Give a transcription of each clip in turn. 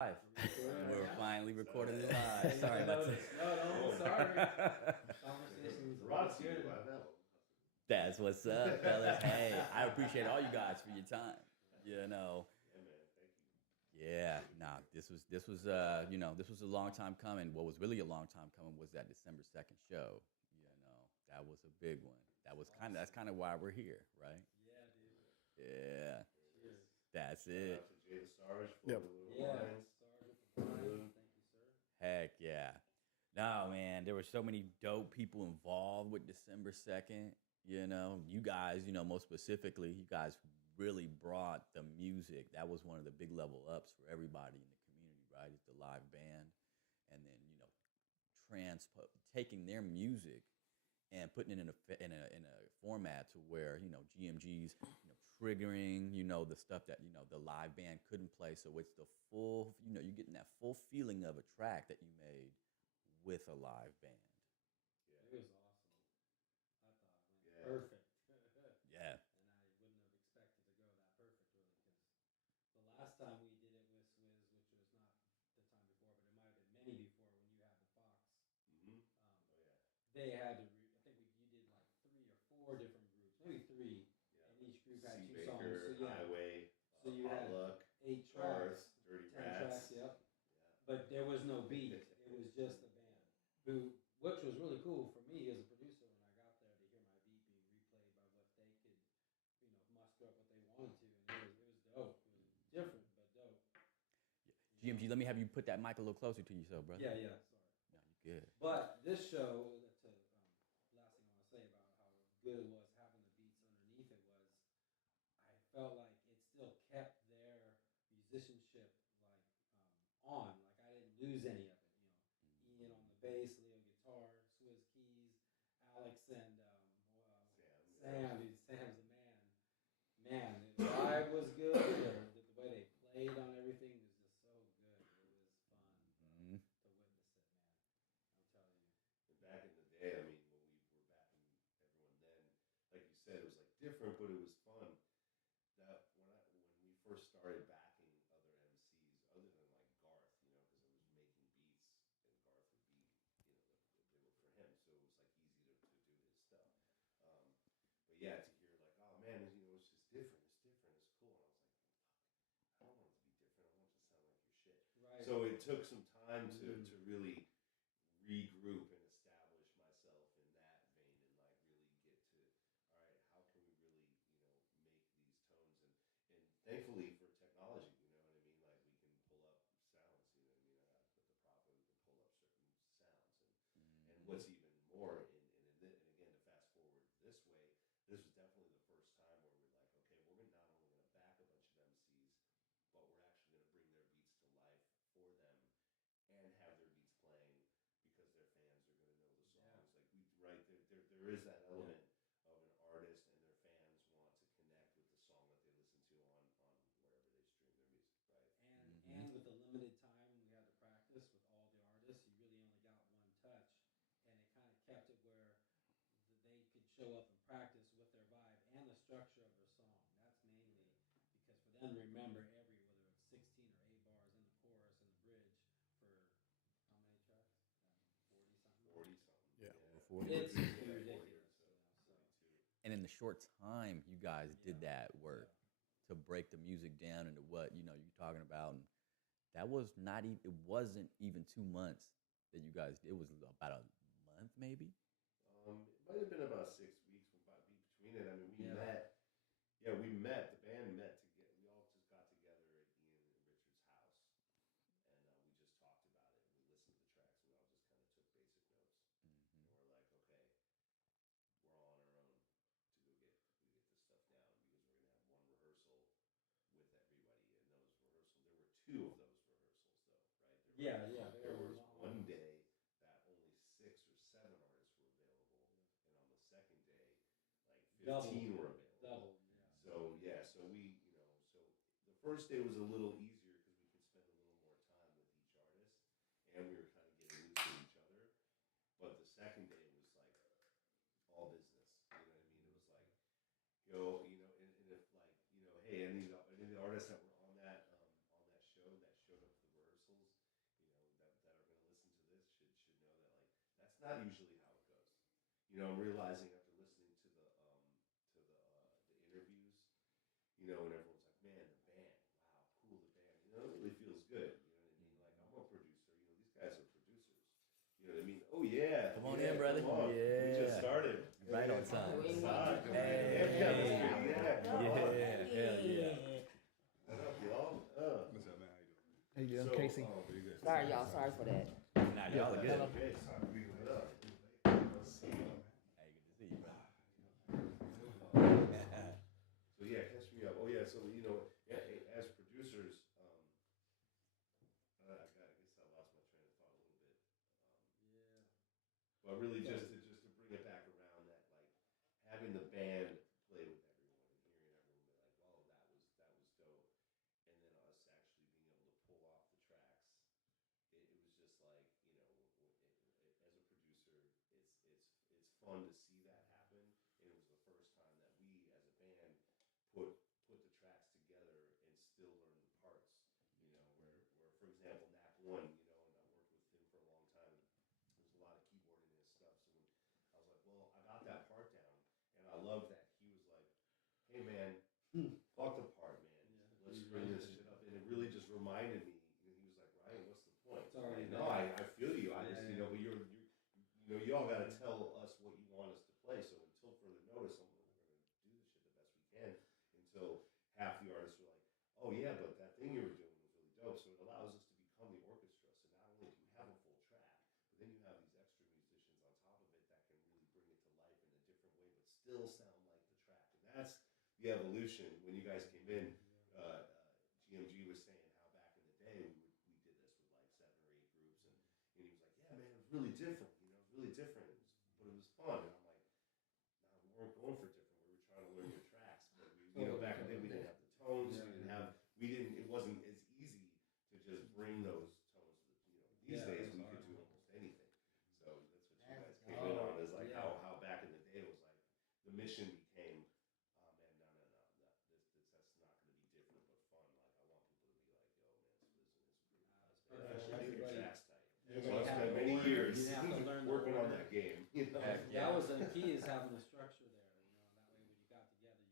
Live. Recording We're right now? finally recording it Yeah, live. you Sorry might about notice. No, no, sorry. that. Conversation's Rod always good. That's what's up, fellas. Hey, I appreciate all you guys for your time. You know, Yeah, man. Thank you. yeah, nah, this was this was a long time coming. What was really a long time coming was that December 2nd show. That was a big one. That's kind of why we're here, right? Yeah, dude. Yeah, There it is. Cheers. that's Shout it. out to Jay the Sarge for Yep. the little Yeah, lines. sorry with the wine. Thank you, sir. Heck yeah. No, man, there were so many dope people involved with December 2nd. You guys, most specifically, you guys really brought the music. That was one of the big level ups for everybody in the community, right? It's the live band. And then, transpo taking their music and putting it in a format to where, GMG's, triggering, the stuff that, the live band couldn't play. So it's the full, you're getting that full feeling of a track that you made with a live band. It was awesome. I thought it went Yeah. perfect. Yeah. And I wouldn't have expected to go that perfect, really, because the last time we did it with Swizz, which was not the time before, but it might have been many before when you had the Fox. Mm-hmm. Um, Oh, yeah. they had to. I think you did like 3 or 4 different groups, maybe 3, Yeah. and each group had C. 2 songs. Baker, So yeah, Highway, so you had Potluck, 8 Garth, tracks, Dirty 10 Rats. tracks. Yep. Yeah. But there was no beat. It was just the band, which was really cool for me as a producer when I got there to hear my beat being replayed by what they could, muster up what they wanted to, and it was dope. It was different but dope. GMG, let me have you put that mic a little closer to yourself, brother. Yeah, yeah. Sorry. No, you good. But this show, last thing I want to say about how good it was having the beats underneath it was, I felt like it still kept their musicianship on. Like I didn't lose any of it. Ian on the bass, Leo guitar, Swizz keys, Alex and Sam. Dude, Sam's the man. Man, the vibe was good. The way they played on everything was just so good. It was fun, bro, Mhm. to witness it, man. I'm telling you. And back in the day, I mean, when we were backing everyone then, like you said, it was like different, but it was fun. That when we first started backing other MCs, other than like Garth, because I was making beats and Garth would be, they were for him, so it was like easy to do his stuff. Um, but yeah, to hear like, oh man, it's just different, it's different, it's cool, and I was like, fuck, I don't want it to be different. I want it to sound like your shit. Right. So it took some time to really regroup and establish myself in that vein and like really get to, all right, how can we really, make these tones and thankfully for technology, you know what I mean? Like we can pull up sounds, you know what I mean? I got to put the prop where we can pull up certain sounds and what's even more and again to fast forward this way, this was definitely the first time where we're like, okay, we're not only going to back a bunch of MCs, but we're actually going to bring their beats to life for them and have their beats playing because their fans are going to know the songs. Like we right there is that element of an artist and their fans want to connect with the song that they listen to on wherever they stream their music, right? And with the limited time we had to practice with all the artists, you really only got one touch, and it kind of kept it where they could show up and practice with their vibe and the structure of their song. That's mainly because for them to remember whether it's 16 or 8 bars in the chorus and the bridge for how many tracks? 40 something. 40 something. Yeah. Over 40. It's Yeah, ridiculous. 40 or so, 42. And in the short time you guys did Yeah. that work to break the music down into what, you're talking about. And that was not even, it wasn't even 2 months that you guys, it was about a month maybe. It might have been about 6 weeks between it. I mean, we Yeah. met. Yeah, we met. The band met together. We all just got together at Ian and Richard's house, and we just talked about it. And we listened to the tracks. We all just kind of took basic notes, Mm-hmm. and we're like, okay, we're all on our own to go get this stuff down because we're gonna have one rehearsal with everybody. And those rehearsals, there were 2 of those rehearsals though, right? There They were was long. one day that only 6 or 7 artists were available, and on the second day, like 15 were available. Double, yeah. So the first day was a little easier because we could spend a little more time with each artist, and we were kind of getting used to each other. But the second day was like all business. You know what I mean? It was like, and if like, hey, any of the artists that were on that show that showed up for the not usually how it goes. You know, I'm realizing after listening to the interviews, you know, and everyone's like, man, the band, wow, cool, the band. You know, it really feels good. You know what I mean? Like I'm a producer. You know, these guys are producers. You know what I mean? Oh yeah, Come on yeah, in, brother. Come on. We just Yeah. started. Right on time. Hey, Yeah. come on. Hell yeah. What up, y'all? What's up, man? How you doing? How you doing, So, Casey? Pretty good. Sorry, y'all. Sorry for that. Nah, y'all are good. That's okay. What up? Hey, good to see you, brother. So yeah, catch me up. Oh yeah, so you know, as producers, I guess I lost my train of thought a little bit. Yeah. But really, just to bring it back around that, like having the band play with everyone and hearing everyone be like, "Oh, that was dope," and then us actually being able to pull off the tracks. It was just like, you know, as a producer, it's fun to see that happen, and it was the first time that we as a band put the tracks together and still learn the parts. You know, where for example, Knack One, you know, and I worked with him for a long time. There's a lot of keyboarding and stuff. So when I was like, well, I got that part down, and I love that he was like, hey man, fuck the part, man. Let's bring this shit up, and it really just reminded me. And he was like, Ryan, what's the point? It's already No, I feel you. I just, you know, but you know, you all got to tell us what you want us to play. So until further notice, we're going to do this shit the best we can. Until half the artists are like, oh yeah, but that thing you were doing was really dope. So it allows us to become the orchestra. So not only do you have a full track, but then you have these extra musicians on top of it that can really bring it to life in a different way, but still sound like the track. And that's the evolution. When you guys came in, GMG was saying how back in the day we did this with like 7 or 8 groups, and he was like, yeah, man, it was really different. You know, it was really different. But it was fun. And I'm like, nah, we weren't going for different. We were trying to learn your tracks. But we, you know, back in the day we didn't have the tones. It wasn't as easy to just bring those tones. These days we could do almost anything. So that's what you guys came in on, is like how back in the day it was like the mission became, oh man, no. That's not going to be different but fun. Like I want people to be like, yo man, so listen, this is pretty nice. Your tracks tight. So I spent many years working on that game. You know? That was the key, is having the structure there. You know, that way when you got together, you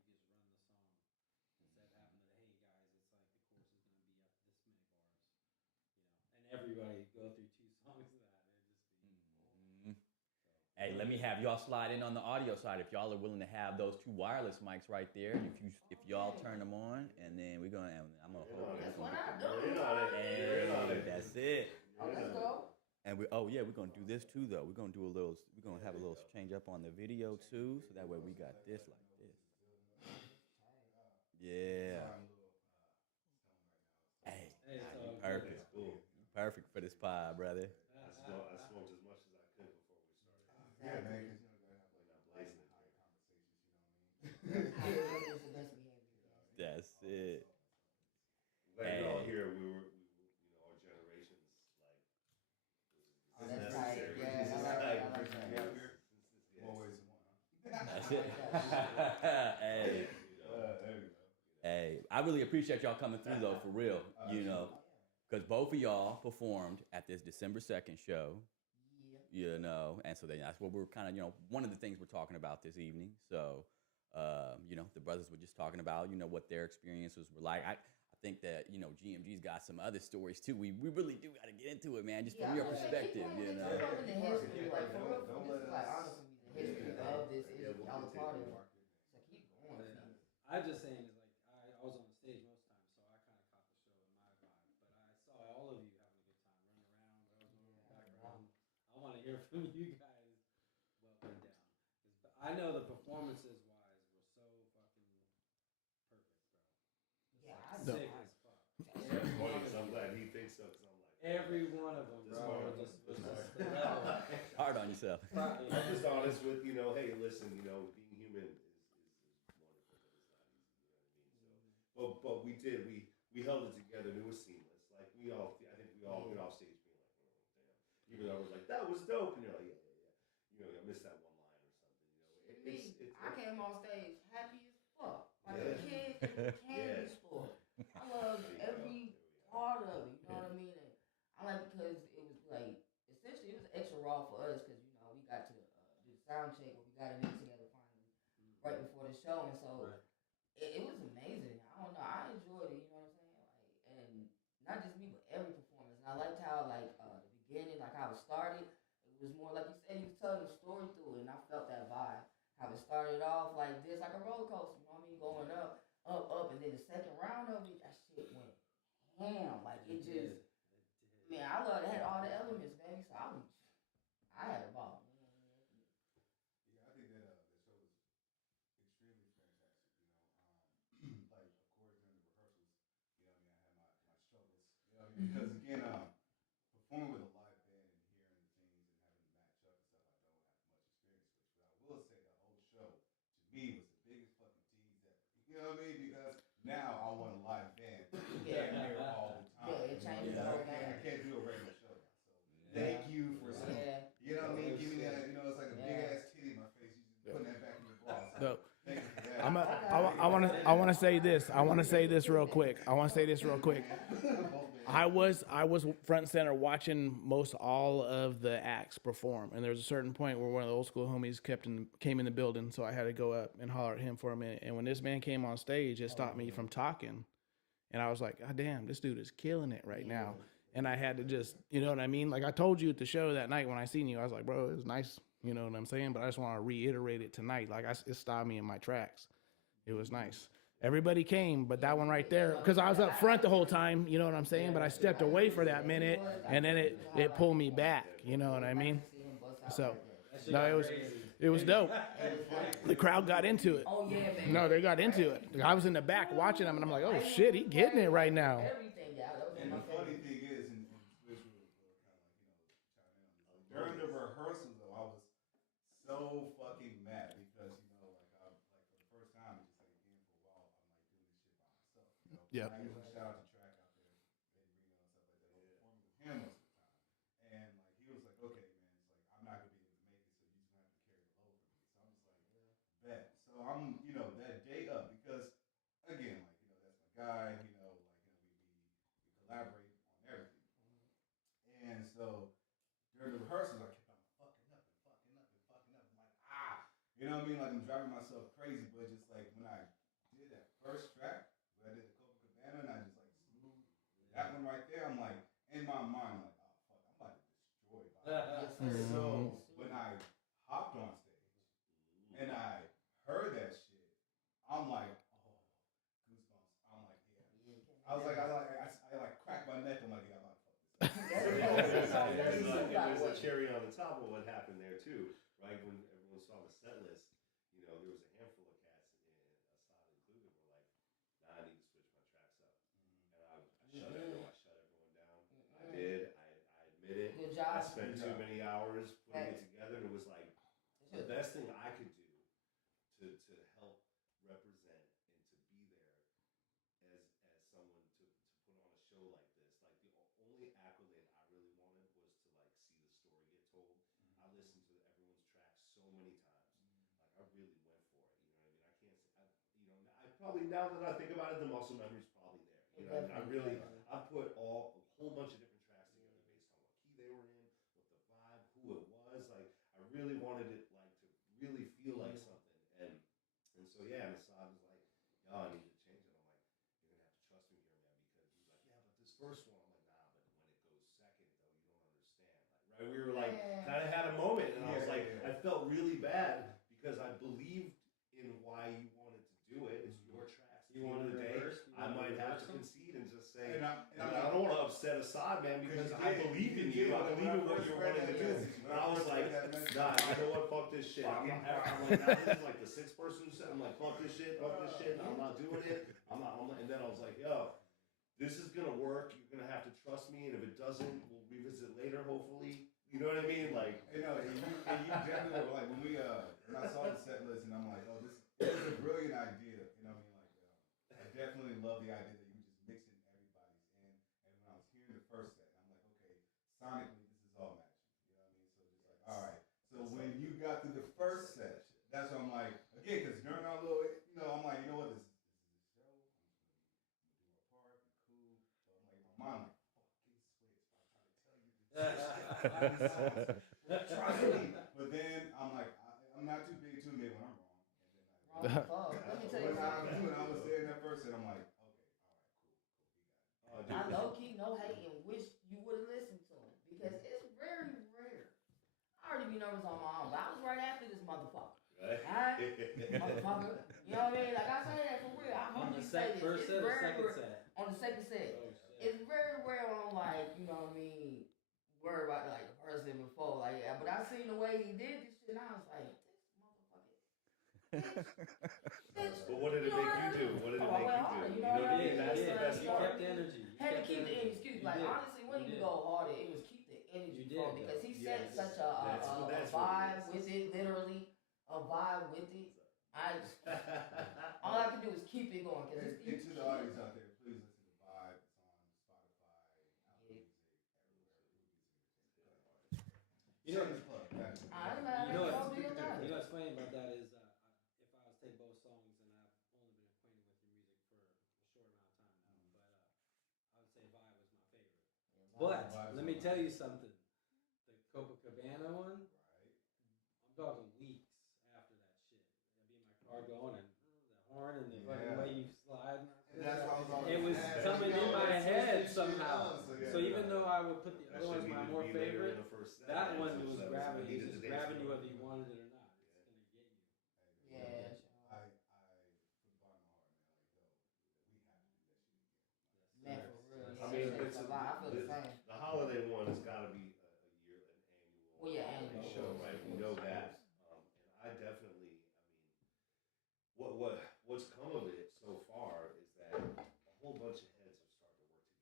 just run the song instead of having to, hey guys, it's like the chorus is going to be up this many bars. You know, and everybody go through 2 songs of that. It'd just be. Hey, let me have y'all slide in on the audio side if y'all are willing to have those 2 wireless mics right there. If y'all turn them on, and then I'm gonna hold it. That's what I do. Hey, that's it. Oh, let's go. And we're gonna do this too though. We're gonna have a little change up on the video too, so that way we got this like this. Yeah. Hey, perfect. Cool. Perfect for this pod, brother. I smoked as much as I could before we started. Yeah, man, because you know, you gotta have Not like blazing it. high conversations, you know what I mean? It's the best behavior. That's it. Glad we're all here. We were, you know, our generations, like, Oh, this is that's right. necessary. Yeah, This is I like that. like, I like that. yes. More ways than one, huh? That's it. Hey. There we go. Hey, I really appreciate y'all coming through though, for real. You know, because both of y'all performed at this December 2nd show. Yeah. You know, and so then that's what we're kind of, you know, one of the things we're talking about this evening. So, you know, the brothers were just talking about, you know, what their experiences were like. I think that, you know, GMG's got some other stories too. We really do got to get into it, man, just from your perspective, you know. Keep going in the history, like for real. This is like honestly the history of this is y'all a part of it. So keep going. I'm just saying is like I was on the stage most times, so I kind of caught the show in my vibe. But I saw all of you having a good time, running around. I was in the background. I want to hear from you guys what went down. 'Cause I know the performances wise were so fucking perfect, bro. Yeah, I Sick know. as fuck. I'm glad he thinks so, because I'm like, Every one of them, bro. Just was just the level. Hard on yourself. I'm just honest with, you know, hey, listen, you know, being human is wonderful, but it's not easy, you know what I mean? So, but we held it together, and it was seamless. Like I think we all get off stage being like, oh damn, even though I was like, that was dope, and you're like, yeah. You know, I missed that one line or something. You know, I came on stage happy as fuck, like Yeah. a kid in a candy store. I love every part of it. You know what I mean? And I like because it was like essentially it was extra raw for us because you know we sound check when we got in there together finally, right before the show, and so it was amazing. I don't know, I enjoyed it. You know what I'm saying? Like, and not just me, but every performance. And I liked how like the beginning, like how it started. It was more like you said, he was telling a story through it, and I felt that vibe. How it started off like this, like a roller coaster. You know what I mean? Going up, up, up, and then the second round of it, that shit went ham. Like it just, man, I love it. It had all the elements, baby. So I had a ball. You know what I mean? Yeah, I think that that show was extremely fantastic. Like of course during the rehearsals, I had my struggles. Because again, performing with a live band and hearing the things and having to match up and stuff, I don't have much experience with. But I will say the whole show to me was the biggest fucking tease ever. You know what I mean? Because now I want a live band damn near all the time. Yeah, it changes the whole game. I can't do a regular show now. So thank you for some. You know what I mean? Give me that. It's like a big ass titty in my face. You just putting that back in your bra. So thank you for that. I want to say this. I want to say this real quick. I was front and center watching most all of the acts perform, and there was a certain point where one of the old school homies came in the building, so I had to go up and holler at him for a minute. And when this man came on stage, it stopped me from talking, and I was like, "God damn, this dude is killing it right now." And I had to just, you know what I mean? Like I told you at the show that night when I seen you, I was like, "Bro, it was nice." You know what I'm saying? But I just want to reiterate it tonight. Like it stopped me in my tracks. It was nice. Everybody came, but that one right there, because I was up front the whole time, you know what I'm saying? But I stepped away for that minute, and then it pulled me back, you know what I mean? So, no, it was dope. The crowd got into it. Oh yeah, man. No, they got into it. I was in the back watching them, and I'm like, oh shit, he getting it right now. Everything, yeah. That was And my the funny favorite. thing is, and Swish will kind of chime in on this. Like, during the rehearsals, though, I was so fucking mad because like for the first time, and just like again for a while, I'm like doing this shit by myself. Yep. I usually shout out to Track out there, Eddie Reno and stuff like that. I'm performing with him most of the time, and like he was like, okay, man, it's like I'm not gonna be able to make it, so you're just gonna have to carry the load for me. So I'm just like, bet. So I'm that day up because again, like that's my guy. We collaborate on everything. And so during the rehearsals, I kept on fucking up and fucking up and fucking up. I'm like, you know what I mean? Like I'm driving myself crazy, but just like when I did that first track, when I did the Copacabana, and I just like smooth that one right there, I'm like in my mind, like, oh fuck, I'm about to destroy Bobby. So when I hopped on stage and I heard that shit, I'm like, oh, goosebumps. I'm like, yeah. I was like, I cracked my neck. I'm like, yeah, I'm about to fuck this up. There's a cherry on the top of what happened there too, right? When everyone saw the set list, there was a handful of cats, and Assad included, were like, "Nah, I need to switch my tracks up." And I shut everyone down. I did. I admit it. Good job. I spent too many hours putting it together. And it was like the best thing I could do to help represent and to be there as someone to put on a show like this. Like the only accolade I really wanted was to like see the story get told. I listened to everyone's tracks so many times. Like I really went for it. You know what I mean? I can't say I probably, now that I think about it, the muscle memory's probably there. You know what I mean? I put a whole bunch of different tracks together based on what key they were in, what the vibe, who it was. Like I really wanted it like to really feel like something. And so yeah, and Assad was like, "Yo, I need to change it." I'm like, "You're gonna have to trust me here, man," because he was like, "Yeah, but this first one," I'm like, "Nah, but when it goes second, though, you don't understand." Like, right? We were like, kind of had a moment, and I was like, I felt really bad because I believed in why you wanted to do it. It's your tracks. At the end of the day, I might have to concede and just say, I don't want to upset Assad, man, because I believe in you. I believe in what you're wanting to do. And I was like, nah, you know what? Fuck this shit. I'm like, now this is like the sixth person who said, I'm like, fuck this shit, and I'm not doing it. And then I was like, yo, this is gonna work. You're gonna have to trust me, and if it doesn't, we'll revisit later, hopefully. You know what I mean? Like, and you definitely were like when I saw the set list, and I'm like, oh, this is a brilliant idea. You know what I mean? Like, I definitely love the idea that you just mixing everybody's in. And when I was hearing the first set, I'm like, okay, sonically, this is all matching. You know what I mean? So just like, all right. So when you got through the first set, that's what I'm like, again, because during our little, I'm like, you know what, this is a show. I'm just gonna do our part, be cool. But I'm like, in my mind, like, fucking switch. I'm trying to tell you this. Trust me. But then I'm like, I'm not too big to admit when I'm wrong, and then Wrong as fuck. Let me tell you when I something. when I was saying that first, and I'm like, okay, all right, cool, he got it. Oh, I dude. low key no hate and wish you would have listened to him because it's very rare. I already be nervous on my own, but I was right after this motherfucker. Right? Alright? Motherfucker. You know what I mean? Like I say that for real. I On humbly the say this. first It's set or very second rare. set? On the second set. Oh shit. It's very rare when I'm like, you know what I mean, worried about like the person before. Like, yeah, but I seen the way he did this shit and I was like, this motherfucker. Bitch. But what did it You know make what you I do? mean? What did it Oh, I make went you do? harder, You you know know what what I I mean? mean? That's Yeah, the best you part. kept the energy. You Had to kept keep the energy. Excuse me. You Like did. honestly, it wasn't You even did. go harder. It was keep the energy You flow did, because though. he set Yes. such That's a what it vibe is. with it, literally a vibe with it. All I can do is keep it going because And to the audience out there, please listen to Vibe. It's on Spotify, Apple Yeah. Music, everywhere. Cool Beats Entertainment. Go ahead. Shameless plug. I ain't mad. You know Go what's, do your thing. you know what's funny about that is if I was to take both songs and I've only been acquainted with your music for a short amount of time now, but I would say Vibe was my favorite. But let me tell you something, the Copacabana one, Right. I'm talking weeks after that shit. I'd be in my car going and the horn and the fucking Yeah. way you slide. And that's why I was always It was mad. coming You in know, my that's head twisted shit somehow. up, so yeah, So even though I would put the That other shit one's my needed to more be later favorite, in the first set, that man. one So was that grabbing you, needed just to dance grabbing you floor. whether you wanted it or not. It's Yeah. gonna get you. Yeah. I put the bar in my heart, man. Like, yo, we have to do that shit again. Man, for real. I Yeah, mean, that shit's it's a lot. I feel the same. the holiday one has got to be a year, an annual Well, yeah, holiday annual. show, right? We know that, and I definitely, I mean, what's come of it so far is that a whole bunch of heads are starting to work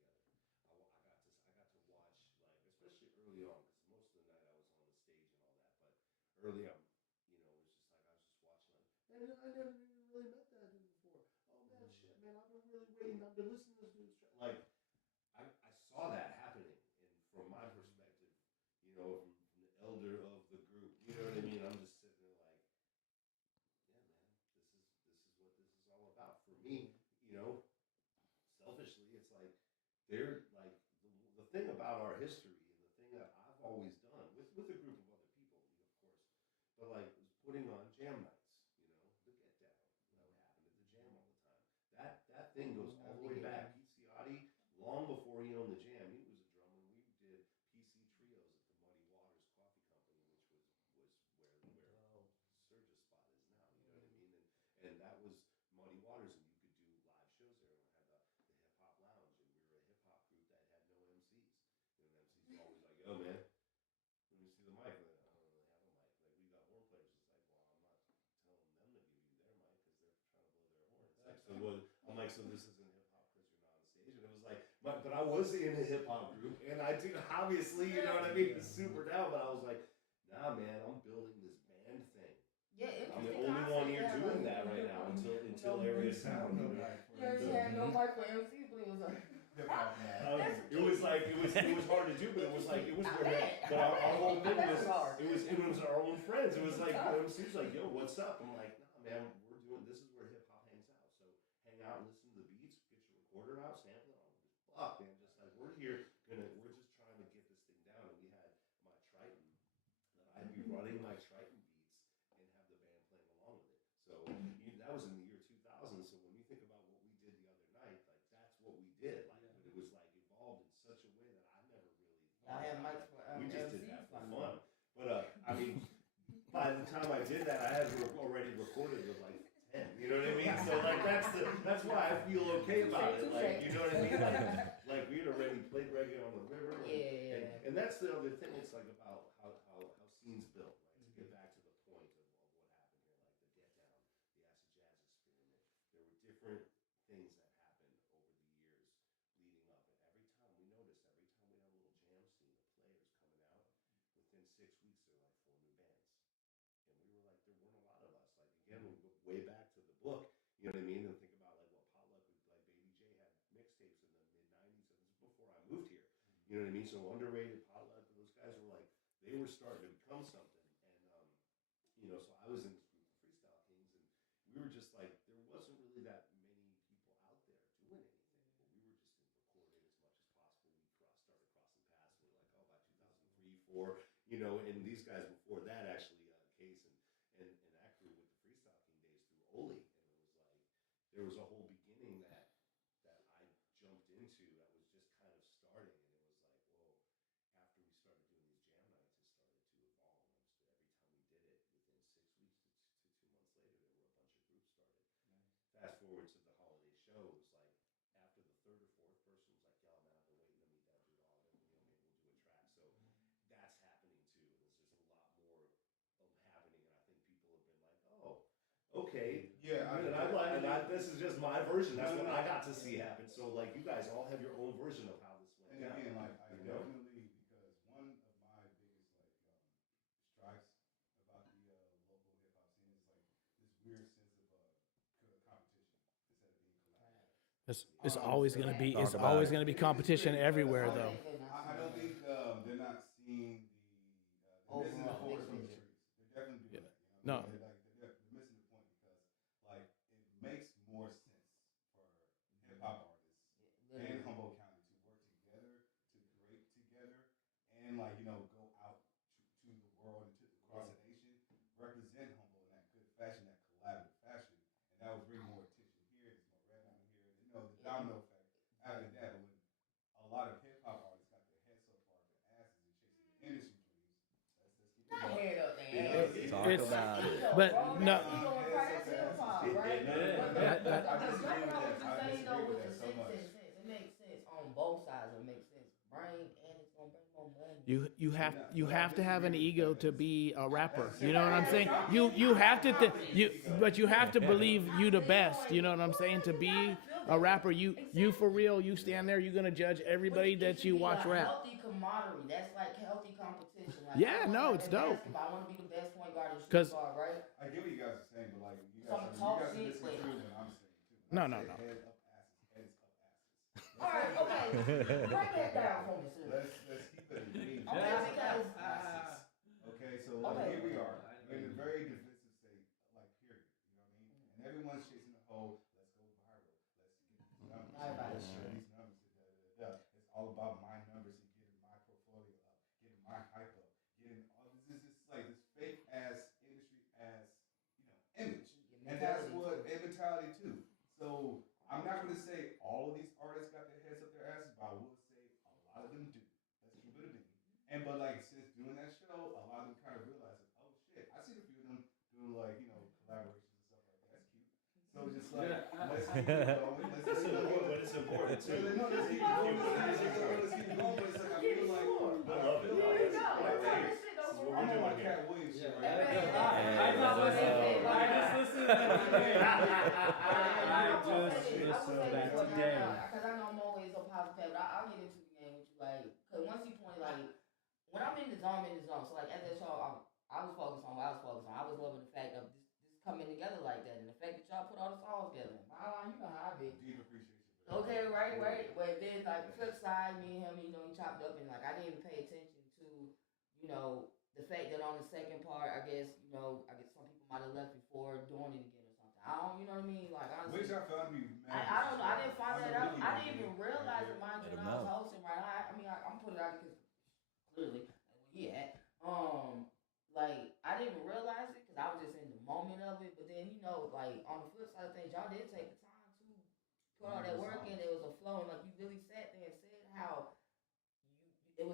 together. I got to watch, like, especially early on, because most of the night I was on the stage and all that, but early on, you know, it was just like I was just watching, like, man, I never even really met that dude before. Oh man, shit, man, I've been really waiting. I've been listening to this dude's like. I saw that happening, and from my perspective, you know, from the elder of the group, you know what I mean. I'm just sitting there like, yeah, man, this is what this is all about for me. You know, selfishly, it's like they're like the thing about our history, and the thing that I've always done with a group of other people, of course, but like was putting on jam nights. You know, the get down that would happen at the jam all the time. That thing goes all the way back. Pete Ciotti, long before he owned the Jam, he was a drummer. We did PC trios at the Muddy Waters Coffee Company, which was where Surge's spot is now. You know what I mean? And that was Muddy Waters, and you could do live shows there. And we had the hip hop lounge, and we were a hip hop group that had no MCs. You know, MCs were always like, "Yo, man, let me see the mic." Like, I don't really have a mic. Like we got horn players. It's like, well, I'm not telling them to give you their mic because they're trying to blow their horn. It's like, so what? I'm like, so this isn't hip hop because you're not on stage. And it was like, but I was in a hip hop group, and I do obviously, you know what I mean, super down. But I was like, nah, man, I'm building this band thing. Yeah, I'm the only one here doing that right now until area sound. Yeah, no mic for MC, but it was like. It was like it was hard to do, but it was like it was where. But our whole thing was it was our own friends. It was like MC's like, yo, what's up? I'm like, nah, man, we're doing this is where hip hop hangs out. So hang out and listen to the beats, get your recorder out, sample it, all just fuck, man. Just like we're here, we're just trying to get this thing down. And we had my Triton that I'd be running my Triton beats and have the band playing along with it. So that was in the year 2000. So when you think about what we did the other night, like that's what we did. Like, but it was like evolved in such a way that I never really. I had mics for We just did that for MCs. fun. But I mean, by the time I did that, I had already recorded with like 10. You know what I mean? So like that's why I feel okay about it. Like you know what I mean? Like we had already played reggae on the river. And that's the other thing. It's like about how scenes built, right? To get back to the point of what happened here, like the Get Down, the acid jazz experiment. There were different things that happened over the years leading up, and every time we noticed, every time we had a little jam scene of players coming out, within 6 weeks there were like 4 new bands, and we were like, there weren't a lot of us. Like again, we go way back to the book, you know what I mean, and think about like what Potluck was like. Baby J had mixtapes in the mid '90s, and this is before I moved here. You know what I mean? So underrated Potluck, those guys were like, they were starting to become something, and you know, so I was in this group of Freestyle Kings, and we were just like, there wasn't really that many people out there doing anything, but we were just recording as much as possible. We started crossing paths. We were like, oh, by 2003, 4, you know, and these guys before that actually, Case and there was a whole beginning that I jumped into that was just kind of starting, and it was like, whoa. After we started doing these jam nights, it started to evolve. And every time we did it, within 6 weeks to 2 months later, there were a bunch of groups started. Fast forward to the holiday show, it was like after the third or fourth person was like, "Yo, man, I've been waiting to meet that dude. Oh, then maybe we'll do a track." So that's happening too, and there's just a lot more happening, and I think people have been like, "Oh, okay." Yeah, This is just my version. That's what I got to see happen. So like, you guys all have your own version of how this went and down. again, like I you know? definitely because one of my biggest stripes about the local hip hop scene is like this weird sense of competition instead of being collaborative. It's always going to be. Talk It's about always it. going to be competition everywhere, Okay, though. good, I don't think they're not seeing they're missing the Overall, forest big from the picture. trees. They're definitely doing Yeah. that. You know No. what I mean? They're missing the point because like it makes more sense for hip hop artists and Humboldt County to work together, to great together, and like go out to the world and across the nation, represent Humboldt in that good fashion, that collaborative fashion, and that would bring more attention here. There's more revenue here. The domino effect after that. But when a lot of hip hop artists got their heads so far up their asses and chasing their industry dreams, let's keep it Not going. head up their Talk It's- about it. Ego, But bro. no- That's ego and pride. That's hip hop, right? I But disagree with that. what I you're saying disagree though with with that the so much. sense. It makes sense on both sides. It makes sense. Bring and it's gonna bring more money. You have to have an ego to be a rapper. You know what I'm saying? You have to but you have to believe you the best. You know what I'm saying? To be a rapper, you for real. You stand there. You're gonna judge everybody that you watch rap. Healthy camaraderie. That's like healthy competition. Like, Yeah, no, it's dope. I want to be the best point guard in the 'Cause- shooting guard, right? I get what you guys are saying, but like you Some guys, talk are shit, listening but- to what I'm saying too. No, When I no, say no. Heads up asses. Heads up asses. All right, okay. Break that down for me, sir. Let's keep it lean. Okay, because Asses. Okay, so Okay. here we are. We're in a very defensive state, like period. You know what I mean? And everyone's chasing the whole. Let's go viral. Let's get these numbers. Everybody. Let's share these numbers. It's all about my numbers and getting my portfolio up, getting my hype up, getting all this. This is like this fake ass industry ass, image, and that's what mentality too. So I'm not going to say all of these artists got their heads up their asses, but I will say a lot of them do. Let's keep it a bean. And but like since doing that show, a lot of them kind of realized, oh shit, I seen a few of them do collaborations and stuff like that. That's cute. So just like let's keep it going. It's important, but it's important too. No, let's keep it going. Let's keep it going. But it's like I feel like I love it. Here we go. Like, This hey, shit this is don't what go I'm we're on my doing here. Cat Williams shit Hey, right man, now. I'm not listening. I just listened to the game. I will say back this today. because I know I'm always a positive, but I'll get into the game with you, like, because once you point, like, when I'm in the zone, I'm in the zone. So, like, at that show, I was focused on what I was focused on. I was loving the fact of this coming together like that, and the fact that y'all put all the songs together. Bye, you know how I be. Deep appreciation for that. Okay, right. But then, like, the flip side, me and him, he chopped up, and, like, I didn't even pay attention to, the fact that on the second part, I guess some people might have left before doing it again or something. I don't, you know what I mean? Like, honestly. Which I found to be mad. I don't know. I didn't find that out. I didn't even Right realize there. it, mind you, Let when him I was know. hosting, right? I'm putting it out because clearly, yeah. Like, I didn't even realize it because I was just in the moment of it. But then, like, on the flip side of things, y'all did take the time to put all that work in. It was a flow, and like, you really sat there and said how you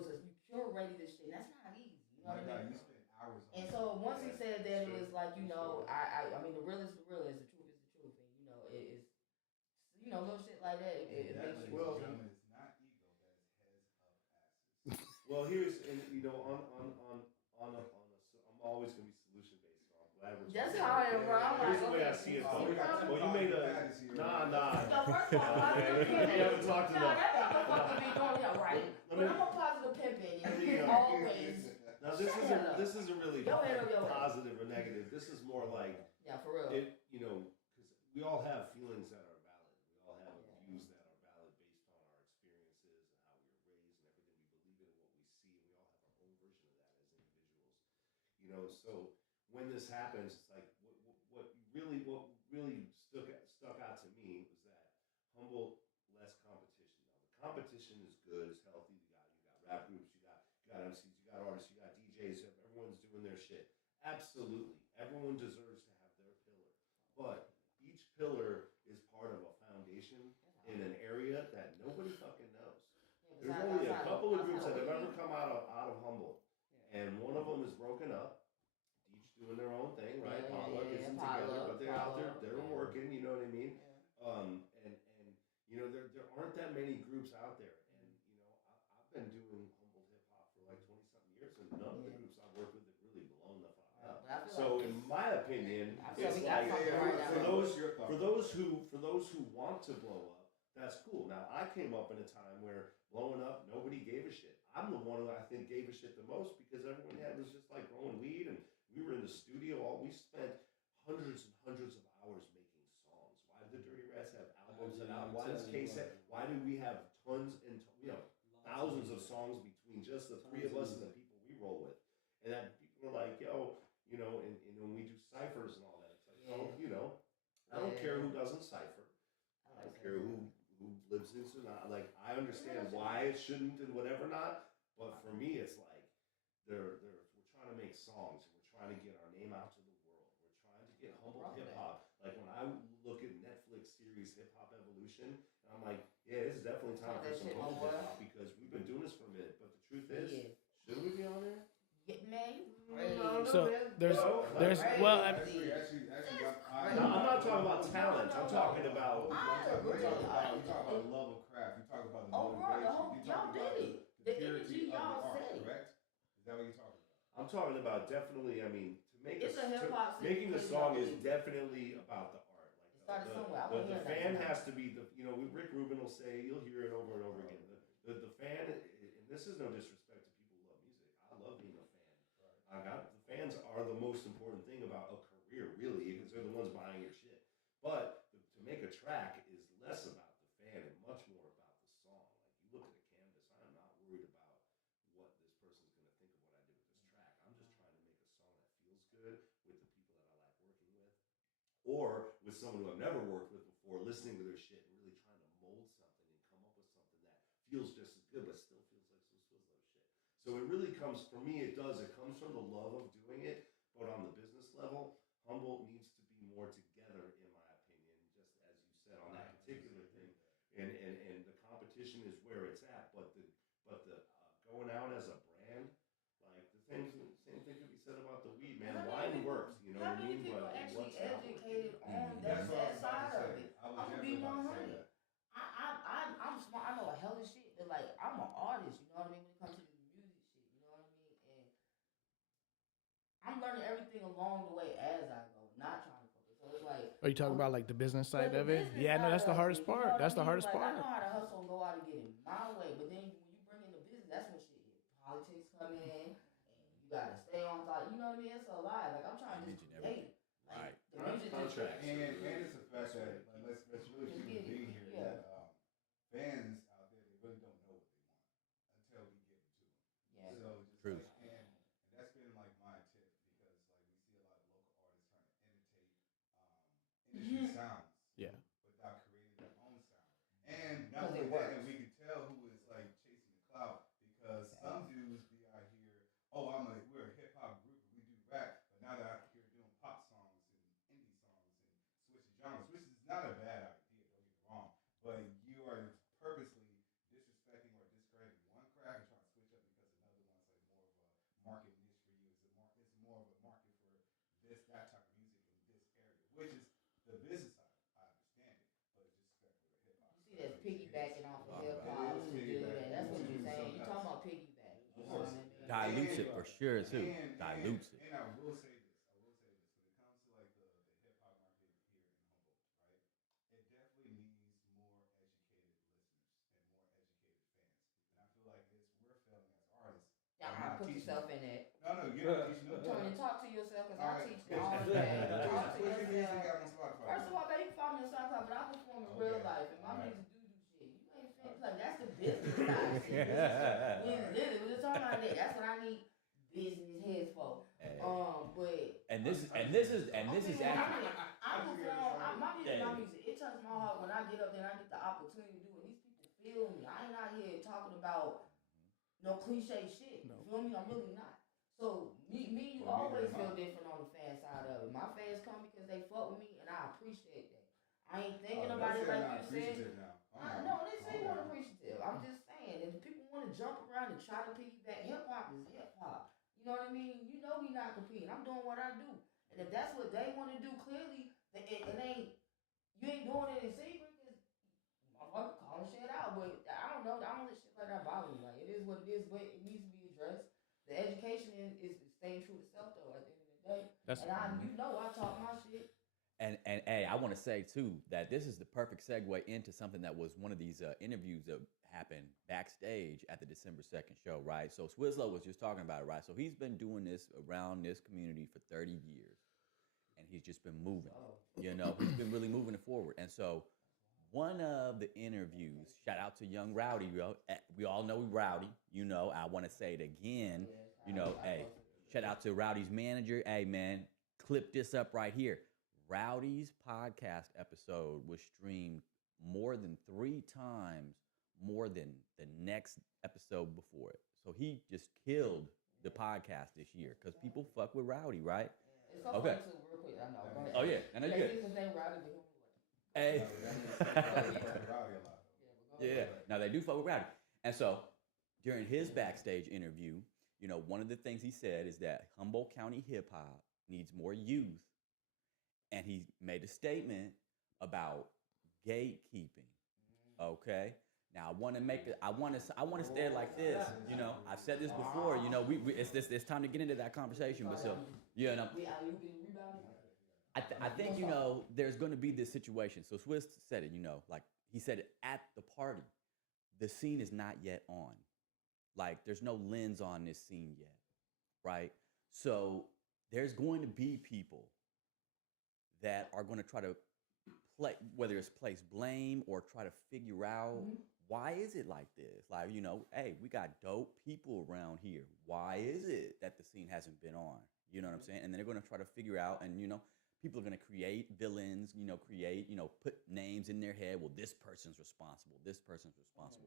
curated this shit. And that's not easy. You know My what I God, mean? you spent hours on And it. so once he said that, it was like, Sure. I mean, the real is the real, is the truth is the truth, and it is, little shit like that. It That, makes ladies you and feel. gentlemen, is not ego. That is heads up asses. Well, here's I'm always gonna be solution based, so I'm glad we're. That's how I am, bro. I'm Here's like, the way I okay, see it. Oh, we got two Well, you made baddies here. nah. No, first of all, positive We haven't pimping. talked No, enough. that motherfucker be going, yeah, right. Let But me- I'm a positive pimping, me, always. Now Shut up. this isn't really Go ahead, go ahead. positive or negative. This is more like Yeah, for real. because we all have feelings that are valid. We all have views that are valid based on our experiences and how we were raised and everything we believe in and what we see. And we all have our own version of that as individuals. So when this happens, it's like what really stuck out to me was that humble, less competition. Now the competition is good, it's healthy. You got rap groups, you got MCs, you got artists, you got DJs. Everyone's doing their shit. Absolutely, everyone deserves to have their pillar, but each pillar is part in an area that nobody fucking knows. Yeah, There's besides only a outside couple of groups outside that of have ever weed. come out of Humboldt, Yeah. and one of them is broken up. Each doing their own thing, right? Yeah, Potluck yeah, isn't together, potluck, but they're out there, potluck. they're Yeah. working. You know what I mean? Yeah. And you know there aren't that many groups out there, and you know I've been doing Humboldt hip hop for like 20 something years, and none of the Yeah. groups I've worked with have really blown the fuck Right. up. But I feel So like in my opinion, I feel it's we got like something right now. for those who want to blow up, that's cool. Now I came up in a time where blowing up, nobody gave a shit. I'm the one who I think gave a shit the most because everyone had was just like growing weed, and we were in the studio. All we spent hundreds and hundreds of hours making songs. Why did the Dirty Rats have albums and albums? Why does K-Set? Why do we have tons and thousands of songs between just the three of us and the people we roll with? And that people are like, yo, and when we do ciphers and all that, it's like, oh, I don't care who doesn't cipher. I don't care who lives in Sonata. Like, I understand why it shouldn't and whatever not, but for me, it's like we're trying to make songs and we're trying to get our name out to the world. We're trying to get Humboldt hip hop. Like when I look at Netflix series Hip Hop Evolution, and I'm like, yeah, this is definitely time for some Humboldt hip hop because we've been doing this for a minute. But the truth is, shouldn't we be on there? Yeah, man, you So there's well, Actually, I'm not talking about talent. I'm talking about. You talk about the love of craft. You talk about the motivation. You talk about the purity of the art. Correct? Is that what you're talking about? I'm talking about definitely. I mean, It's a hip-hop making a situation, song I is believe. definitely about the art. It started somewhere. I The, wanna the hear that fan tonight. has to be Rick Rubin will say, you'll hear it over and over again. The fan, and this is no disrespect to people who love music. I love being a fan. The fans are the most important thing about a career, really, because they're the ones buying your shit. But to make a track is less about the fan and much more about the song. Like you look at a canvas, I am not worried about what this person's going to think of what I did with this track. I'm just trying to make a song that feels good with the people that I like working with, or with someone who I've never worked with before, listening to their shit and really trying to mold something and come up with something that feels just as good, but still feels like Swizzo shit. So it really comes, for me, it comes from the love of doing it, but on the business level, Humboldt needs to be more together, in my opinion, just as you said on that particular thing. And the competition is where it's at, but the going out as a brand, like same thing could be said about the weed, man. Wine works, you know what I mean? People But actually what's not working? educated on That's what I that was about side to of say. it. I was I'm gonna definitely be about to say 100. that. I'm smart. I know a hell of shit, but like I'm an artist. You know what I mean? When it comes to this music shit, you know what I mean? And I'm learning everything along the way as I go, not trying to focus. So it's like. Are you talking about like the business side the of it? business Yeah, no, side that's the of hardest it, you know part. what That's I the mean? hardest Like, part. I know how to hustle and go out and get it my way, but then when you bring in the business, that's when shit hit. Politics come in, and you gotta stay on top. You know what I mean? It's a lot. Like I'm trying to just create. Like, the music Contracts. just. And it's the fact that like let's really keep it being here Yeah. that fans out there they really don't know what they want until we give them to them. Yeah. So just True. like and that's been like my tip because like we see a lot of local artists trying to imitate industry sounds. Yeah. Without creating their own sound. And not 'Cause only it that, works. and we can tell who is like chasing the clout because some dudes be out here, oh, we're a hip hop group and we do rap, but now they're out here doing pop songs and indie songs and switching genres, which is not a bad idea, don't get me wrong. But you are purposely disrespecting or discrediting one craft and trying to switch up because another one's like more of a market niche for you. It's more of a market for that type of music in this area, which is the business side. I understand it, but it's disrespectful to hip hop. You see, that's piggybacking off of hip hop It is to do piggybacking. that. That's what To you're do saying. something You're talking else. about piggyback. You know course. what I mean? Dilutes it for sure too. Dilutes it. And I will say this. When it comes to like the hip hop market here in Humboldt, right? It definitely needs more educated listeners and more educated fans. And I feel like we're failing as artists. Yeah, by not put teaching yourself them. in it. No, you're not teaching them. Tony, talk to yourself because I Alright. teach you all the day. Talk to Put your music yourself. out on Spotify. First of all, man, you can follow me on SoundCloud, but I perform in real Okay. life, and my Alright. music do shit. You ain't fit. Like that's the business side. See, we just talking about that. That's what I need business heads for. But And this is actually I perform. My music. It touches my heart when I get up there and I get the opportunity to do it. These people feel me. I ain't out here talking about no cliche shit. You feel me? I'm really not. So me, you always feel different on the fan side of it. My fans come because they fuck with me, and I appreciate that. I ain't thinking about it like you said. Now. I know, they say you unappreciative. I'm just saying, if people want to jump around and try to piggyback, hip hop is hip hop. You know what I mean? You know we not competing. I'm doing what I do, and if that's what they want to do, clearly it ain't. You ain't doing it in secret because motherfucker calling shit out. But I don't know. I don't let shit like that bother me. Like it is what it is, but it needs to be addressed. The education is staying true to self though. At the end of the day, That's and you know I talk my shit. And hey, I want to say too that this is the perfect segue into something that was one of these interviews that happened backstage at the December 2nd show, right? So Swizzlo was just talking about it, right? So he's been doing this around this community for 30 years, and he's just been moving. You know, he's been really moving it forward. And so one of the interviews, shout out to Young Rowdy, we all know Rowdy. You know, I want to say it again. You know, hey, shout out to Rowdy's manager. Hey, man, clip this up right here. Rowdy's podcast episode was streamed more than 3 times more than the next episode before it. So he just killed the podcast this year because people fuck with Rowdy, right? It's so Okay. funny too, real quick. I know. Go ahead. Oh yeah, and that's good. His name Rowdy, but Hey. Rowdy a lot. Yeah. Now they do fuck with Rowdy. And so during his backstage interview, you know, one of the things he said is that Humboldt County hip hop needs more youth. And he made a statement about gatekeeping. Okay. Now I want to make it. I want to say it like this. You know, I've said this before. You know, it's time to get into that conversation. But so, you know, I think you know there's going to be this situation. So Swiss said it. You know, like he said it at the party. The scene is not yet on. Like there's no lens on this scene yet, right? So there's going to be people that are going to try to play, whether it's place blame or try to figure out why is it like this? Like, you know, hey, we got dope people around here. Why is it that the scene hasn't been on? You know what I'm saying? And then they're going to try to figure out, and, you know, people are going to create villains, you know, put names in their head. Well, this person's responsible. This person's responsible.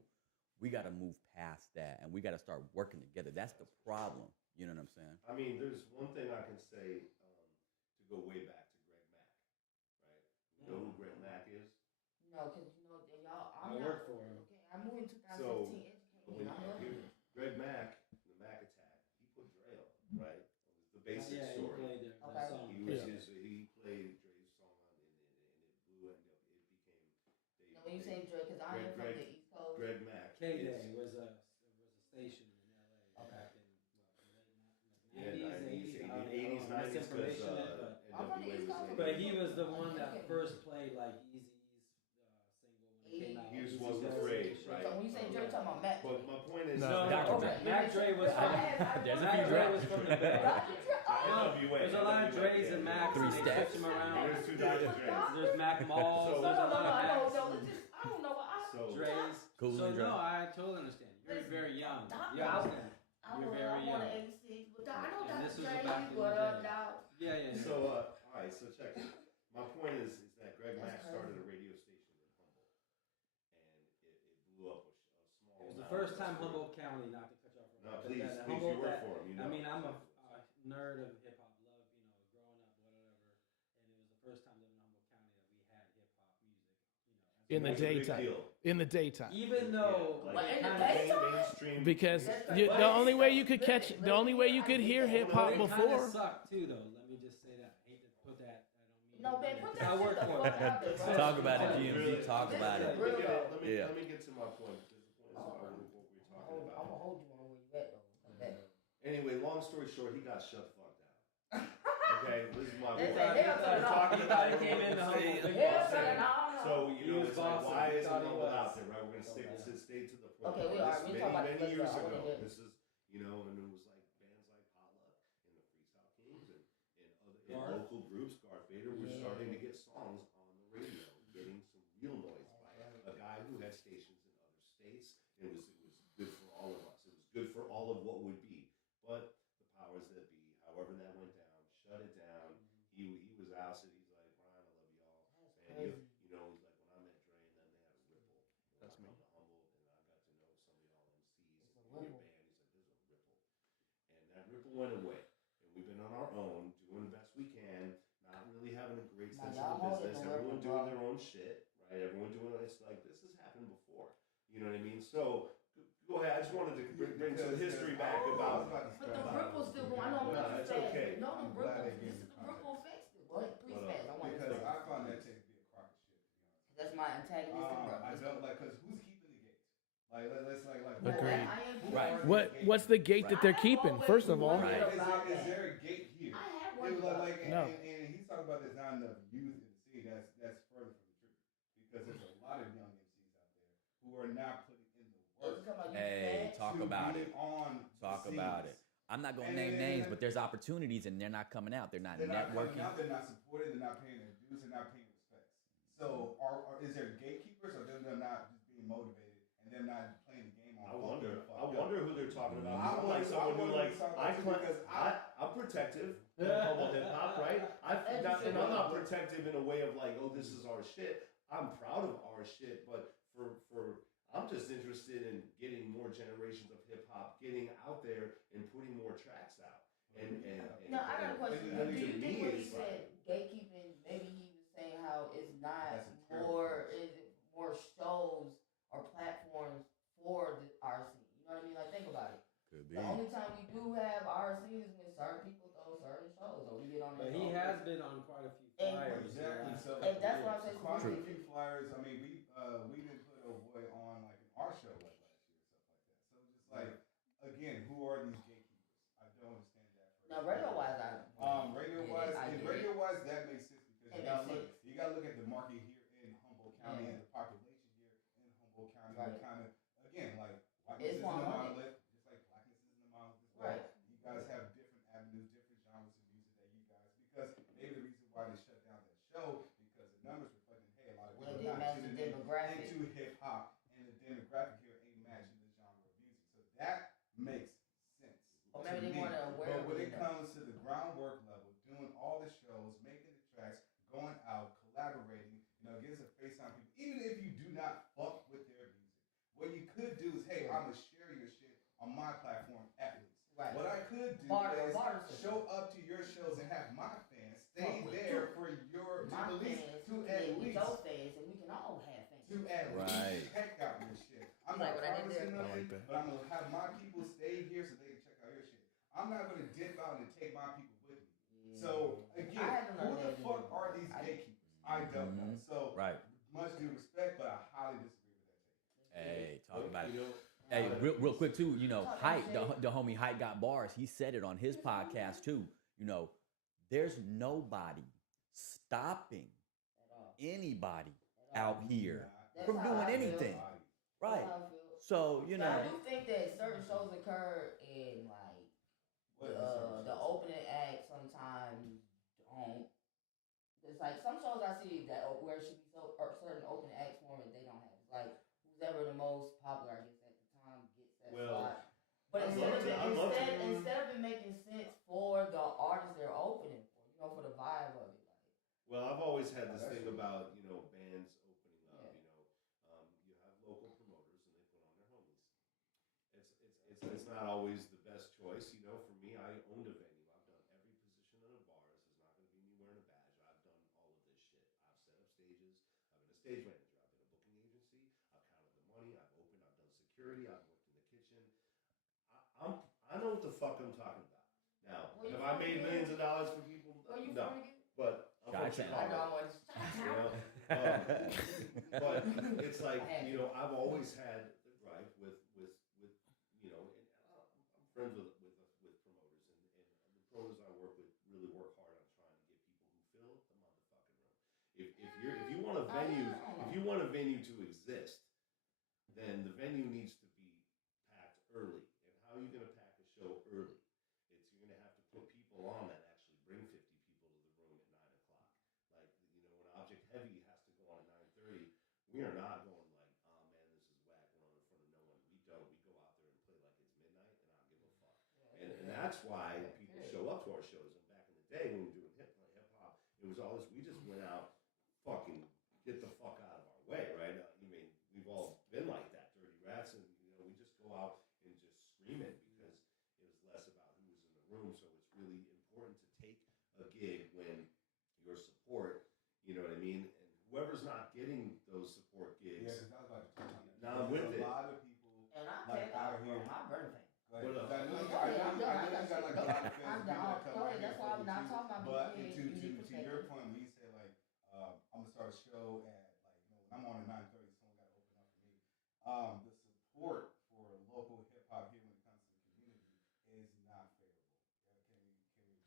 We got to move past that, and we got to start working together. That's the problem. You know what I'm saying? I mean, there's one thing I can say to go way back to Greg Mack, right? You know who Greg Mack is? No, because you know y'all. I work for him. Okay, I moved in 2015. So Educate when me. I love you it. Greg Mack, the Mack Attack, he put Dre on, right? It was the basic Yeah, story. he played that Okay. song. He was he played Dre's song on, and it blew up. It became. Now, when you say Dre, because I am from the East Coast. Greg Mack. K-Day was a station in LA back in Yeah, the 90s, 80s, 80s, 90s, because I'm from the East Coast. but he was the one that first played like Eazy-E's single when it came out. He just wasn't afraid, right? So when you say Dre, you're talking about Mac. But my point is, No, No, Dr. Mac Dre was from. There's a Mac few Dre drops. was from the Bay. NWA. There's a lot of Dre's and Macs, Three and they steps. switch them around. There's 2 Dr. Dre's. There's Mac Malls. So- There's a lot of I Macs. don't know what So Dre's. Cool So and Dre. no, I totally understand. You're very young. Doc, You understand. I You're want very I young. want an 86, but I know And Dr. this was Dre, back in what the up, day. dog? Yeah. So, all right, so check it. My point is that Greg That's Mack started crazy. a radio station in Humboldt, and it blew up a small. It was the amount first of time story. Humboldt County, not to cut you off. No, but please, that please, you Humboldt work that- for him. You know. I mean, I'm a nerd of hip hop, love growing up, whatever. And it was the first time living in Humboldt County that we had hip hop music, In the That's a big daytime. deal. In the daytime. Even though, Yeah, But in the kinda- daytime? mainstream. Because That's the right. only way you could catch, the only way you could hear hip but hop it kind before. of sucked too, though. Let me just say that. I hate to put that. I don't mean. No, man, put that I work shit the for fuck it. out there, bro. Talk about it, Really? GMZ. Talk about it. Let me get, Yeah. let me get to my point, because the point is about what we're talking I'm about. gonna hold you on where you at though. Okay. Anyway, long story short, he got shut the fuck down. Okay, this is my They point. say they'll turn it off. Talking about it came in the Humboldt. Big Yeah, Boss turn it area. off. So, you know, He was it's like, bossing. why He isn't thought he Humboldt was. out there, right? We're going to stay to the point. Okay, we are. We This talking about many the years festival. I ago. wanna hear. This is, you know, and it was like bands like Potluck and the Freestyle Kings and other Garth. local groups, Garth Vader, were Yeah. starting to get songs on the radio, getting some real noise by a guy who had stations in other states. It was good for all of us. It was good for all of what would be. But the powers that be, however that went down, shut it down. He was out, so he's like, Brian, I love y'all. That's And crazy. you know, he's like, when I met Dre and them, they had a ripple. When That's I me. come to Humboldt and I got to know some of y'all MCs It's a and your ripple. band, he's like, there's a ripple. And that ripple went away. And we've been on our own, doing the best we can, not really having a great Now, sense y'all of the holding business. the Everyone ripple, doing bro. their own shit, right? Everyone doing it's like this has happened You know what I mean? So go ahead. I just wanted to bring some history back about. But the ripple's still going. I know I'm No, not it's fast. okay. No, the I'm glad ripple. they gave This me is the ripple context. effect still. Go ahead, please, What fast. I want Because to. I found that tape to be a crock of shit, to be honest. That's my antagonistic brother. I don't like because who's keeping the gates? Let's Agreed. I am Right. What's the gate that they're keeping? First of all, Right. Is there a gate here? I have It was one. No. and he's talking about there's not enough youth in the city. That's further from the truth because there's a lot of young MCs out there who are not putting in the work. Hey, talk to about be it. On Talk the about scenes. it. I'm not gonna name names, but there's opportunities and they're not coming out. They're not They're not networking. coming out. They're not supported. They're not paying their dues. They're not paying respects. So, is there gatekeepers, or they're not just being motivated and they're not playing the game on? I wonder who they're talking about. I'm like someone who I'm protective of humble hip hop, right? And I'm not protective in a way of like, oh, this is our shit. I'm proud of our shit, but for I'm just interested in getting more generations of hip hop getting out there and putting more tracks out. No, I got a question. And Do you to think me, when he it's said like, gatekeeping, maybe he was saying how it's not That's a terrible more, is it more shows or platforms for our scene? You know what I mean? Like, think about it. Could be. The only time we do have our scene is when certain people throw certain shows or we get on But their he shows. has been on quite a few flyers. Exactly. So And that's what I'm saying. quite a few flyers. I mean, we even put a boy on like an art show like last year or stuff like that. So just like again, who are these gatekeepers? I don't understand that. Now, radio wise, Radio wise, that makes sense because It you gotta look at the market here in Humboldt County and the population here in Humboldt County. Right. And kind of again, like It's whiteness isn't a one monolith, just like blackness isn't a monolith as well. Right. You guys have different avenues, different genres of music that you guys because maybe the reason why they shut down that show because the numbers reflecting, hey, a lot of people are not tuning into hip hop, and the demographic here ain't matching the genre of music. So that makes sense. Or maybe they weren't aware. But when it comes to the groundwork level, doing all the shows, making the tracks, going out, collaborating, gives a face on people, even if you do not fuck with their music. What you could do is, hey, I'm gonna share your shit on my platform at least. Right. What I could do is show up to your shows and have my fans stay there for your my to at least your fans, and we can all have fans. to at least check out your shit. I'm not promising nothing, but I'm gonna have my people stay here so they can check out your shit. I'm not gonna dip out and take my people with me. Yeah. So again, who the fuck are these gatekeepers? I don't know. So much due respect, but I highly disagree with that take. Hey, talk about it. Hey, real quick too. Hype, the homie Hype got bars. He said it on his podcast too. There's nobody stopping anybody out here from doing anything. Right. So But I do think that certain shows occur in like the opening act sometimes don't. It's like some shows I see that where it should be certain open acts format they don't have. It's like who's ever the most popular, I guess, at the time gets that slot. But instead of it making sense for the artists they're opening for, for the vibe of it. Well, I've always had this thing about bands opening up. You have local promoters and they put on their homies. It's not always the best choice. For me, I owned a venue. I've done every position in a bar. This is not going to be me wearing a badge. I've done all of this shit. I've set up stages. I've been a stage manager. I've been a booking agency. I've counted the money. I've opened. I've done security. I've worked in the kitchen. I know what the fuck I'm talking about. Now, have I made millions of dollars for people? No. But I'm from Chicago. But it's like, I've always had the gripe with and I'm friends with promoters and the promoters I work with really work hard on trying to get people who fill the motherfucking room. If you want a venue to exist, then the venue needs to be packed early. And how are you going to pack a show early? You're going to have to put people on that actually bring 50 people to the room at 9 o'clock. Like, when Object Heavy has to go on at 9:30, we are not going like, oh man, this is whack, we're on in front of no one. We don't. We go out there and play like it's midnight and I don't give a fuck. And that's why people show up to our shows. And back in the day when we were doing hip hop, it was all this, we just went out, fucking get the fuck out of our way, right? We've all been like that, Dirty Rats, and we just go out and just scream it because it was less about who was in the room. So it's really important to take a gig when your support, you know what I mean? And whoever's not getting those support gigs, now I'm with it. the support for local hip hop here when it comes to the community is not favorable.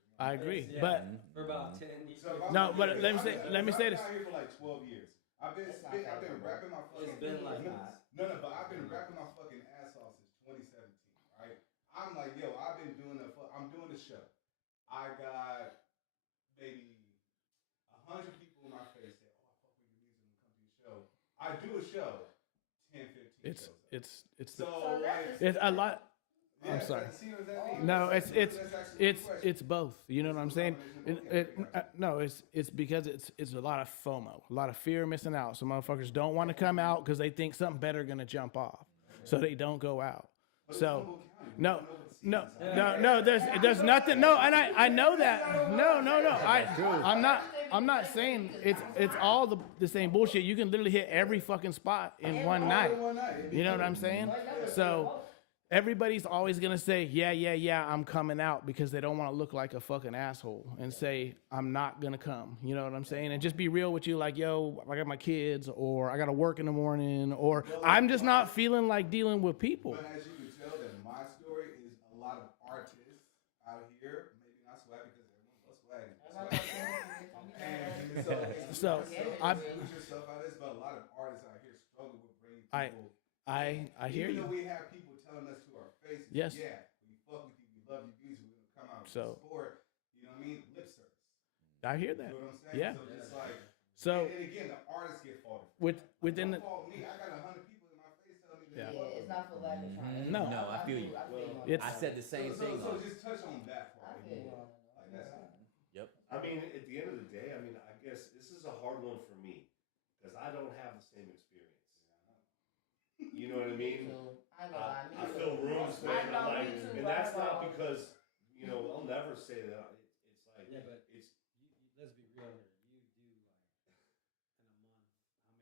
Can we I agree on that? agree, Yeah, but for about 10 years. So if I'm no, not but here, let me say I've this. been out here for like 12 years. It's not I've been favorable. rapping my fucking. It's been like It's this. not. No, but I've been rapping my fucking ass off since 2017. Right? I'm like, yo, I've been doing I'm doing the show. I got maybe 100 people in my face say, "Oh, I fuck with your music and come to your show." I do a show, 10, 15 It's shows. it's So like, it's a lot. yeah, I'm sorry. See what that means? No, Let's ask you a question. it's both. You know what I'm saying? Okay, gotcha. No, it's because it's a lot of FOMO, a lot of fear of missing out. So motherfuckers don't want to come out because they think something better gonna jump off, so they don't go out. So no. No, there's nothing. No, and I know that. No. I'm not saying it's all the same bullshit. You can literally hit every fucking spot in one night. You know what I'm saying? So everybody's always gonna say, yeah, I'm coming out because they don't want to look like a fucking asshole and say I'm not gonna come. You know what I'm saying? And just be real with you, like, yo, I got my kids, or I gotta work in the morning, or I'm just not feeling like dealing with people. But as you can tell, that my story is a lot of artists out here, maybe not swag because everyone loves swag. So I've lose yourself out of this, but a lot of artists out here struggle with bringing people. I hear Even you. though we have people telling us to our faces, Yes. yeah, we fuck with you, we love your music, we're gonna come out and So- support. You know what I mean? Lip service. I hear You that. know what I'm saying? Yeah. So just like, So and again, the artists get faulted. within the Don't fault me. I got 100 people in my face telling me. Yeah. Yeah, it's not for lack of trying. No. No, I feel you. I feel you on It's- I that. said the same thing. So just touch on that I part. feel you on Like that. that's it. Yep. I mean, at the end of the day, I mean, I guess this is a hard one for me because I don't have the same experience. You know what I mean? So, I ain't gonna lie, me I too. fill rooms, I man. know, I'm like, me too, and but that's I not know. because I'll never say that. It's like, Yeah, but it's let's be real here. You do like in a month. How many times you hit the stage in a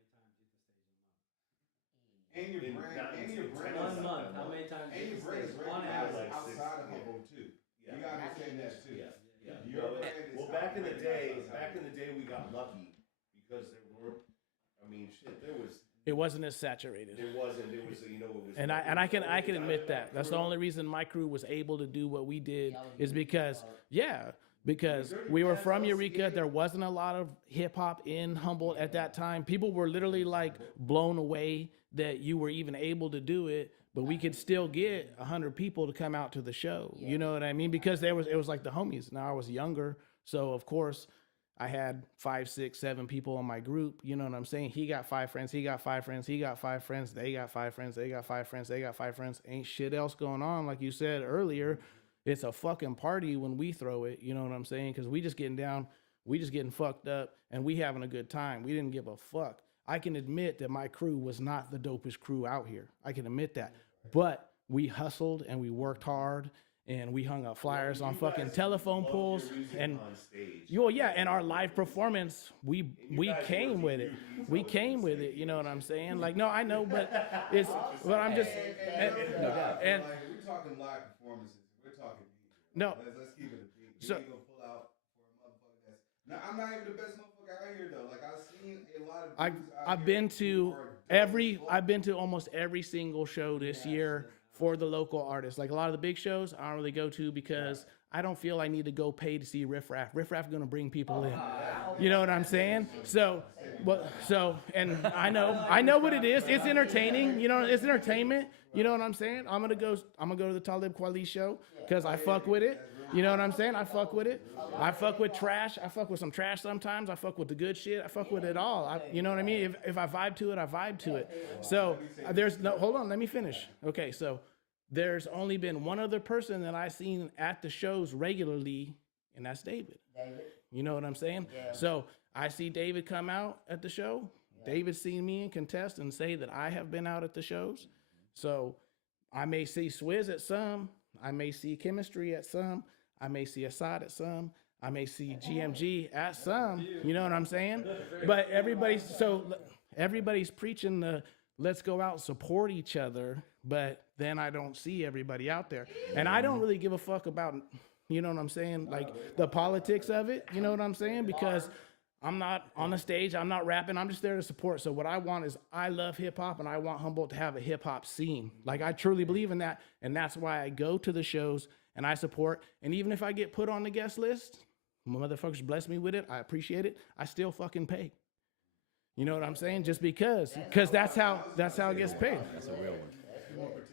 month? And your In brand, not- and your in brand, 10 One is is, month. like How many times and you your hit the brand is stage on recognized average? like outside of six, Humboldt too. yeah. You gotta understand that too. Yeah. Yeah. Your Well, brand is well, back in the recognized day, we got lucky because there weren't. I mean, shit, there was. it wasn't as saturated. There wasn't. There was. It was. And I can admit that. That's the only reason my crew was able to do what we did is because because we were from Eureka. There wasn't a lot of hip hop in Humboldt at that time. People were literally like blown away that you were even able to do it, but we could still get 100 people to come out to the show. You know what I mean? Because it was like the homies. Now I was younger, so of course I had 5, 6, 7 people in my group. You know what I'm saying? He got 5 friends. He got 5 friends. He got 5 friends. They got 5 friends. They got 5 friends. They got 5 friends. Ain't shit else going on. Like you said earlier, it's a fucking party when we throw it. You know what I'm saying? Because we just getting down, we just getting fucked up, and we having a good time. We didn't give a fuck. I can admit that my crew was not the dopest crew out here. I can admit that. But we hustled and we worked hard. And we hung up flyers on fucking telephone poles, and and our live performance, we came with it. We came with it. You know what I'm saying? Like, no, I know, but I'm just and Like, we're talking live performances. We're talking beat. No. Let's keep it a beat. So- You ain't gonna pull out for a motherfucker that's. Now I'm not even the best motherfucker out here though. Like I've seen a lot of. dudes out I've here been who to are dope as fuck. I've been to almost every single show this year for the local artists. Like a lot of the big shows, I don't really go to because I don't feel I need to go pay to see Riff Raff. Riff Raff gonna bring people in. You know what I'm saying? And I know what it is. It's entertaining. You know, it's entertainment. You know what I'm saying? I'm gonna go to the Talib Kweli show because I fuck with it. You know what I'm saying? I fuck with it. I fuck with trash. I fuck with some trash sometimes. I fuck with the good shit. I fuck with it all. You know what I mean? If I vibe to it, I vibe to it. So hold on, let me finish. Okay, so there's only been one other person that I've seen at the shows regularly, and that's David. You know what I'm saying? Yeah. So I see David come out at the show. David's seen me and contest and say that I have been out at the shows. So I may see Swizz at some. I may see Chemistry at some. I may see Assad at some. I may see GMG at some. You know what I'm saying? But everybody's preaching the let's go out and support each other, but then I don't see everybody out there. And I don't really give a fuck about, you know what I'm saying? Like the politics of it, you know what I'm saying? Because I'm not on the stage. I'm not rapping. I'm just there to support. So what I want is I love hip hop, and I want Humboldt to have a hip hop scene. Like I truly believe in that, and that's why I go to the shows and I support. And even if I get put on the guest list, motherfuckers bless me with it. I appreciate it. I still fucking pay. You know what I'm saying? Just because that's how it gets paid. That's a real one. More participants.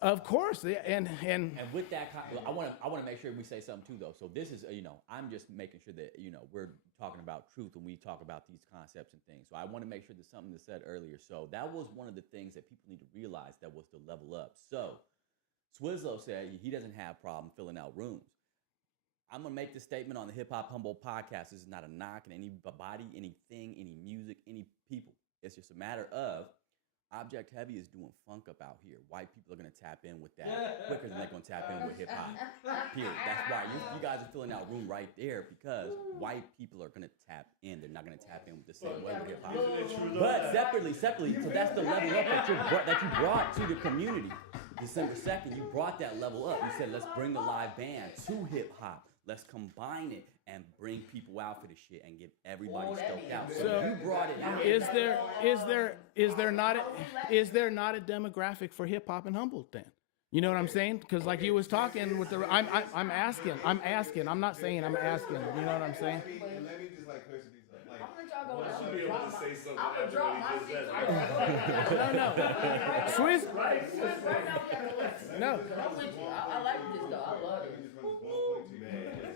Of course, and And with that, I want to make sure we say something too, though. So this is, I'm just making sure that we're talking about truth when we talk about these concepts and things. So I want to make sure that something that's said earlier. So that was one of the things that people need to realize that was the level up. So Swizzlo said he doesn't have problem filling out rooms. I'm gonna make this statement on the Hip Hop Humboldt podcast. This is not a knock on anybody, anything, any music, any people. It's just a matter of Object Heavy is doing funk up out here. White people are going to tap in with that quicker than they're going to tap in with hip hop. Period. That's why you guys are filling out room right there because white people are going to tap in. They're not going to tap in with the same way with hip hop. But separately, so that's the level up that you brought to the community. December 2nd, you brought that level up. You said, let's bring the live band to hip hop. Let's combine it and bring people out for the shit and get everybody stoked out. So you brought it out. is there not a demographic for hip hop in Humboldt then? You know what I'm saying? Because like you was talking with the, I'm asking. I'm not saying I'm asking. You know what I'm saying? Let me just like clear some things up. Like, I'm gonna let y'all go I now. should be able to say something I'm gonna after drop what my he just shit. said. No. Swizz. Right now we gotta listen. No. I'm with you. I like this though. I love it. Man.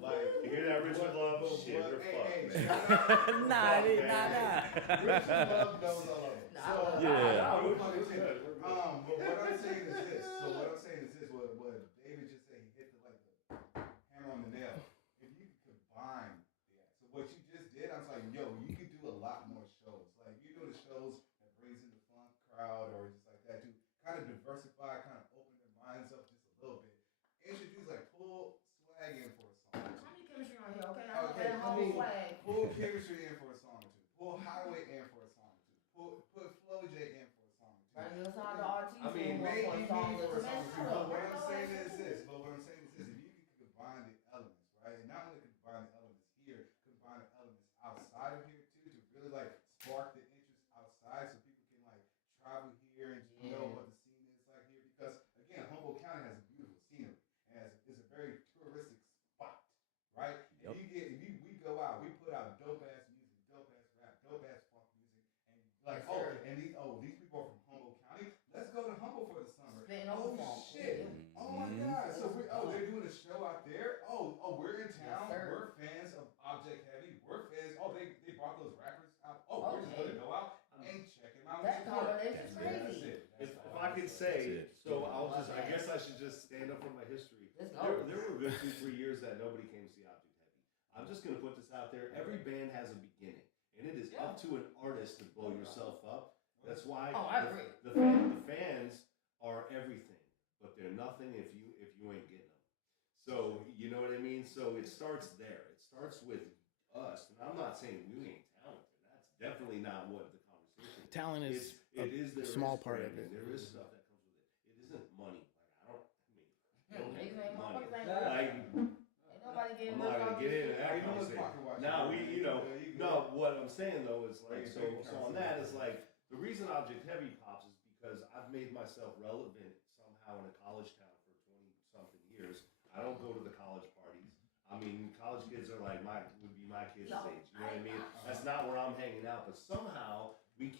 Like, you hear that, Richard Love? Shit, we're fucked, man. Nah. Richard Love knows all of it. Yeah. But what I'm saying is this. What David just said, he hit the hammer on the nail. If you could combine so what you just did, I was like, yo, you could do a lot more shows. Like you do the shows that brings in the funk crowd or just like that to kind of diversify, kind of open their minds up just a little bit. Introduce like pull swag in for a song. I need chemistry on here, okay? I'm gonna whole swag. Pull chemistry in for a song or two. Pull highway in for a song or two. Put Flo J in for a song or two. Right, you'll sound the artist. I mean, Maybe for a me song. for a song or two. But what I'm Shut saying up. is this. If you could combine the elements, right? And not only combine the elements here, combine the elements outside of here too, to really like spark the interest outside so people can like travel here and just know what the scene is like here. Because again, Humboldt County has a beautiful scenery and it's a very touristic spot, right? Yep. And we go out, we put out dope ass music, dope ass rap, dope ass funk music, and like these people are from Humboldt County. Let's go to Humboldt for the summer. Shit! Oh my God! So they're doing a show out there. We're in town. Yes, we're fans of Object Heavy. We're fans. They brought those rappers out. We're just gonna go out and check them out. That and support. combination's That's it. crazy. If I could say, so I guess I should just stand up for my history. Let's go. There were good 2-3 years that nobody came to see Object Heavy. I'm just going to put this out there. Every band has a beginning, and it is up to an artist to blow yourself up. That's why I agree. the fans are everything, but they're nothing if you ain't getting them. So you know what I mean? So it starts there. It starts with us. And I'm not saying we ain't talented. That's definitely not what the conversation is. Talent is It is a there small is part of branding. it. There is stuff that comes with it. It isn't money. Like I don't Niggas need ain't money. motherfuckers ain't Like Ain't nobody getting I'm not gonna get into that You know what's conversation. pocket watch? Now no. What I'm saying though is like Right, so on that is like the reason Object Heavy pops is because I've made myself relevant somehow in a college town for 20 something years. I don't go to the college parties. I mean, college kids are like would be my kids' age. You know what I mean? That's not where I'm hanging out. But somehow we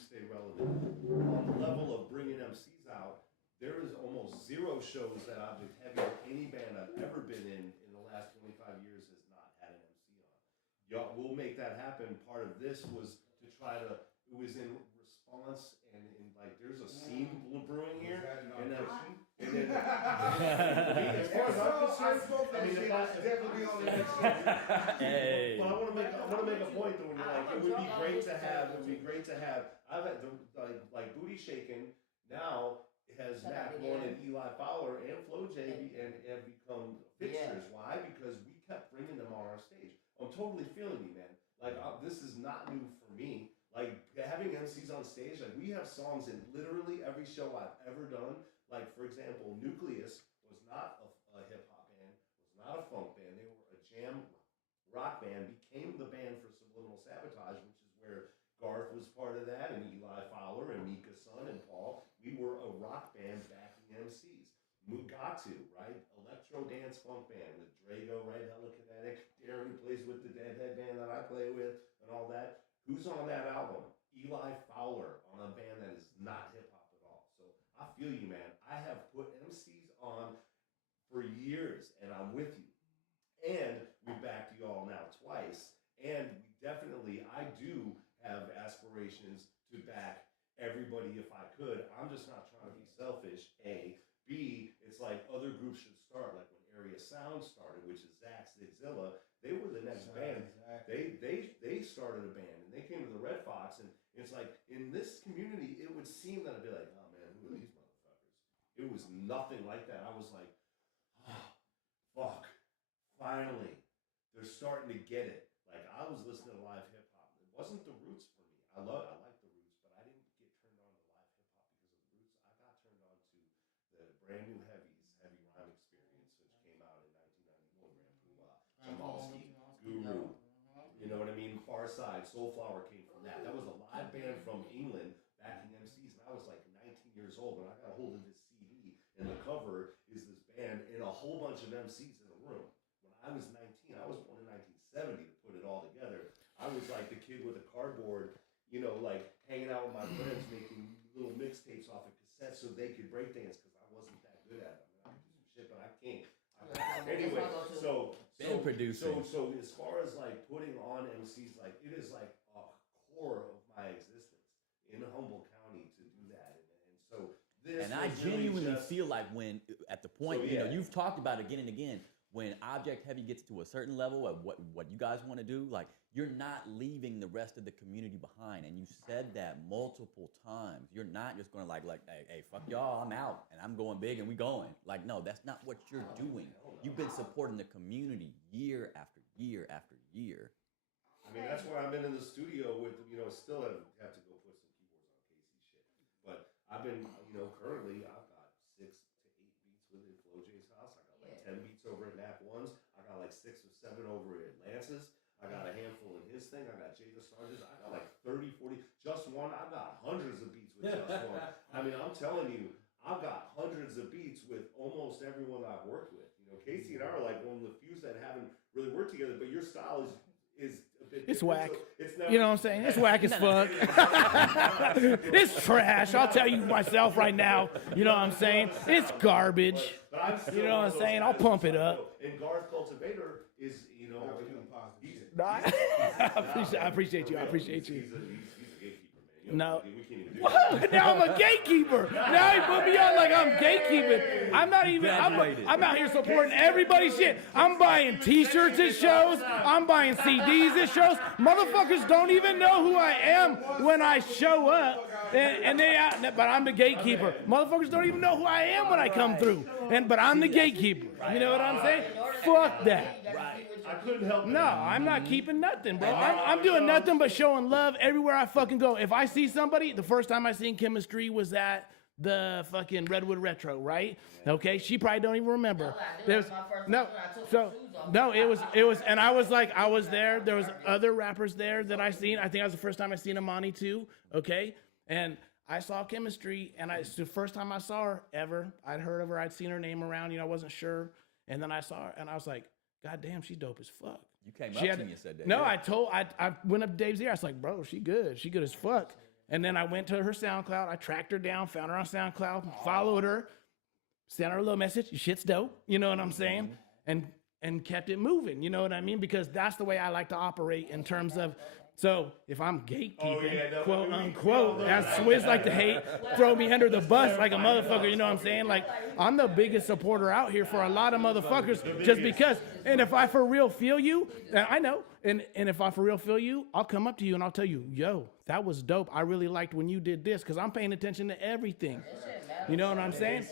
stay relevant on the level of bringing MCs out. There is almost zero shows that Object Heavy or any band I've ever been in the last 25 years has not had an MC on. Y'all, we'll make that happen. Part of this was to try to. It was in response and in like there's a scene brewing here, and then as far as I'm concerned, I mean, definitely on the next Hey. But I want to make a point though. When you're like, it would be great to have. I've had like Booty Shaking now has Matt One and Eli Fowler and Flo J and have become fixtures. Why? Because we kept bringing them on our stage. I'm totally feeling you, man. Like this is not new for me. Like having MCs on stage, like we have songs in literally every show I've ever done. Like for example, Nucleus was not a hip hop band, was not a funk band. They were a jam rock band. became the band for Subliminal Sabotage, which is where Garth was part of that, and Eli Fowler and Mika's son and Paul. We were a rock band backing MCs. Mugatu, right? Electro dance funk band with Drago, right? Hella Kinetic. Darren, who plays with the Deadhead band that I play with, and all that. Who's on that album? Eli Fowler on a band that is not hip hop at all. So I feel you, man. I have put MCs on for years, and I'm with you. And we backed you all now twice. And we definitely, I do have aspirations to back everybody if I could. I'm just not trying to be selfish, A. B, it's like other groups should start, like when Area Sound started, which is Zach Zigzilla. They were the next band. They started a band, and they came to the Red Fox, and it's like, in this community, it would seem that I'd be like, oh man, who are these motherfuckers? It was nothing like that. I was like, oh, fuck, finally, they're starting to get it. Like, I was listening to live hip hop. It wasn't the Roots for me. I like the Roots, but I didn't get turned on to live hip hop because of the Roots. I got turned on to the brand new Heavy Rhyme Experience, which came out in 1991. Grand Poobah, Jamalski, Guru. You know what I mean? Far Side, Soulflower came from that. That was a live band from England backing MCs, and I was like 19 years old when I got a hold of this CD, and the cover is this band and a whole bunch of MCs in a room. When I was 19, I was born in 1970 to put it all together. I was like the kid with a cardboard, you know, like hanging out with my friends, making little mixtapes off of cassettes so they could breakdance because I wasn't that good at it. I mean, I could do some shit, but I can't. Anyway, so as far as like putting on MCs, like it is like a core of my existence in Humboldt County to do that, and so this. And I genuinely feel like when at the point, you know, you've talked about it again and again. When Object Heavy gets to a certain level of what you guys want to do, like you're not leaving the rest of the community behind, and you said that multiple times. You're not just going to like hey, fuck y'all, I'm out, and I'm going big, and we going. Like, no, that's not what you're doing. You've been supporting the community year after year after year. I mean, that's why I've been in the studio with, you know, still have to go put some keyboards on Casey shit. But I've been, you know, currently I've got 6 to 8 beats within Flo J's house. I got like 10 beats over at Nap One's. I got like 6 or 7 over at Lance's. I got a handful in his thing. I got Jada Sargent's. I got like 30, 40. Just One, I got hundreds of beats with Just One. I mean, I'm telling you, I've got hundreds of beats with almost everyone I've worked with. You know, Casey and I are like one of the few that haven't really worked together, but your style is a bit It's different. whack. So it's never, You know what I'm saying? It's whack as fuck. It's trash. I'll tell you myself right now. You know what I'm saying? It's garbage. But I'm still You know what I'm saying? I'll pump it up. And Garth Cultivator is, you know, I appreciate you. I appreciate you. He's a gatekeeper, man. No. We can't even do What? Now I'm a gatekeeper. Now he put me on like I'm gatekeeping. I'm not even. I'm out here supporting everybody's shit. I'm buying T-shirts at shows. I'm buying CDs at shows. Motherfuckers don't even know who I am when I show up. And they out, but I'm the gatekeeper. Motherfuckers don't even know who I am when I come through. But I'm the gatekeeper. You know what I'm saying? Fuck that. I couldn't help it. No, I'm not keeping nothing, bro. I'm doing nothing but showing love everywhere I fucking go. If I see somebody, the first time I seen Chemistry was at the fucking Redwood Retro, right? Okay, she probably don't even remember. It was, and I was like, I was there. There was other rappers there that I seen. I think that was the first time I seen Amani too. Okay, and I saw Chemistry, and it's the first time I saw her ever. I'd heard of her. I'd seen her name around. You know, I wasn't sure, and then I saw her, and I was like, God damn, she dope as fuck. You came up to me and said that. No, yeah. I went up to Dave's ear. I was like, bro, she good. She good as fuck. And then I went to her SoundCloud. I tracked her down, found her on SoundCloud, followed her, sent her a little message. Your shit's dope. You know what I'm saying? And kept it moving. You know what I mean? Because that's the way I like to operate in terms of, so if I'm gatekeeping, quote unquote, as Swizz like to hate, throw me under the bus like a motherfucker, you know what I'm saying? Like, I'm the biggest supporter out here for a lot of motherfuckers just because, and if I for real feel you, and I know, and if I for real feel you, I'll come up to you and I'll tell you, yo, that was dope. I really liked when you did this because I'm paying attention to everything. You know what I'm saying?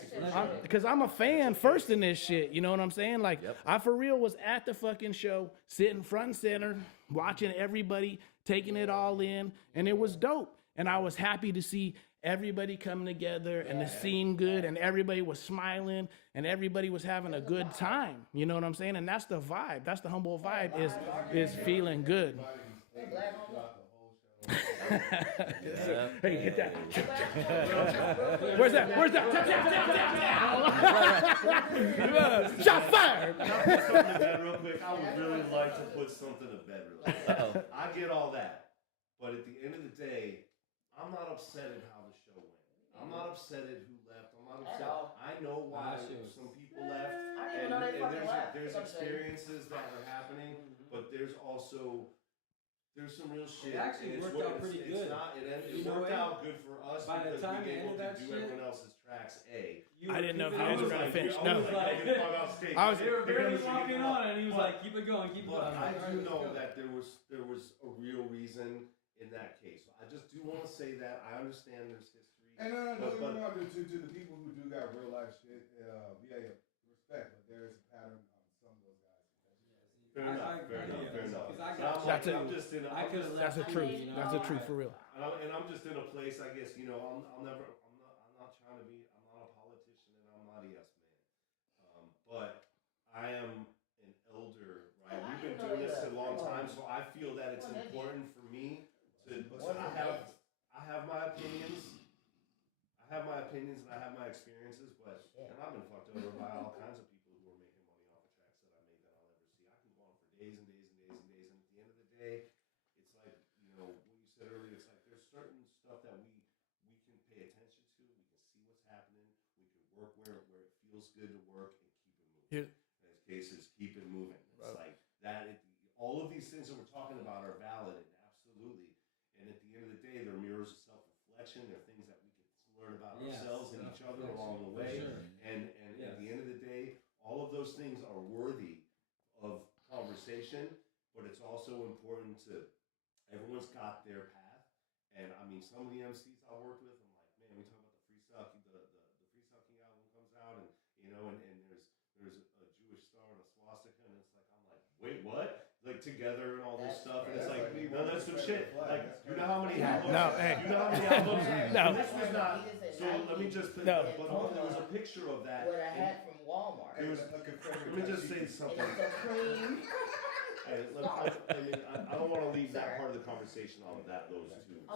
Because I'm a fan first in this shit. You know what I'm saying? Like, I for real was at the fucking show, sitting front and center, watching everybody, taking it all in, and it was dope. And I was happy to see everybody coming together and the scene good and everybody was smiling and everybody was having a good time. You know what I'm saying? And that's the vibe. That's the humble vibe is feeling good. Hey, hit that. Where's that? Where's that? Tap, tap, tap, tap, tap. Shot fired. Can I put something to bed real quick? I would really like to put something to bed real quick. I get all that. But at the end of the day, I'm not upset at how the show went. I'm not upset at who left. I'm not upset. I know why some people left. And there's experiences that are happening, but there's also some real shit. It actually worked out pretty good. It worked out good for us because we were able to do everyone else's tracks. I didn't know if you guys were going to finish. No. They were barely walking on, and he was like, keep it going, keep it going. But I do know that there was a real reason in that case. I just do want to say that. I understand there's history. And no, to the people who do got real life shit, respect, but there is a pattern on some of those guys. Fair enough. That's a truth. You know, That's a truth for real. And I'm just in a place, I guess, you know, I'm not trying to be, I'm not a politician and I'm not a yes man. But I am an elder, right? We've been doing this a long time, so I feel that it's important for me to, I have my opinions. I have my opinions and I have my experiences, but, and I've been fucked over by all kinds of people who are making money off of tracks that I made that I'll never see. I can go on for days and days and days and days, and at the end of the day, it's like, you know, what you said earlier, it's like there's certain stuff that we can pay attention to, we can see what's happening, we can work where it feels good to work and keep it moving. Here. In this case, is keep it moving. It's like that, all of these things that we're talking about are valid, and absolutely, and at the end of the day, they're mirrors of self-reflection, they're things that we can learn about ourselves and each other along the way. And at the end of the day, all of those things are worthy of conversation, but it's also important to, everyone's got their path. And I mean, some of the MCs I worked with, I'm like, man, we talk about the Freestyle King, the Freestyle King album comes out, and you know, and there's a Jewish star and a swastika, and it's like, I'm like, wait, what? Like together and all this stuff, and it's like, no, that's some shit. Like, you know how many albums? No, hey. You know how many albums? No. This was not. So let me just. No. But there was a picture of that. What I had from Walmart. It was. Let me just say something. And it's supreme. Hey, I don't want to leave that part of the conversation on those two. Let me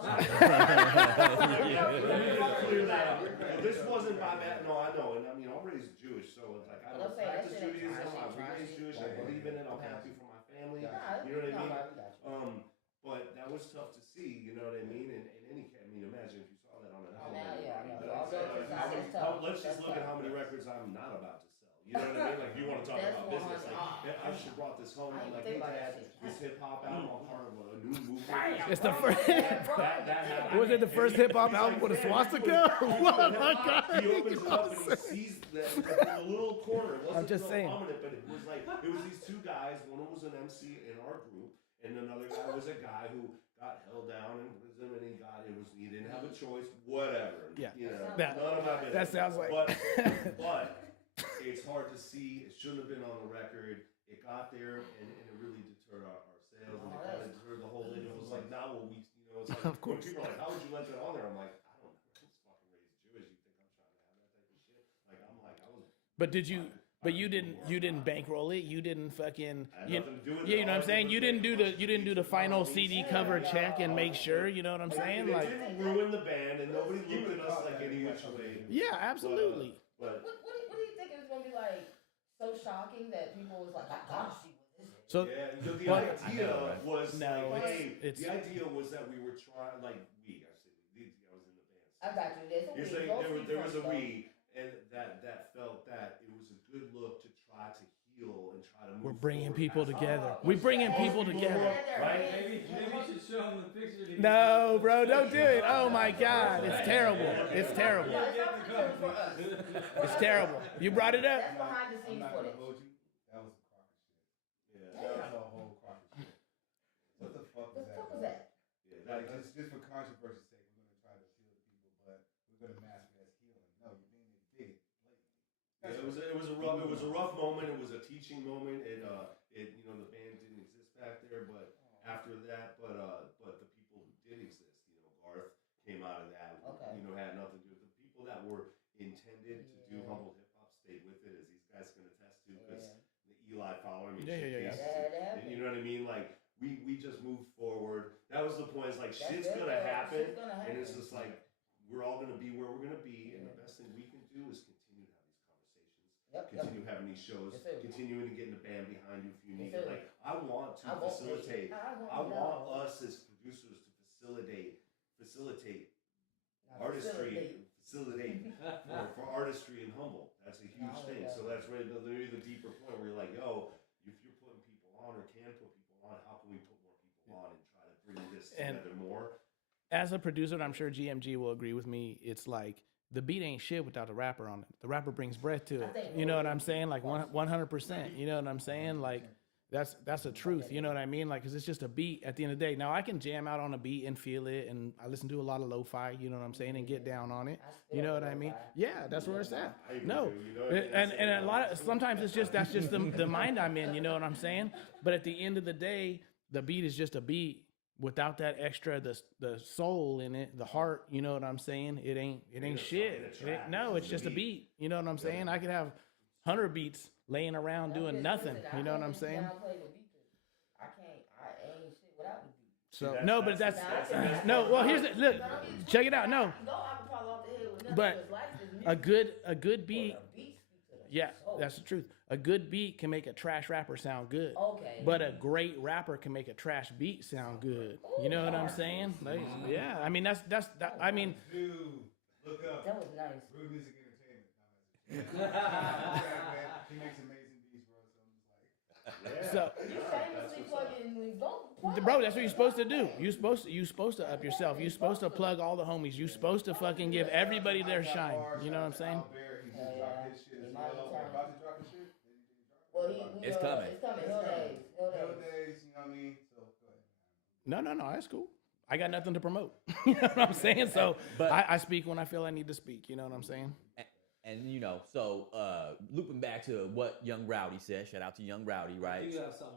clear that up. This wasn't my bad. No, I know, and I mean, I'm raised Jewish, so it's like I don't practice Judaism. I was raised Jewish. I believe in it. I'm happy for my family. You know what I mean? But that was tough to see. You know what I mean? And imagine if you saw that on an album. Let's just look at how many records I'm not about to sell. You know what I mean? Like, you want to talk about business. Like, I should have brought this home. I'm like, hey, Dad, this hip hop album, I'm part of a new movement. It's the first. That Was it the first hip hop album with a swastika? What my God! He opens it up and he sees the little corner. It wasn't I'm just saying. Prominent, but it was these two guys. One was an MC in our group, and another guy was a guy who got held down in prison, and he didn't have a choice. Whatever. Yeah. You know, That- none of my business. That sounds like. But it's hard to see. It shouldn't have been on the record. It got there, and it really deterred our sales, and it kind of deterred the whole thing. It was like, now what we, you know, it's like, Of when course. people are like, how would you let that on there? I'm like, I don't know. I was fucking raised Jewish. You think I'm trying to have that type of shit? Like, I'm like, I was. But did you? But you didn't bankroll it. You didn't fucking. You You know what I'm saying. You didn't do the final CD cover check and make sure. You know what I'm saying? It Like. didn't ruin the band, and nobody looked at us like any which way. Yeah, absolutely. But What do you think it was going to be like so shocking that people was like, I gotta see what this is? So. yeah, the Well, idea was No, like, it's- the idea was that we were trying, like I was in the band. I got you. There's a It's we. like there was a we, and that felt that it was a good look to try to heal and try to move. We're bringing forward people past together. all We're bringing those people together. right? Maybe you should show him the picture. that he No, took. bro, don't do it. Oh my God, it's terrible. It's terrible. No, it's not picture for us. It's terrible. You brought it up. That's behind the scenes footage. That was some crocker shit. Yeah. That was a whole crocker shit. What the fuck What was the that? fuck was that? Yeah, Like, just for controversy's sake, we're gonna try to appeal to people, but we're gonna mask it as healing. No, you're being a bigot blatantly. it was a rough moment. It was a teaching moment. It you know, the band didn't exist back there, but after that, but the people who did exist, you know, Garth came out of that. Okay. You know, had nothing to do with the people that were intended to do Yeah. humble hip hop stayed with it, as these guys can attest to, because Yeah. the Eli follower, I mean, Yeah, shit yeah, yeah, yeah. cases, That had to happen. you know what I mean? Like we just moved forward. That was the point. It's like That's shit's it, gonna though. happen, Shit's gonna and it's happen. just like we're all gonna be where we're gonna be, and the Yeah. best thing we can do is continue to have these conversations, Yep. continue having these shows, Yes, sir. continuing to get the band behind you if you need Yes, it. sir. Like I want to I want this facilitate. shit. I want us as producers to facilitate facilitate for artistry and humble. That's a huge thing. So that's really the deeper point where you're like, yo, if you're putting people on or can put people on, how can we put more people on and try to bring this together more? As a producer, and I'm sure GMG will agree with me, it's like the beat ain't shit without the rapper on it. The rapper brings breath to it. You know what I'm saying? Like 100%. You know what I'm saying? Like that's the truth. You know what I mean? Like, cause it's just a beat at the end of the day. Now I can jam out on a beat and feel it, and I listen to a lot of lo-fi. You know what I'm saying? And get down on it. You know what I mean? Yeah, that's where it's at. No, and a lot of sometimes it's just that's just the mind I'm in. You know what I'm saying? But at the end of the day, the beat is just a beat. Without that extra, the soul in it, the heart, you know what I'm saying? It ain't shit. No, it's just a beat. You know what I'm saying? I could have 100 beats laying around doing nothing. You know what I'm saying? I ain't shit without the beat. So no, but that's no. Well, here's the look. Check it out. No, but a good beat. Yeah, that's the truth. A good beat can make a trash rapper sound good. Okay. But a great rapper can make a trash beat sound good. You know what I'm saying? Like, yeah. I mean, that's that. I mean, Dude, look up. That was nice. Rude Music Entertainment. He makes amazing beats, bro. So I'm just like, so. You famously fucking don't. Bro, that's what you're supposed to do. You're supposed to up yourself. You're supposed to plug all the homies. You're supposed to fucking give everybody their shine. You know what I'm saying? He's gonna drop his shit as well. About to drop his shit? Well, It's coming. It's coming. Hill days. Hill days, you know what I mean? So go ahead, man. No, that's cool. I got nothing to promote. You know what I'm saying? So But- I speak when I feel I need to speak. You know what I'm saying? And you know, so looping back to what Young Rowdy said. Shout out to Young Rowdy, right? You have something.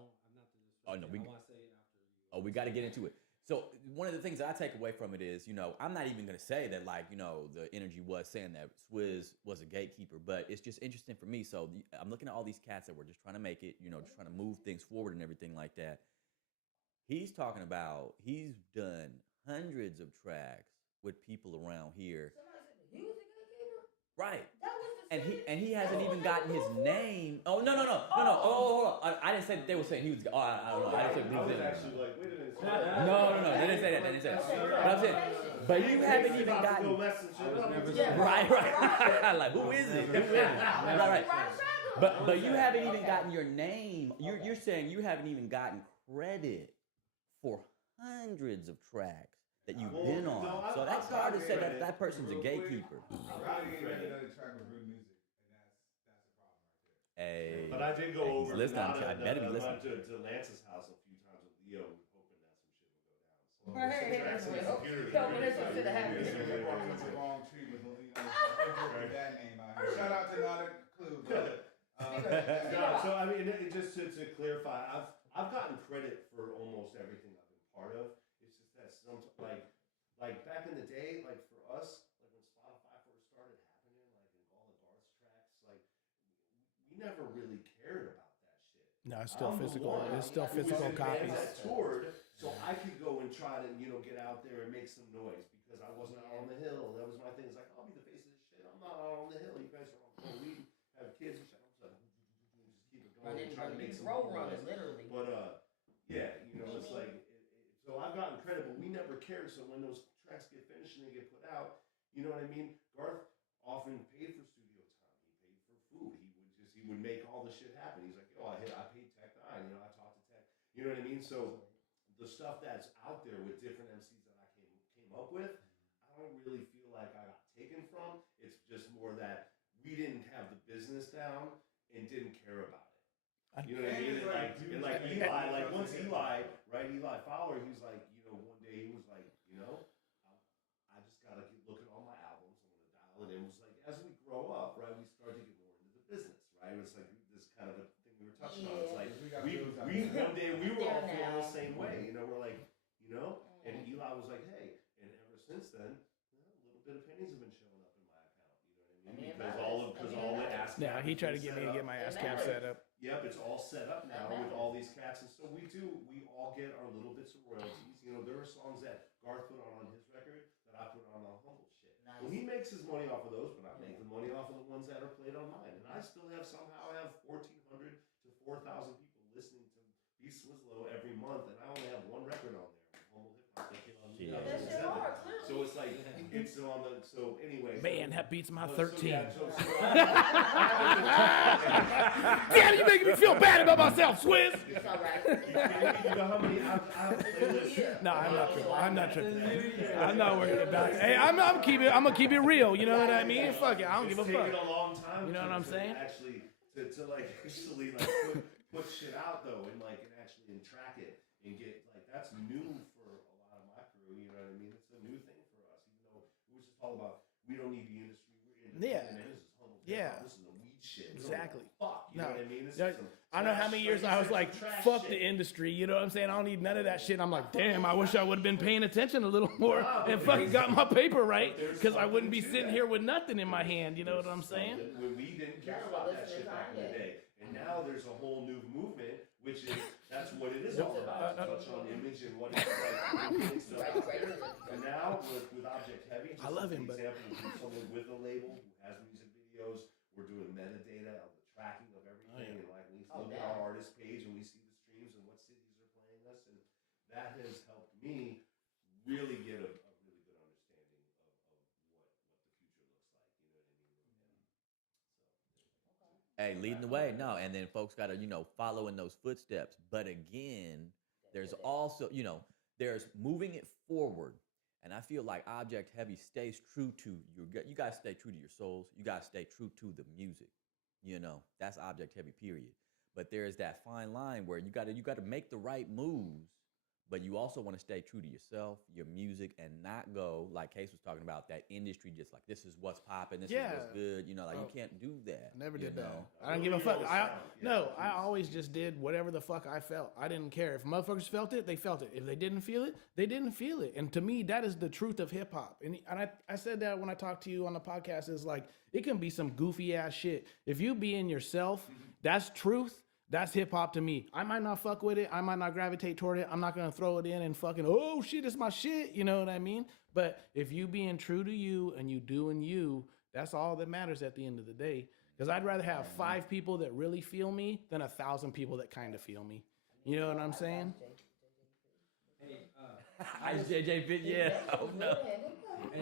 Oh, no, I want to say it after you. Oh, we got to get into it. So one of the things that I take away from it is, you know, I'm not even going to say that, like, you know, the energy was saying that Swizz was a gatekeeper, but it's just interesting for me. So I'm looking at all these cats that were just trying to make it, you know, just trying to move things forward and everything like that. He's talking about he's done hundreds of tracks with people around here. Somebody said he was a gatekeeper. Right. That was the And he hasn't even gotten his name. Oh no. Oh, hold on. I didn't say that they were saying he was. Oh, I don't know. I didn't say he I was was in. actually like, wait a minute. No. They didn't say that. They didn't say that. But I'm saying, but you haven't even gotten. Right. Like who is it? Right. But you haven't even gotten your name. You're saying you haven't even gotten credit for hundreds of tracks that you've been on. So that's hard to say that that person's a gatekeeper. Rowdy ain't got another track with Rude Music, and that's a problem right there. Hey. But I did go Hey, over. he's listening. I better be listening. To Lance's house a few times with Leo, hoping that some shit would go down. So Right. tracks on the computer. Tell me this one should have happened. It's the wrong tree with that name out here. Shout out to Not a Clue, brother. No, so I mean, just to clarify, I've gotten credit for almost everything I've been part of. It's just that some like back in the day, like for us, like when Spotify first started happening, like in all the Garth's tracks, like we never really cared about that shit. No, it's still I'm the physical. one. It's still It was physical in bands copies. that toured, so I could go and try to, you know, get out there and make some noise because I wasn't out on the hill. That was my thing. It's like, I'll be the face of this shit. I'm not out on the hill. You guys are on weed, have kids and shit. I'm just keep it going and try to make some road noise. running, literally. But yeah, you know, it's like so I've gotten credit, but we never cared. So when those tracks get finished and they get put out, you know what I mean? Garth often paid for studio time. He paid for food. He would make all the shit happen. He's like, oh, I paid Tech 9. You know, I talked to Tech. You know what I mean? So the stuff that's out there with different MCs that I came up with, I don't really feel like I got taken from. It's just more that we didn't have the business down and didn't care about it. You know what I mean? And like Eli, like once Eli, right? Eli Fowler, he was like, you know, one day he was like, you know, I just gotta keep looking at all my albums. I'm gonna dial it in. It was like as we grow up, right? We start to get more into the business, right? It's like this kind of a thing we were touching on. It's like we one day we were all feeling the same way. You know, we're like, you know, and Eli was like, hey, and ever since then, little bit of pennies have been showing up in my account. You know what I mean? I mean, Because all the ASCAP. Yeah, he tried to get me to get my ass cap set up. Yep, it's all set up now with all these cats, and so we all get our little bits of royalties. You know, there are songs that Garth put on his record that I put on Humble Shit. Nice. Well, he makes his money off of those, but I make the money off of the ones that are played on mine, and I still somehow have 1,400 to 4,000 people listening to Beast Winslow every month, and I only have one record on there, Humble Hip Hop. Yeah. That shit hard, clearly. So it's like it's on the anyway. Man, that beats my so 13. Damn, you making me feel bad about myself, Swiss. It's all right. You know how many I have playlists? No, I'm not tripping. I'm not tripping. I'm not worried about it. Hey, I'm gonna keep it real. You know what I mean? Fuck it. I don't give a It's fuck. taken a long time. You know what I'm saying? Actually, to put shit out though, and and track it and get that's new for a lot of my crew. You know what I mean? It's a new thing for us, even though it was just all about we don't need the industry. We're independent. Yeah. This is humble. Yeah. This is the weed shit. Exactly. Fuck. You No. know what I mean? This Yeah, is some I don't know how many years I was like, fuck the industry, you know what I'm saying? I don't need none of that shit. I'm like, damn, I wish I would have been paying attention a little more and fucking got my paper right, because I wouldn't be sitting here with nothing in my hand, you know what I'm saying? When we didn't care about that shit back in the day. And now there's a whole new movement, which is, that's what it is all about. Touch on image and what it's like. And now with Object Heavy, just I love him, for but example, we're someone with a label who has music videos. We're doing metadata of the tracking of everything, and we look at our artist page and we see the streams and what cities are playing us, and that has helped me really get a really good understanding of what the future looks like. You know what I mean? Hey, leading the way. No, and then folks got to, follow in those footsteps. But again, there's also, there's moving it forward. And I feel like Object Heavy stays true to you guys stay true to your souls. You guys stay true to the music. That's Object Heavy, period. But there's that fine line where you got to make the right moves, but you also want to stay true to yourself, your music, and not go, like Case was talking about, that industry just like, this is what's popping, this is what's good. You can't do that. I never did that. know? I don't give a fuck. I always just did whatever the fuck I felt. I didn't care. If motherfuckers felt it, they felt it. If they didn't feel it, they didn't feel it. And to me, that is the truth of hip hop. And I said that when I talked to you on the podcast, is like, it can be some goofy ass shit. If you being yourself, that's truth. That's hip hop to me. I might not fuck with it. I might not gravitate toward it. I'm not going to throw it in and fucking, oh shit, it's my shit. You know what I mean? But if you being true to you and you doing you, that's all that matters at the end of the day. Because I'd rather have 5 people that really feel me than 1,000 people that kind of feel me. You know what I'm saying? Hey, Ice JJ Fit, yeah. Oh no.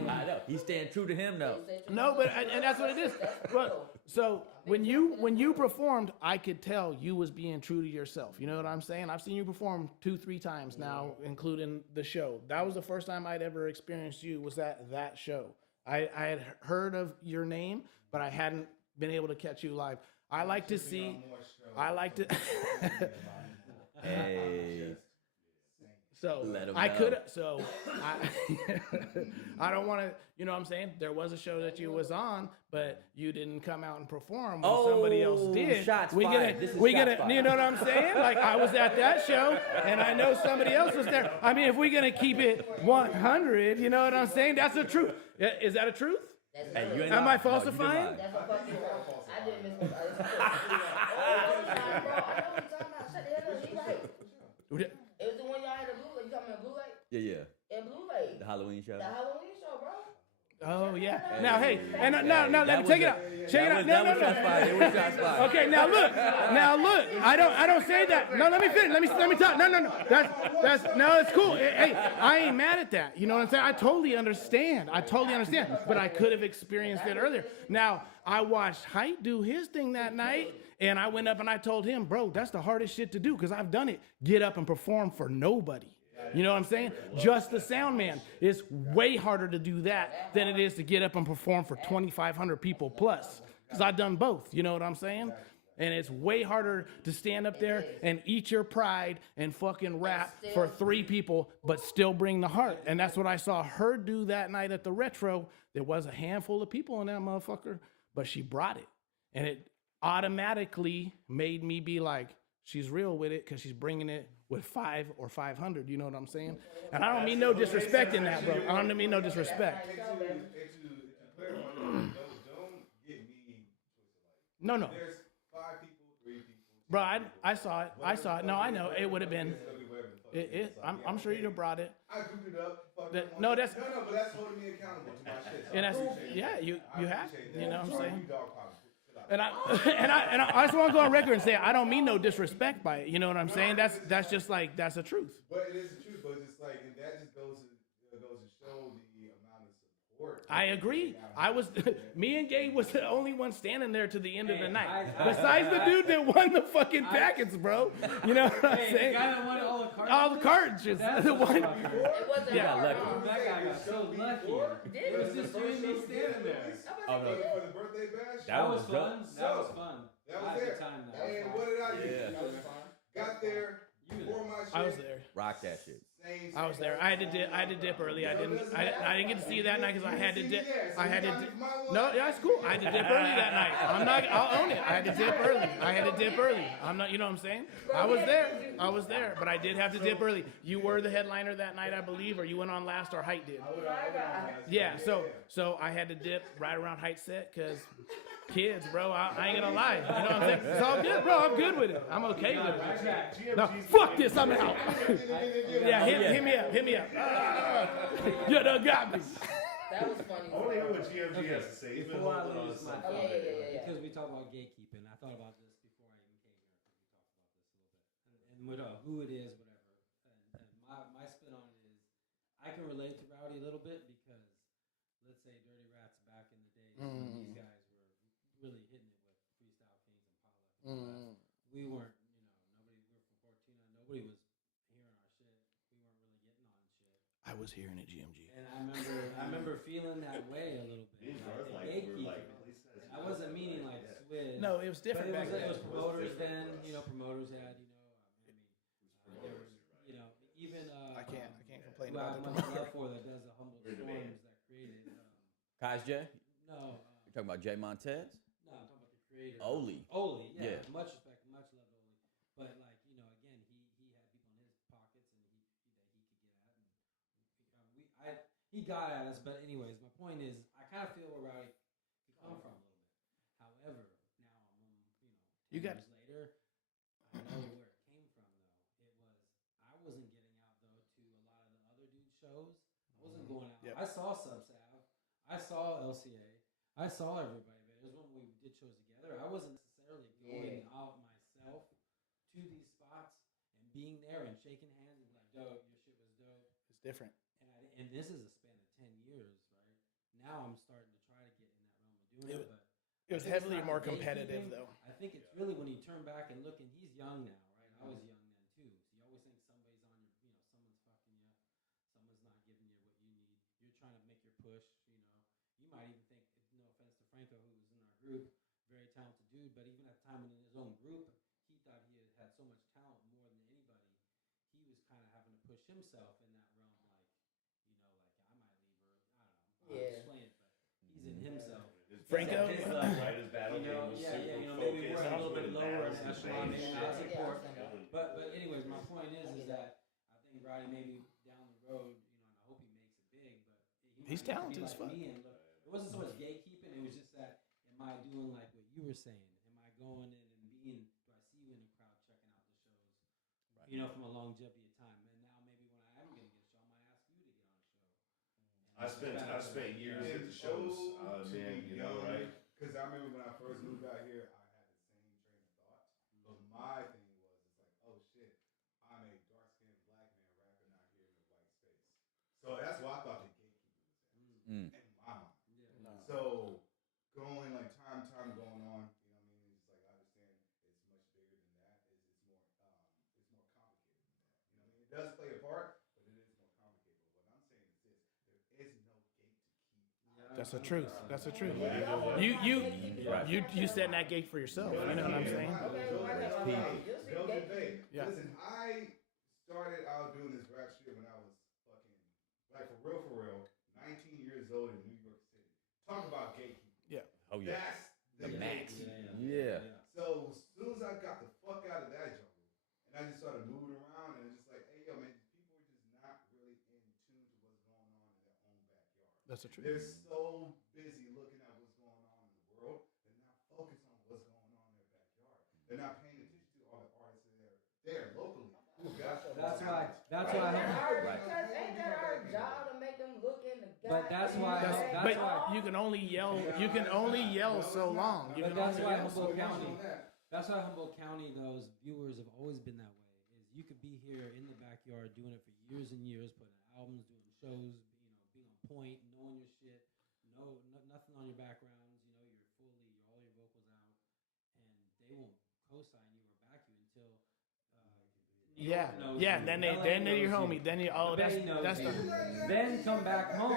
I know. He's staying true to him though. No, but and that's what it is. But so when you performed, I could tell you was being true to yourself. You know what I'm saying? I've seen you perform 2-3 times now, including the show. That was the first time I'd ever experienced you, was that show. I had heard of your name, but I hadn't been able to catch you live. I like to see. I like to. Hey. So Let 'em I know. could. So I don't want to. You know what I'm saying? There was a show that you was on, but you didn't come out and perform when somebody else did. Shots we fired. get it. You know what I'm saying? Like, I was at that show, and I know somebody else was there. I mean, if we're gonna keep it 100, you know what I'm saying? That's the truth. Is that a truth? Hey, you ain't Am I lying. No, you falsifying? didn't lie. That's a fucking wrong. I didn't miss one. Oh, bro. I know what you're talking about. Shut the hell up. You right. It was the one y'all had a blue. You talking about Blue Lake? Yeah. In Blue Lake. The Halloween show. The Halloween show, bro. Oh yeah. Now hey, and now let that me was check it a- out. Check it out. No. shots fired. It was shots fired. Okay, now look. I don't say that. No, let me finish. Let me talk. No. That's it's cool. Hey, I ain't mad at that. You know what I'm saying? I totally understand. But I could have experienced it earlier. Now, I watched Height do his thing that night, and I went up and I told him, bro, that's the hardest shit to do, because I've done it. Get up and perform for nobody. You know what I'm saying? Just the sound man. It's way harder to do that than it is to get up and perform for 2,500 people plus. Because I've done both. You know what I'm saying? And it's way harder to stand up there and eat your pride and fucking rap for 3 people, but still bring the heart. And that's what I saw her do that night at the Retro. There was a handful of people in that motherfucker, but she brought it. And it automatically made me be like, she's real with it because she's bringing it with 5 or 500. You know what I'm saying? And I don't mean no disrespect in that, bro. I don't mean no disrespect. To clarify, don't get me twisted. No, no. There's 5 people, 3 people. Bro, I saw it. I saw it. No, I know. It would have been. I'm sure you'd have brought it. I goofed it up. No, that's. No, but that's holding me accountable to my shit. So And that's, I appreciate yeah, that. you have. You know what I'm saying? Dog pound. And I just want to go on record and say I don't mean no disrespect by it. You know what I'm saying? That's just like that's the truth. But it is the truth. But it's like, and that just goes to show the amount of support. I agree. Me and Gabe was the only one standing there to the end of the night. Besides the dude that won the fucking packets, bro. You know what I'm Hey, saying? the guy that won all the cards. All the cartridges. That's The what one. I'm talking about. It wasn't Yeah, hard, lucky. huh? That guy got so lucky. It was just you and me standing there. Oh, no. For the birthday bash. That That was was fun. dope. That was fun. That I was had a there. good time though. And what did I do? Yeah. That was fun. Got there. You Pour my shit. I was there. Rock that shit. I was there. I had to dip early. I didn't get to see you that night because I had to dip. I had to dip. No, yeah, it's cool. I had to dip early that night. I'll own it. I had to dip early. I'm not, you know what I'm saying? I was there, but I did have to dip early. You were the headliner that night, I believe, or you went on last, or Height did. Yeah, so I had to dip right around Height set because kids, bro, I ain't gonna lie. You know what I'm saying? It's all good, bro. I'm good with it. I'm okay with it. No, fuck this. I'm out. Yeah, hit me up. You done got me. That was funny. I want to hear what GMG has to say. He's been Before I holding on lose to my something. thought, Yeah. because we talk about gatekeeping, I thought about this before I even came here because we talked about this a little bit, and with who it is, whatever. And my spin on it is, I can relate to Rowdy a little bit because, let's say, Dirty Rats back in the day, when these guys were really hitting it with Freestyle Kings and Paula. We weren't, we were from Fortuna. Nobody was hearing our shit. We weren't really getting on shit. I was hearing it, GMG. And I remember feeling that way a little bit. Me and Garth, the like, gatekeeper. were like, at least that's I wasn't meaning like Yeah. Swizz. No, it was different but back then. it was promoters different then. for us. Promoters had, there was, even I can't complain who I about have the much promoter. love for that does the Humble We're the Storms band. that created. Kaz J? No, You're talking about Jay Montez? no, I'm talking about the creator. Oli. Oli, yeah, Yeah. much respect, much love to Oli. But again, he had people in his pockets and that he could get at, and he got at us. But anyways, my point is, I kind of feel where Rowdy could come from a little bit. However, now You 10 got- years later, I know where it came from though. I wasn't getting out though to a lot of the other dude shows. I wasn't going out. Yep. I saw Subsav, I saw LCA, I saw everybody. But it was when we did shows together. I wasn't necessarily going out myself to these spots and being there and shaking hands and like, dope, your shit was dope. It's different. And this is a span of 10 years, right? Now I'm starting to try to get in that realm of doing it, but It was I think it's heavily not more the competitive, gatekeeping. though. I think it's really when you turn back and look, and he's young now, right? I was young then too. So you always think somebody's on your, someone's fucking you, someone's not giving you what you need. You're trying to make your push, You might even think, no offense to Franco, who was in our group, very talented dude, but even at the time in his own group, he thought he had so much talent more than anybody. He was kind of having to push himself in that realm, like, I might leave early. I don't know. I'll explain it, but he's in himself. Franco? His level, right? His battle game was Maybe super we're a little focused, bit lower in balanced, echelon, maybe shit. not support. Killing it. But anyways, my point is that I think Roddy maybe down the road, and I hope he makes it big, but He's might talented be as fuck. me and look, it wasn't so much gatekeeping, it was just that, am I doing like what you were saying? Am I going in and being, do I see you in the crowd checking out the shows, from a longevity of time? And now maybe when I am going to get a show, I might ask you to get on a show. I spent years at the shows, man, right? Because I remember when I first moved out here, I had the same train of thought. But my thing was, it's like, oh shit, I'm a dark-skinned black man rapping out here in a white space. So that's why I thought the gatekeeper was at, in my mind. Yeah. So going like time going on, it's like I understand it's much bigger than that. It's more complicated than that. It does play a part, but it is more complicated. But what I'm saying is this: there is no gate to keep. That's the truth. That's the truth. You set that gate for yourself. You know what I'm saying? Yeah. Listen, I started out doing this rap shit when I was fucking, like for real, 19 years old in New York City. Talk about gatekeeping. Yeah. Oh, yeah. That's the The max. gatekeeping. Yeah. So as soon as I got the fuck out of that jungle, I just started moving around, and it's just like, hey, yo, man, people are just not really in tune to what's going on in their own backyard. That's the truth. They're so busy looking at what's going on in the world, they're not focused on what's going on in their backyard. They're not paying attention to all the artists that are there locally who got That's why. That's Ain't why. that our, Right. because ain't that our job to make them look in the But that's why- goddamn But backyard? you can only yell. You can only yell so long. You But can that's only why yell so Humboldt long. County. That's why Humboldt County, those viewers have always been that way. Is you could be here in the backyard doing it for years and years, putting albums, doing shows, being on point, knowing your shit, nothing on your backgrounds. You're all your vocals out, and they won't co-sign you or back you until. New York knows Yeah. you, Then LA they're knows your homie. you, Then you. Oh, the that's Bay knows that's you. the. Then come back home,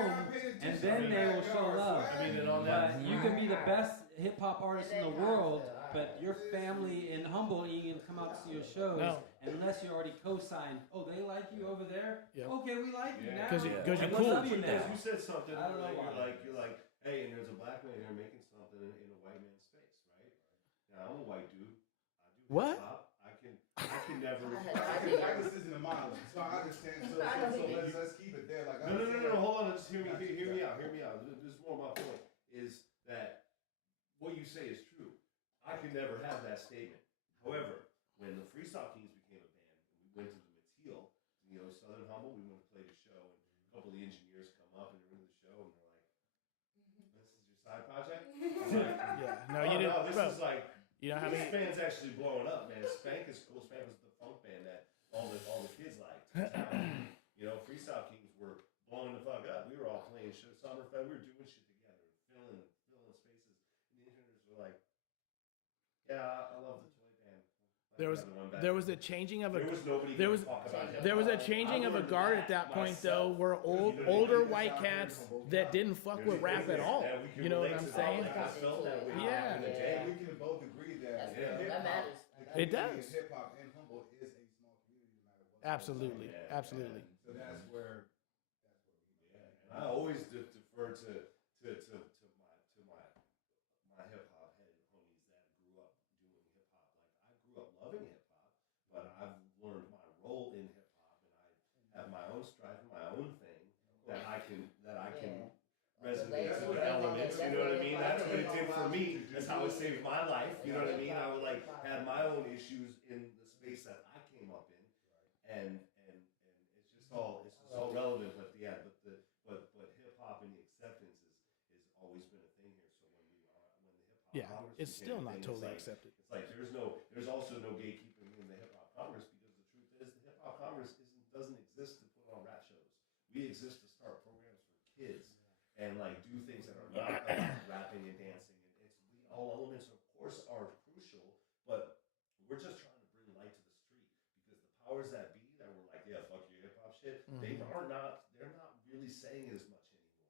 and then they will show love. I mean, and all But that. you can be the best hip hop artist in the world, but your family in Humboldt ain't gonna come out to see your shows No. unless you're already co-signed. Oh, they like you over there. Yeah. Okay, we like you Yeah. now. 'Cause you're And cool. what's up you Because now? you said something, I don't know why. you're like, hey, and there's a black man here making something in a white man's space, right? Now I'm a white dude. I do What? hip-hop. I can never. This isn't a monologue, so I understand. So let's keep it there. Like, No. Hold on. Just hear me out. This is more my point. Is that what you say is true? I could never have that statement. However, when the Freestyle Kings became a band, and we went to the Mateel, Southern Humble, we went to play the show, and a couple of the engineers come up and they're in the show, and they're like, "This is your side project?" I'm like, Yeah. No, "Oh, you didn't. no, this Bro, is like." you don't have This any. band's actually blowing up, man. Spank is cool. Spank was the funk band that all the kids liked. Freestyle Kings were blowing the fuck up. We were all playing shit. Summerfest. We were doing shit together, filling spaces. And the engineers were like, "Yeah, I love the toy band." There was a changing of a. There was nobody. there was- gonna talk about hip-hop. There was a changing of a guard at that point, though, where older white cats that didn't fuck with rap at all. Yeah, we can You know what relate I'm to saying? that. I felt that way Yeah. back in the day. We can both agree that That matters. It does. Hip hop and Humboldt is a small community, no matter what. Absolutely. Yeah, Absolutely. So that's where. Yeah, and I always defer to my hip hop head homies that grew up doing hip hop. Like I grew up loving hip hop, but I've learned my role in hip hop, and I have my own strife and my own thing that I can resonate That's to what the it is. elements. You know what I mean? That's what it did for me. That's how it saved my life. You know what I mean? I would like have my own issues in the space that I came up in, and it's just all relevant. But yeah, but hip hop and the acceptance is always been a thing here. So when the hip hop Yeah, Congress it's became still a not thing, totally it's like, accepted. It's like there's also no gatekeeping in the hip hop Congress, because the truth is the hip hop Congress doesn't exist to put on rap shows. We exist to start programs for kids and like do things that are not about rapping and dancing. And all elements, of course, are crucial, but we're just trying to bring light to the street, because the powers that be that were like, yeah, fuck your hip hop shit, they're not really saying it as much anymore.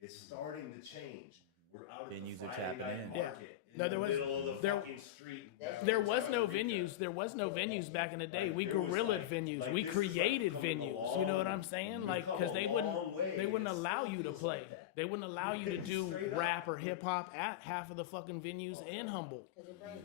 It's starting to change. We're out at Venues the are Friday tapping night in. market. No, there in the was- middle of the there- fucking street. There was no venues. There was no venues back in the day. We There was, guerrilled like- venues. like, We this is, like, created coming a venues. You know what long- I'm saying? we've Like, come because a they long way, wouldn't and it allow still you to feels play. like that. They wouldn't allow you to do Straight up. rap or hip hop at half of the fucking venues in Humboldt.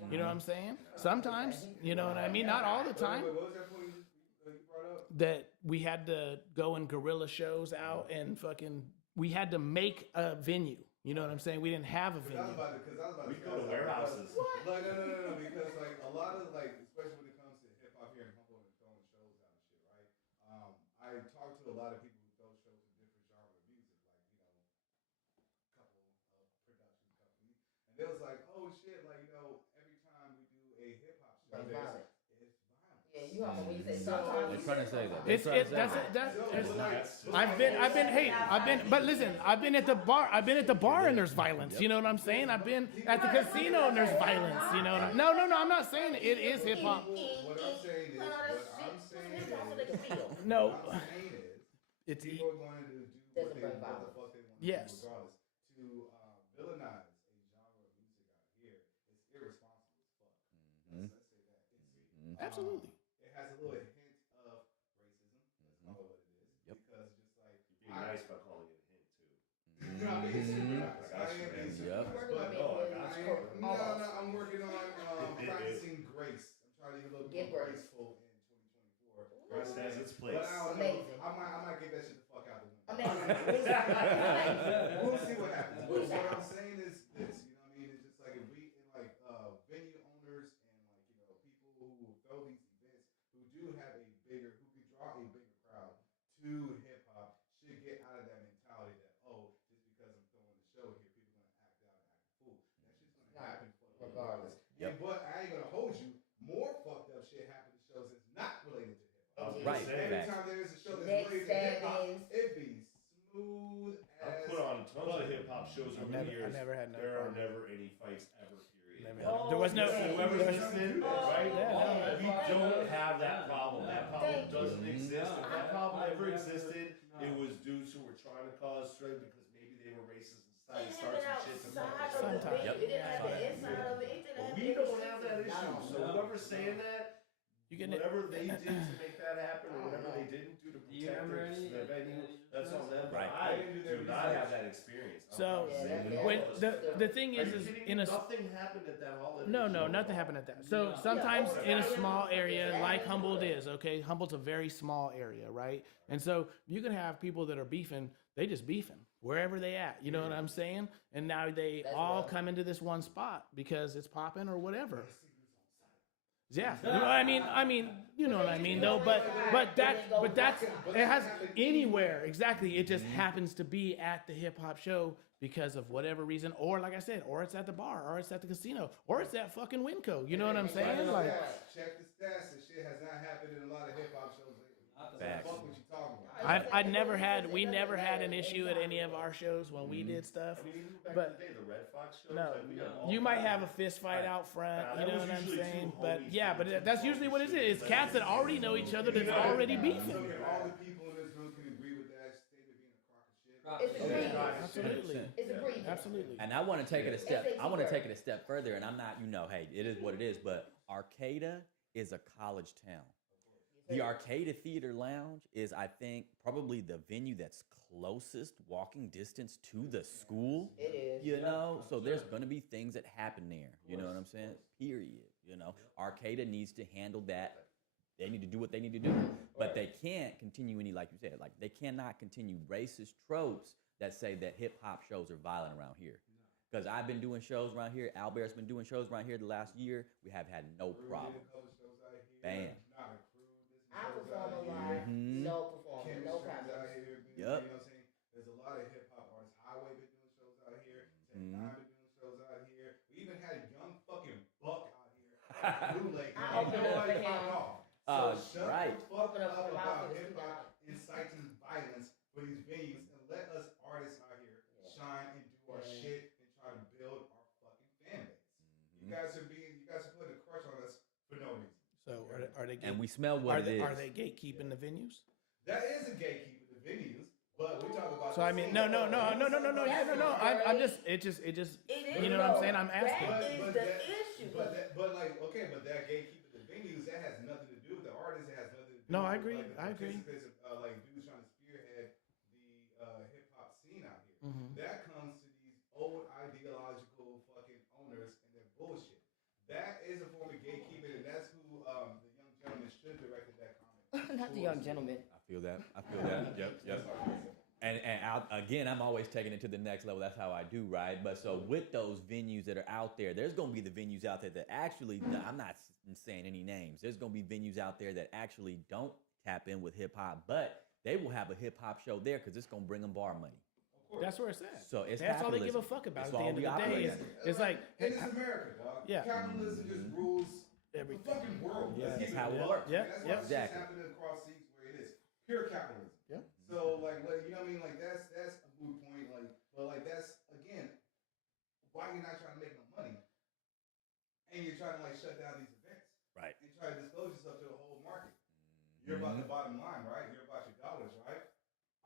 You know what I'm saying? Sometimes, you know what I mean? Not all the time. Wait, what was that point you brought up? That we had to go and guerrilla shows out and fucking. We had to make a venue. You know what I'm saying? We didn't have a Because I was venue. about to, because I was about We to go to warehouses. Like, no, because like a lot of like, especially when it comes to hip hop here in Humboldt and throwing shows out and shit, right? I talked to a lot of people who throw shows in different genres of music, like couple of production companies, and they was like, oh shit, like every time we do a hip hop show, It's it's violent. violence. Yeah, you have when you say sometimes. They're trying to say that. It's They're it. trying to say That's that. it. That's. So, like, But listen, I've been at the bar. I've been at the bar and there's violence. You know what I'm saying? I've been at the casino and there's violence. You know? No. I'm not saying it is hip hop. What I'm saying is, No, what I'm saying is, it's people are going to do what the fuck they want to Yes. do regardless. To villainize a genre of music out here is irresponsible as fuck. Let's say that. It's, absolutely. It has a little hint of racism. Let's call it what it is. Yep. Because just like Be nice by calling it a hint too. I'm being super nice. I got you, am being man. super Yep. nice, We're gonna but make no, it I got you. no, I'm working on practicing grace. I'm trying to be a little Get more grace. graceful in we'll see what happens. But what I'm saying is this, you know what I mean? It's just like if we like venue owners and like people who throw these events who do have a bigger who can draw a bigger crowd to hip hop should get out of that mentality that just because I'm throwing a show here, people are gonna act out and act a fool. That shit's gonna happen regardless. Yep. But I ain't gonna hold you. More fucked up shit happen to shows that's not related to hip hop. Right. Every time there is a show that's related to hip hop, it be smooth as. I've put on tons of hip hop shows over the years. I never had no There are problem. never any fights ever. Period. There was no. Whoever's listening, right? Yeah, We don't have that problem. That problem doesn't exist. If that problem ever existed, it was dudes who were trying to cause strife because maybe they were racist and decided to start some shit to make it. Sometimes. It didn't have the inside of it. But we don't have that issue. So whoever's saying that, whatever they did to make that happen or whatever they didn't do to protect the venue, that's on them. But Right. I do not have that experience. So when the thing is in a nothing happened at that holiday. no, nothing happened at that. So sometimes in a small area like Humboldt is, okay, Humboldt's a very small area, right? And so you can have people that are beefing, they just beefing wherever they at, you know what I'm saying? And now they all come into this one spot because it's popping or whatever. Yeah, you know what I mean, you know what I mean though. But that's it has anywhere exactly. It just happens to be at the hip hop show because of whatever reason, or like I said, or it's at the bar, or it's at the casino, or it's at fucking Winco. You know what I'm saying? Like, check the stats. This shit has not happened in a lot of hip hop shows lately. Facts. Fuck what you talking about. we never had an issue at any of our shows when we did stuff. I mean, even back But in the day, the Red Fox shows. no, like, we had all you might kinds have a of- fist fight out front. Nah, You that know was what I'm usually two saying? homies But yeah, doing but some that's fucking usually what it shit. is. It's cats that already know each other that's already So beefing. if all the people in this room can agree with that statement being a crock of shit. It's agreed. Absolutely. It's agreed. Absolutely. And I want to take it a step. SAT I want to word. take it a step further. And I'm not, hey, it is what it is. But Arcata is a college town. The Arcata Theater Lounge is, I think, probably the venue that's closest walking distance to the school. It is. You know, so there's going to be things that happen there. You know what I'm saying? Period. Arcata needs to handle that. They need to do what they need to do. But they can't continue any, like you said, like they cannot continue racist tropes that say that hip hop shows are violent around here. Because I've been doing shows around here. Albert's been doing shows around here the last year. We have had no problem. Bam. I perform a lot. No performing. No problem. Out here, Yep. you know what I'm saying? There's a lot of hip hop artists. Highway been doing shows out here. Tech Nine been doing shows out here. We even had a young fucking buck out here at Blue Lake. I opened up for Nobody him. popped off. So shut right. the fuck Open up up for him. about I'll hip figure hop it inciting violence for these venues and let us artists out here shine and do our shit and try to build our fucking fan base. You guys are putting a crush on us for no reason. So are they? And we smell what it is. Are they gatekeeping the venues? That is a gatekeeper, the venues, but we talk about. So I mean, no. Yeah, no. I'm just. It just. You know what I'm saying? I'm asking. That is the issue. But that gatekeeper, the venues, that has nothing to do with the artists. It has nothing to do. No, I with, agree. Like, the I agree. participants of, like dudes trying to spearhead the hip hop scene out here. Mhm. That comes to these old ideological fucking owners and their bullshit. That is a form of gatekeeping, and that's who the young gentleman should have directed that comment. Not the young gentleman. I feel that. Yep. And again, I'm always taking it to the next level. That's how I do, right? But so with those venues that are out there, there's going to be the venues out there that actually, I'm not saying any names. There's going to be venues out there that actually don't tap in with hip hop, but they will have a hip hop show there because it's going to bring them bar money. That's where it's at. So it's That's all they give a capitalism. fuck about That's at the all end of we the day. operate It's like And it's America, dog. Yeah. Capitalism just rules Everything. the fucking world. Yeah. Let's That's keep how it real. works. Yeah. That's Yeah. why Exactly. shit's happening across seas where it is. Pure capitalism. Yeah. So like you know what I mean? Like that's a moot point. But that's again, why you're not trying to make no money, and you're trying to shut down these events, Right. and try to disclose yourself to the whole market. You're about the bottom line, right? You're about your dollars, right?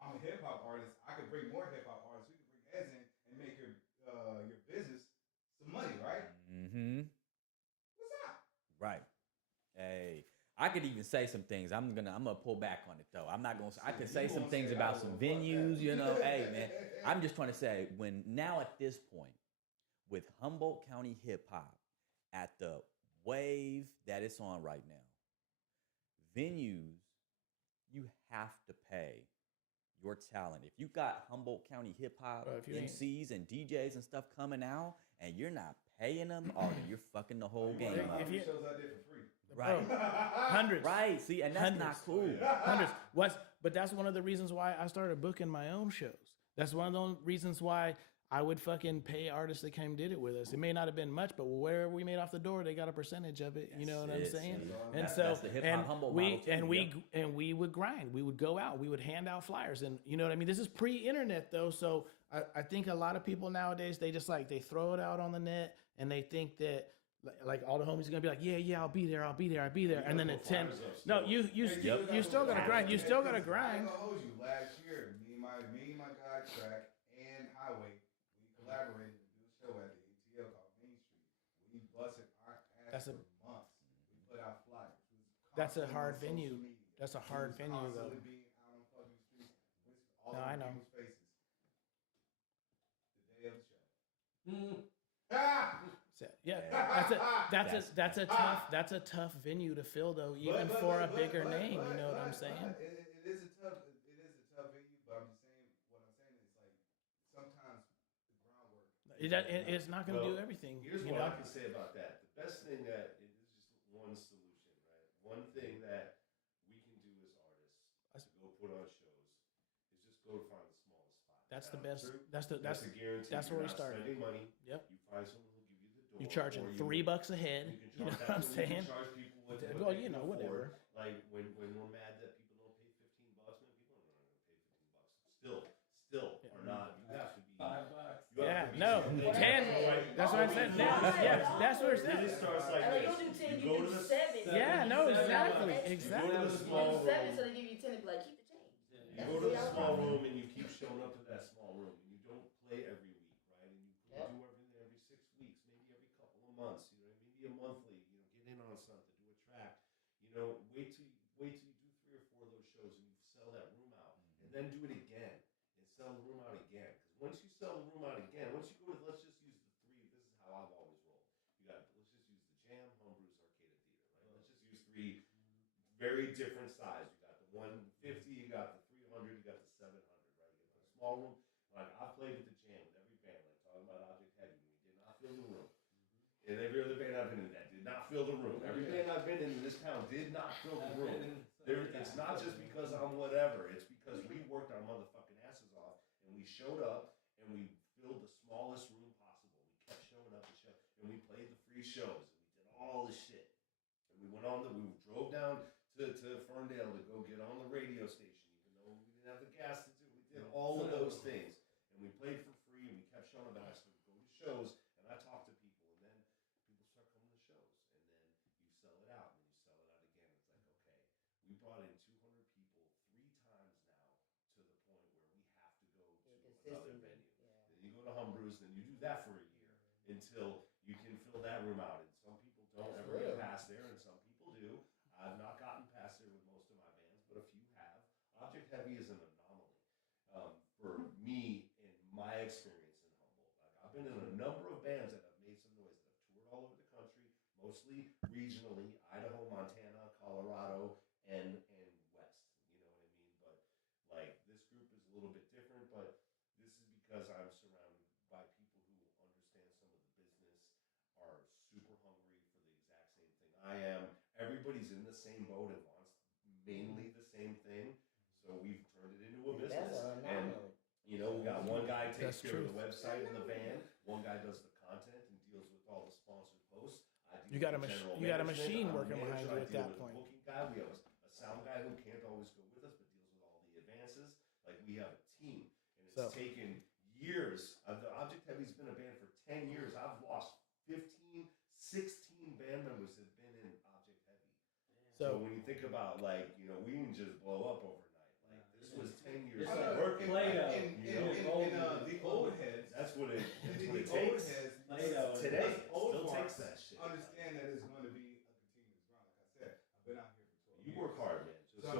I'm a hip hop artist. I could bring more hip hop artists. We could bring heads in and make your business some money, right? Mm-hmm. What's up? Right. Hey, I could even say some things. I'm gonna pull back on it though. I'm not gonna. I could say some things about some venues. Hey man, I'm just trying to say when now at this point with Humboldt County hip hop at the wave that it's on right now, venues you have to pay your talent. If you got Humboldt County hip hop Bro, if you ain't- MCs and DJs and stuff coming out, and you're not paying them, oh, then you're fucking the whole game How up. many shows I did for free? Right. Hundreds. Right. See, and that's not Hundreds. cool. Hundreds. But that's one of the reasons why I started booking my own shows. That's one of the reasons why I would fucking pay artists that came did it with us. It may not have been much, but wherever we made off the door, they got a percentage of it. You know what I'm That's it, saying? see. And That's the hip-hop Humboldt model too, and we would grind. We would go out. We would hand out flyers, and you know what I mean. This is pre-internet though, so I think a lot of people nowadays they just like they throw it out on the net and they think that. Like all the homies are gonna be like, yeah, I'll be there, and then at 10, no, you still gotta grind, you still gotta grind. I ain't gonna hold you. Last year, me and my guy Track and Highway, we collaborated to do a show at the ATL called Main Street. We busted our ass for months. We put out flyers. That's a hard constantly on venue. social media. That's a hard We was venue though. constantly being out on fucking streets, with all No, over I know. people's faces. The day of the show. Ah! Yeah, that's a tough venue to fill though, even But- for a but- bigger but- name. but- You know what I'm but- saying? but It is a tough venue, but I'm just saying what I'm saying is like sometimes the groundwork. It's not gonna do everything. Here's You what know? I can say about that. The best thing that is just one solution, right? One thing that we can do as artists to go put on shows is just go find the smallest spot. That's the Now, best. true, That's a guarantee. that's You're where we not started. Spending money. Yep. You find someone who'll give you the door. You're charging or $3 a head. You can You know charge what I'm that, saying? You can charge people what Well, they you know, can afford. whatever. Like when we're mad that people don't pay $15, man, people are not going to pay $15. Still are not. You have to be. $5. You have to be No, something. 10. Right. That's what I said. Yeah, that's what it It said. starts like And this. you do 10, you go do to the 7. Yeah, no, exactly, You go exactly. to the small You do 7, room. so they give you 10 and be like, keep the change. You go to the small room and you keep showing up to that small room and you don't play every week, right? And you Yep. do everything every 6 weeks, maybe every couple of months, you know, maybe a monthly, you know, get in on something, do a track, you know, wait till you do 3 or 4 of those shows and you sell that room out, and then do it again and sell the room out again. Because once you sell the room out again, once you go to, let's just use the 3. This is how I've always rolled. Let's just use the Jam, Homebrews, Arcade Theater, right? Let's just use 3 very different size. You got the 150, you got the 300, you got the 700, right? You got a small room. Like I played at the Jam with every band, like talking about Object Heavy, we did not fill the room. And every other band I've been in that did not fill the room. Every band I've been in this town did not fill the room. It's not just because I'm whatever. It's because we worked our motherfucking asses off and we showed up and we filled the smallest room possible. We kept showing up and we played the free shows and we did all this shit. And we drove down to Ferndale to go get on the radio station, even though we didn't have the gas to do. We did all of those things, and we played for free, and we kept showing up. And I started to go to shows, and I talked to people, and then people start coming to shows, and then you sell it out, and you sell it out again. It's like, okay, we brought in 200 people 3 times now to the point where we have to go to another venue. Then you go to Humbrew's, then you do that for a year until you can fill that room out. And some people don't ever get past there, and some people do. I've not gotten past there with most of my bands, but a few have. Object Heavy is an anomaly for me in my experience in Humboldt. Like I've been in a number of bands that have made some noise that have toured all over the country, mostly regionally, Idaho, Montana, Colorado, and West. You know what I mean? But like this group is a little bit different, but this is because I'm surrounded by people who understand some of the business, are super hungry for the exact same thing I am. Everybody's in the same boat and wants mainly the same thing. So we've turned it into a business. And you know, we got one guy takes care of the website and the van, one guy does the content and deals with all the sponsored posts. You got a machine working behind you at that point. Booking guy, we have a sound guy who can't always go with us, but deals with all the advances. Like we have a team, and it's taken years. The Object Heavy's been a band for 10 years. I've lost 15, 16 band members have been in Object Heavy. So when you think about like, you know, we didn't just blow up overnight. Like this was 10 years of work. In the old heads, that's what it the takes. old heads Today old still parts takes that shit. Understand that it's going to be a continuous grind. Like I said, I've been out here for 12 years. You work hard, man. So I'm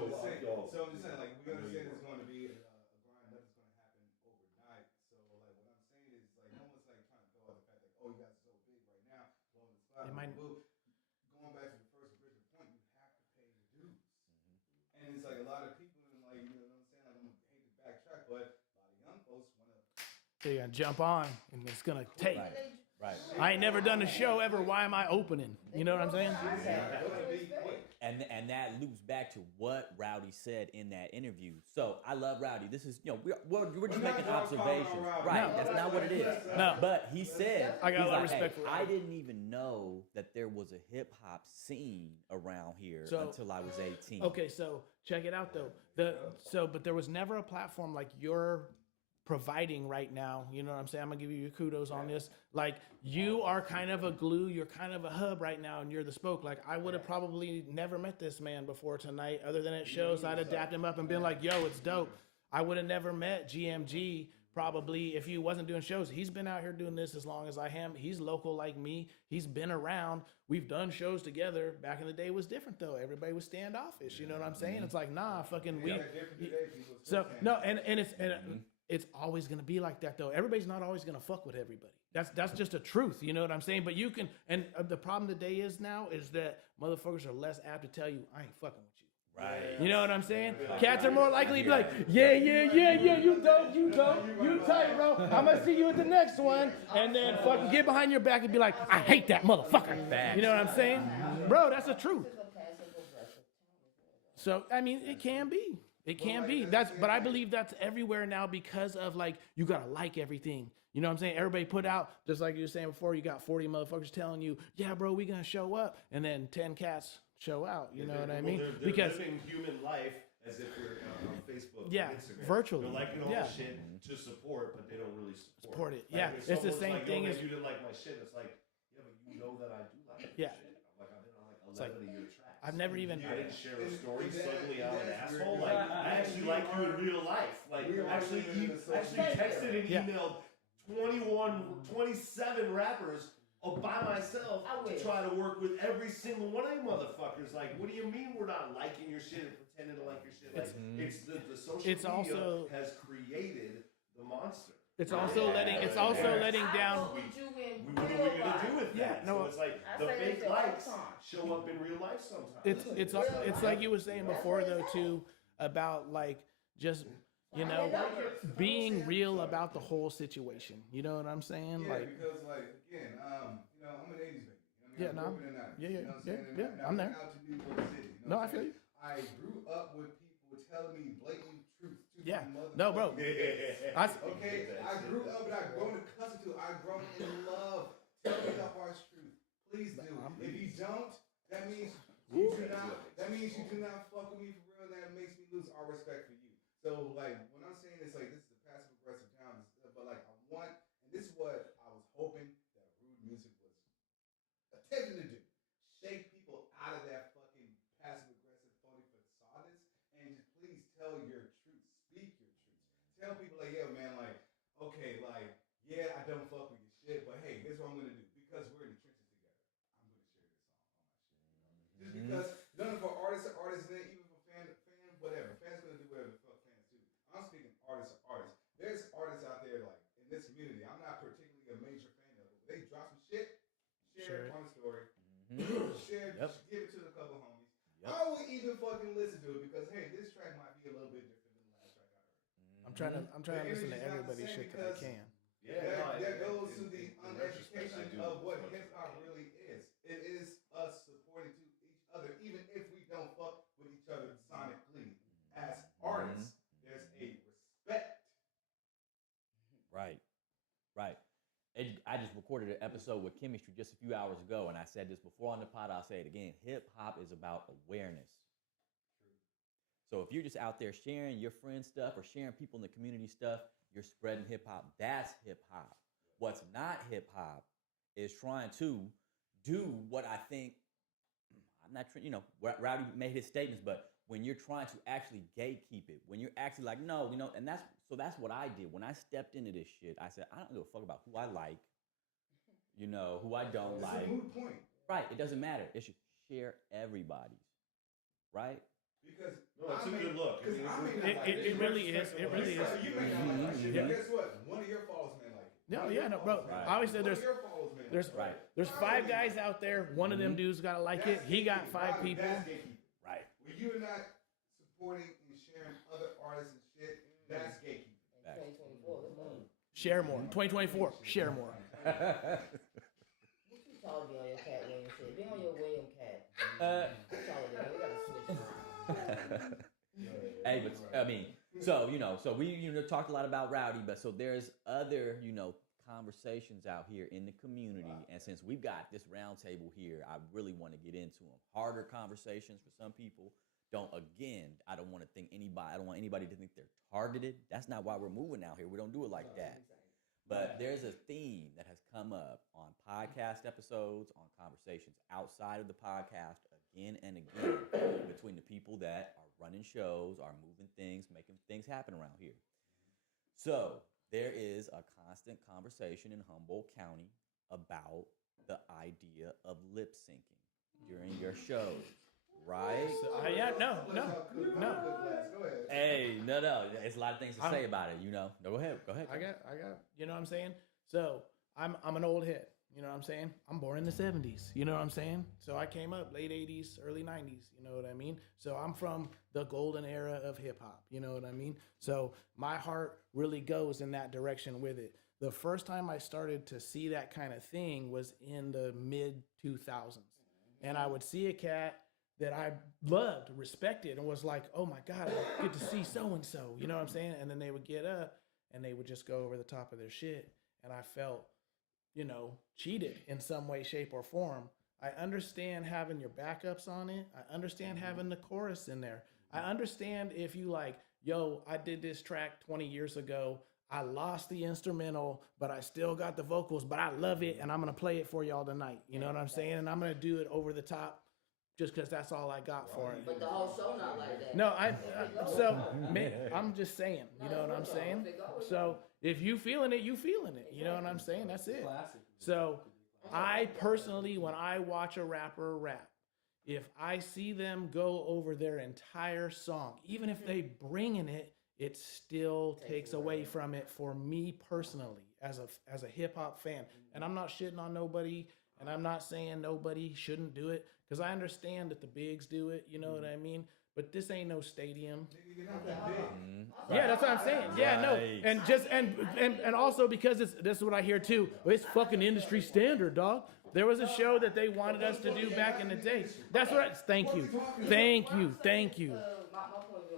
just saying, like we understand it's going to be a grind. Nothing's going to happen overnight. So like what I'm saying is like no one's like trying to throw out the fact like, oh, you guys are so big right now, blowing the spot. Going back to the first original point, you have to pay your dues. And it's like a lot of people and like, you know what I'm saying? Like I'm gonna hate to So you're gonna jump on, and it's gonna take. Right. I ain't never done a show ever. Why am I opening? You know what I'm saying? And that loops back to what Rowdy said in that interview. So I love Rowdy. This is, we're just making observations. Right. No. That's not what it is. No. But he said, I got a lot of he's respect for I Rowdy. didn't even know that there was a hip hop scene around here until I was 18. Okay, so check it out though. But there was never a platform like you're providing right now. You know what I'm saying? I'm gonna give you your kudos on this. Like, you are kind of a glue, you're kind of a hub right now, and you're the spoke. Like, I would have probably never met this man before tonight, other than at shows. I'd have dapped him up and been like, yo, it's dope. I would have never met GMG probably if he wasn't doing shows. He's been out here doing this as long as I am. He's local like me. He's been around. We've done shows together. Back in the day it was different though. Everybody was standoffish. You know what I'm saying? It's like, nah, fucking we. So no, and it's always gonna be like that though. Everybody's not always gonna fuck with everybody. That's just a truth. You know what I'm saying? But you can. And the problem today is now is that motherfuckers are less apt to tell you, I ain't fucking with you. Right. You know what I'm saying? Cats are more likely to be like, yeah, you dope, you tight, bro. I'm gonna see you at the next one, and then fucking get behind your back and be like, I hate that motherfucker. You know what I'm saying? Bro, that's the truth. So, I mean, it can be. It can be. But I believe that's everywhere now because of like, you gotta like everything. You know what I'm saying? Everybody put out, just like you were saying before, you got 40 motherfuckers telling you, yeah, bro, we gonna show up, and then 10 cats show out. You know what I mean? They're Because living human life as if we're on Facebook, yeah, and Instagram. virtually. They're liking all Yeah. the shit to support, but they don't really Support it. Like, Yeah, if it's the someone's same like, thing "Yo, as- man, you didn't like my shit." It's like, yeah, but you know that I do like your Yeah. shit. I'm like, I've been on like 11 like, of your tracks. I've never even. I didn't share a story. Exactly. Suddenly I'm an That's asshole. weird. Like, I actually like you in real life. Like, We are actually living in a texted and Yeah. emailed 27 rappers by myself I to wish. try to work with every single one of you motherfuckers. Like, what do you mean we're not liking your shit and pretending to like your shit? Like, it's the social It's media also- has created the monster. It's also letting. It's also letting down. What are we gonna do with that? Yeah, no, so it's like I the say fake that all the likes time. show up in real life sometimes. It's like you were saying before though too, about like just being real about the whole situation. You know what I'm saying? Yeah, Like, because like again, I'm an '80s baby. Yeah, I no, grew up in the 90s, yeah, you know what I'm saying? yeah, And I'm I there. went out to New York City. You No, know I what feel I'm you. saying? I grew up with people telling me blatant truth to Yeah. my mother. No, bro. Okay, I grew up and I've grown accustomed to. I've grown in love. Tell me the harsh truth, please do. If you don't, that means you do not. That means you do not fuck with me for real. And that makes me lose all respect for you. So like when I'm saying it's like this is the passive aggressive town, but like I want, and this is what I was hoping that Rude Music was attempting to do: shake people out of that fucking passive aggressive phony facades and just please tell your truth, speak your truth. Tell people like, yeah, man, like, okay, like, yeah, I don't fuck with your shit, but hey, here's what I'm gonna do because we're in the trenches together. I'm gonna share this on my shit, just because none of our artists are artists, and even for fans, whatever. Fans gonna do whatever the fuck fans do. I'm speaking artists are artists. There's artists out there like in this community. I'm not particularly a major fan of, but they drop some shit, share it on the story, share, give it to a couple homies. I will even fucking listen to it because hey, this track might be a little bit different than the last track I heard. I'm trying to listen to energy's not the everybody's same shit that I because- can. That goes to the in retrospect, I uneducation do of what as much hip as I hop can. really is. It is us supporting to each other, even if we don't fuck with each other sonically. As artists, there's a respect. Right. I just recorded an episode with Chemistry just a few hours ago, and I said this before on the pod. I'll say it again. Hip hop is about awareness. So if you're just out there sharing your friends' stuff or sharing people in the community stuff, you're spreading hip hop. That's hip hop. What's not hip hop is trying to do what I think. I'm not, Rowdy made his statements, but when you're trying to actually gatekeep it, when you're actually like, no, and that's what I did. When I stepped into this shit, I said, I don't give a fuck about who I like, who I don't It's like. a moot point. Right, it doesn't matter. It should share everybody's, right? Because It's a good look. Because I may not like It really is. It really is. You may not like my shit, Yeah. but guess what? One of your followers may like it. No, One of yeah, your no, bro. followers may like I always it. said One of your followers may there's like it. there's 5 guys out there. One of them dudes gotta like it. He got 5 people. That's gatekeeping. Right. When you're not supporting and sharing other artists and shit, that's gatekeeping. In 2024, let's go. Share more. 2024. Share more. What you taller be on your Cat William shit? Be on your William Cat. You taller than me. We gotta switch around. Hey, but I mean, so so we talked a lot about Rowdy, but so there's other conversations out here in the community, and since we've got this round table here, I really want to get into them. Harder conversations for some people. I don't want anybody to think they're targeted. That's not why we're moving out here. We don't do it like that. But there's a theme that has come up on podcast episodes, on conversations outside of the podcast again and again between the people that are running shows, are moving things, making things happen around here. So there is a constant conversation in Humboldt County about the idea of lip syncing during your shows, right? No. Hey, no. There's a lot of things to say about it, No, go ahead. I got. You know what I'm saying? So I'm an old head. You know what I'm saying? I'm born in the 70s. You know what I'm saying? So I came up late 80s, early 90s. You know what I mean? So I'm from the golden era of hip hop. You know what I mean? So my heart really goes in that direction with it. The first time I started to see that kind of thing was in the mid 2000s. And I would see a cat that I loved, respected, and was like, oh my God, I get to see so-and-so. You know what I'm saying? And then they would get up and they would just go over the top of their shit. And I felt, cheated in some way, shape, or form. I understand having your backups on it. I understand having the chorus in there. I understand if you like, I did this track 20 years ago. I lost the instrumental, but I still got the vocals, but I love it, and I'm going to play it for y'all tonight. You know what I'm saying? And I'm going to do it over the top just because that's all I got for it. But the whole show not like that. No, I'm just saying, you know what I'm saying? So if you feeling it, you feeling it. You know what I'm saying? That's it. So I personally, when I watch a rapper rap, if I see them go over their entire song, even if they bring in it, it still takes away from it for me personally as a hip hop fan. And I'm not shitting on nobody, and I'm not saying nobody shouldn't do it, because I understand that the bigs do it, you know what I mean? But this ain't no stadium. Yeah, that's what I'm saying. Yeah, no, and just and also because this is what I hear too. It's fucking industry standard, dog. There was a show that they wanted us to do back in the day. That's what. Thank you. My point of view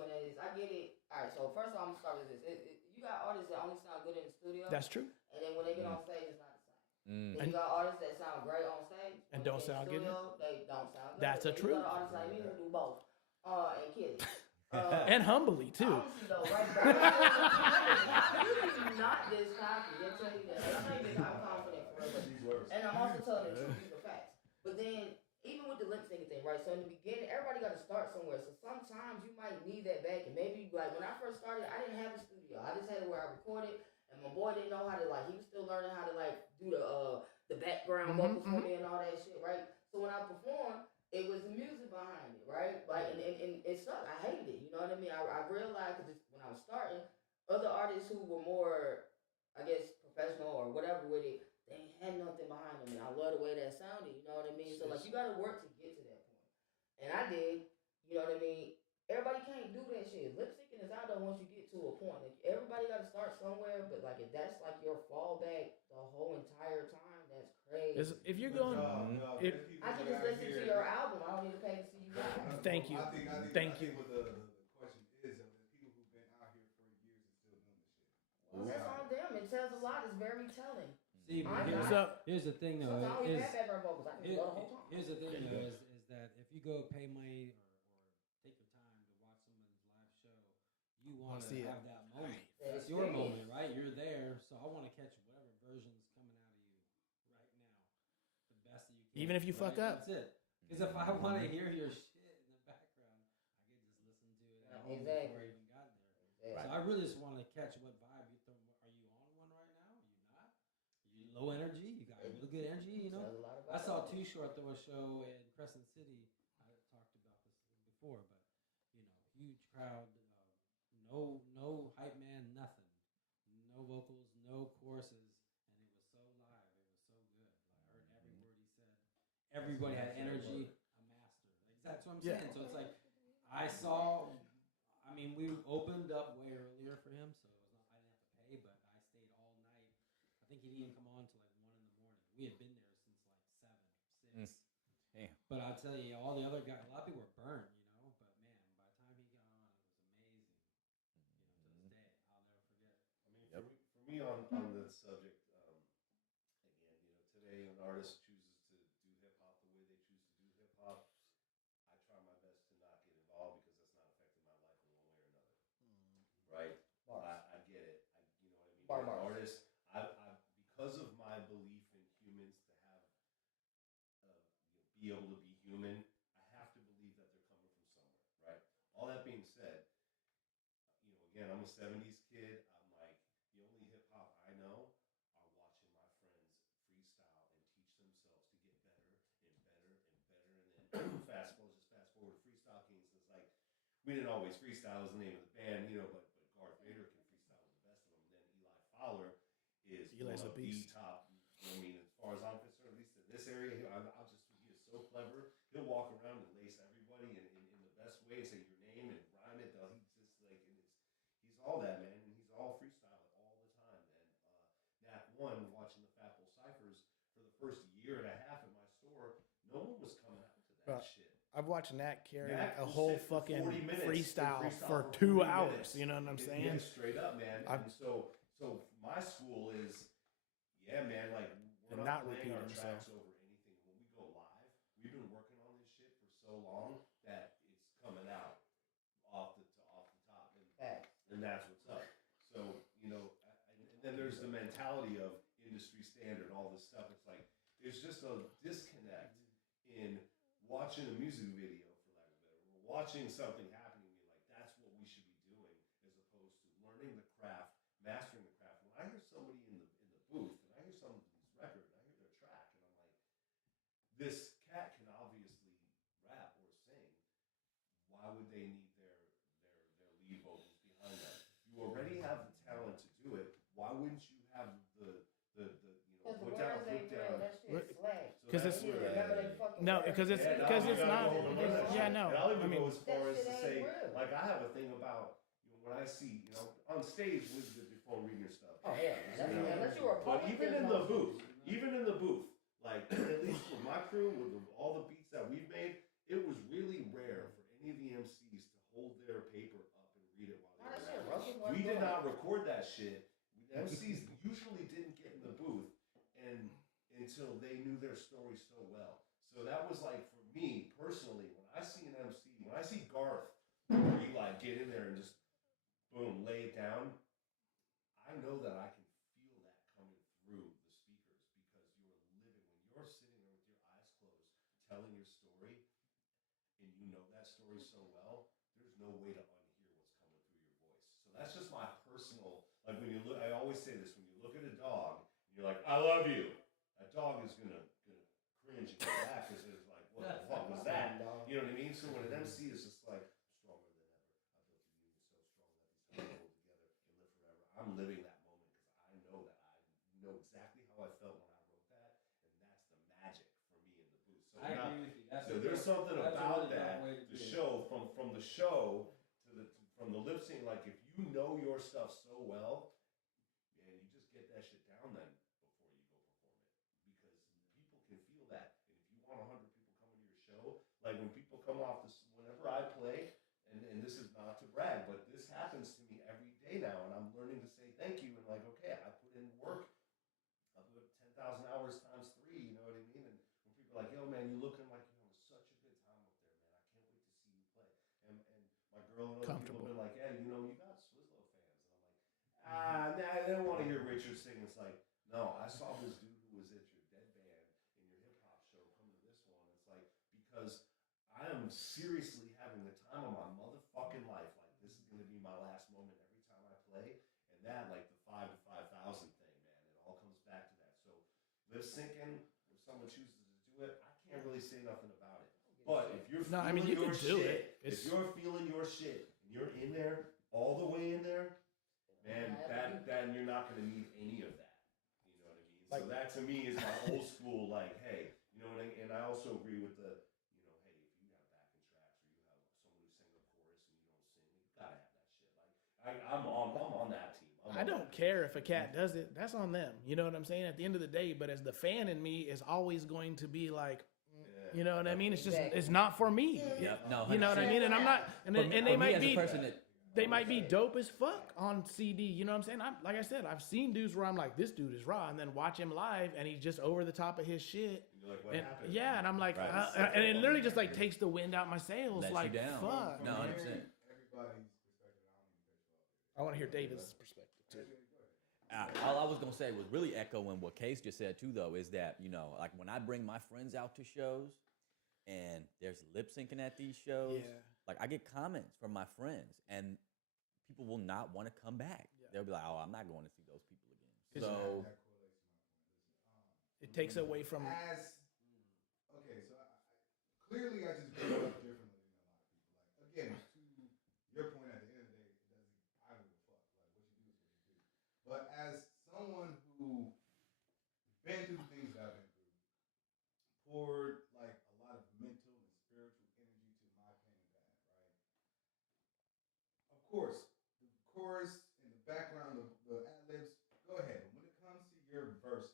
on that is, I get it. All right, so first of all, I'm gonna start with this. You got artists that only sound good in the studio. That's true. And then when they get on stage, it's not the same. Then you got artists that sound great on stage and don't sound good. They don't sound good. That's a truth. You got artists like me who do both, and kill it. And humbly too. Honestly though, right? I'm usually not this cocky. I'll tell you that. I'm confident for real. And I'm also telling the truth, these are facts. But then, even with the lip syncing thing, right? So in the beginning, everybody got to start somewhere. So sometimes you might need that back. And maybe, like, when I first started, I didn't have a studio. I just had it where I recorded. And my boy didn't know how to, he was still learning how to, do the background vocals for me and all that shit, right? So when I performed, it was the music behind it, right? And it sucked. I hated it. You know what I mean? I realized that when I was starting, other artists who were more, I guess, professional or whatever with it, they ain't had nothing behind them. And I love the way that sounded. You know what I mean? So, you got to work to get to that point. And I did. You know what I mean? Everybody can't do that shit. Lip syncing is out there once you get to a point. Everybody got to start somewhere, but, if that's, your fallback the whole entire time, that's crazy. If you're going... I can just listen to your album. I don't need to pay to see you live. Thank you. Thank you. What the question is, the people who've been out here for years and still doing this shit. Well, that's on them. It tells a lot. It's very telling. See, here's the thing, though. Here's the thing, though, is that if you go pay money or take your time to watch somebody's live show, you want to have that moment. That's your moment, right? You're there, so I want to catch whatever version's coming out of you right now, the best that you can. Even if you fuck up. That's it. Because if I want to hear your shit in the background, I can just listen to it at home before I even got there. So I really just want to catch what vibe you throw. Are you on one right now? Are you not? Are you low energy? You got really good energy, you know? I saw Too Short throw a show in Crescent City. I talked about this before, but huge crowd, no hype man, nothing, no vocals, no choruses, and it was so live. It was so good. I heard every word he said. Everybody had energy. A master. That's what I'm saying. So it's I saw. I mean, we opened up way earlier for him, so I didn't have to pay, but I stayed all night we had been there since like 7, 6. Mm. Damn. But I tell you, all the other guys, a lot of people were burned, you know. But man, by the time he got on, it was amazing. You know, to this day, I'll never forget it. I mean, Yep. for me on the subject, again, you know, today an artist chooses to do hip hop the way they choose to do hip hop. I try my best to not get involved because that's not affecting my life in one way or another. Right? Bars. I get it. You know what I mean? Bar As an bars. artist, I because of my belief in humans to have, be able to be human, I have to believe that they're coming from somewhere, right? All that being said, you know, again, I'm a '70s kid. I'm like, the only hip hop I know are watching my friends freestyle and teach themselves to get better and better and better. And then fast forward to Freestyle Kings. It's like we didn't always freestyle as the name of the band, you know, but Garth Vader can freestyle with the best of them. And then Eli Fowler is Eli's one a of the beast. top. You know what I mean, as far as I'm concerned, at least in this area, he is so clever. He'll walk around and lace everybody in the best way and say your name and rhyme it. He's just like, and he's all that, man, and he's all freestyle all the time. And Nat One, watching the Fat Bowl Ciphers for the first year and a half in my store, no one was coming out to that shit. I've watched Nat carry Nat a will whole sit for fucking 40 minutes, freestyle for 2 2 hours. minutes. You know what I'm saying? Yeah, straight up, man. And so my school is, yeah, man, like we're And not not playing repeat our himself. tracks over anything. When we go live, we've been working on this shit for so long that it's coming out off the top, and that's what's up. So you know, and then there's the mentality of industry standard, all this stuff. It's like there's just a disconnect in watching a music video, for lack of a better word, watching something happening to me. Like that's what we should be doing, as opposed to learning the craft, mastering the craft. When I hear somebody in the booth and I hear somebody's record and I hear their track, and I'm like, this cat can obviously rap or sing. Why would they need their lead vocals behind that? You already have the talent to do it. Why wouldn't you have the you know, put down, put down? That shit flag. Because it's Remember they fucking no, words. because it's Yeah, because you it's gotta not. go and learn that Yeah, shit. no. And I'll I even mean, go as far as That to shit say, ain't real. like I have a thing about, you know, when I see, you know, on stage with your phone reading your stuff. Oh yeah, You know, unless you were a but public even in figure. the booth, like at least with my crew, with all the beats that we've made, it was really rare for any of the MCs to hold their paper up and read it while That they shit were rapping. rough. We did not record that shit. MCs usually didn't get in the booth and until they knew their story so well. So that was like for me personally, when I see an MC, when I see Garth really like get in there and just boom, lay it down, I know that I can feel that coming through the speakers because you're living, when you're sitting there with your eyes closed, telling your story, and you know that story so well, there's no way to unhear what's coming through your voice. So that's just my personal, like when you look, I always say this, when you look at a dog, and you're like, I love you, that dog is gonna cringe and go back because it's like, what the fuck was that? You know what I mean? So when an MC is just like, stronger than ever, I built a union so strong that these hold together and live forever. I'm living that moment because I know that I know exactly how I felt when I wrote that, and that's the magic for me in the booth. So, I agree with you. so there's something about that to to show from the show from the lip sync. Like if you know your stuff so well, man, you just get that shit down then before you go perform it because people can feel that. And if you want 100 people coming to your show, like when people come off this, whenever I play, and this is not to brag, but this happens to me every day now, and I'm learning to say thank you and like, okay, I put in work. I put 10,000 hours times 3. You know what I mean? And when people are like, yo, man, you looking like you're having such a good time up there, man. I can't wait to see you play. And my girl and other people have been like, hey, you know, you got Swizzlo fans. And I'm like, nah, they don't want to hear Richard sing. It's like, no, I saw this dude who was at your dead band in your hip hop show come to this one. It's like, because I am seriously having the time of my motherfucking life. Like, this is going to be my last moment every time I play. And that, like the 5 to 5,000 thing, man, it all comes back to that. So lip syncing, if someone chooses to do it, I can't really say nothing about it. But if you're feeling you your can do shit, it. if you're feeling your shit and you're in there all the way in there, man, that you're not going to need any of that. You know what I mean? So that to me is my old school, like, hey, you know what I mean? And I also agree with the, you know, hey, if you have backing tracks or you have someone who sings a chorus and you don't sing, you gotta have that shit. Like, I'm on that team. I don't care if a cat does it. That's on them. You know what I'm saying? At the end of the day, but as the fan in me is always going to be like, you know what I mean? It's just, it's not for me. Yep. No, You know what I mean? And I'm not, and For me- they for me might as a be, person that- they might be dope as fuck on CD. You know what I'm saying? Like I said, I've seen dudes where I'm like, this dude is raw, and then watch him live, and he's just over the top of his shit. You're like, what And, happened? yeah, and I'm like, Right. and it literally just like takes the wind out my sails. Lets like, you down. fuck. No, 100%. Everybody's perspective. I don't even think I want to hear David's perspective too. All I was gonna say was really echoing what Case just said too, though, is that like when I bring my friends out to shows, and there's lip syncing at these shows, like I get comments from my friends, and people will not want to come back. They'll be like, "Oh, I'm not going to see those people again." So that correlates to my point. Listen, it takes away from. Okay, so clearly I just grew up differently than a lot of people. Like again, to your point, at the end of the day, I don't give a fuck. Like what you do is what you do. But as someone who been through the things that I've been through, poured like a lot of mental and spiritual energy to my pen and pad, right? Of course, the chorus and the background, the ad libs, go ahead. But when it comes to your verses,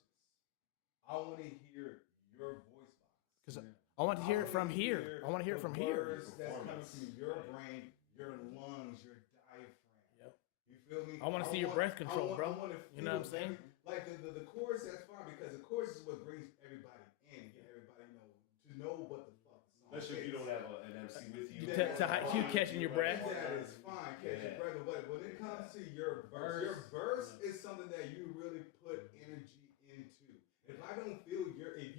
I want to hear your voice box. Because I want to hear it from here. I want to hear it from here. Words that's coming from your brain, your lungs, your diaphragm. Yep. You feel me? I want to see your breath control, bro. You know what I'm saying? Like the chorus, that's fine because the chorus is what brings everybody in, get everybody to know what the fuck the song Especially if you don't have an MC with you. You catching your breath. That is fine, catch your breath. But when it comes to your verse is something that you really put energy into. If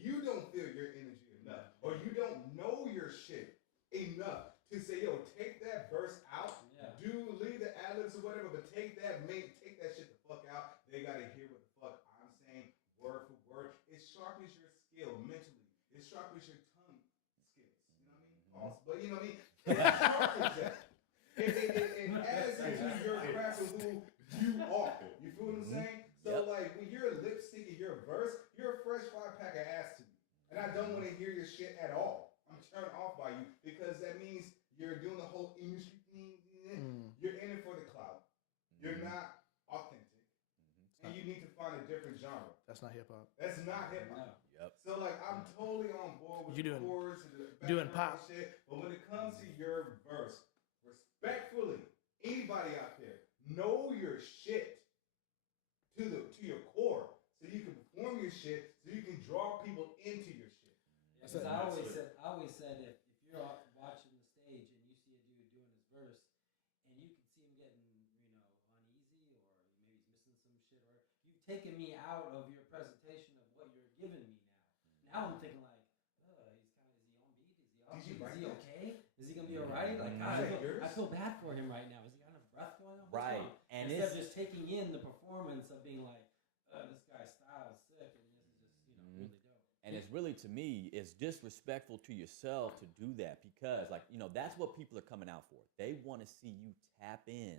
you don't feel your energy enough, or you don't know your shit enough to say, yo, take that verse out, leave the ad-libs or whatever, but take that shit the fuck out. They gotta hear what the fuck I'm saying, word for word. It sharpens your skill mentally. It sharpens your tongue skills. You know what I mean? Also, but you know what I mean? It sharpens that. It adds into your craft of who you are. You feel what I'm saying? So like when you're lip syncing your verse, you're a fresh 5-pack of ass to me. And I don't want to hear your shit at all. I'm turned off by you because that means you're doing the whole industry thing. You're in it for the clout. You're not authentic. And you need to find a different genre. That's not hip hop. That's not hip hop. Yep. So like I'm totally on board with the chorus and the doing background pop shit. But when it comes to your verse, respectfully, anybody out there, know your shit to your core, so you can perform your shit, so you can draw people into your shit. Because I always said if you're watching the stage and you see a dude doing his verse, and you can see him getting uneasy, or maybe he's missing some shit, or you've taken me out of your presentation of what you're giving me now. Now I'm thinking like, is he on beat? Is he okay? Is he gonna be alright? Like, I feel bad for him right now. Is he got enough breath going on? What's wrong? And instead of just taking in the performance of being like, this guy's style is sick, and this is just really dope. And it's really, to me, it's disrespectful to yourself to do that because, like, that's what people are coming out for. They want to see you tap in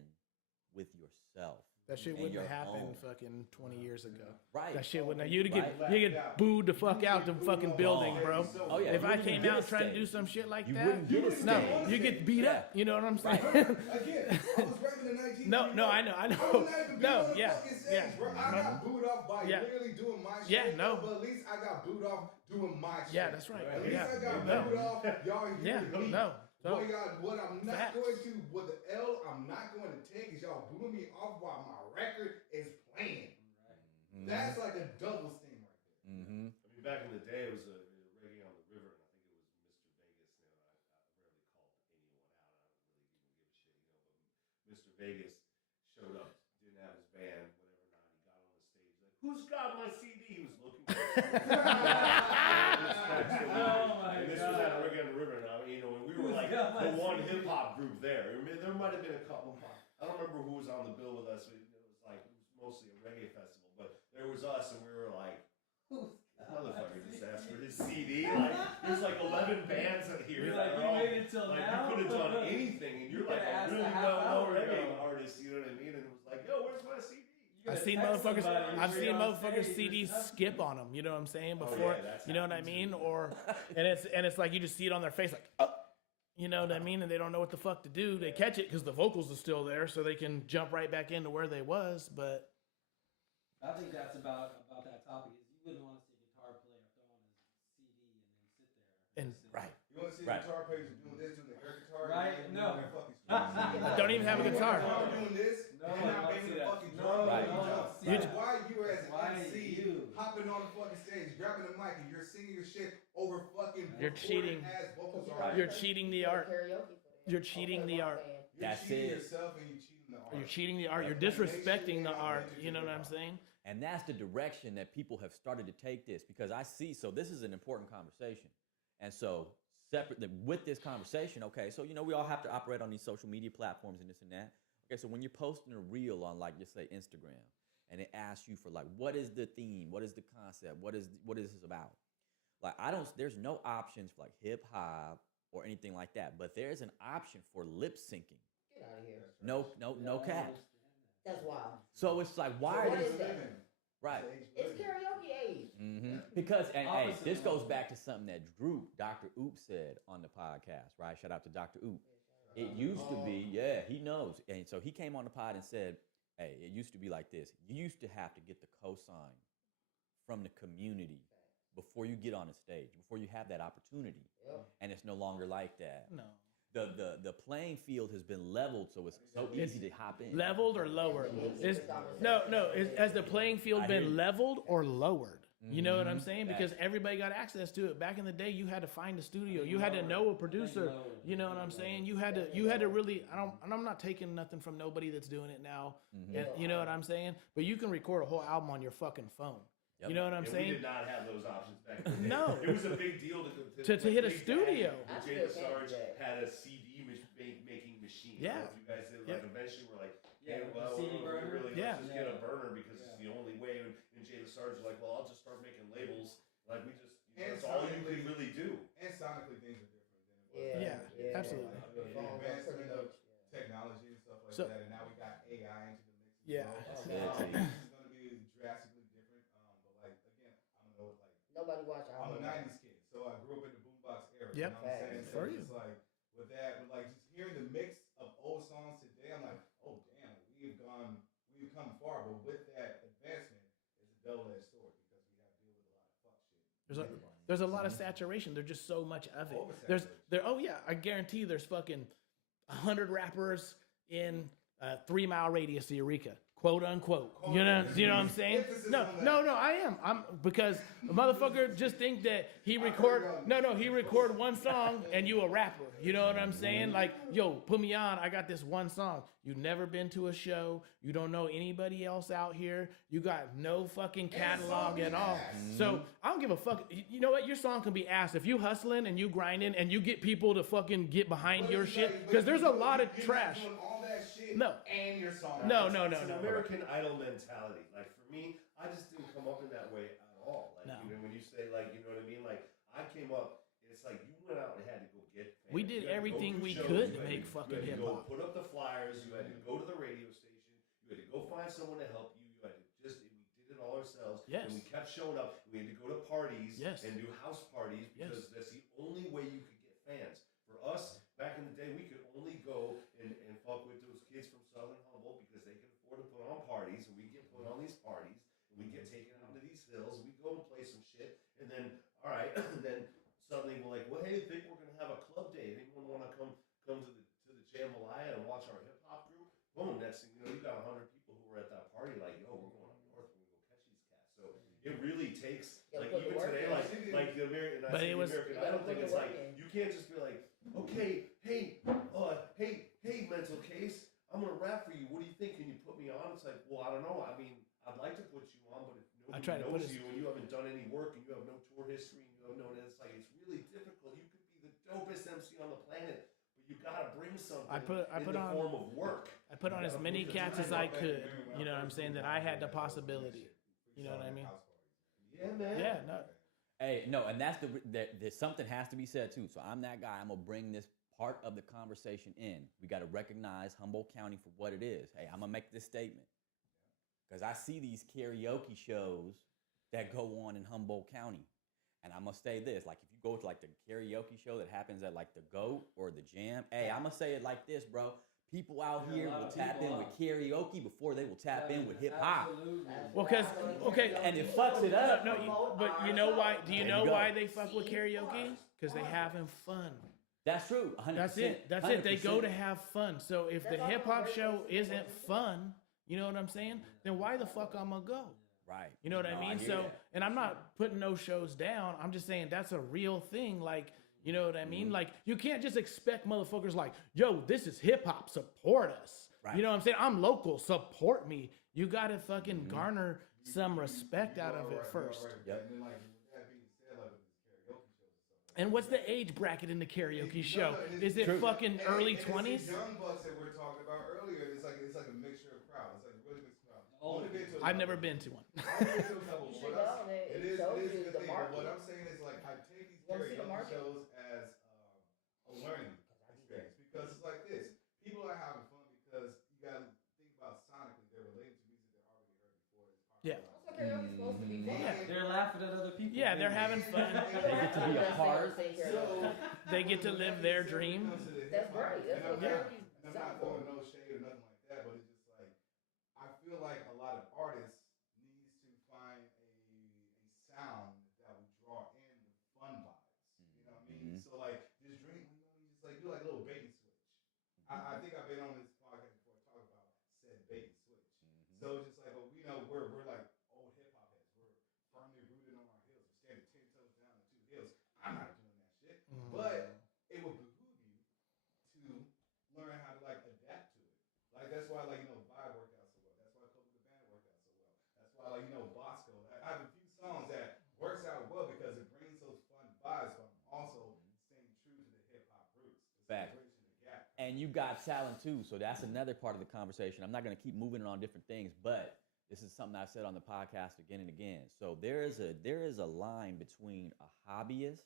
with yourself. That shit wouldn't have happened fucking 20 years ago. Right. That shit wouldn't have. You get booed the fuck out the fucking building, bro. Oh, yeah. If I came out trying to do some shit like you that, wouldn't get a no, stage. you get beat up. You know what I'm saying? Again, I was rapping in 19. No, I know. I was not even No, on the yeah, fucking stage, yeah. bro. I got booed off by literally doing my shit. Yeah, no. But at least I got booed off doing my shit. Yeah, that's right. At least Yeah, I got no. booed off. Y'all hear me. no. What I'm not Facts. going to, what the L I'm not going to take is y'all booing me off while my record is playing. That's like a double sting right there. I mean, back in the day, it was a reggae on the river, and I think it was Mr. Vegas. I rarely called anyone out. I don't really even give a shit, But Mr. Vegas showed up, didn't have his band, whatever not. He got on the stage, like, who's got my CD? He was looking for it. And this was at a reggae on the river, and and we were like the one hip hop group there. I mean, there might have been a couple. I don't remember who was on the bill with us. It was mostly a reggae festival, but there was us, and we were like, this motherfucker just asked for his CD. Like, there's like 11 bands in here. You're like, we made it till like, now? you could have done anything, and you're like a really well-known reggae artist, you know what I mean? And it was like, yo, where's my CD? I've seen motherfuckers CDs skip on them. You know what I'm saying? Before, you know what I mean? Or and it's like you just see it on their face, like, oh, you know what I mean? And they don't know what the fuck to do. They catch it because the vocals are still there, so they can jump right back into where they was. But I think that's about that topic. Is you wouldn't want to see a guitar player throw on his CD and then sit there And listen. right. You want to see Right. the guitar players doing this, doing the air guitar, Right? and No. their fucking I don't even have a guitar. Doing this, No, and I not don't banging see the that. fucking No, drum. Right. You jump. see Like, that. why you as Why an MC you? hopping on the fucking stage, grabbing the mic, and you're singing your shit over fucking You're cheating. as vocals are. Right. You're cheating the art. Karaoke for that. You're cheating the art. You're That's cheating it. yourself and you're cheating the art. You're cheating the art. You're That makes disrespecting you the art. authentic You know to what the I'm art. saying? And that's the direction that people have started to take this because I see. So this is an important conversation, and so separately with this conversation, okay. So we all have to operate on these social media platforms and this and that. Okay, so when you're posting a reel on like just say Instagram, and it asks you for like what is the theme, what is the concept, what is this about? Like there's no options for like hip hop or anything like that, but there's an option for lip syncing. Get out of here. No cap. That's wild. So it's like why So are what these is that? right? It's karaoke age. Because and hey, Opposite this of goes that. back to something that Drew, Dr. Oop said on the podcast, right? Shout out to Dr. Oop. It used to be, yeah, he knows. And so he came on the pod and said, hey, it used to be like this. You used to have to get the cosign from the community before you get on the stage, before you have that opportunity. Yep. And it's no longer like that. No. The playing field has been leveled, so it's so easy to hop in. Leveled or lowered? Has the playing field I hear been you. leveled or lowered? You know what I'm saying? Because Facts. everybody got access to it. Back in the day, you had to find a studio. You had to know a producer. You know what I'm saying? You had to really. I'm not taking nothing from nobody that's doing it now. And you know what I'm saying? But you can record a whole album on your fucking phone. Yep. You know what I'm And saying? we did not have those options back then. No. It was a big deal To hit a Big studio. Daddy, I Jay still Sarge can't do that. had a CD making machine. Yeah. You guys did, Yeah. like, eventually we're like, Yeah, hey, the well, CD we burner. really, Yeah. let's just get a burner because it's the only way. And Jay Sarge was like, well, I'll just start making labels. Like, we just, And that's all you sonically- could really do. And sonically, things are different than it was. Yeah, back then. absolutely. Like, The the phones are advancement pretty of much, technology and stuff like So- that, and now we got AI into the mix. As Yeah. well. That's Oh, it, wow. T. This is going to be drastically different. But like again, I'm gonna know like Nobody watch I'm a our '90s kid, so I grew up in the boombox era. Yep. You know what I'm saying? Facts. So For it's you. just like with that, with like just hearing the mix of old songs today, I'm like, oh damn, we've come far. But with that advancement, it's a double-edged sword because we have to deal with a lot of fuck shit. There's a lot of saturation. There's just so much of it. Oversaturation. Oh yeah, I guarantee there's fucking 100 rappers in a 3 mile radius of Eureka, quote unquote. You know what I'm saying? Emphasis No, on that. no, I am. I'm because a motherfucker just think that he record one song and you a rapper. You know what I'm saying? Like, yo, put me on. I got this one song. You never been to a show. You don't know anybody else out here. You got no fucking catalog at all. So I don't give a fuck. You know what? Your song can be asked if you hustling and you grinding and you get people to fucking get behind your shit because there's a lot of trash. Doing all that shit No. and your song. No. It's an American Idol mentality. Like for me, I just didn't come up in that way at all. Like No. when you say like, you know what I mean? Like I came up, it's like you went out and had to go get fans. We did You had to go everything do we shows. could You to had make fucking you had to hip-hop. go put up the flyers. You had to go to the radio station. You had to go find someone to help you. You had to we did it all ourselves. Yes. And we kept showing up. We had to go to parties Yes. and do house parties because that's the only way you could get fans. For us, back in the day, we could only go and fuck with those kids from Southern Humboldt because they could afford to put on parties, and we get put on these parties, and we get taken out to these hills, and we go and play some shit, and then, all right, and then suddenly we're like, well, hey, I think we're gonna have a club day. Anyone want to come to the Jambalaya and watch our hip hop group? Boom! Next thing you know, you got 100 people who were at that party, like, yo, we're going up north, we're gonna go catch these cats. So it really takes, Yeah, like put the even work today, in. like the American, and I But say it the was- American You gotta Idol thing. put the It's work like in. you can't just be like, okay, hey, mental case, I'm gonna rap for you. What do you think? Can you put me on? It's like, well, I don't know. I mean, I'd like to put you on, but if nobody try to put knows it- you and you haven't done any work and you have no tour history and you don't know, it's like it's really difficult. You could be the dopest MC on the planet, but you gotta bring something I put in the on- form of work. I put on as many cats as I could. You know what I'm saying? That I had the possibility. You know what I mean? Yeah, man. Yeah, no. Hey, no, and that's there's something has to be said too. So I'm that guy. I'm gonna bring this part of the conversation in. We got to recognize Humboldt County for what it is. Hey, I'm gonna make this statement because I see these karaoke shows that go on in Humboldt County, and I'm gonna say this: like if you go to like the karaoke show that happens at like the Goat or the Jam, hey, I'm gonna say it like this, bro. people out Yeah, a here lot will of tap people in with are. karaoke before they will tap in with hip hop. Absolutely. Well, because okay, And it fucks it up. but you know why? Do you There know you go. why they fuck with karaoke? Because they having fun. That's true. 100%. That's it. That's it. They go 100%. to have fun. So if the That's all hip hop I'm show saying. isn't fun, you know what I'm saying? Then why the fuck I'm gonna go? Right. You know what I No, mean? hear So, that. and I'm not putting those shows down. I'm just saying that's a real thing. Like, you know what I mean? Like, you can't just expect motherfuckers like, yo, this is hip hop, support us. Right. You know what I'm saying? I'm local, support me. You gotta fucking garner some respect out of it first. Yep. And then, like, with that being said, like with these karaoke shows and stuff like And what's the age bracket in the karaoke show? it's Is it true. fucking And early it's 20s? the young bucks that we're talking about earlier. It's like a mixture of crowd. It's like a really mixed crowd. Older Only been to a I've couple. never been to one. I've been to a couple. You What should I'm- go. It It is shows a you good the thing. But what market. I'm saying is like I take these You wanna see the karaoke market? shows as a learning experience because it's like this. People are having fun because you got to think about sonically. They're relating to music they already heard before. It's Yeah. That's what karaoke's supposed to be fun. Yeah. They're laughing at other people. Yeah, they're having fun. They get to be a part. So They get to live their dream. That's great. That's what Yeah. karaoke's And I'm designed not for. throwing no shade or nothing like that, but it's just like I feel like a lot of artists needs to find a sound that will draw in the fun vibes. You know what I mean? So like this dream, you know, you just like do like a little bait and switch. I think I've been on this podcast before talk about said bait and switch. So it's just like, well, we know we're like old hip hop heads. We're firmly rooted on our heels. We're standing 10 toes down on 2 heels. I'm not doing that shit. But it would behoove you to learn how to like adapt to it. Like that's why like Vibe worked out so well. That's why Coco Cabana worked out so well. That's why like Bosco. I have a few songs that works out well because it brings those fun vibes, but I'm also staying true to the hip hop roots. The Fact. celebration, the gap. And you got talent too, so that's another part of the conversation. I'm not going to keep moving it on different things, but this is something I've said on the podcast again and again. So there is a line between a hobbyist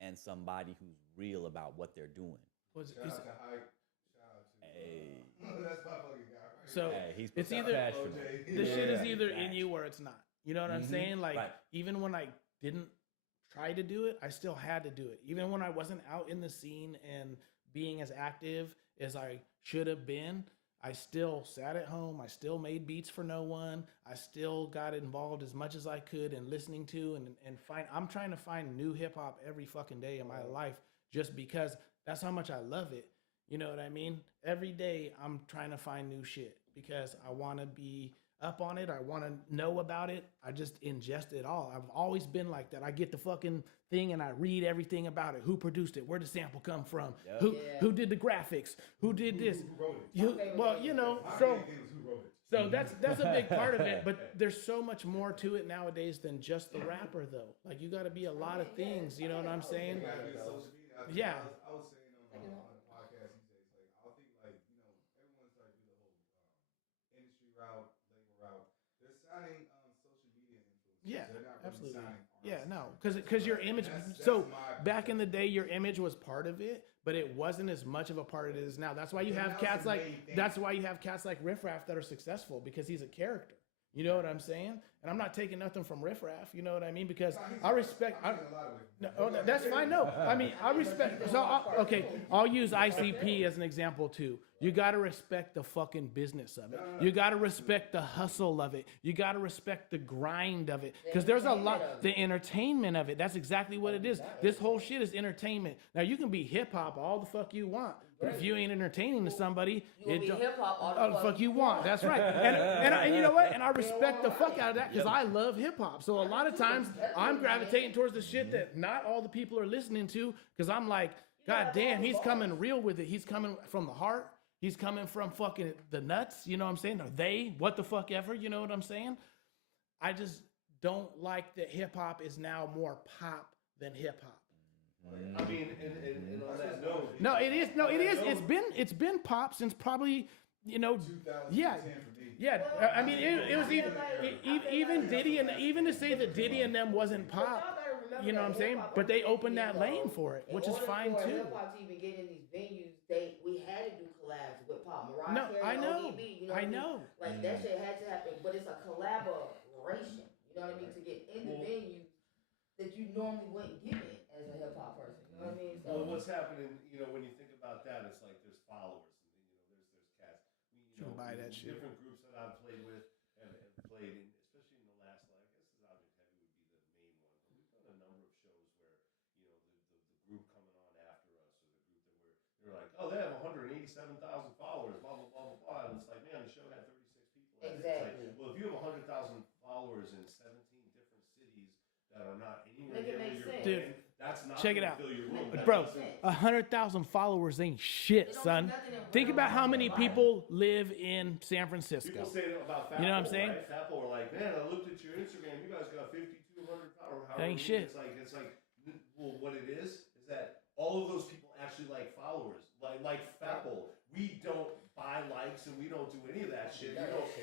and somebody who's real about what they're doing. Shout out to Hype. Shout out to Hey. that's my fucking guy. Right So Hey, he's it's either professional. OJ. the shit is Yeah. either in you or it's not. You know what I'm saying? Like Right. even when I didn't try to do it, I still had to do it. Even when I wasn't out in the scene and being as active as I should have been, I still sat at home. I still made beats for no one. I still got involved as much as I could in listening to and find. I'm trying to find new hip hop every fucking day of my life just because that's how much I love it. You know what I mean? Every day I'm trying to find new shit because I want to be up on it. I want to know about it. I just ingest it all. I've always been like that. I get the fucking thing and I read everything about it. Who produced it? Where did the sample come from? Yep. Who did the graphics? Who did this? Who wrote it? Well, you know, My so main thing was who wrote it. so that's a big part of it, but there's so much more to it nowadays than just the rapper though. Like you got to be a lot of things, you know what I'm saying? You gotta be social media. Yeah. I was saying on the podcast these days, like I think like everyone's trying to do the whole industry route, label route. They're signing social media influencers. Yeah, They're not absolutely. Really signing Yeah, artists. no, because your image. That's So my back in the day, your image was part of it, but it wasn't as much of a part of it as now. That's why you Yeah, have that was cats the like. main thing. That's why you have cats like Riff Raff that are successful because he's a character. You know what I'm saying? And I'm not taking nothing from Riff Raff. You know what I mean? Because I respect. I'm taking a lot of it. No, oh, that's fine. No, I mean I respect. So okay, I'll use ICP as an example too. You got to respect the fucking business of it. You got to respect the hustle of it. You got to respect the grind of it because there's a lot. The entertainment of it. That's exactly what it is. This whole shit is entertainment. Now you can be hip hop all the fuck you want, but if you ain't entertaining to somebody, You will be hip hop all the fuck you want. That's right. And you know what? And I respect the fuck out of that because I love hip hop. So a lot of times I'm gravitating towards the shit that not all the people are listening to because I'm like, God damn, he's coming real with it. He's coming from the heart. He's coming from fucking the nuts. You know what I'm saying? Or they, what the fuck ever. You know what I'm saying? I just don't like that hip hop is now more pop than hip hop. I mean, and on that note, No, it is. No, it is. It's been pop since probably, you know, 2010 yeah. for me. Yeah, I mean, it was even Diddy and even to say that Diddy and them wasn't pop, you know what I'm saying? But they opened that lane for it, which is fine too. Hip hop to even get in these venues, we had to do collabs with pop. Mariah No, Carey I and know, ODB, you know I what know. Like that shit had to happen, but it's a collaboration. You know what I mean? To get in the venue that you normally wouldn't get in as a hip hop person. You know what I mean? So well, what's happening, when you think about that, it's like there's followers. you know, buy that shit. different groups that I've played with have played, in, especially in the last, I guess, is Object Heavy would be the main one. But we've done a number of shows where, you know, the group coming on after us, or the group that they're like, oh, they have 187,000 followers, blah blah blah blah blah, and it's like, man, the show had 36 people. Exactly. It's like, well, if you have 100,000 followers in 17 different cities that are not anywhere Make it near make your sense. brand, that's not Check it gonna out. fill your room. But That bro, doesn't- 100,000 followers ain't shit, It don't son. do nothing in Think real about how life. many people live in San Francisco. People say that about Fat You know what I'm Bowl, saying? Right? Fat Bowl are like, man, I looked at your Instagram. You guys got 5,200 followers. That ain't shit. It's like, well, what it is that all of those people actually like followers. Like Fat Bowl, we don't buy likes and we don't do any of that shit.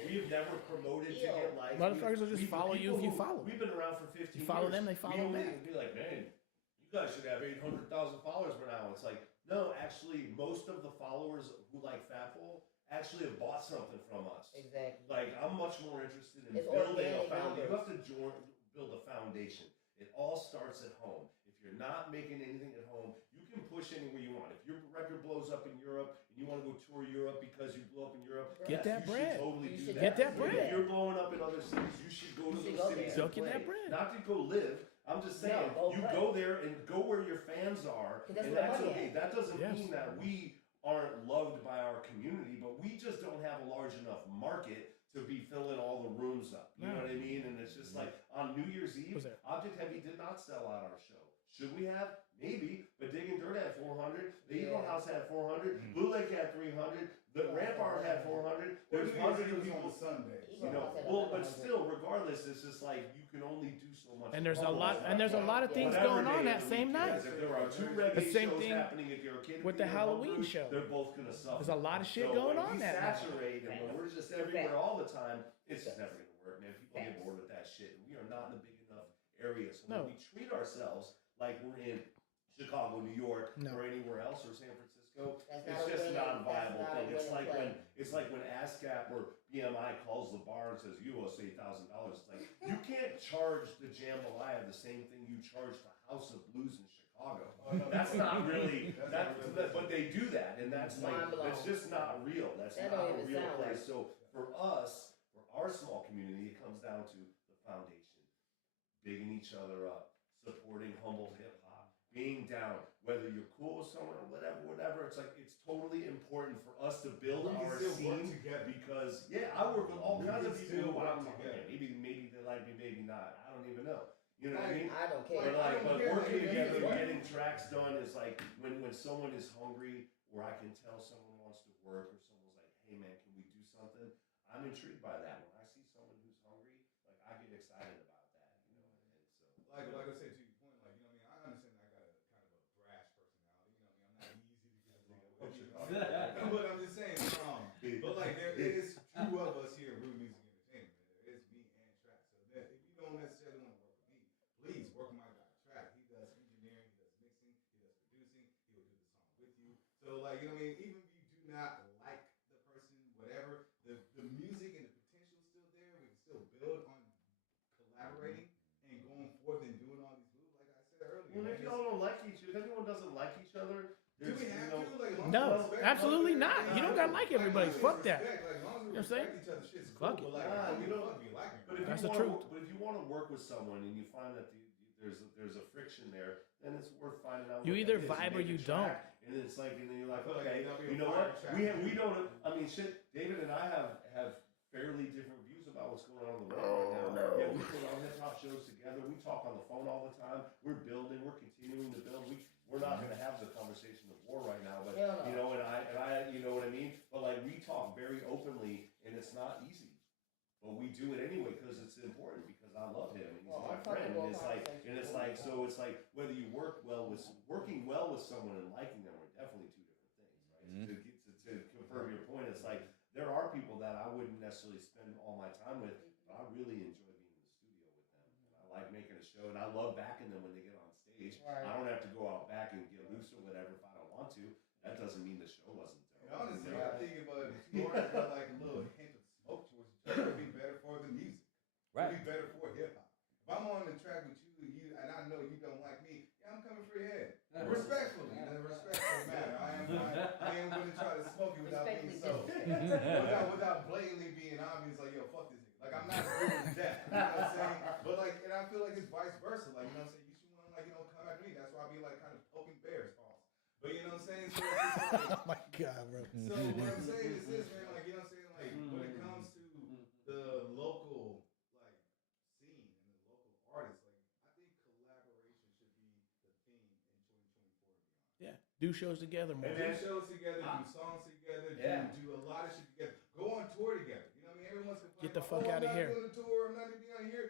We have never promoted to get likes. Motherfuckers will just follow you if you follow them. We've been around for 15 years. You follow them, they follow we back. Be like, man, you guys should have 800,000 followers by now. It's like, no, actually, most of the followers who like Fat Bowl actually have bought something from us. Exactly. Like, I'm much more interested in It's building a organic foundation. You numbers. have to build a foundation. It all starts at home. If you're not making anything at home, you can push anywhere you want. If your record blows up in Europe and you want to go tour Europe because you blew up in Europe, Get that you bread. should totally You do should that. Get that bread. If you're blowing up in other cities, you should go to You should those go cities there. and Go get play. that bread. Not to go live. I'm just saying, No, go you play. go there and go where your fans are, 'Cause that's and where the that's money okay. at. That doesn't Yes. mean that we aren't loved by our community, but we just don't have a large enough market to be filling all the rooms up. You know what I mean? And it's just like on New Year's Eve, What's that? Object Heavy did not sell out our show. Should we have? Maybe. But Digging Dirt had 400. The Eagle Yeah. House had 400. Blue Lake had 300. The Rampart had 400. There's hundreds of people. on Sunday. You know, well, but still, regardless, it's just like you can only do so much. And there's a promo. lot, and there's a lot of things Whatever going on day that of the same week it night. is. If there are two The reggae same shows thing happening at the arcade with the theater in Halloween Hungary, show. they're both gonna suffer. There's a lot of shit So going when on we that night. saturate and when we're just everywhere all the time, it's just never gonna work, man. People get bored with that shit. We are not in a big enough area, so No. when we treat ourselves like we're in Chicago, New York, No. or anywhere else, or San Francisco, That's it's not a just winning- not a that's viable not a thing. It's winning like play. when ASCAP or BMI calls the bar and says you owe us $8,000. It's like you can't charge the Jambalaya the same thing you charge the House of Blues in Chicago. That's not really but they do that, and that's like Mind blown. that's just not real. That's That not don't a even real sound place. right. So for us, for our small community, it comes down to the foundation, bigging each other up, supporting humble hip hop, being down, whether you're cool with someone or whatever. It's like it's totally important for us to build We can our still work scene together. because I work with all We kinds can of people still who work I'm together. maybe they like me, maybe not. I don't even know. You know what I mean? I don't care. But care working what together, you do. getting tracks done is like when someone is hungry, where I can tell someone wants to work, or someone's like, "Hey man, can we do something?" I'm intrigued by that. When I see someone who's hungry, like I get excited about that, you know. And so, Like I said to your point, like, you know what I mean? I understand I got a kind of a brash personality, you know what I mean? I'm not easy to get along with. You know? But I'm just saying, but like there is two of us here at Root Music Entertainment, man. There is me and Track. So that if you don't necessarily want to work with me, please work with my guy Track. He does engineering, he does mixing, he does producing, he will do the song with you. So like, you know what I mean? Even if you do not like the person, whatever, the music and the potential is still there. We can still build on collaborating and going forth and doing all these moves, like I said earlier. well, man, if y'all don't like each other, if anyone doesn't like each other, do we have to? Like, as long No, as we respect absolutely each other, not. You don't gotta like everybody. Fuck that. Like, as long as we You know what I'm saying? respect each other, shit's cool. Fuck it. But like, Nah, you you don't don't- fuck me like me. But if That's you the wanna, truth. But if you want to work with someone and you find that there's a friction there, then it's worth finding out. You what either that is. vibe or make a you track, And it's like, and then you're like, I feel like okay, that'll be a you know fire what? track. We don't. I mean, shit. David and I have fairly different views about what's going on in the world right now. Yeah, we put on hip hop shows together. We talk on the phone all the time. We're building. We're continuing to build. We're not going to have the conversation of war right now, but Hell no. you know, and I, you know what I mean. But like we talk very openly, and it's not easy. But we do it anyway because it's important. Because I love him and he's Well, my friend. uncomfortable And it's like, so it's like whether you working well with someone and liking them are definitely two different things, right? Mhm. To confirm your point, it's like there are people that I wouldn't necessarily spend all my time with, but I really enjoy being in the studio with them. And I like making a show, and I love backing them when they get on stage. Right. I don't have to go out back and get loose or whatever if I don't want to. That doesn't mean the show wasn't dope. And honestly, You know? I think if the two artists got like a little hint of smoke towards each other, it'd be better for the music. Right. It'd be better for hip hop. If I'm on the track with you and I know you don't like me, yeah, I'm coming for your head. Respectfully, in a respectful manner. I am going to try to to smoke it without being so. without blatantly being obvious, like, yo, fuck this nigga. Like, I'm not doing that. You know what I'm saying? But, like, and I feel like it's vice versa. Like, you know what I'm saying? You should want to, like, come at me. That's why I be, like, kind of poking bears, pause. But, you know what I'm saying? So, it's just like, Oh my god, bro. so what I'm saying is this, man. Like, you know what I'm saying? Like, when it comes to the local, like, scene and the local artists, like, I think collaboration should be the theme in 2024 and beyond. Yeah, do shows together more. Do shows together, do songs together, do a lot of shit together. Go on tour together. You know what I mean? Everyone's complaining. Get the fuck I'm out of not here. doing a tour. I'm not even on here.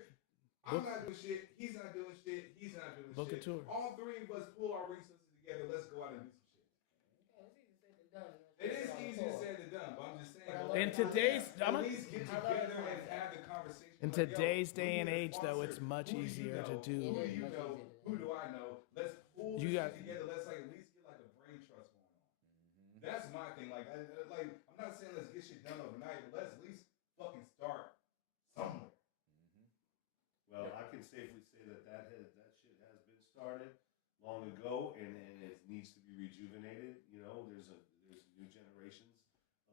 I'm not doing shit. He's not doing shit. He's not doing Book a shit. tour. All three of us pull our resources together. Let's go out and do some shit. It is easier said than done, but I'm just saying. In today's, at least get together and have the conversation. in like, yo, today's who day and needs a age, though, it's sponsor? much Who do you easier to know? do. Who do you know? Who do I know? Let's pull You this got- shit together. Let's like at least get like a brain trust going on. That's my thing. Like, I'm not saying let's get shit done overnight, but let's at least fucking start somewhere. Well, I can safely say that shit has been started long ago, and it needs to be rejuvenated. You know, there's new generations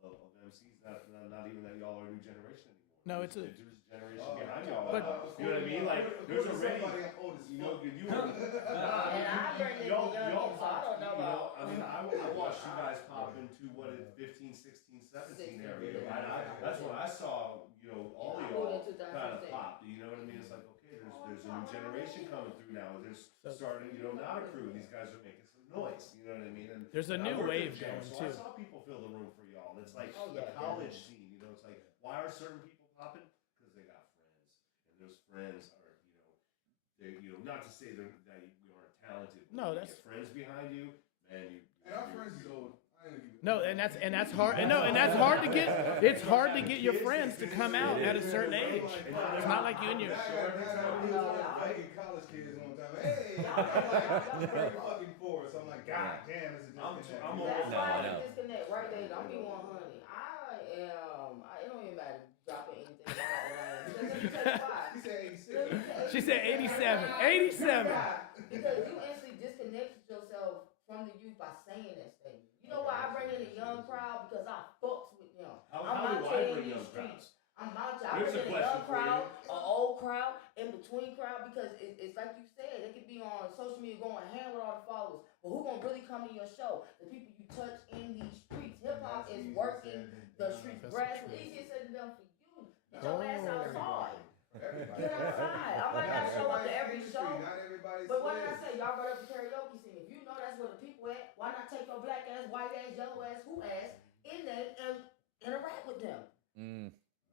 of MCs. Not even that y'all are a new generation anymore. No, it's a- there's a generation behind y'all. But- you know what I mean? Like there's already somebody I'm old as you know fuck. you And I bring in the young kids, so I don't know about. I mean, I watched you guys pop into what is 15, 16, 17 area, right? That's when I saw, all of y'all kind of pop. You know what I mean? It's like, okay, there's a new generation coming through now. There's starting, not a crew. These guys are making some noise. You know what I mean? And There's a new I worked wave at Jam, going, so too. I saw people fill the room for y'all. It's like Oh, the yeah, college scene. It's like, why are certain people popping? Because they got friends, and those friends are, they, not to say that we aren't talented. But No, when you that's- get friends behind you, man. And our friends be old. No, and that's hard. No, and that's hard to get. It's hard to get your friends to come out at a certain age. It's not like you and your. College kids one time. Hey, I'm 30 fucking four, so I'm like, God damn, this is disconnect. I'm That's No, why I know. it's disconnect right there. Don't be 100. It don't even matter dropping anything about how old I am. Because let me tell you why. He said 86. She said 87. 87. Because you instantly disconnected yourself from the youth by saying that statement. You know why I bring in a young crowd? Because I fucks with them. How I'm do out I here in bring these young streets. crowds? I'm out here. I Here's bring a in a question young for crowd, you. an old crowd, in between crowd, because it's like you said, they could be on social media going hand with all the followers. But who gonna really come to your show? The people you touch in these streets. Hip hop is working the streets. Grassroots. Easier said than done for you. Get your ass outside. Get outside. I might not show up to every show. Not everybody's But what did I say? Y'all brought up the karaoke scene. If you know that's where the people at, why not take your black ass, white ass, yellow ass, who ass in there and interact with them?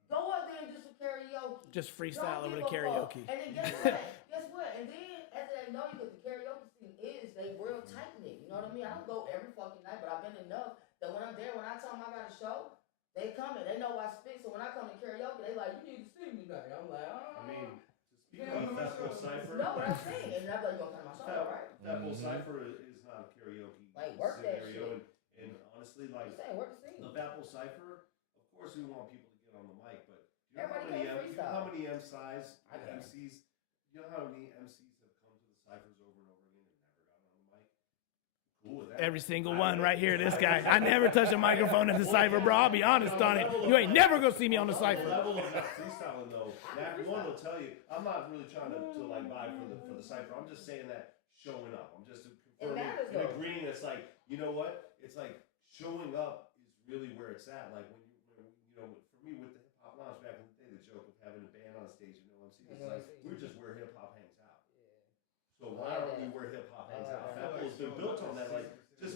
Go up there and do some karaoke. Just freestyle Don't over give the a fuck. karaoke. And then guess what? Guess what? And then after they know you, because the karaoke scene is they real tight knit. You know what I mean? I don't go every fucking night, but I've been enough that when I'm there, when I tell them I got a show, they come and they know I spit. So when I come to karaoke, they like, you need to sing tonight. I'm like, oh. I mean, to speak on Festival Cypher. No, but I'm saying, and they're like, you gonna come to my show, right? Festival Cypher is not a karaoke Like, work that scenario, shit. and honestly, like I'm saying, work the scene. the Festival Cypher, of course, we want people to get on the mic, but you know Everybody can't you know how freestyle. many MCs, I can't. MCs, you know how many MCs have come to the Cyphers over and over again and never gotten on the mic? Cool with that. Every single one right here, this guy. I never touch a microphone at the cipher, bro. I'll be honest on it. You ain't never gonna see me on the The cipher. level of that freestyling though, that one will tell you. I'm not really trying to like vibe for the cipher. I'm just saying that showing up. I'm just confirming matters, and though. agreeing. It's like, you know what? It's like showing up is really where it's at. Like when for me with the hip hop lounge back in the day, the joke of having a band on stage and no MC. It's like we're just where hip hop hangs out. So why aren't we where hip hop hangs out? Apple's been built on that. Like just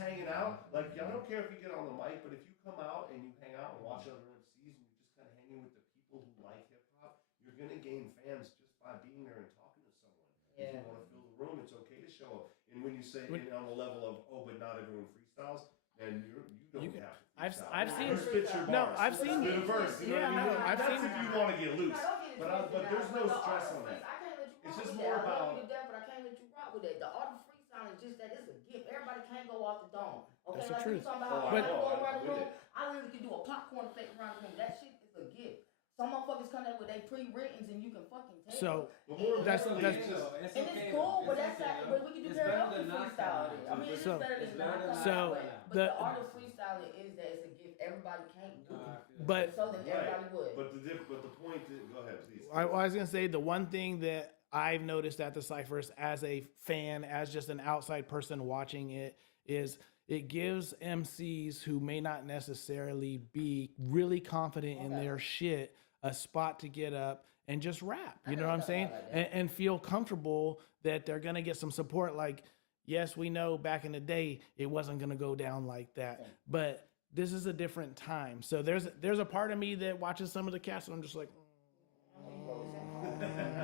hanging out. Like I don't care if you get on the mic, but if you come out and you hang out and watch other MCs and you're just kind of hanging with the people who like hip hop, you're gonna gain fans just by being there and talking to someone. If you want to fill the room, it's okay to show up. And when you say and on the level of but not everyone freestyles, then you don't have to. I've seen. Or spit your No, bars. I've seen. Spit a verse. You know Yeah, what I mean? no, I've That's seen. if you want to get loose. But there's no stress on that. I can't let you It's rock just with more that. I love about- you to death, but I can't let you rock with that. The art of freestyle is just that it's a gift. Everybody can't go off the dome. Okay, That's the like truth. you talking about Oh, how I I know. go around the I'm with room. I literally can do a popcorn effect around the room. That shit is a gift. Some motherfuckers come in with their pre-writtens and you can fucking tell. So But more That's- importantly, that's- it's just and it's cool, but that's like, but we can do karaoke freestyle it. I mean, it's So- better than It's better than not. So, But the- the art of freestyling is that it's a gift. Everybody can't do it. But So then everybody would. But the point is, go ahead, please. I was gonna say the one thing that I've noticed at the Cyphers as a fan, as just an outside person watching it, is it gives MCs who may not necessarily be really confident in their shit a spot to get up and just rap. You know what I'm saying? And feel comfortable that they're gonna get some support. Like, yes, we know back in the day it wasn't gonna go down like that, but this is a different time. So there's a part of me that watches some of the cast and I'm just like,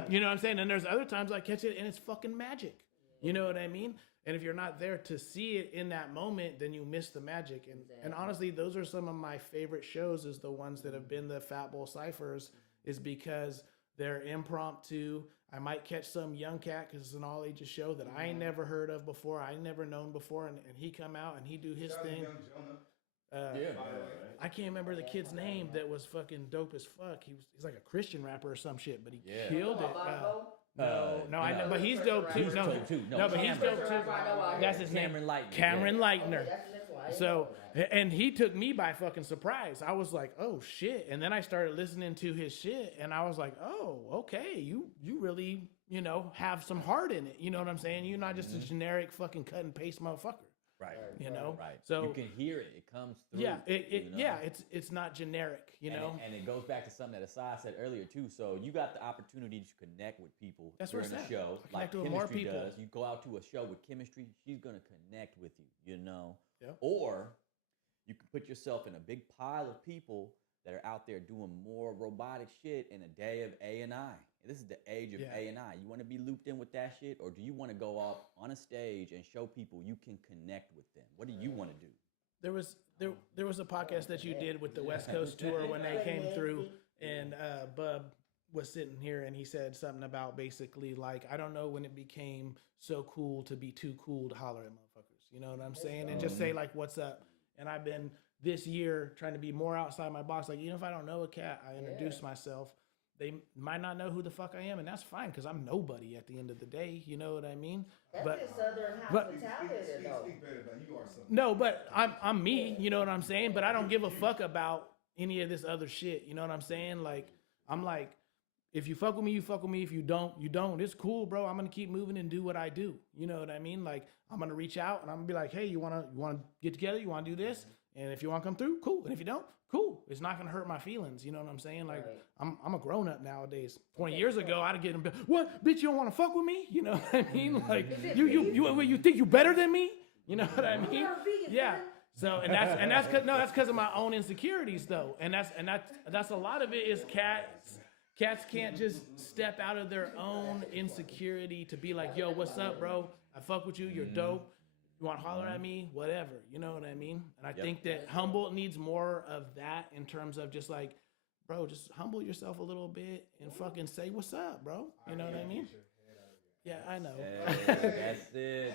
you know what I'm saying? And there's other times I catch it and it's fucking magic. You know what I mean? And if you're not there to see it in that moment, then you miss the magic. And honestly, those are some of my favorite shows, is the ones that have been the Fat Bowl Cyphers, is because they're impromptu. I might catch some young cat because it's an all ages show that I ain't never heard of before. I ain't never known before. And he come out and he do his Shout out to thing. Young Jonah. Yeah. By the way. I can't remember the kid's name that was fucking dope as fuck. He's like a Christian rapper or some shit, but he Yeah. killed it. I know, but he's He's dope too. He's No, dope too. No, no, but he's Cameron. dope too. That's his name. Cameron Lightning. Cameron yeah. Lightner. That's why. So, and he took me by fucking surprise. I was like, oh shit. And then I started listening to his shit and I was like, oh, okay. You really, have some heart in it. You know what I'm saying? You're not just a generic fucking cut and paste motherfucker. Right. You know? Right. So you can hear it. It comes through. yeah, you know? yeah, it's not generic, you know? And it goes back to something that Asai said earlier too. So you got the opportunity to connect with people That's what during I the said. show, I like connect with more Chemistry people. does. You go out to a show with Chemistry, she's gonna connect with you, Yep. Or you can put yourself in a big pile of people that are out there doing more robotic shit in a day of A&I. This is the age of Yeah. A&I. You want to be looped in with that shit, or do you want to go up on a stage and show people you can connect with them? What do you want to do? There was a podcast that you did with the West Coast tour when they came through, and Bub was sitting here and he said something about basically like, I don't know when it became so cool to be too cool to holler at motherfuckers. You know what I'm saying? And just say like, what's up? And I've been this year trying to be more outside my box. Like, if I don't know a cat, I introduce myself. They might not know who the fuck I am, and that's fine because I'm nobody at the end of the day. You know what I mean? That's But just Southern but- hospitality, though. Speak better about you are something. no, but I'm me. You know what I'm saying? But I don't give a fuck about any of this other shit. You know what I'm saying? Like, I'm like, if you fuck with me, you fuck with me. If you don't, you don't. It's cool, bro. I'm gonna keep moving and do what I do. You know what I mean? Like, I'm gonna reach out and I'm gonna be like, hey, you wanna get together? You wanna do this? And if you wanna come through, cool. And if you don't, cool. It's not gonna hurt my feelings. You know what I'm saying? Like, Right. I'm a grown up nowadays. 20 years ago, I'd get him. What, bitch? You don't wanna fuck with me? You know what I mean? Like, you think you better than me? You know what I mean? Yeah. So that's because of my own insecurities though, and that's a lot of it is cats can't just step out of their own insecurity to be like, yo, what's up, bro? I fuck with you. You're dope. You want to holler at me? Whatever. You know what I mean? And I think that Humboldt needs more of that in terms of just like, bro, just humble yourself a little bit and fucking say what's up, bro. You know what I mean? Yeah, I know. That's it.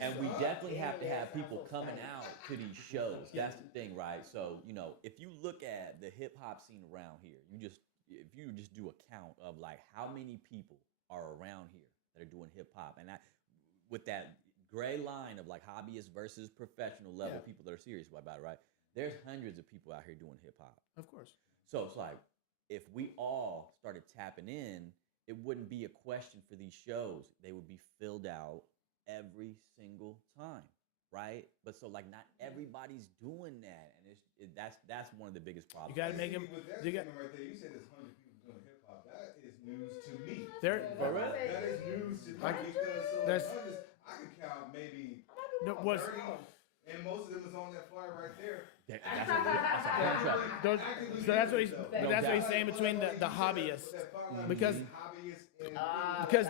And we definitely have to have people coming out to these shows. That's the thing, right? So, if you look at the hip hop scene around here, if you just do a count of like how many people are around here that are doing hip hop, and with that gray line of like hobbyist versus professional level people that are serious about it, right? There's hundreds of people out here doing hip hop. Of course. So it's like, if we all started tapping in, it wouldn't be a question for these shows. They would be filled out every single time, right? But so like not everybody's doing that, and that's one of the biggest problems. You gotta make them. With that You got. statement right there, you said there's 100 people doing hip hop. That is news to me. There. That is news to me because That's- I could count maybe No, was 30, and most of them is on that flyer right there. That's a hard trouble. those, so that's what he's saying between the hobbyists. Because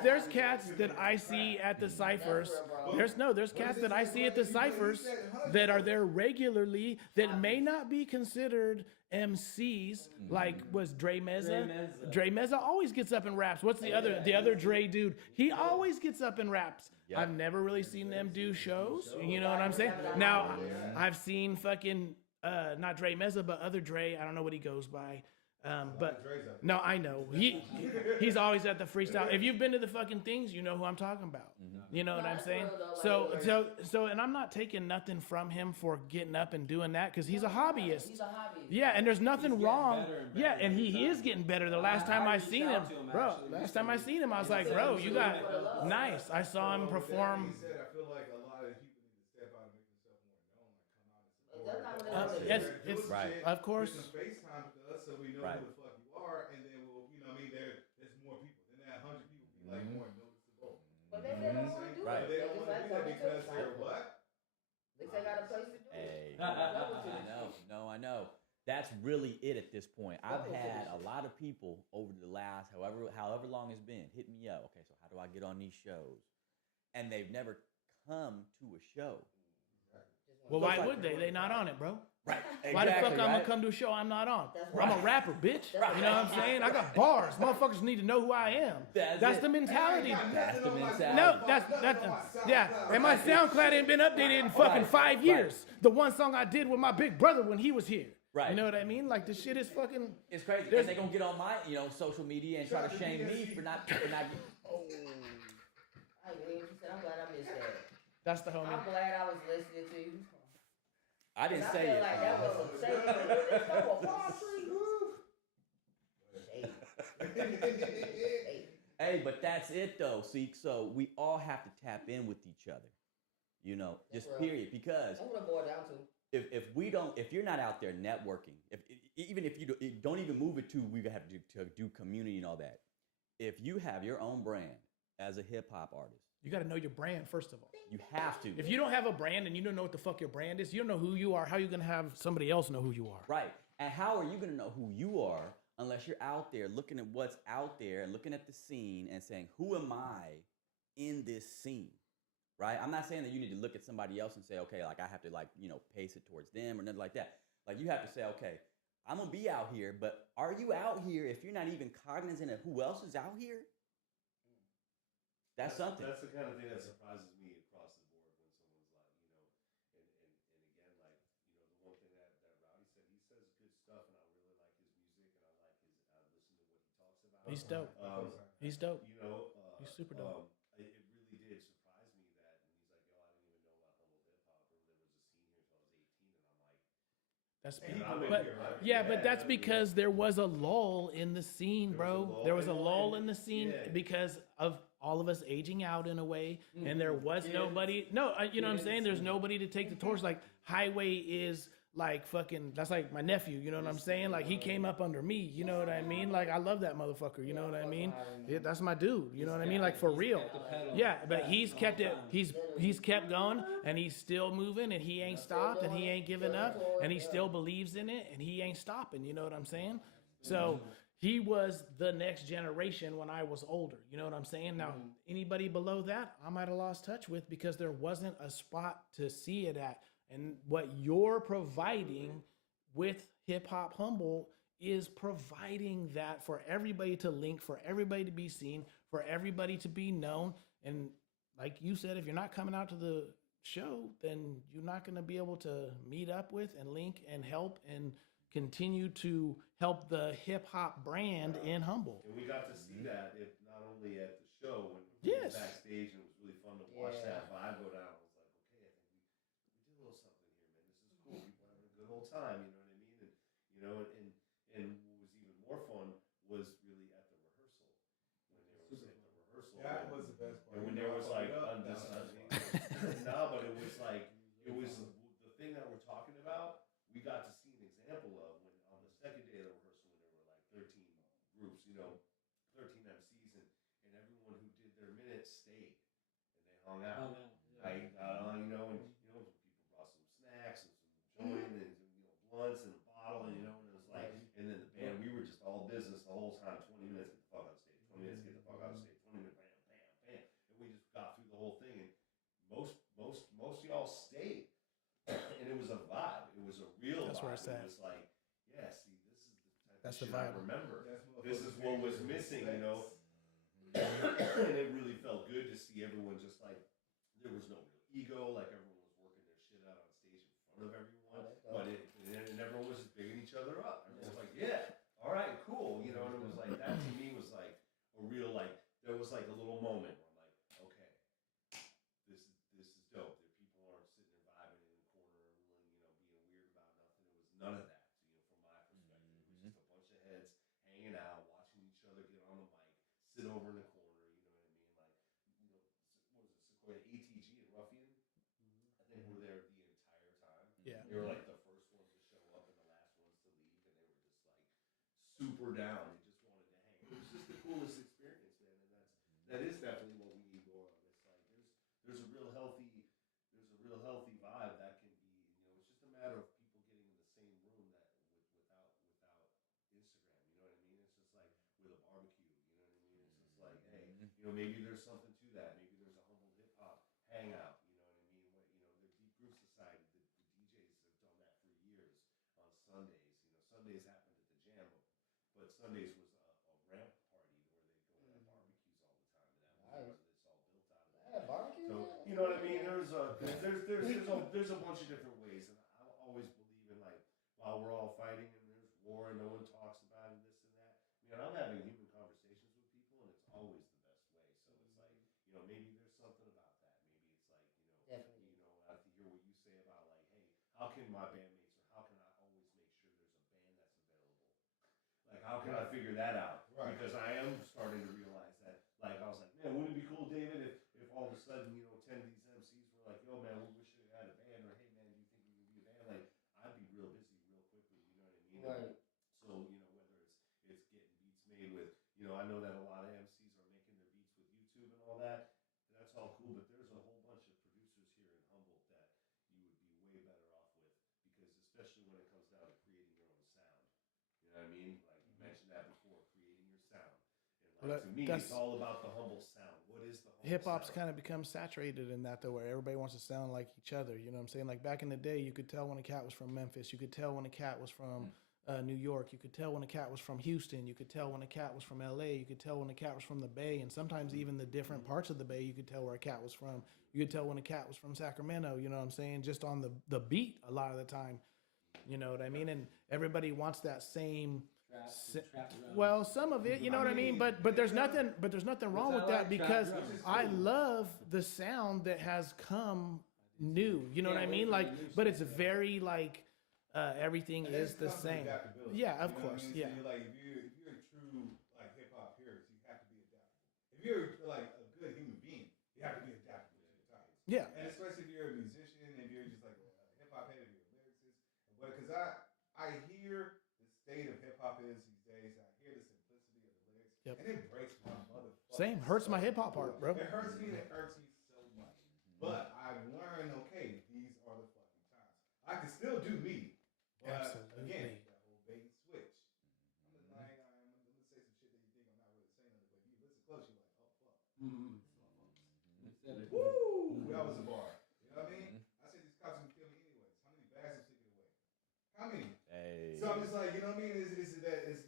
there's cats that I see at the ciphers. There's cats that I see at the ciphers that are there regularly that may not be considered MCs. Like was Dre Meza. Dre Meza always gets up and raps. What's the other Dre dude? He always gets up and raps. Yep. I've never really seen them do shows. You know what I'm saying? Now I've seen fucking not Dre Meza, but other Dre. I don't know what he goes by. But Dre's out there. no, I know he's always at the freestyle. If you've been to the fucking things, you know who I'm talking about. You know what I'm saying? So, and I'm not taking nothing from him for getting up and doing that because he's a hobbyist. He's a hobbyist. Yeah, and there's nothing getting wrong. better and Yeah, better and he every is time. getting better. The last time I reached seen out him, to him, bro. actually, Last time I recently. seen him, I was He like, said bro, he was you doing got it for the love. nice. I saw him With that perform. being said, I feel like a lot of people need to step out and make themselves more known, like come out and support. That's not what Uh, they yes, do. it's Right. of course. Get some FaceTime with us so we know Right. who the fuck you are, and then we'll, you know what I mean, there's more people. Then that 100 people be like more noticeable. But they say they don't want to do Right. it. But they don't want to do that Like because Tony they're took what? At least they got a place to do it. Hey, I I know. That's really it at this point. I've Double had a finish. lot of people over the last however long it's been hit me up. Okay, so how do I get on these shows? And they've never come to a show. Well, So why it's like- would they? They not on it, bro. Right. Why the fuck exactly, I'm gonna right? come to a show I'm not on? That's I'm a right. rapper, bitch. That's You know what I'm saying? I got bars. Motherfuckers need to know who I am. That's it. the mentality. That's the mentality. No, that's yeah. And my SoundCloud ain't been updated in fucking Right, 5 right. years. The one song I did with my big brother when he was here. Right. You know what I mean? Like the shit is fucking. It's crazy. There's- And they gonna get on my, social media and try to shame me for not. Oh. I agree with you said. I'm glad I missed that. That's the homie. I'm glad I was listening to you. I didn't I say feel it. like that was a shade. Let's go a palm tree. Shade. Hey, but that's it though. See, so we all have to tap in with each other. Just real. period. Because That's what it boiled down to. if you're not out there networking, even if you don't even move it to we have to do community and all that. If you have your own brand as a hip hop artist, You got to know your brand first of all. you have to. If you don't have a brand and you don't know what the fuck your brand is, you don't know who you are. How are you gonna have somebody else know who you are? Right. And how are you going to know who you are unless you're out there looking at what's out there and looking at the scene and saying, who am I in this scene? Right? I'm not saying that you need to look at somebody else and say, okay, like I have to pace it towards them or nothing like that. Like you have to say, okay, I'm going to be out here, but are you out here if you're not even cognizant of who else is out here? That's something. That's the kind of thing that surprises me across the board when someone's like, and again, the one thing that Rowdy said, he says good stuff, and I really like his music, and I like his listen to what he talks about. He's dope. He's dope. He's super dope. It really did surprise me that, and he's like, yo, I didn't even know about humble hip hop, or there was a scene here until I was 18, and I'm like, That's and I've been but here, right? yeah, but that's because there was a lull in the scene, bro. There was a lull in the scene because of all of us aging out in a way, and there was nobody. No, you know what I'm saying? There's nobody to take the torch. Like Highway is like fucking. That's like my nephew. You know what I'm saying? Like he came up under me. You know what I mean? Like I love that motherfucker. You know what I mean? Yeah, that's my dude. You know what I mean? Like for real. Yeah, but he's kept it. He's kept going, and he's still moving, and he ain't stopped, and he ain't giving up, and he still believes in it, and he ain't stopping. You know what I'm saying? So he was the next generation when I was older. You know what I'm saying? Now, anybody below that, I might have lost touch with because there wasn't a spot to see it at. And what you're providing with Hip Hop Humble is providing that for everybody to link, for everybody to be seen, for everybody to be known. And like you said, if you're not coming out to the show, then you're not going to be able to meet up with and link and help and continue to help the hip hop brand in Humble. And we got to see that, if not only at the show when we were Yes. backstage, and it was really fun to watch that vibe go down. I was like, okay, I think we did a little something here, man. This is cool. People having a good old time, you know what I mean? And what was even more fun was really at the rehearsal when there was That was the best part. and when there was like but it was like the thing that we're talking about. We got to see an example of when on the second day of the rehearsal when there were like 13 groups, 13 MCs, and everyone who did their minutes stayed and they hung out. Right? And people brought some snacks and some joint and blunts and a bottle, and it was like, and then the band, we were just all business the whole time. 20 minutes, get the fuck on stage. 20 minutes, get the fuck on stage. 20 minutes, bam, bam, bam, and we just got through the whole thing. And most of y'all stayed, and it was a vibe. It was a real. That's vibe. where it's at. It was like, yeah, see, this is the type That's of the shit I vibe. remember. That's This is what was missing, And it really felt good to see everyone just like, there was no real ego, like everyone was working their shit out on stage in front of everyone. But it other up. And it was like, yeah, all right, cool. You know, and it was like, that to me was like a real, like, there was like a little moment where I'm like, okay, this is dope. That people aren't sitting there vibing in the corner and, you know, being weird about nothing. It was none of that, you know, from my perspective. It was just a bunch of heads hanging out, watching each other get on the mic, sit over in the corner, you know what I mean? Like, you know, what was it, Sequoia, ATG and Ruffian? I think were there the entire time. Yeah. They were like the first ones to show up and the last ones to leave, and they were just like super down. They just wanted to hang. It was just the coolest experience, man, and that is definitely what we need more of. It's like there's a real healthy vibe that can be, you know, it's just a matter of people getting in the same room that without Instagram, you know what I mean? It's just like with a barbecue, you know what I mean? It's just like, hey, you know, maybe there's something to that. Maybe there's a humble hip hop hangout, you know what I mean? What, you know, the Deep Groove Society, the DJs have done that for years on Sundays. You know, Sundays happened at the Jam, but Sundays was a ramp party where they go and have barbecues all the time, and that it's all built out of it. Barbecue. So you know what I mean? There's a bunch of different ways, and I always believe in, like, while we're all fighting and there's war and no one talks about it, this and that. Man, I'm having human conversations with people, and it's always the best way. So it's like, you know, maybe there's something about that. Maybe it's like, you know, Definitely. you know, I have to hear what you say about, like, hey, how can my bandmates, or how can I always make sure there's a band that's available? Like, how can I figure that out? Right. Because I am starting to realize that. Like, I was like, man, wouldn't it be cool, David, if all of a sudden, you know, 10 of these MCs were like, yo, man, we wish we had a band, or hey, man, do you think we can be a band? Like, I'd be real busy real quickly, you know what I mean? Right. So, you know, whether it's getting beats made with, you know, I know that a lot of MCs are making their beats with YouTube and all that. And that's all cool, but there's a whole bunch of producers here in Humboldt that you would be way better off with, because especially when it comes down to creating your own sound. You know what I mean? Like you mentioned that before, creating your sound. And like, to me, it's all about the Humboldt sound. What is the Humboldt Hip hop's sound? kind of become saturated in that, though, where everybody wants to sound like each other. You know what I'm saying? Like back in the day, you could tell when a cat was from Memphis. You could tell when a cat was from New York. You could tell when a cat was from Houston. You could tell when a cat was from LA. You could tell when a cat was from the Bay. And sometimes even the different parts of the Bay, you could tell where a cat was from. You could tell when a cat was from Sacramento. You know what I'm saying? Just on the beat a lot of the time. You know what I mean? And everybody wants that same. Well, some of it, you know what I mean, but there's nothing wrong with that, because I love the sound that has come new. You know what I mean? Like, but it's very like everything is the same. Yeah, of course. Yeah. So like, if you're a true like hip hop purist, you have to be adaptable. If you're like a good human being, you have to be adaptable to the times. Yeah. And especially if you're a musician, if you're just like a hip hop head, if you're a lyricist, but because I hear the state of hip hop is these days, I hear the simplicity of the lyrics, Yep. and it breaks my motherfucker. Same. Hurts my hip hop heart, bro. It hurts me so much. But I've learned, okay, these are the fucking times. I can still do me, but Absolutely. again, that whole bait and switch. I'm gonna say some shit that you think I'm not really saying, but if you listen close, you're like, oh fuck. Woo! That was a bar. You know what I mean? I said these cops would kill me anyways. How many bags is taken away? How many? Hey. So I'm just like, you know what I mean? Is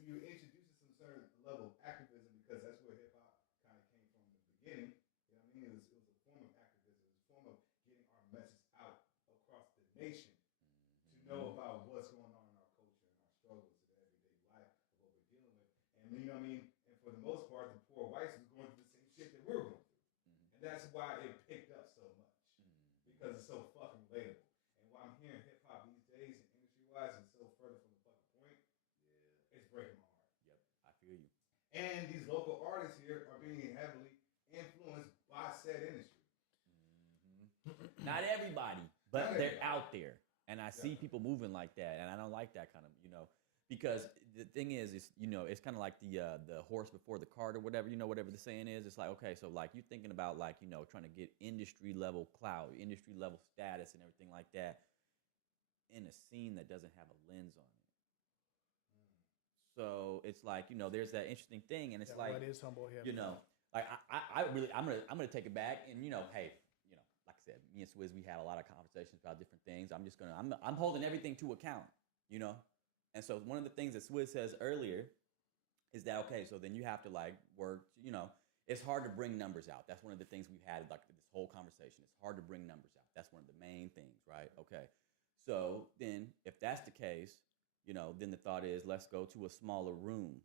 you introduce some certain level of activism, because that's where hip hop kind of came from in the beginning. You know what I mean? It was a form of activism. It was a form of getting our message out across the nation to know about what's going on in our culture and our struggles in everyday life of what we're dealing with. And you know what I mean? And for the most part, the poor whites was going through the same shit that we're going through. And that's why it picked up so much, because it's so fucking relatable. And while I'm hearing hip hop these days, and industry-wise, and so further from the fucking point, it's breaking my heart. Yep, I feel you. And these local artists here are being heavily influenced by said industry. Not everybody, but they're out there, and I see people moving like that, and I don't like that kind of, you know, because the thing is you know, it's kind of like the horse before the cart or whatever, you know, whatever the saying is. It's like, okay, so like you're thinking about, like, you know, trying to get industry level clout, industry level status, and everything like that in a scene that doesn't have a lens on it. So it's like, you know, there's that interesting thing, and it's like, what is humble hip? you know, like I really, I'm gonna take it back, and you know, hey, you know, like I said, me and Swizz, we had a lot of conversations about different things. I'm holding everything to account, you know. And so one of the things that Swizz says earlier is that, okay, so then you have to like work, you know, it's hard to bring numbers out. That's one of the things we've had, like this whole conversation. It's hard to bring numbers out. That's one of the main things, right? Okay. So then if that's the case, then the thought is let's go to a smaller room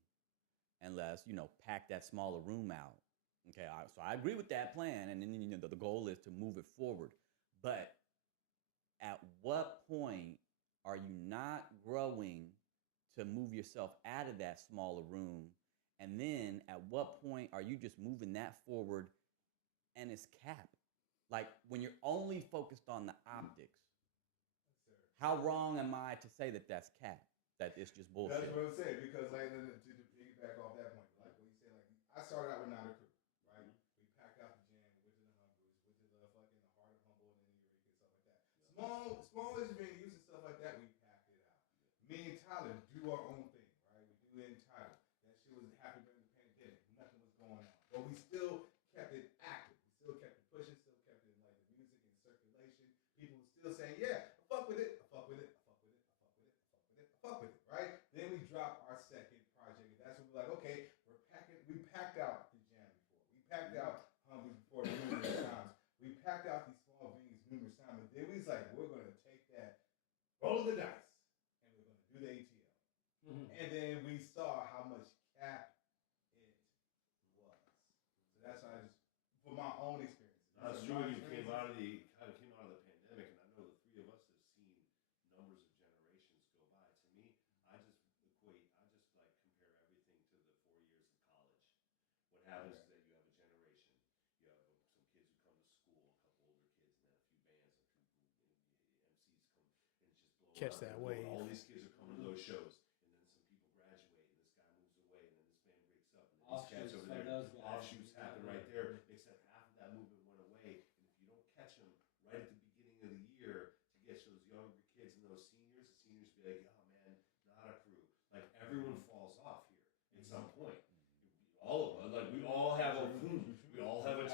and let's pack that smaller room out. Okay, so I agree with that plan, and then the goal is to move it forward. But at what point are you not growing to move yourself out of that smaller room? And then at what point are you just moving that forward and it's capped? Like when you're only focused on the optics, how wrong am I to say that that's capped? That it's just bullshit? That's what I'm saying, because like to piggyback off that point, like what you say, like I started out with not a crew, right? We packed out the jam, went to the Humbles, went to the fucking the heart of Humble and then Eureka, stuff like that. Smallish venues and stuff like that, we packed it out. Me and Tyler do our own thing, right? We do it in Tyler. That shit was happening during the pandemic. Nothing was going on, but we still kept it active. We still kept it pushing. Still kept it in like the music and circulation. People were still saying, "Yeah, I fuck with it. I fuck with it. I fuck with it. I fuck with it. I fuck with it. I fuck with it." Right? Then we dropped our second project, and that's when we're like, "Okay, we're packing. We packed out the jam before. We packed out Humble before numerous times. We packed out these small venues numerous times. And then we was like, we're gonna take that, roll the dice, and we're gonna do the ATL." And then we saw how much cap it was. So that's how I just, for my own experience. That's true. When you came out of the pandemic, and I know the three of us have seen numbers of generations go by. To me, I just compare everything to the 4 years of college. What happens is that you have a generation. You have some kids who come to school, a couple older kids, and then a few bands, a few MCs come, and it's just blowing Catch up. that wave. All these kids are coming to those shows, and then some people graduate, and this guy moves away, and then this band breaks up, and then these cats over there. Offshoots happen right there, except half of that movement went away. And if you don't catch them right at the beginning of the year to get those younger kids and those seniors, the seniors be like, "Oh man, not a crew." Like everyone falls off here at some point. All of us, like we all have a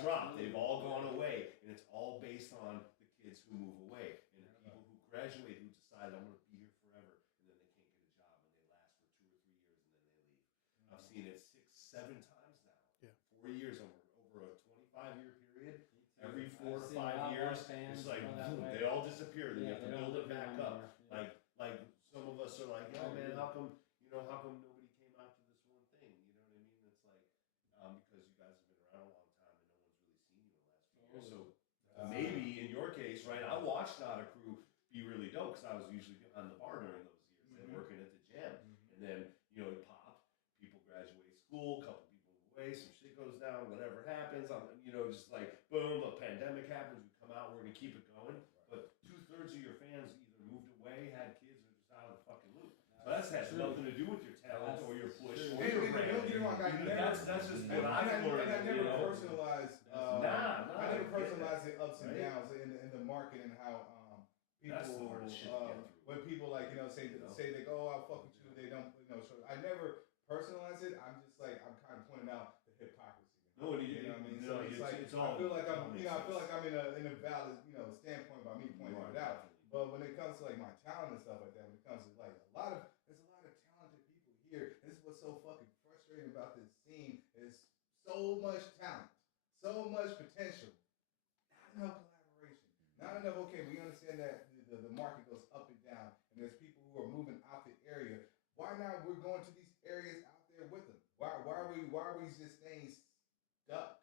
drop. They've all gone away, and it's all based on the kids who move away and the people who graduate who decide I'm going to be here forever, and then they can't get a job, and they last for 2 or 3 years, and then they leave. I've seen it 6, 7 times now. Yeah. 4 years over a 25-year period. Every 4 to 5 years, it's like boom, they all disappear. Then you have to build it back up. Like some of us are like, "Yo, man, how come nobody came out to this one thing?" You know what I mean? It's like because you guys have been around a long time and no one's really seen you in the last few years. So maybe in your case, right? I watched Not a Crew be really dope because I was usually behind the bar during those years and working at the jam. And then it popped. People graduate school, a couple people move away, some shit goes down, whatever happens. Just like boom, a pandemic happens. We come out, we're gonna keep it going. But 2/3 of your fans either moved away, had kids, or just out of the fucking loop. So that has nothing to do with your talent or your push or your brand. That's just what I've learned. I never personalized. I never personalized the ups and downs in the market and how people. That's the hardest shit to get through. When people say they go, "Oh, I'll fuck with you," they don't. So I never personalize it. I'm just like I'm kind of pointing out the hypocrisy. No, you know what I mean? So it's like I feel like I'm in a valid standpoint by me pointing it out. But when it comes to like my talent and stuff like that, when it comes to like there's a lot of talented people here. This is what's so fucking frustrating about this scene is so much talent, so much potential, not enough collaboration, not enough. Okay, we understand that the market goes up and down, and there's people who are moving out the area. Why not? We're going to these areas out there with them. Why are we just staying stuck?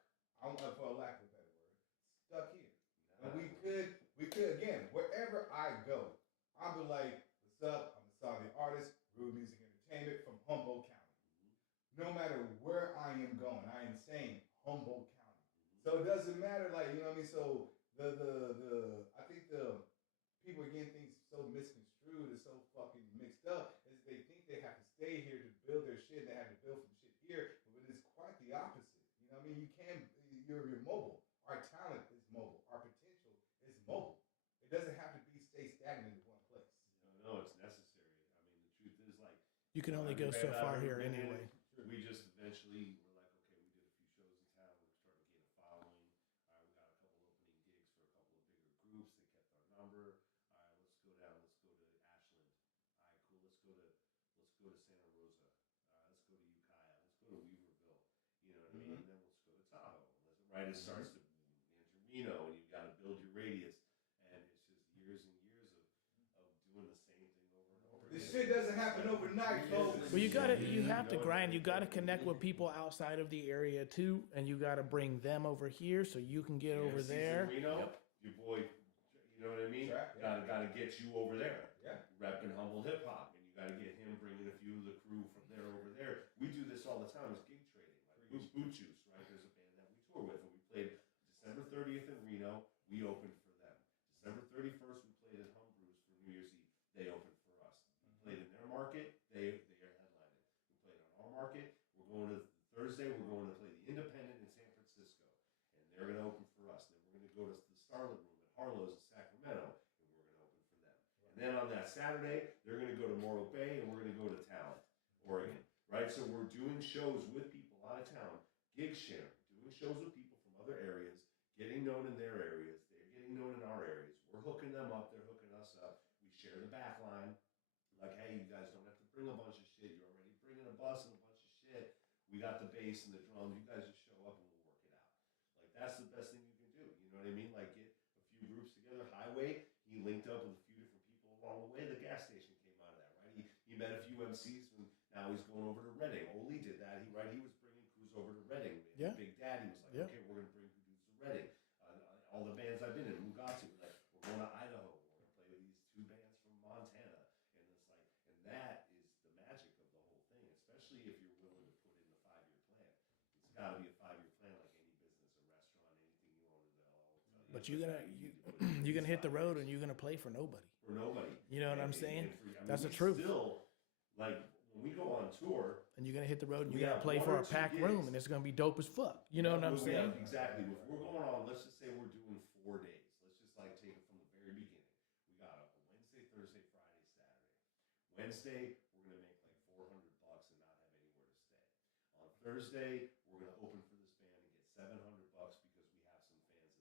For a lack of a better word, stuck here. And we could again, wherever I go, I'll be like, "What's up? I'm a Saudi artist, Rude Music Entertainment from Humboldt County." No matter where I am going, I am saying Humboldt County. So it doesn't matter, like you know what I mean. So I think the people are getting things so misconstrued and so fucking mixed up is they think they have to stay here to build their shit. They have to build some shit here, but it's quite the opposite. You know what I mean? You're mobile. Our talent is mobile. Our potential is mobile. It doesn't have to stay stagnant in one place. No, it's necessary. I mean, the truth is like You can only go so far here anyway. We just eventually were like, okay, we did a few shows in town. We're starting to gain a following. All right, we got a couple opening gigs for a couple of bigger groups. They kept our number. All right, let's go down. Let's go to Ashland. All right, cool. Let's go to Santa Rosa. Let's go to Ukiah. Let's go to Weaverville. You know what I mean? And then let's go to Tahoe. Right, it starts to enter Reno, and you've got to build your radius. And it's just years and years of doing the same thing over and over. This shit doesn't happen overnight, folks. Well, you have to grind. You gotta connect with people outside of the area too, and you gotta bring them over here so you can get over Season there. Reno, your boy, you know what I mean? Trap, yeah. Gotta get you over there. Yeah. Repping humble hip hop, and you gotta get him bringing a few of the crew from there over there. We do this all the time as gig trading, like Boot Juice, right? There's a band that we tour with, and we played December 30th in Reno. We opened for them. December 31st, we played at Humbrew's for New Year's Eve. They opened for us. We played in their market. They are headlining. We played on our market. We're going to Thursday. We're going to play the Independent in San Francisco, and they're going to open for us. Then we're going to go to the Starlet Room at Harlow's in Sacramento, and we're going to open for them. And then on that Saturday, they're going to go to Morro Bay, and we're going to go to Talent, Oregon. Right? So we're doing shows with people out of town, gig sharing, doing shows with people from other areas, getting known in their areas. They're getting known in our areas. We're hooking them up. They're hooking us up. We share the back line. Like, hey, you guys don't have to bring a bunch of shit. You're already bringing a bus and a bunch of shit. We got the bass and the drums. You guys just show up and we'll work it out. Like, that's the best thing you can do. You know what I mean? Like, get a few groups together. Highway, he linked up with a few different people along the way. The gas station came out of that, right? He met a few MCs, and now he's going over to Reading. Oli did that. He was bringing crews over to Reading. Yeah. Big Daddy was like, Yeah. okay, we're going to bring dudes to Reading. All the bands I've been in, Mugatu, like, we're going to Idaho. We're going to play with these two bands from Montana. And it's like, and that is the magic of the whole thing, especially if you're willing to put in the 5-year plan. It's got to be a 5-year plan like any business, a restaurant, anything you own in the hell. But you're gonna hit the road and you're gonna play for nobody. For nobody. You know what I'm saying? That's the we truth. Still, like, when we go on tour, And you're gonna hit the road and We you're gonna have play one for or a two packed gigs. room and it's gonna be dope as fuck. You know what I'm saying? Exactly. If we're going on, let's just say we're doing 4 days. Let's just like take it from the very beginning. We got a Wednesday, Thursday, Friday, Saturday. Wednesday, we're gonna make like $400 and not have anywhere to stay. On Thursday, we're gonna open for this band and get $700 because we have some fans in this area.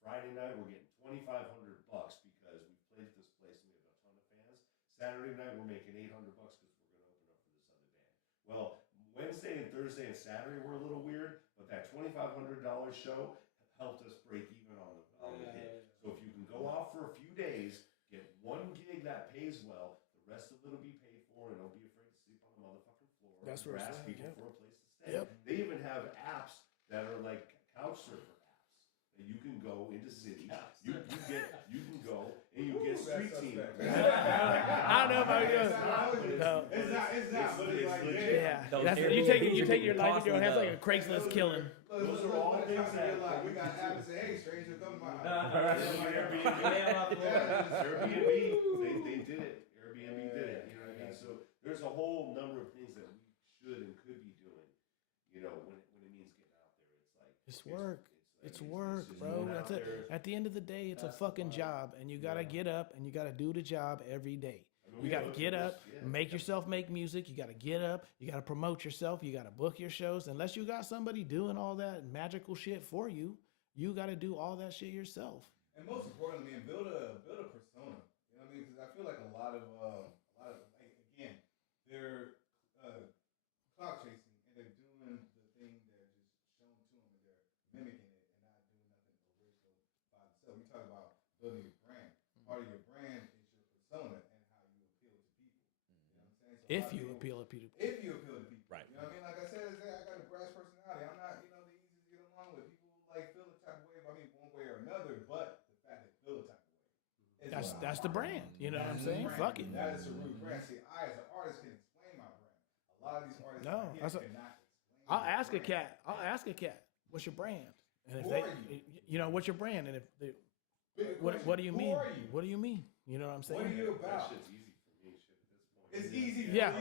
Friday night, we're getting $2,500 because we played at this place and we have a ton of fans. Saturday night, we're making $800 because we're gonna open up for this other band. Well, Wednesday and Thursday and Saturday were a little weird, but that $2,500 show helped us break even on the hit. So if you can go out for a few days, get one gig that pays well, the rest of it'll be paid for, and don't be afraid to sleep on the motherfucking floor. That's or what I'm ask saying, people yep. for a place to stay. Yep. They even have apps that are like couch surfer apps that you can go into cities. You can go and you get street team. I don't know if I would. No. It's not, but it's like, Yeah. Those That's, Airbnb you take your life in your hands costly like a Craigslist killing. Those are all things that we got to have to say, hey, stranger, come to my house. Airbnb, they did it. Airbnb did it. You know what I mean? So there's a whole number of things that we should and could be doing. You know, when it means getting out there, it's like It's work. It's just work, bro. going That's out it. there. At the end of the day, it's a fucking job, and you gotta get up and you gotta do the job every day. You gotta get up, make yourself make music. You gotta get up. You gotta promote yourself. You gotta book your shows. Unless you got somebody doing all that magical shit for you, you gotta do all that shit yourself. And most importantly, man, build a persona. You know what I mean? Because I feel like a lot of like, again, they're clout chasing and they're doing the thing that just shown to them and they're mimicking it and not doing nothing original by themselves. You talk about building your brand. Part of your brand is your persona and how you appeal to people. You know what I'm saying? So If you appeal to people. If you appeal to people. Right. You know what I mean? Like I said, I got a brass personality. I'm not, the easiest to get along with. People like feel the type of way, one way or another, but the fact they feel the type of way. That's the brand. You know what I'm saying? Fuck it. That is a real brand. See, I as an artist can explain my brand. A lot of these artists No, out here that's cannot explain. I'll their ask a brand. cat. I'll ask a cat. What's your brand? And if Who they, are what's your brand? And if they, Big what question. do you Who mean? are you? What do you mean? You know what I'm saying? What are you That about? shit's easy for me. Shit at this point. It's easy. For Yeah,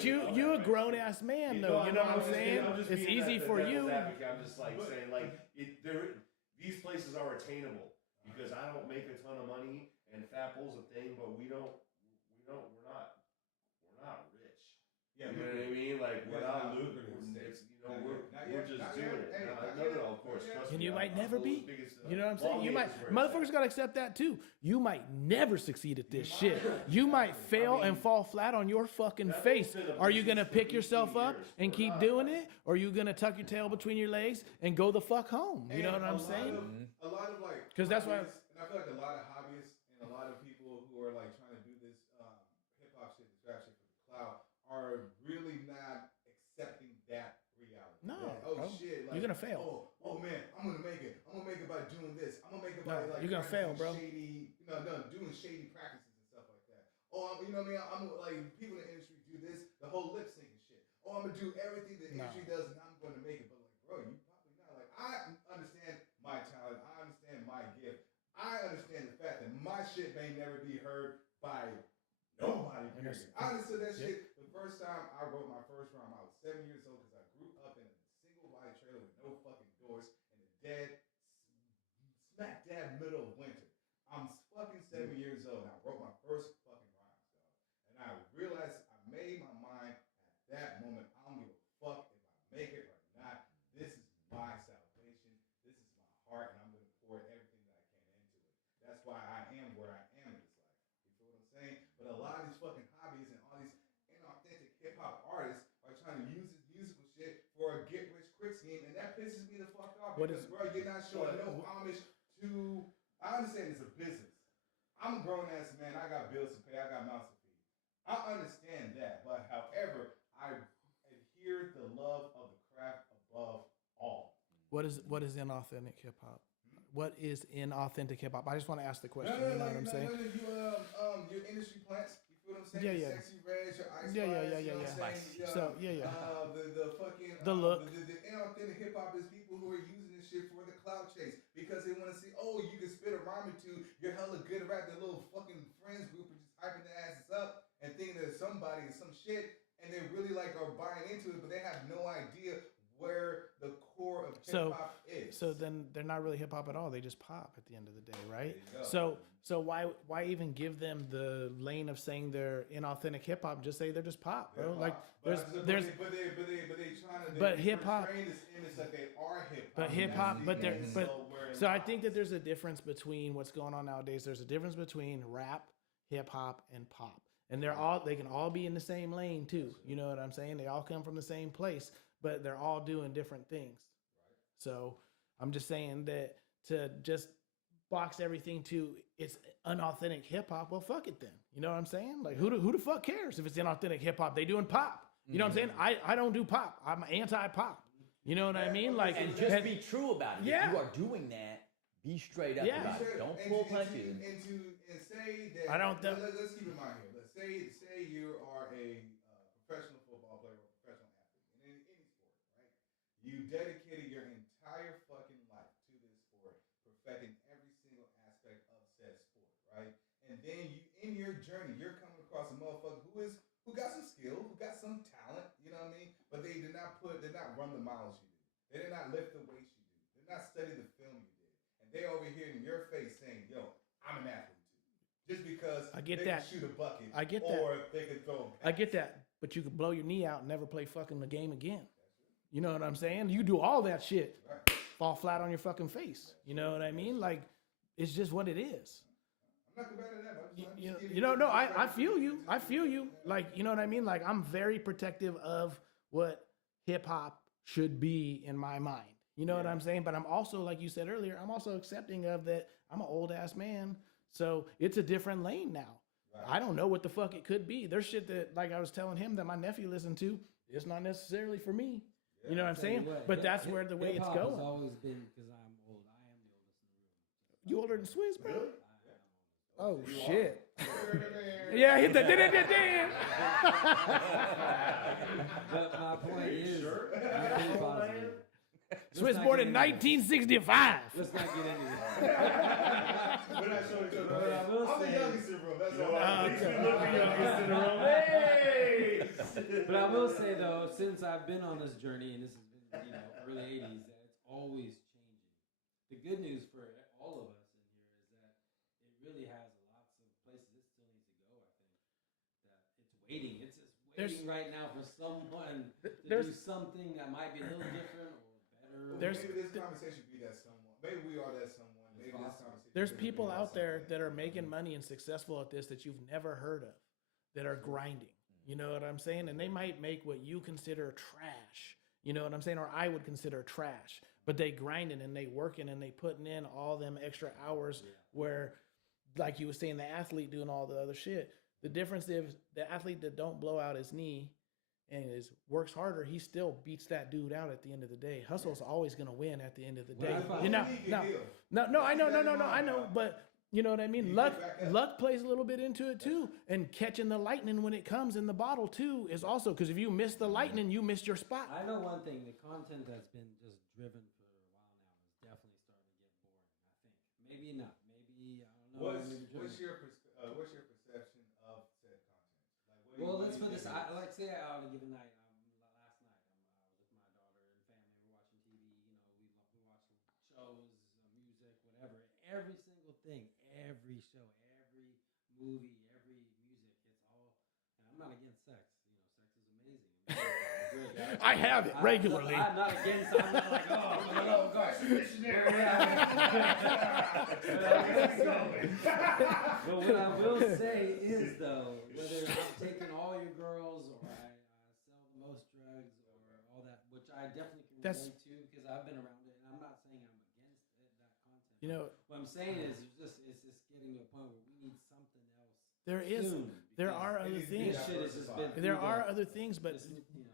you, you a grown ass man though. You know what I'm saying? It's easy for you. I'm just like saying like these places are attainable because I don't make a ton of money and Fapple's a thing, but we're not rich. Yeah, You know what I mean? Like we're Yeah, not not lucrative. lucrative. It's Not we're yet. just Not doing yet. it. Hey, not No, yet. of course. Not yet. Trust And me, you might I'm never the be. biggest, You know what I'm saying? long You game might is where it's motherfuckers at. gotta accept that too. You might never succeed at this shit. You might fail and fall flat on your fucking That face. has been a Are you business gonna for pick 18 yourself up years. and keep doing it? Or are you gonna tuck your tail between your legs and go the fuck home? You know what I'm saying? A lot of like 'Cause that's why- hobbyists, and I feel like a lot of hobbyists and a lot of people who are like trying to do this hip are really not accepting that reality. No, that, oh bro. shit, like, You're gonna fail. Oh man, I'm gonna make it. I'm gonna make it by doing this. I'm gonna make it No, by like you're gonna trying to fail, do bro. shady, doing shady practices and stuff like that. Oh, you know what I mean? I'm like people in the industry do this, the whole lip syncing shit. Oh, I'm gonna do everything the industry does, and I'm gonna make it. But like, bro, you probably not. Like, I understand my talent. I understand my gift. I understand the fact that my shit may never be heard by nobody. Period. I understood that shit the first time I wrote my first rhyme. I was 7 years old because I grew up in a single wide trailer with no fucking doors in the smack dab middle of winter. I'm fucking 7 years old and I wrote my first fucking rhymes, dog. And I realized I made my mind at that moment. I don't give a fuck if I make it or not. This is my salvation. This is my heart, and I'm gonna pour everything that I can into it. That's why I am where I am in this life. You feel what I'm saying? But a lot of these fucking hobbies and all these inauthentic hip hop artists are trying to use this musical shit for a get rich quick scheme, and that pisses me the fuck off. Because bro, you're not showing no homage to. I understand it's a business. I'm a grown ass man. I got bills to pay. I got mouths to feed. I understand that, but however, I adhere the love of the craft above all. What is inauthentic hip hop? What is inauthentic hip hop? I just want to ask the question. You know what I'm saying? Your industry plants. You feel what I'm saying? Yeah, Your yeah. Sexy Reg, your Ice Yeah, Spice, yeah. You know what I'm saying? So yeah. The fucking The look. The inauthentic hip hop is people who are using this shit for the clout chase because they want to see. Oh, you can spit a rhyme or two. You're hella good at rap. Their little fucking friends group are just hyping their asses up and thinking there's somebody or some shit, and they really like are buying into it, but they have no idea where the core of hip hop is. So then they're not really hip hop at all. They just pop at the end of the day, right? So why even give them the lane of saying they're inauthentic hip hop? Just say they're just pop, bro. Like there's but hip hop. Like they are hip hop. But hip hop, so I think that there's a difference between what's going on nowadays. There's a difference between rap, hip hop, and pop, and they can all be in the same lane too. You know what I'm saying? They all come from the same place, but they're all doing different things. So I'm just saying that to just box everything to it's unauthentic hip hop. Well, fuck it then. You know what I'm saying? Like who the fuck cares if it's inauthentic hip hop? They doing pop. You know what I'm saying? I don't do pop. I'm anti-pop. You know what I mean? Like, and just be true about it. Yeah. If you are doing that, be straight up about it. Don't pull punches. And say that. I don't. Let's keep in mind here. Let's say you are a professional football player or professional athlete in any sport, right? You dedicated your entire fucking life to this sport, perfecting every single aspect of said sport, right? And then in your journey, you're coming across a motherfucker who got some skill, who got some talent, you know what I mean? But they did not run the miles you did. They did not lift the weights you did. They did not study the film you did. And they over here in your face saying, yo, I'm an athlete too. Just because they can shoot a bucket or they can throw a pass. I get that. But you could blow your knee out and never play fucking the game again. You know what I'm saying? You do all that shit. Right. Fall flat on your fucking face. You know what I mean? Like, it's just what it is. I'm not combating that. I feel you. I feel you. Like, you know what I mean? Like, I'm very protective of what hip hop should be in my mind. You know what I'm saying? But I'm also, like you said earlier, I'm also accepting of that I'm an old ass man. So it's a different lane now. Right. I don't know what the fuck it could be. There's shit that, like I was telling him, that my nephew listened to. It's not necessarily for me. Yeah. You know what I'm saying? But that's where the way it's going. Hip-hop has always been, because I'm old. I am the oldest in the room. You older than Swizz, bro? Really? Oh, shit. Yeah, hit the damn. But my point is, Swizz born in 1965. Let's not get into this. We're not showing each other. I'm the youngest in the room. That's all. Hey! But I will say though, since I've been on this journey, and this has been early '80s, that it's always changing. The good news for all of us in here is that it really has lots of places it still needs to go. I think that it's waiting. It's just waiting right now for someone to do something that might be a little different or better. Maybe this conversation be that someone. Maybe we are that someone. Maybe this conversation. There's people out there that are making money and successful at this that you've never heard of, that are grinding. You know what I'm saying? And they might make what you consider trash. You know what I'm saying? Or I would consider trash. But they grinding and they working and they putting in all them extra hours where, like you were saying, the athlete doing all the other shit. The difference is the athlete that don't blow out his knee and works harder, he still beats that dude out at the end of the day. Hustle's always going to win at the end of the day. You know, no, I know, but you know what I mean? Luck plays a little bit into it too. And catching the lightning when it comes in the bottle too is also, because if you miss the lightning, you missed your spot. I know one thing, the content that's been just driven for a while now is definitely starting to get boring, I think. Maybe not. Maybe, I don't know. What's your perception of said content? Like, well, let's put this. Like, say on a given night. Last night, I was with my daughter and family. We're watching TV. You know, we watch shows, music, whatever. Every single thing, every show, every movie, every music. It's all. And I'm not against sex. You know, sex is amazing. I have it regularly. I'm not against. I'm not like, oh gosh, missionary. But what I will say is, though, whether I'm taking all your girls or I sell the most drugs or all that, which I definitely can relate to because I've been around it, and I'm not saying I'm against that content. You know, what I'm saying is, it's just getting to a point where we need something else. There are other things. There are other things, but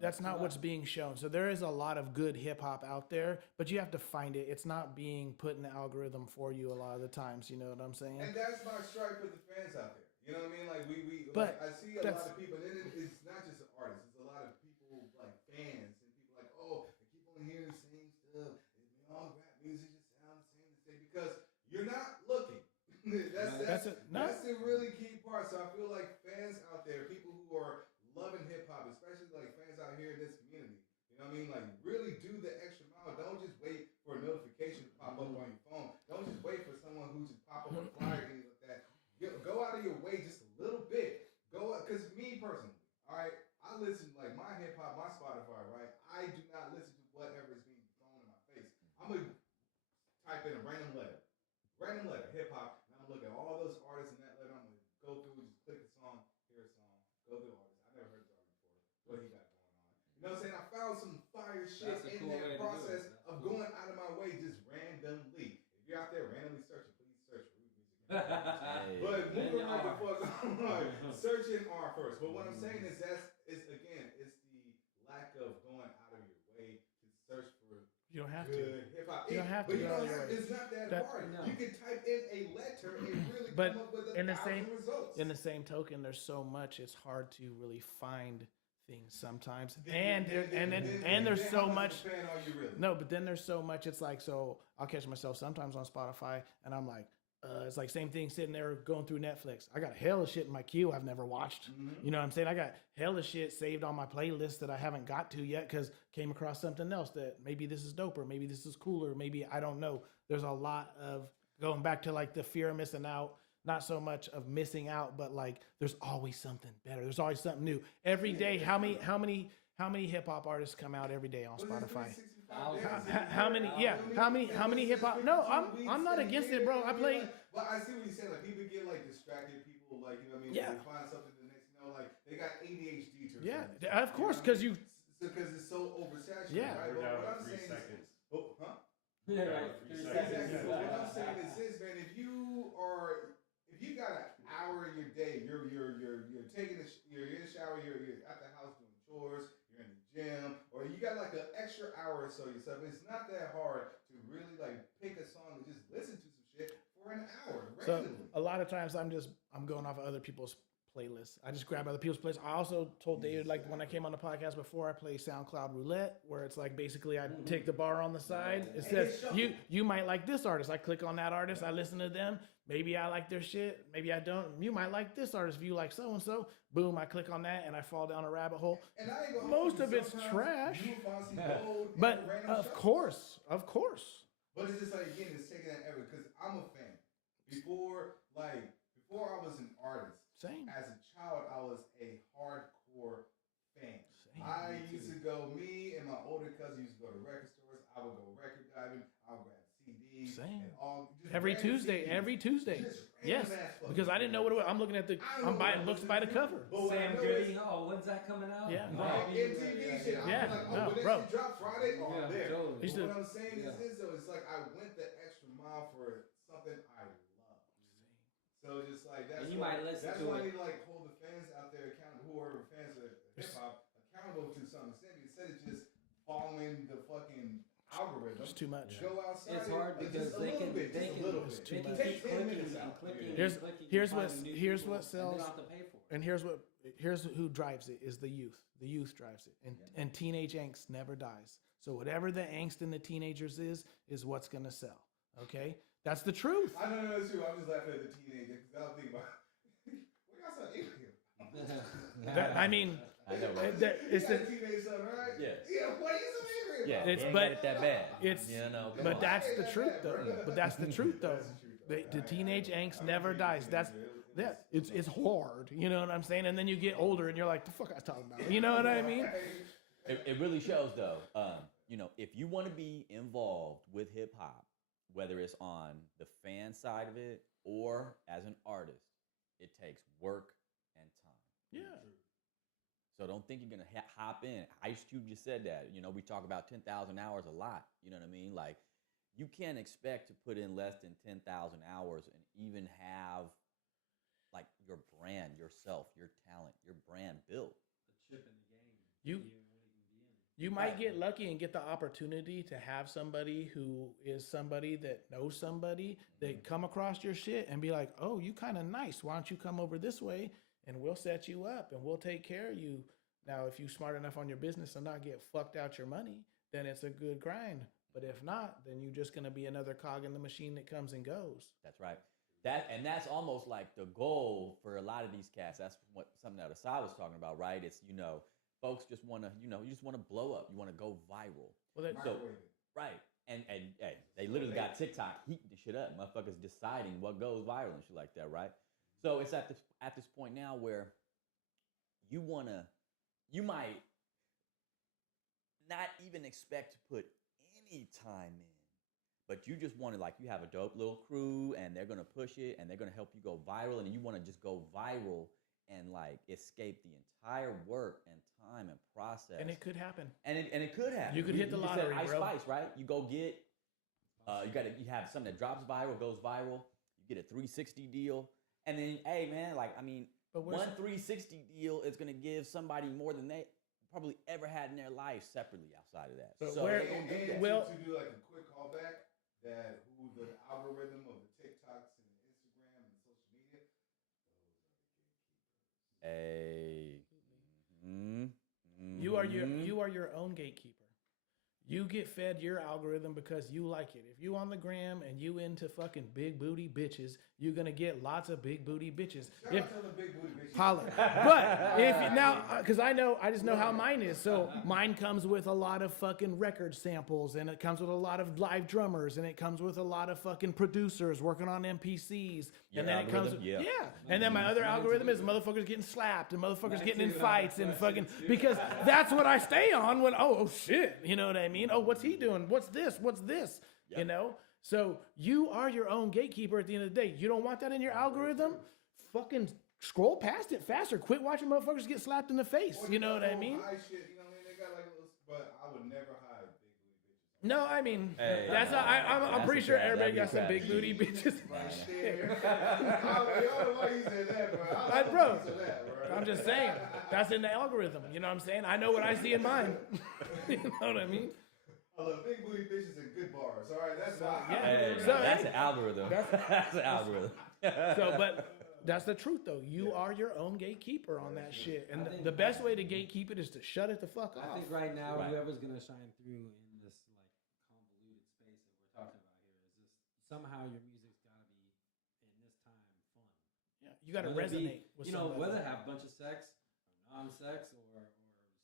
that's not what's being shown. So there is a lot of good hip hop out there, but you have to find it. It's not being put in the algorithm for you a lot of the times. You know what I'm saying? And that's my stripe with the fans out there. You know what I mean? Like like, I see a lot of people, and it's not just the artists. It's a lot of people like fans and people like, oh, I keep on hearing the same stuff. All rap music just sounds the same because you're not looking. that's the really key part. So I feel like fans out there, people who are loving hip hop, especially like fans out here in this community, you know what I mean? Like really do the extra mile. Don't just wait for a notification to pop up on your phone. Don't just wait for someone who just pop up a flyer or anything like that. Go out of your way just a little bit. Because me personally, all right, I listen like my hip hop, my Spotify, right? I do not listen to whatever is being thrown in my face. I'm gonna type in a random letter, hip hop. Look at all those artists in that letter. I'm gonna go through, just click a song, hear a song, go through artists. I never heard this artist before. What he got going on? You know what I'm saying? I found some fire shit in that process of going out of my way just randomly. If you're out there randomly searching, please search Root Music. But moving right the fuck on, searching R first. But what I'm saying is it's the lack of going out of your way to search for. You don't have good hip hop. You don't have to. It's not that hard. No. You can type in a letter and really come up with results. In the same token, there's so much. It's hard to really find things sometimes. And there's so much. No, but then there's so much. It's like, so I'll catch myself sometimes on Spotify, and I'm like, it's like same thing sitting there going through Netflix. I got hella shit in my queue I've never watched. Mm-hmm. You know what I'm saying? I got hella shit saved on my playlist that I haven't got to yet because came across something else that maybe this is dope or maybe this is cooler. Maybe I don't know. There's a lot of going back to like the fear of missing out. Not so much of missing out, but like there's always something better. There's always something new. Every day, how many hip hop artists come out every day on Spotify? How many hip hop? No, I'm not against it, bro. I play. But I see what you're saying. Like people get like distracted. People like, you know what I mean? Yeah. They find something the next, like they got ADHD. Yeah, of course, because it's so oversaturated. Yeah. Right? We're But down what I'm to 3 saying seconds. huh? Yeah, right. 3 seconds. Exactly. But what I'm saying is this, man. If you got an hour in your day, you're taking you're in the shower, you're at the house doing chores, you're in the gym, or you got like an extra hour or so yourself. It's not that hard to really like pick a song and just listen to some shit for an hour randomly. So a lot of times I'm going off of other people's playlists. I just grab other people's playlists. I also told David, like when I came on the podcast before, I play SoundCloud Roulette, where it's like basically I take the bar on the side. It says you might like this artist. I click on that artist. I listen to them. Maybe I like their shit. Maybe I don't. You might like this artist. If you like so and so, boom, I click on that and I fall down a rabbit hole. And I ain't gonna Most of it's trash. But of course. But it's just like, again, it's taking that effort because I'm a fan. Before I was an artist, Same. As a child, I was a hardcore fan. Same. Me and my older cousin used to go to record stores. I would go record diving. I would grab CDs. Same. And all, Every Tuesday. Yes. Because I didn't know what it was. I'm looking at I'm buying books by the cover. Sam Goody. Oh, when's that coming out? Yeah. MTV shit. Yeah. When that shit drop Friday, there. Totally. But what I'm saying is this, though. It's like I went the extra mile for something I love. So just like that's why I need to like hold the fans out there accountable, who are fans of hip hop, accountable following the fucking algorithm. It's too much. Go outside. It's hard because they can keep clicking and clicking. Here's what sells. And they don't have to pay for it. And here's who drives it is the youth. The youth drives it, and teenage angst never dies. So whatever the angst in the teenagers is what's gonna sell. Okay, that's the truth. I know that's true. I'm just laughing at the teenager because I was thinking about what y'all said here. I mean, I know, right? it's the teenage son, right? Yeah. Yeah, what is it? Yeah, It's- he ain't but got it that bad. it's- you know. come but on. that's the Yeah, truth yeah, though. bro. But that's the truth though. That's the truth, though. The teenage angst never dies. That's that. It's hard. You know what I'm saying? And then you get older and you're like, the fuck I was talking about. You know what I mean? It really shows though. If you want to be involved with hip hop, whether it's on the fan side of it or as an artist, it takes work and time. Yeah. So don't think you're gonna hop in. Ice Cube just said that. We talk about 10,000 hours a lot. You know what I mean? Like, you can't expect to put in less than 10,000 hours and even have like your brand, yourself, your talent, your brand built. The chip in the game. You- What he can be in. You might get lucky and get the opportunity to have somebody who is somebody that knows somebody that come across your shit and be like, oh, you kind of nice. Why don't you come over this way and we'll set you up and we'll take care of you. Now, if you're smart enough on your business and not get fucked out your money, then it's a good grind. But if not, then you're just going to be another cog in the machine that comes and goes. That's right. That's almost like the goal for a lot of these cats. That's something that Asai was talking about, right? It's folks just want to you just want to blow up. You want to go viral. Well, that, So, right. And hey, they literally got TikTok heating the shit up. Motherfuckers deciding what goes viral and shit like that, right? So it's at this point now where you might not even expect to put any time in, but you just want to, like, you have a dope little crew and they're gonna push it and they're gonna help you go viral, and you want to just go viral and like escape the entire work and time and process. and it could happen. And it could happen. You could hit the just said lottery, Ice bro. Spice, right? You go get you have something that drops viral, goes viral. You get a 360 deal, and then hey man, like But where's one 360 deal is gonna give somebody more than they probably ever had in their life separately outside of that. But So where- they gonna do And that. Well- to do like a quick callback, that who the algorithm of the TikToks and the Instagram and social media, Hey. Mm-hmm. You are your own gatekeeper. You get fed your algorithm because you like it. If you on the gram and you into fucking big booty bitches, you're gonna get lots of big booty bitches. shout If out to the big booty bitches. holler. But if now, because I just know how mine is. So mine comes with a lot of fucking record samples, and it comes with a lot of live drummers, and it comes with a lot of fucking producers working on MPCs, Your and then it comes, algorithm? Yeah. And then my other algorithm is motherfuckers getting slapped and motherfuckers getting in fights and fucking because that's what I stay on when oh shit, you know what I mean? Oh, what's he doing? What's this? What's this? Yep. You know. So you are your own gatekeeper at the end of the day. You don't want that in your algorithm? Fucking scroll past it faster. Quit watching motherfuckers get slapped in the face. Or You know what I mean? high shit, you know what I mean? They got like a little, but I would never hide big booty bitches. No, I mean Hey, that's I'm that's pretty a sure trap. everybody That'd got be a some big trap. booty bitches. Right there. I don't know why you said that, bro. I Like, bro, piece of that, bro. I'm just saying that's in the algorithm. You know what I'm saying? I know what I see in mine. You know what I mean? I love big booty bitches and good bars. All right, that's my yeah. Hey, So, that's hey, an algorithm. that's- That's an algorithm. So, but that's the truth, though. You are your own gatekeeper on that shit, and the best way to gatekeep it is to shut it the fuck off. I think right now, Right. whoever's gonna shine through in this like convoluted space that we're talking about here is just somehow your music's gotta be in this time fun. Yeah, you got to Whether it be, resonate with you know, somebody. whether it have a bunch of sex or non-sex or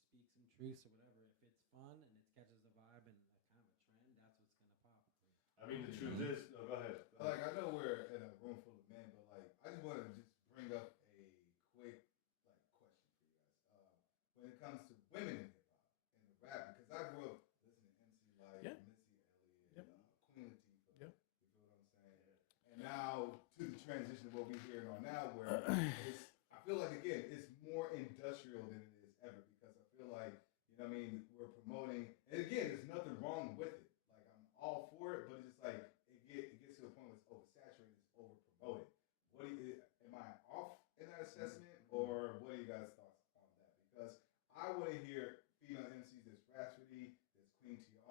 speak some truths or whatever. If it's fun and it catches the vibe and a kind of a trend, that's what's gonna pop. I mean, the truth is, no, go ahead. Like, I know we're in a room full of men, but like, I just want to just bring up a quick like question for you guys. When it comes to women in hip hop and the rap, because I grew up listening to MC Light, Yeah. Missy Elliott, Yep. Queen Latifah. Yep. You feel what I'm saying? And now to the transition of what we're hearing on now, where I feel like again, it's more industrial than it is ever because I feel like you know what I mean we're promoting, and again, there's nothing wrong with it. Like I'm all for it, but it's just like it gets to a point where it's oversaturated, it's over promoted. Am I off in that assessment, or what are you guys' thoughts on that? Because I want to hear female MCs that's raspy, that's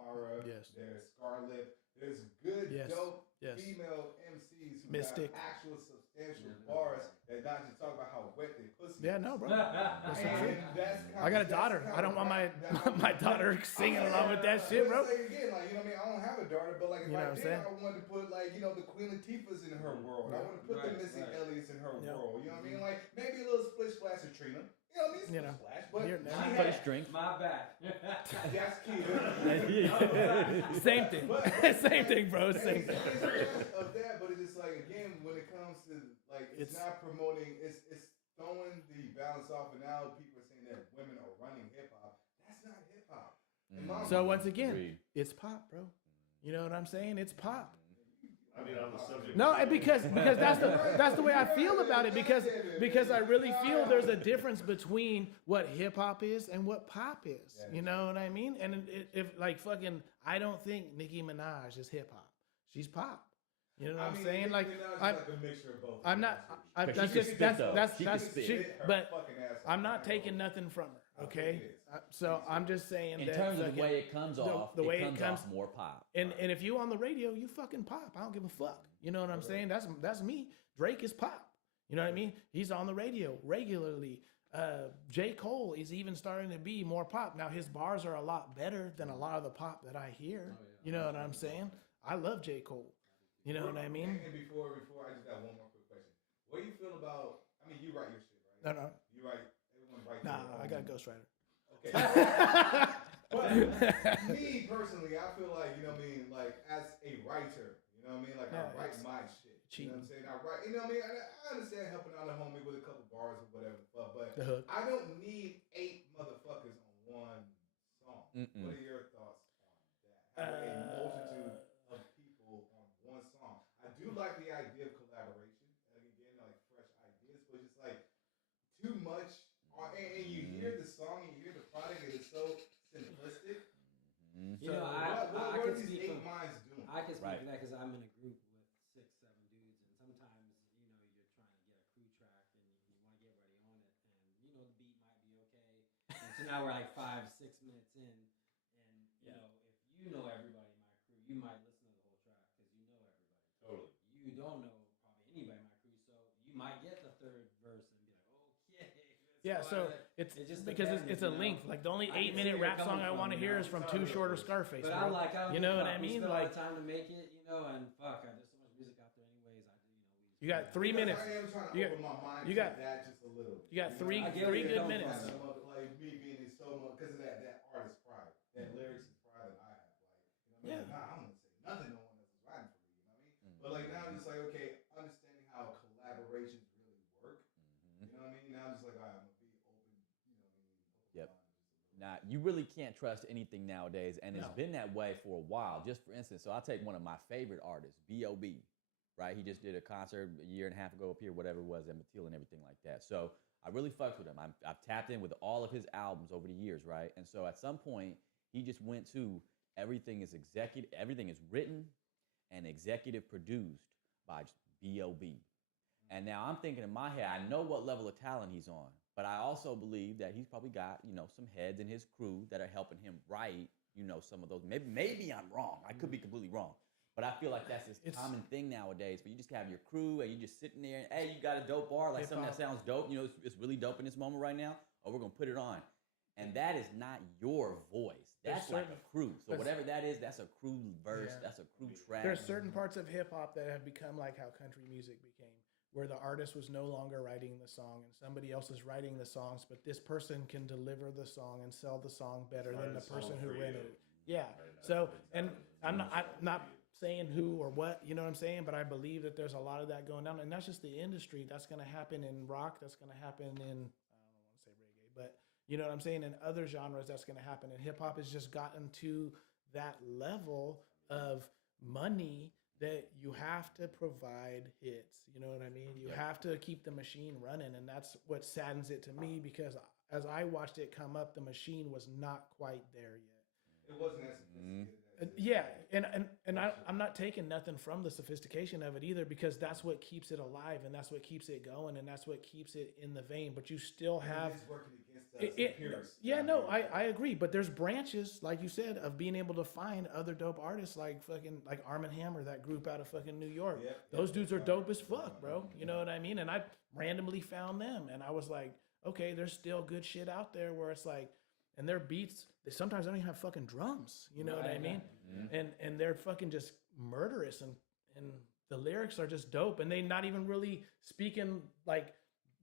Aura. Yes. There's Scarlet. There's good, Yes. dope Yes. female MCs who Mystic. got actual substantial bars that not just talk about how wet they pussy Yeah, is. no, bro. That's so true. And that's kind I got a daughter. I don't want my daughter singing along with that shit, bro. Like, again, like, you know what I mean? I don't have a daughter, but like if You know I what I'm did, saying? I wanted to put like, you know, the Queen Latifah's in her world. I want to put the Missy Elliott's in her world. You know what I mean? Like maybe a little splish splash of Trina. You know what I mean? Splish splash, but Here, she now. had- Put a string. My bad. That's key. Same thing. Same thing, bro. Same thing. It's less of that, but it's just like again when it comes to like it's not promoting. It's throwing the balance off, and now people are saying that women are running hip hop. That's not hip hop. So once again, Agreed. it's pop, bro. You know what I'm saying? It's pop. I mean, on the subject. No, because that's the way I feel about it. Because I really feel there's a difference between what hip hop is and what pop is. You know what I mean? And if like fucking, I don't think Nicki Minaj is hip hop. She's pop. You know what I'm saying? Like a mixture of both. I'm not. But That's she can just spit, though. that's She can spit. she, but fucking ass I'm off. not taking nothing from her. Okay, so I'm just saying In that terms of fucking- the way it comes off, the way it comes off more pop. And if you on the radio, you fucking pop. I don't give a fuck. You know what I'm saying? That's me. Drake is pop. You know what I mean? He's on the radio regularly. J. Cole is even starting to be more pop. Now his bars are a lot better than a lot of the pop that I hear. You know what I'm saying? I love J. Cole. You know what I mean? And before I just got one more quick question. What do you feel about? I mean, you write your shit, right? No. You write. Everyone writes. Nah, their I own- got a ghostwriter. Okay. But me personally, I feel like, you know what I mean, like as a writer, you know what I mean, like Yeah, I write it's my shit. You know what I'm cheating. saying? I write, you know what I mean? I understand helping out a homie with a couple bars or whatever the fuck, but The hook. I don't need 8 motherfuckers on one song. Mm-mm. What are your thoughts on that? Having a multitude of people on one song. I do like the idea of collaboration, and again, like fresh ideas, but just like too much. And you hear the song and you hear the product, and it's so simplistic. You know, What I are can these speak 8 from, minds doing? I can speak Right. for that because I'm in a group with 6, 7 dudes, and sometimes you're trying to get a crew track and you want to get ready on it, and the beat might be okay, and so now we're like 5, 6 minutes in, and if you know everybody in my crew, you might listen to the whole track because you know everybody. Totally. You don't know probably anybody in my crew, so you might get the third verse and be like, okay. Yeah, that's so why it's it just because depends, it's a you know? length. Like the only I can 8-minute see where rap you're song I coming want to from, hear you is know? from Too Short or Scarface. But bro. I don't You know give what a I fuck. We mean? spend all Like the time to make it, and fuck, there's so much music out there anyways. you got 3 minutes. I am trying to You got- open my mind you to got- that just a little. You got three I get where you're good coming minutes. from. Like me being in so much because of that artist pride, that lyrics and pride that I have. Like, you know what I mean? Yeah. Like, nah, I'm gonna say nothing. No one else is writing for me. You know what I mean? But like now, I'm just like, okay, understanding how collaborations really work. You know what I mean? Now I'm just like, all right, I'm gonna be open. You know what I mean? Yep. Open minded just a little. Now, you really can't trust anything nowadays, and it's No. been that way for a while. Just for instance, so I'll take one of my favorite artists, B.O.B., right? He just did a concert a year and a half ago up here, whatever it was, at Mateel and everything like that. So I really fucked with him. I've tapped in with all of his albums over the years, right? And so at some point, he just went to everything is written and executive produced by B.O.B. And now I'm thinking in my head, I know what level of talent he's on, but I also believe that he's probably got, some heads in his crew that are helping him write, some of those. Maybe I'm wrong. I could be completely wrong. But I feel like that's this common thing nowadays. But you just have your crew and you just sitting there and, hey, you got a dope bar, like something that sounds dope. It's really dope in this moment right now. Oh, we're going to put it on. And that is not your voice. That's like a crew. So whatever that is, that's a crew verse. Yeah. That's a crew track. There's certain parts of hip hop that have become like how country music became, where the artist was no longer writing the song and somebody else is writing the songs, but this person can deliver the song and sell the song better than the person who rented it. Yeah. So, and I'm not saying who or what, you know what I'm saying? But I believe that there's a lot of that going on. And that's just the industry. That's going to happen in rock. That's going to happen in, I don't want to say reggae, but you know what I'm saying? In other genres, that's going to happen. And hip hop has just gotten to that level of money that you have to provide hits. You know what I mean? You have to keep the machine running. And that's what saddens it to me, because as I watched it come up, the machine was not quite there yet. It wasn't as sophisticated. Yeah, and I'm not taking nothing from the sophistication of it either, because that's what keeps it alive and that's what keeps it going and that's what keeps it in the vein. But you still have It's working against Yeah, no, I agree. But there's branches, like you said, of being able to find other dope artists like fucking like Arm& Hammer, that group out of fucking New York. Yep, Those yep, dudes are that's dope right. as fuck, bro. You know what I mean? And I randomly found them, and I was like, okay, there's still good shit out there where it's like, and their beats, they sometimes don't even have fucking drums. You know what I mean? And they're fucking just murderous, and the lyrics are just dope, and they not even really speaking like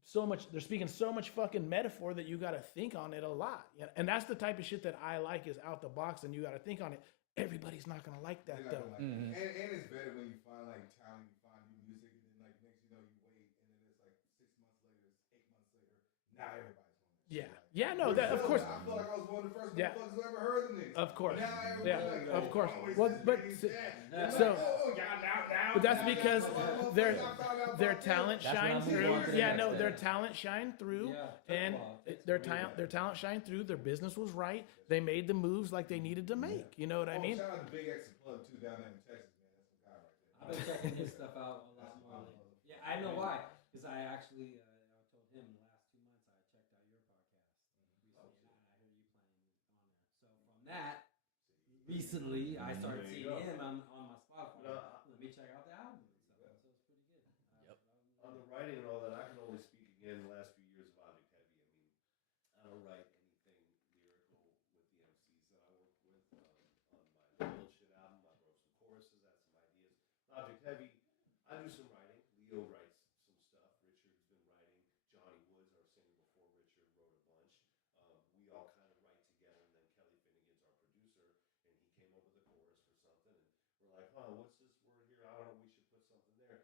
so much. They're speaking so much fucking metaphor that you got to think on it a lot. And that's the type of shit that I like, is out the box, and you got to think on it. Everybody's not gonna like that though. Like and it's better when you find like talent, you find new music, and then like next you know you wait, and then it's like 6 months later, it's 8 months later. Now everybody's on that. Yeah, Like, yeah, no, that of course. I feel like I was one of the first Yeah. motherfuckers who ever heard them niggas. Of course. Now Yeah, like, of course. always Well, this but nigga, so- that. so- Like, now, But that's now, because motherfuckers, their I found out their about talent them. That's what shine I'm through. moving on to the Yeah, next no, step. their talent shine through, Yeah, and football, it's their really talent good. their talent shine through. Their business was right. They made the moves like they needed to make. You know what I mean? Shout out to Big X and Plug too down there in Texas, man. That's some guy right there. I've been checking his stuff out a lot more lately. Yeah, I know why. Because I actually, I told him in the last 2 months I checked out your podcast recently, and I heard you playing on there. So from that, recently I started There you seeing go. him on my Spotify. No, Let me check out the album and stuff. So it's pretty good. Yep. On the writing and all that, I can only speak again the last few years of Object Heavy. I mean, I don't write anything lyrical with the MCs that I work with. On my Little Shit album, I wrote some choruses, I had some ideas. Object Heavy, I do some writing. Leo writes some stuff. Richard's been writing. Johnny Woods, our singer before Richard, wrote a bunch. We all kind of write together, and then Kelly Finnegan's our producer, and he came up with a chorus for something, and we're like, huh, what's this word here? I don't know, we should put something there.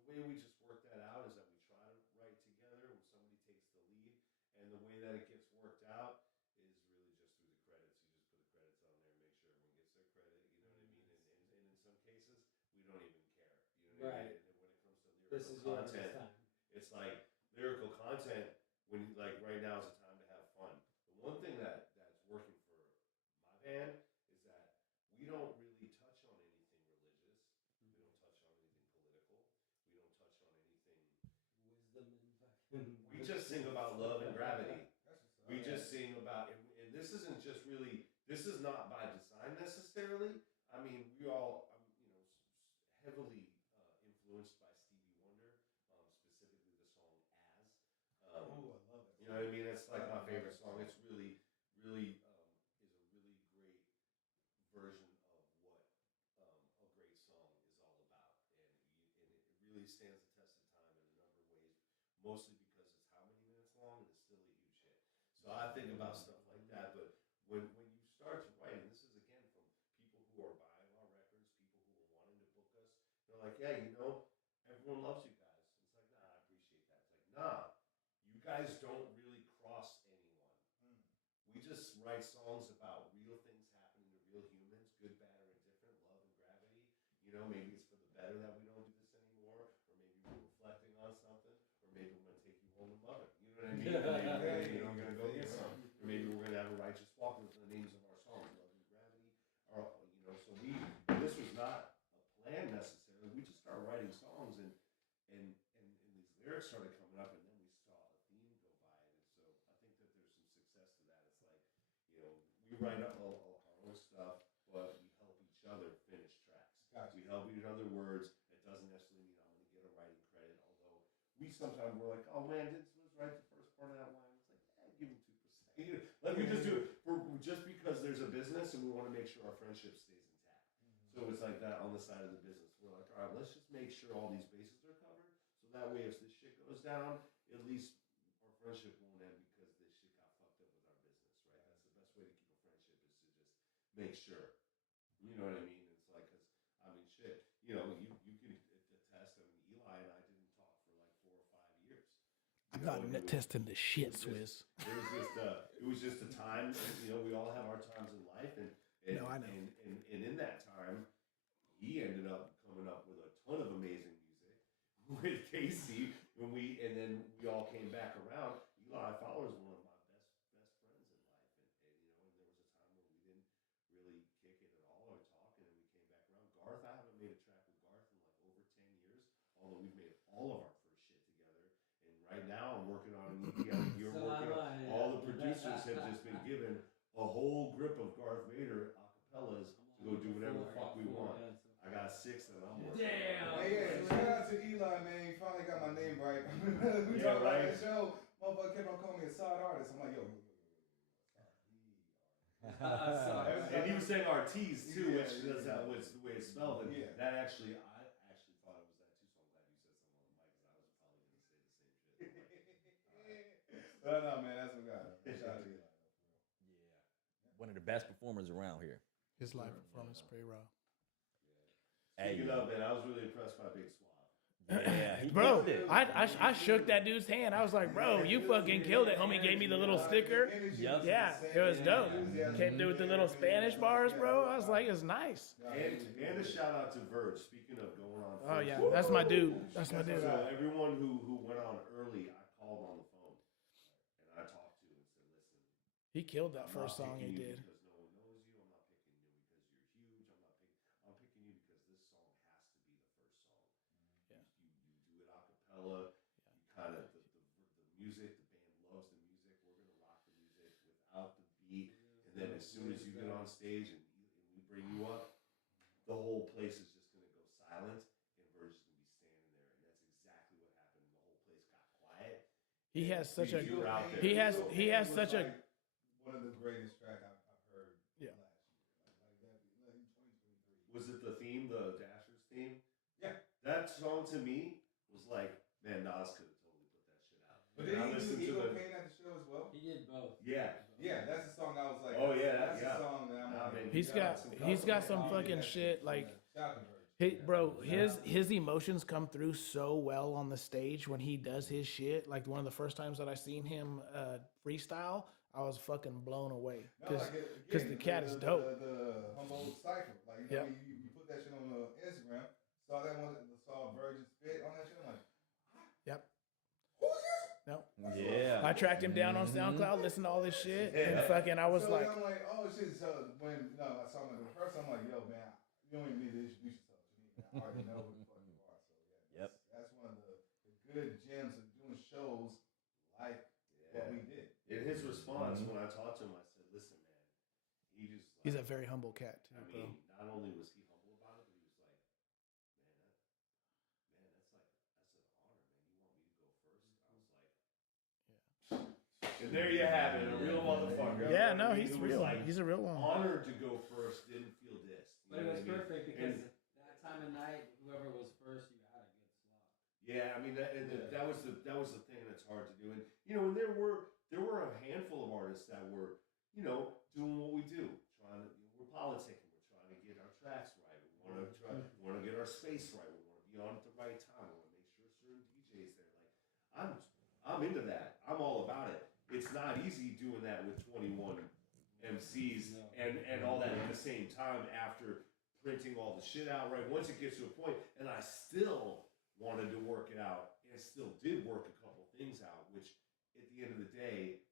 The way we just work that out is that we try to write together when somebody takes the lead, and the way that it gets worked out is really just through the credits. You just put the credits on there and make sure everyone gets their credit, you know what I mean? And in some cases, we don't even care, you know what I Right. mean? And when it comes to This lyrical is yours this content, time. it's like lyrical content, when like right now is the time to have fun. The one thing that's working for my band is that we don't really touch on anything religious. We don't touch on anything political. We don't touch on anything. Wisdom and fucking. We just sing about love and gravity. That's what's up. We just sing about, and this isn't just really, this is not by design necessarily. I mean, we all, heavily influenced by Stevie Wonder, specifically the song As. Ooh, I love that. You know what I mean? It's like my favorite song. It's really, really is a really great version of what a great song is all about, and it really stands the test of time in a number of ways. Mostly because it's how many minutes long, and it's still a huge hit. So I think about stuff like that. But when you start to write, and this is again from people who are buying our records, people who are wanting to book us, they're like, yeah, everyone loves you guys. It's like, nah, I appreciate that. It's like, nah, you guys don't really cross anyone. We just write songs about real things happening to real humans, good, bad, or indifferent, love and gravity. Maybe it's for the better that we don't do this anymore, or maybe we're reflecting on something, or maybe we're gonna take you home to mother. You know what I mean? Maybe, we're gonna go get some, or maybe we're gonna have a righteous walk with the names of our songs, love and gravity. Or so this was not a plan necessarily. We just started writing songs, and these lyrics started coming up, and then we saw a theme go by it, and so I think that there's some success to that. It's like, we write up our own stuff, but we help each other finish tracks. Gotcha. We help each other words. It doesn't necessarily mean I'm going to get a writing credit, although we sometimes we're like, oh man, didn't Swiss write the first part of that line? It's like, give him 2%. Let me just do it just because there's a business, and we want to make sure our friendship stays intact. So it's like that on the side of the business. We're like, all right, let's just make sure all these bases are covered, so that way if this shit goes down, at least our friendship won't end because this shit got fucked up with our business, right? That's the best way to keep a friendship, is to just make sure. You know what I mean? It's like, cause I mean, shit. You can attest. I mean, Eli and I didn't talk for like 4 or 5 years. I'm not attesting to shit, Swizz. It was just a time. We all have our times in life, and No, I know. And in that time, he ended up coming up with a ton of amazing music with Casey. And then we all came back around. Eli Fowler is one of my best friends in life, and there was a time where we didn't really kick it at all or talk, and then we came back around. Garth, I haven't made a track with Garth in like over 10 years, although we've made all of our first shit together. And right now, I'm working on an EP. You're So working am on I. all have just been given a whole grip of Darth Vader acapellas to go do whatever the fuck we want. I got 6 and I'm working. Damn. Hey, shout out to Eli, man. He finally got my name right. We Yeah, talked about right. that show. Motherfucker kept on calling me a side artist. I'm like, yo. And he was saying artiste too, Yeah, which that's yeah. how it's the way it's spelled. And Yeah. that actually, I actually thought it was that too. So I'm glad you said something on the mic because I was probably going to say the same shit. But no, man, that's what got it. Shout out to Eli, though, for real. Yeah. One of the best performers around here. His live performance is pretty raw. Speaking of, man, I was really impressed by Big Swab. Yeah, he Bro, killed it. I shook that dude's hand. I was like, bro, you fucking killed it. Homie gave me the little sticker. Yep. Yeah, it was dope. Came through with the little Spanish bars, bro. I was like, it's nice. And a shout out to Verge. Speaking of going on. Oh first. yeah, that's my dude. That's my dude. So everyone who went on early, I called on the phone and I talked to and said, listen. He killed that I'm first not song he picking you did. Because no one knows you. I'm not picking you because you're huge. I'm picking you because this song has to be the first song. Yeah. You do it a cappella. You kind of the music. The band loves the music. We're gonna rock the music without the beat. And then as soon as you get on stage and we bring you up, the whole place is just gonna go silent, and Verge is gonna be standing there, and that's exactly what happened. The whole place got quiet. He has such a You were out there. he has such a one of the greatest tracks I've heard Yeah. last year. Like in 2023. Was it the theme, the Dashers theme? Yeah. That song to me was like, man, Nas could have totally put that shit out. But And did I he do listened to Ego the- Pain at the show as well? He did both. Yeah. Yeah, that's the song I was like. Oh, yeah, that's yeah. the song that I'm Nah, like. man, he's got some fucking shit like bro, his emotions come through so well on the stage when he does his shit. Like one of the first times that I seen him freestyle, I was fucking blown away because the cat is dope. The humble cipher, like you know, Yep. you put that shit on Instagram. Saw that one, saw Virgin spit on that shit. I'm like, Yep. who's this? No. Yeah. I tracked him down on SoundCloud, listened to all this shit, and fucking I was So like, I'm like, oh shit. So when I saw him the first, I'm like, yo, man, you don't even need to introduce yourself to me. Man. I already know who the fuck you are. So yeah, that's one of the good gems of doing shows like what we did. In his response, when I talked to him, I said, listen, man, he just. he's a very humble cat too, I bro. mean, not only was he humble about it, but he was like, man, that's an honor, man. You want me to go first? I was like, yeah. And there you have it, a real motherfucker. Yeah, no, I mean, he's it was real. like, He's a real one. honored to go first, didn't feel dissed. You But it know was what I mean? perfect because And- that time of night, whoever was first, you had a good slot. Yeah, I mean that was the thing that's hard to do, and you know, and there were a handful of artists that were, you know, doing what we do, trying to we're politicking, we're trying to get our tracks right, we want to get our space right, we want to be on at the right time, we want to make sure certain DJs there. Like I'm into that, I'm all about it. It's not easy doing that with 21 MCs and all that at the same time after printing all the shit out right. Once it gets to a point, and I still wanted to work it out, and I still did work a couple things out, which at the end of the day,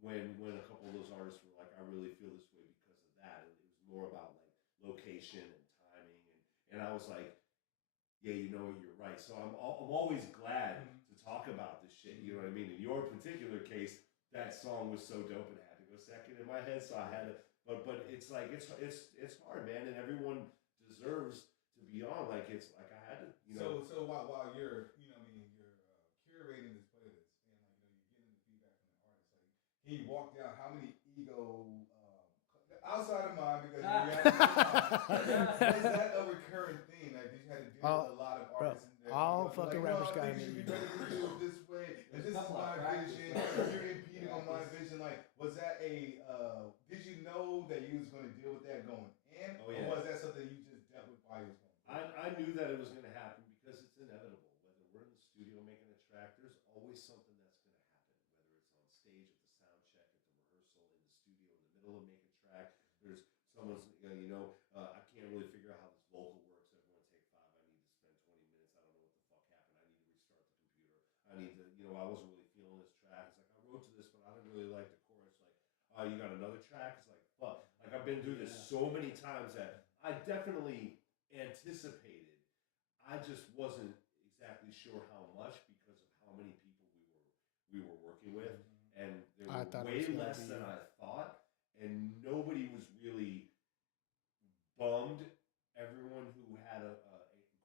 when a couple of those artists were like, I really feel this way because of that, it was more about like location and timing, and I was like, yeah, you know what, you're right. So I'm always glad to talk about this shit, you know what I mean? In your particular case, that song was so dope and it had to go second in my head, so I had to, but it's like, it's hard, man, and everyone deserves to be on. Like it's like I had to, you know. So while you're, you know, what I mean, you're curating this playlist, and like you know, you're getting the feedback from the artist. Like he walked out. How many ego outside of mine because was that a recurring theme? Like you had to deal with a lot of artists. All fucking rappers got to be better to do it this way, and this is my vision. You're impeding on my vision. Like, was that a? Did you know that you was going to deal with that going in, or was that something you just dealt with while you was going? I knew that it was going to happen because it's inevitable. Whether we're in the studio making a track, there's always something that's going to happen. Whether it's on stage at the sound check, at the rehearsal, in the studio, in the middle of making a track, there's someone's I can't really figure out how this vocal works. Everyone take 5. I need to spend 20 minutes. I don't know what the fuck happened. I need to restart the computer. I need to, I wasn't really feeling this track. It's like I wrote to this, but I didn't really like the chorus. Like, oh, you got another track? It's like, fuck. Like I've been through this so many times that I definitely anticipated. I just wasn't exactly sure how much because of how many people we were working with, and there I were thought it way was gonna less be than you. I thought, and nobody was really bummed. Everyone who had a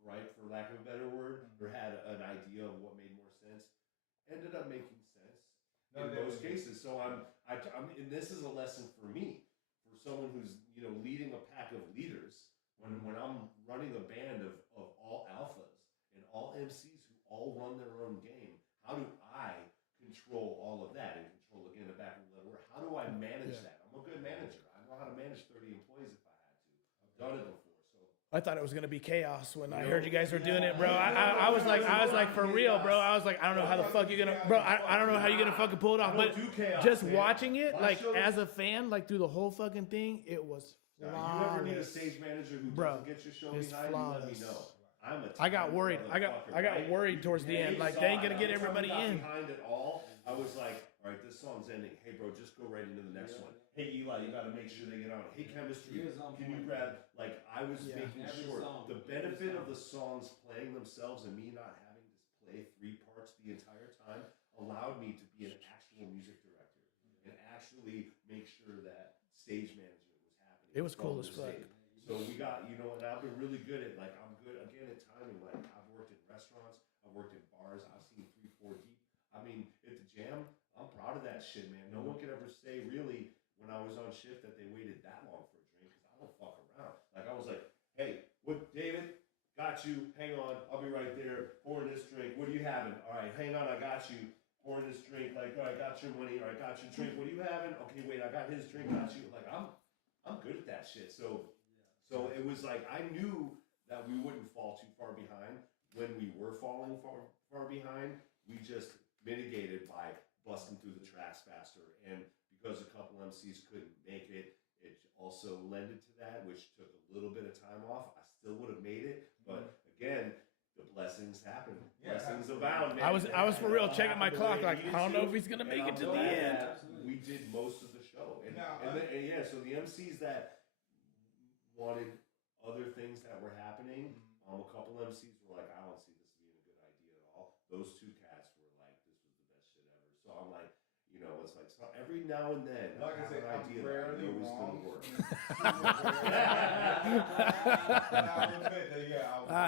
gripe, for lack of a better word, or had an idea of what made more sense, ended up making sense No, in that most was cases. So and this is a lesson for me, for someone who's leading a pack of leaders. When I'm running a band of all alphas and all MCs who all run their own game, how do I control all of that and control again the back of the letter? How do I manage that? I'm a good manager. I know how to manage 30 employees if I had to. I've done it before. So I thought it was gonna be chaos when I You heard know, you guys were doing yeah, it, bro. yeah, I was no, like, no, I was no, like, for no, real, chaos. bro. I was like, I don't know how the fuck you're gonna, bro. I don't know how you're gonna fucking pull it off. I But don't do chaos, just man. watching it, My like shows- as a fan, like through the whole fucking thing, it was Now, you ever need a flawless. stage manager who Bro, doesn't get your show it's behind you, let me flawless. know. I'm a I got tiny worried. I got motherfucker, right? worried towards the end. They Like saw they ain't it. gonna get Every time everybody we got in. behind it all, I was like, all right, this song's ending. Hey, bro, just go right into the next one. Hey, Eli, you got to make sure they get on. Hey, chemistry, He was on can you point. grab? Like, I was Yeah. making Every sure song, the every benefit of song. the songs playing themselves and me not having to play 3 parts the entire time allowed me to be an actual music director and actually make sure that stage management was happening. It was from cool the as fuck. stage. So we got, and I've been really good at, like, I'm good again at timing. Like, I've worked in restaurants, I've worked in bars, I've seen 3, 4 deep. I mean, at the Jam, I'm proud of that shit, man. No one could ever say really when I was on shift that they waited that long for a drink because I don't fuck around. Like, I was like, hey, what, David? Got you. Hang on, I'll be right there. Pouring this drink. What are you having? All right, hang on, I got you. Pouring this drink. Like, all right, got your money. All right, got your drink. What are you having? Okay, wait, I got his drink. Got you. Like, I'm good at that shit. So it was like I knew that we wouldn't fall too far behind. When we were falling far behind, we just mitigated by busting through the tracks faster. And because a couple MCs couldn't make it, it also lended to that, which took a little bit of time off. I still would have made it, but again, the blessings happen. Yeah, Blessings abound, man. I was for real checking my Happened the clock. way it Like needed I don't know to, if he's gonna and make I'm it to the glad end. that we did most of the show, and Now, yeah. So the MCs that wanted other things that were happening. A couple MCs were like, I don't see this being a good idea at all. Those 2 cats were like, this was the best shit ever. So I'm like, it's like so every now and then like I I have said, an I'm idea that I rarely know is wrong. going to work.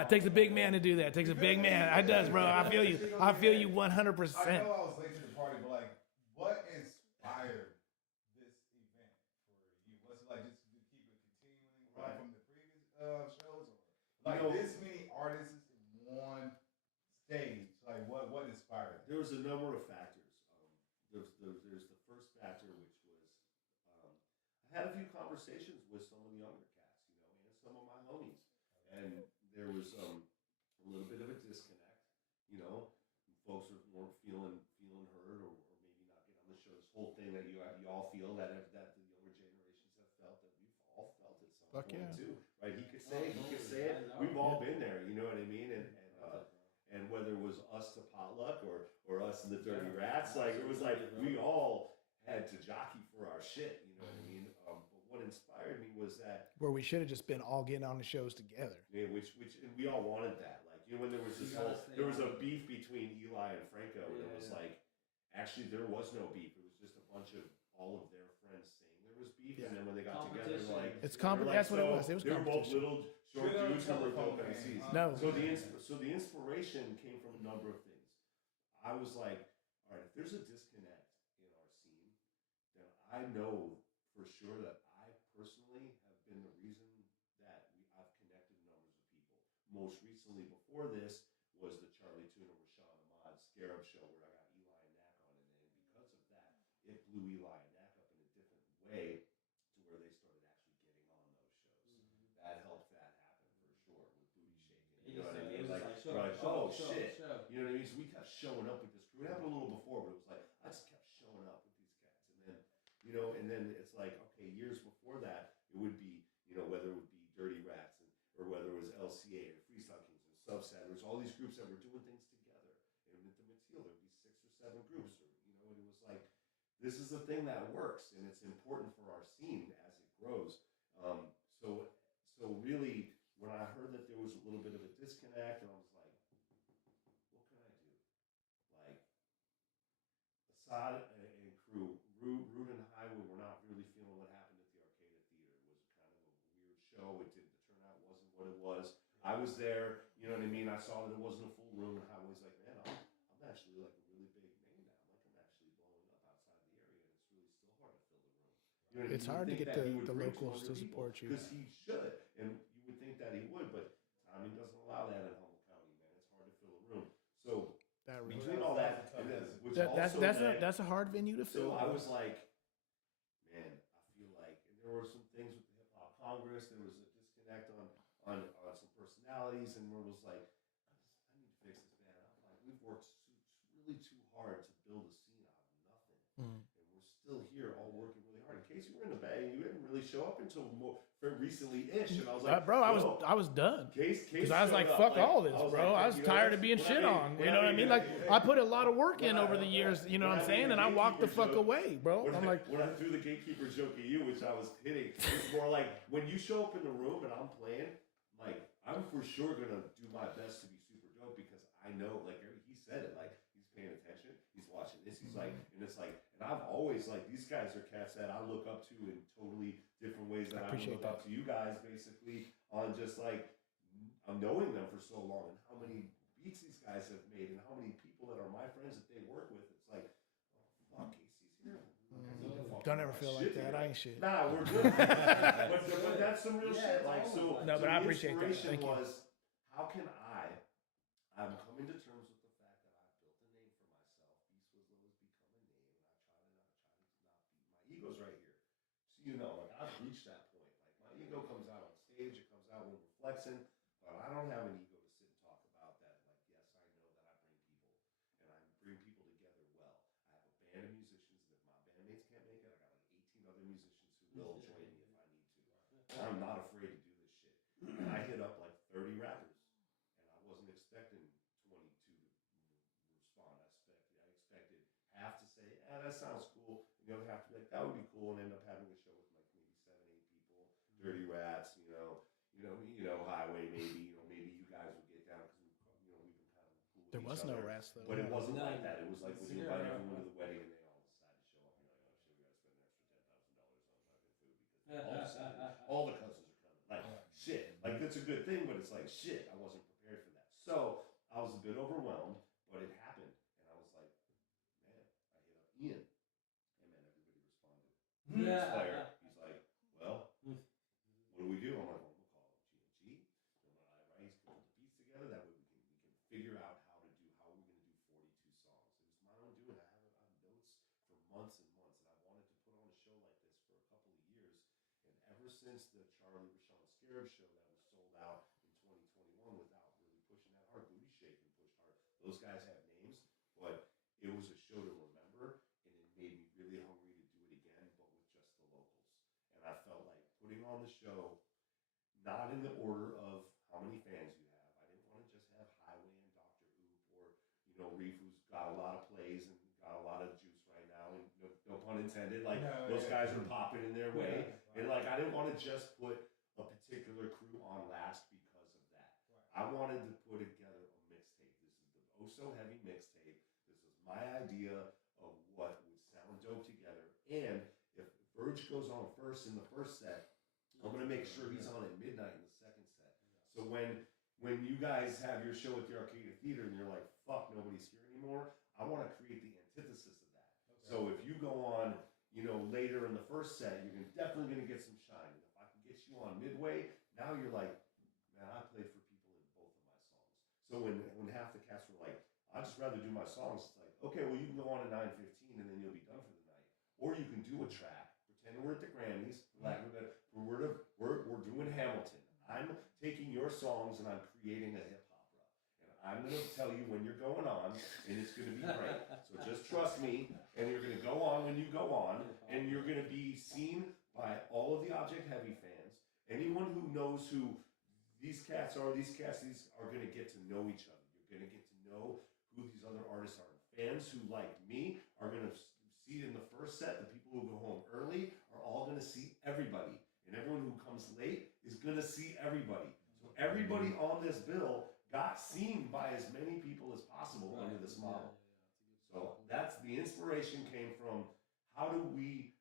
It takes a big man to do that. It takes a big man. It does, bro. I feel you. I feel you 100%. I know I was late to the party, but like, what inspired this event for you? Was it like just to keep it continuing right from the previous shows, or like this many artists in one stage? Like, what inspired it? There was a number of factors. There's the first factor, which was I had a few conversations with some of the younger cats, and some of my homies, and there was a little bit of a disconnect. Folks weren't feeling heard, or maybe not getting on the show. This whole thing that you all feel that the younger generations have felt, that we've all felt at some Fuck point yeah. too, right? He could say it. We've all been there. You know what I mean? And whether it was us to potluck or us and the Dirty Rats, like it was like we all had to jockey for our shit. You know what I mean? But what inspired me was that Where we should have just been all getting on the shows together. which and we all wanted that. Like when there was this there was a beef between Eli and Franco, and it was like actually there was no beef. It was just a bunch of all of their friends saying there was beef, and then when they got together, like It's Like, that's what it was. It was they were both competition. little short dudes who were dope MCs. No. So the inspiration came from a number of things. I was like, all right, if there's a disconnect in our scene, then I know for sure that I personally have been the reason that I've connected numbers of people. Most recently, before this, was the Charlie Tuna, Rashawn Ahmad Scarab show where I got Eli and Knack on it, and because of that, it blew Eli and Knack up in a different way to where they started actually getting on those shows. That helped that happen for sure with booty shaking. You know what I mean? Like, we're like, oh shit. You know what I mean? So we kept showing up with this crew. It happened a little before, but it was like I just kept showing up with these cats, and then it's like okay, years before that, it would be whether it would be Dirty Rats or whether it was LCA or Freestyle Kings or Subset. There was all these groups that were doing things together, and at the Mateel there'd be 6 or 7 groups, and it was like this is a thing that works, and it's important for our scene as it grows. So really, when I heard that there was a little bit of a disconnect, and I was like, what can I do? Like Assad and crew I was there, you know what I mean? I saw that it wasn't a full room, and Highway's like, man, I'm actually like a really big name now. I'm like, I'm actually blowing up outside the area, and it's really still hard to fill the room. You know what I mean? It's You would hard to think get that he would the bring locals 200 to people, support you. because he should, and you would think that he would, but timing doesn't allow that in Humboldt County, man. It's hard to fill a room. So That really, between all that, and then, which that's also that's a hard venue to fill. so I was like, man, I feel like, and there were some things with the Hip Hop Congress. There was a disconnect on some personalities, and where it was like, I need to fix this, man. I'm like, we've worked really too hard to build a scene out of nothing, and we're still here, all working really hard. In case you were in the Bay, you didn't really show up until more recently-ish, and I was like, bro, I was done. Case Because I was like, showed up, fuck all this, bro. I was tired of being shit on. You know what I mean? Like, I put a lot of work in over the years, you know what I'm saying? And I walked the fuck away, bro. I'm like, when I threw the gatekeeper joke at you, which I was hitting, it's more like when you show up in the room and I'm playing, like, I'm for sure gonna do my best to be super dope, because I know, like he said it, like, he's paying attention, he's watching this, he's like, and it's like, and I've always, like, these guys are cats that I look up to in totally different ways that I look up to you guys, basically, on just like, I'm knowing them for so long, and how many beats these guys have made, and how many people that are my friends that they work with. It's like, oh, fuck, Casey's here. don't ever feel like that. I ain't shit. Nah, we're good. but that's some real shit. Like, so, no, but I appreciate that. Thank Thank you. was, how can I'm coming to terms with the fact that I've built a name for myself. Beast was low has become a name, and I try to not beat my ego's right here. So, you know, like, I've reached that point. Like, my ego comes out on stage, it comes out when we're flexing, but I don't have an ego to sit and talk about that. Like, yes, I know that I bring people, and I bring people together well. I have a band of musicians, and if my bandmates can't make it, I got like 18 other musicians who will join me if I need to. I'm not afraid to do this shit. And I hit up like 30 rappers, and I wasn't expecting 22 to respond. I expected half to say, that sounds cool, and the other half to be like, that would be cool, and end up having a show with like maybe 7, 8 people, Dirty Rats, Highway, maybe you guys would get down, because we've been kind of cool with There was each no other. rats, though. But it wasn't like that. It was like when you invite everyone to the wedding and they all decide to show up, and you're like, oh shit, we gotta spend an extra $10,000 on fucking food, because all of a sudden all the cousins are coming. Like, shit. Like, that's a good thing, but it's like, shit, I wasn't prepared for that. So I was a bit overwhelmed, but it happened, and I was like, man, I hit up Ian, and man, everybody responded. Ian's player, he's like, well, what do we do? I'm like, well, I'm gonna call G&G. Right? He's putting the beats together. That way we can figure out how we're gonna do 42 songs. It was my own doing. I have notes for months and months, and I wanted to put on a show like this for a couple of years. And ever since the Charlie Rashawn Scarab show that was sold out in 2021 without really pushing that hard, Booty Shaking pushed hard. Those guys have names, but it was a show to remember, and it made me really hungry to do it again, but with just the locals. And I felt like putting on the show, not in the order of how many fans you have. I didn't want to just have Highway and Dr. Oop, or, Reef, who's got a lot of plays and got a lot of juice right now, and no pun intended. Like, those guys are popping in their way. And like, I didn't want to just put a particular crew on last because of that. I wanted to put together a mixtape. This is the Oh So Heavy mixtape. This is my idea of what would sound dope together. And if Verge goes on first in the first set, I'm gonna make sure he's on at midnight in the second set. So when you guys have your show at the Arcadia Theater and you're like, fuck, nobody's here anymore, I want to create the antithesis of that. Okay. So if you go on, later in the first set, you're definitely gonna get some shine. And if I can get you on midway, now you're like, man, I played for people in both of my songs. So when half the cast were like, I'd just rather do my songs, it's like, okay, well, you can go on at 9:15 and then you'll be done for the night. Or you can do a track, pretend we're at the Grammys, we're doing Hamilton. I'm taking your songs and I'm creating a hip opera. And I'm going to tell you when you're going on, and it's going to be great. So just trust me, and you're going to go on when you go on, and you're going to be seen by all of the Object Heavy fans. Anyone who knows who these cats are going to get to know each other. You're going to get to know who these other artists are. Fans who, like me, are going to see in the first set, the people who go home early are all going to see everybody. And everyone who comes late is going to see everybody. So everybody on this bill got seen by as many people as possible under this model. So that's the inspiration came from, how do we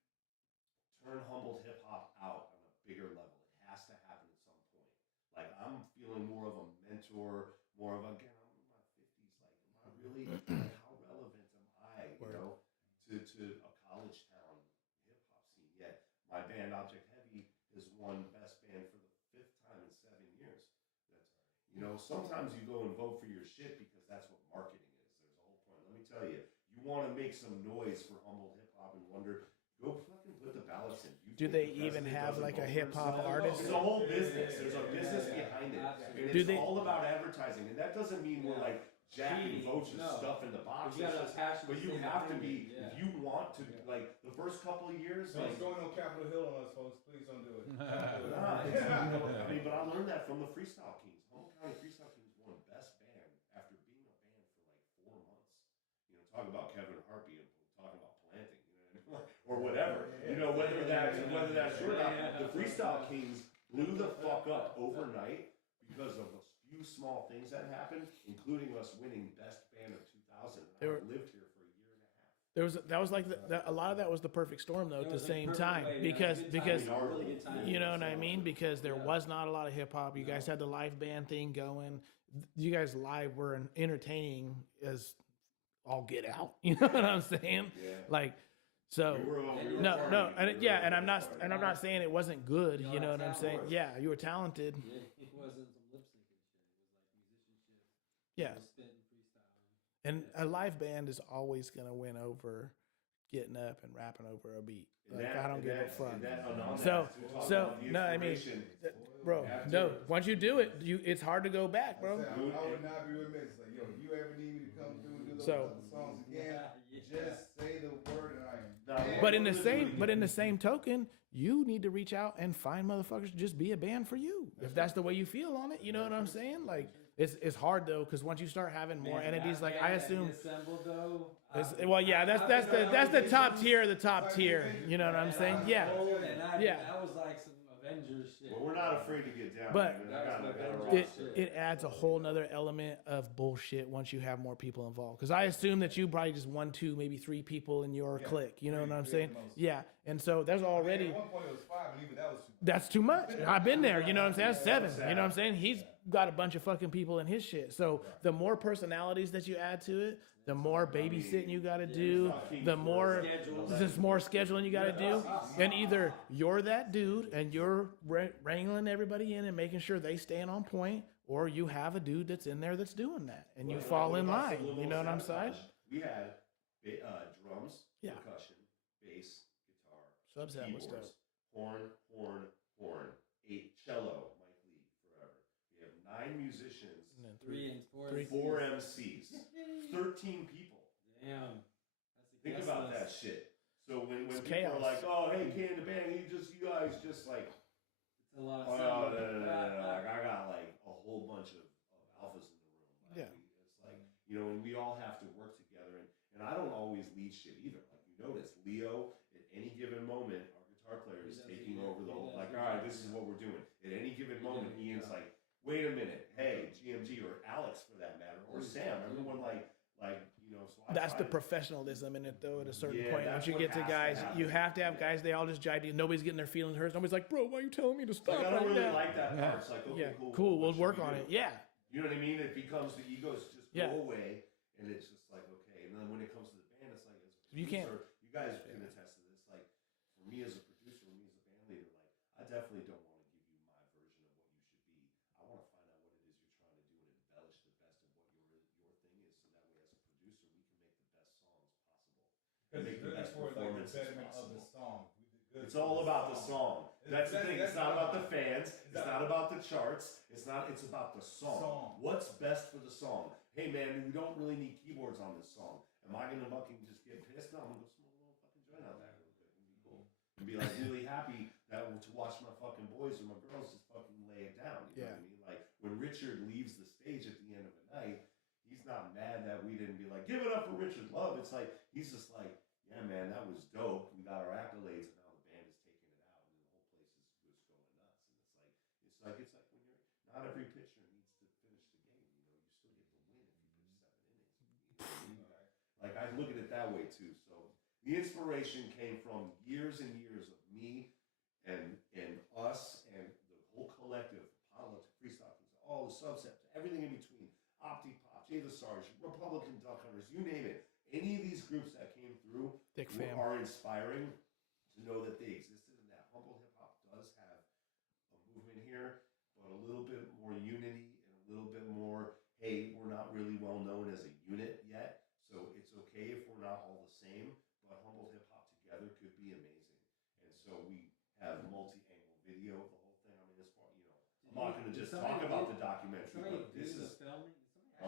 turn Humboldt hip hop out on a bigger level? It has to happen at some point. Like I'm feeling more of a mentor, more of again, I'm in my 50s. Like, am I really like how relevant am I, to a college town hip hop scene? Yet my band Object Heavy has won best band for the fifth time in 7 years. Sometimes you go and vote for your shit because that's what marketing is. There's a whole point. Let me tell you, you want to make some noise for humble hip hop and wonder. Go fucking put the ballots in. Do they even have like a hip hop artist? It's a whole business. There's a business behind it, and it's all about advertising. And that doesn't mean we're like jacking votes and stuff in the box. But you have to be if you want to. Like the first couple of years, like going on Capitol Hill on us, folks. Please don't do it. But I learned that from the Freestyle Kings. Humboldt County Freestyle Kings won best band after being a band for like 4 months. Talk about Kevin Harpy and talking about planting. Or whatever, whether that's true or not. The Freestyle Kings blew the fuck up overnight because of a few small things that happened, including us winning Best Band of 2000. And I lived here for a year and a half. That was like a lot of that was the perfect storm though at the same time because you know what I mean, because there was not a lot of hip hop. You guys had the live band thing going. You guys live were entertaining as all get out. You know what I'm saying? Yeah. Like. So and I'm not saying it wasn't good. You know what I'm saying? Yeah, you were talented. Yeah, it wasn't some lip syncing shit. It was like musicianship. Yeah, Spitting, freestyling. and a live band is always gonna win over getting up and rapping over a beat. Like I don't give a fuck. No, I mean, bro, no. Once you do it, it's hard to go back, bro. I would not be remiss. Like, yo, if you ever need me to come through and do those songs again, just say the word and I am. But in the same token, you need to reach out and find motherfuckers to just be a band for you. If that's the way you feel on it, you know what I'm saying? Like it's hard though, because once you start having more entities, like I assume. Well, yeah, that's the top tier of the top tier. You know what I'm saying? Yeah. That was like some Avengers shit. Well, we're not afraid to get down. But it adds a whole nother element of bullshit once you have more people involved. Because I assume that you probably just 1, 2, maybe 3 people in your clique. You know what I'm saying? Yeah. And so there's already. At one point it was 5, and even that was too much. That's too much. I've been there. You know what I'm saying? That's 7. You know what I'm saying? He's got a bunch of fucking people in his shit. So the more personalities that you add to it, the more babysitting you got to do, the more scheduling you got to do. And either you're that dude and you're wrangling everybody in and making sure they staying on point, or you have a dude that's in there that's doing that and you fall in line. You know what I'm saying? We had drums, Yeah. percussion, bass, guitar, Subset was keyboards, dope. horn, 8 cello, Mike Lee forever. We have 9 musicians, And then 4 MCs, 13 people. Damn. Think about that shit. So when It's people chaos. are like, "Oh, hey, Can the band, you guys just like." It's a lot Oh, of no. Like, I got like a whole bunch of alphas in the room. Like, Yeah. It's like, and we all have to work together. And I don't always lead shit either. Like, you notice, Leo, at any given moment, our guitar player is taking over the whole, like, all right, this is what we're doing. At any given moment, Ian's like, wait a minute, hey, GMG, or Alex for that matter, or Sam. Everyone so that's the professionalism in it, though. At a certain point, once you what get to has to guys, happen. you have to have guys. They all just jive you. Nobody's getting their feelings hurt. Nobody's like, bro, why are you telling me to stop? Like, I don't right really now? like that part. It's like, okay, cool. We'll what should work we on do? it. Yeah. You know what I mean? It becomes the egos just Yeah. go away, and it's just like, okay. And then when it comes to the band, it's like, as a You can't- producer, you guys can attest to this. Like, for me as a producer, me as a band leader, like, I definitely don't want to give you my version of what you should be. I want to find out what it is you're trying to do and embellish the best of what your thing is, so that way, as a producer, we can make the best songs possible. Because Make it's the really best for like the performances betterment of possible. the song. It's all about the song. That's the thing. It's not about the fans. It's not about the charts. It's about the song. What's best for the song? Hey man, we don't really need keyboards on this song. Am I gonna fucking just get pissed? No, I'm gonna go smoke a little fucking joint out there real quick and be cool. And be like really happy to watch my fucking boys or my girls just fucking lay it down. You know what I mean? Like when Richard leaves the stage at the end of the night, he's not mad that we didn't be like, give it up for Richard Love. It's like he's just like, yeah man, that was dope. We got our accolades. It's like when not every pitcher needs to finish the game. You still get the win if you pitch 7 innings. Like I look at it that way too. So the inspiration came from years and years of me and us and the whole collective Freestyle Kings, all the subsets, everything in between, Opti Pop, Jay the Sarge, Republican Duck Hunters, you name it. Any of these groups that came through are inspiring to know that they existed and that humble hip hop does have a movement here, but a little bit more unity and a little bit more, hey, we're not really well known as a unit yet, so it's okay if we're not all the same, but humble hip hop together could be amazing. And so we have multi-angle video of the whole thing. I mean, it's part, I'm not going to just talk about the documentary, but this is filming.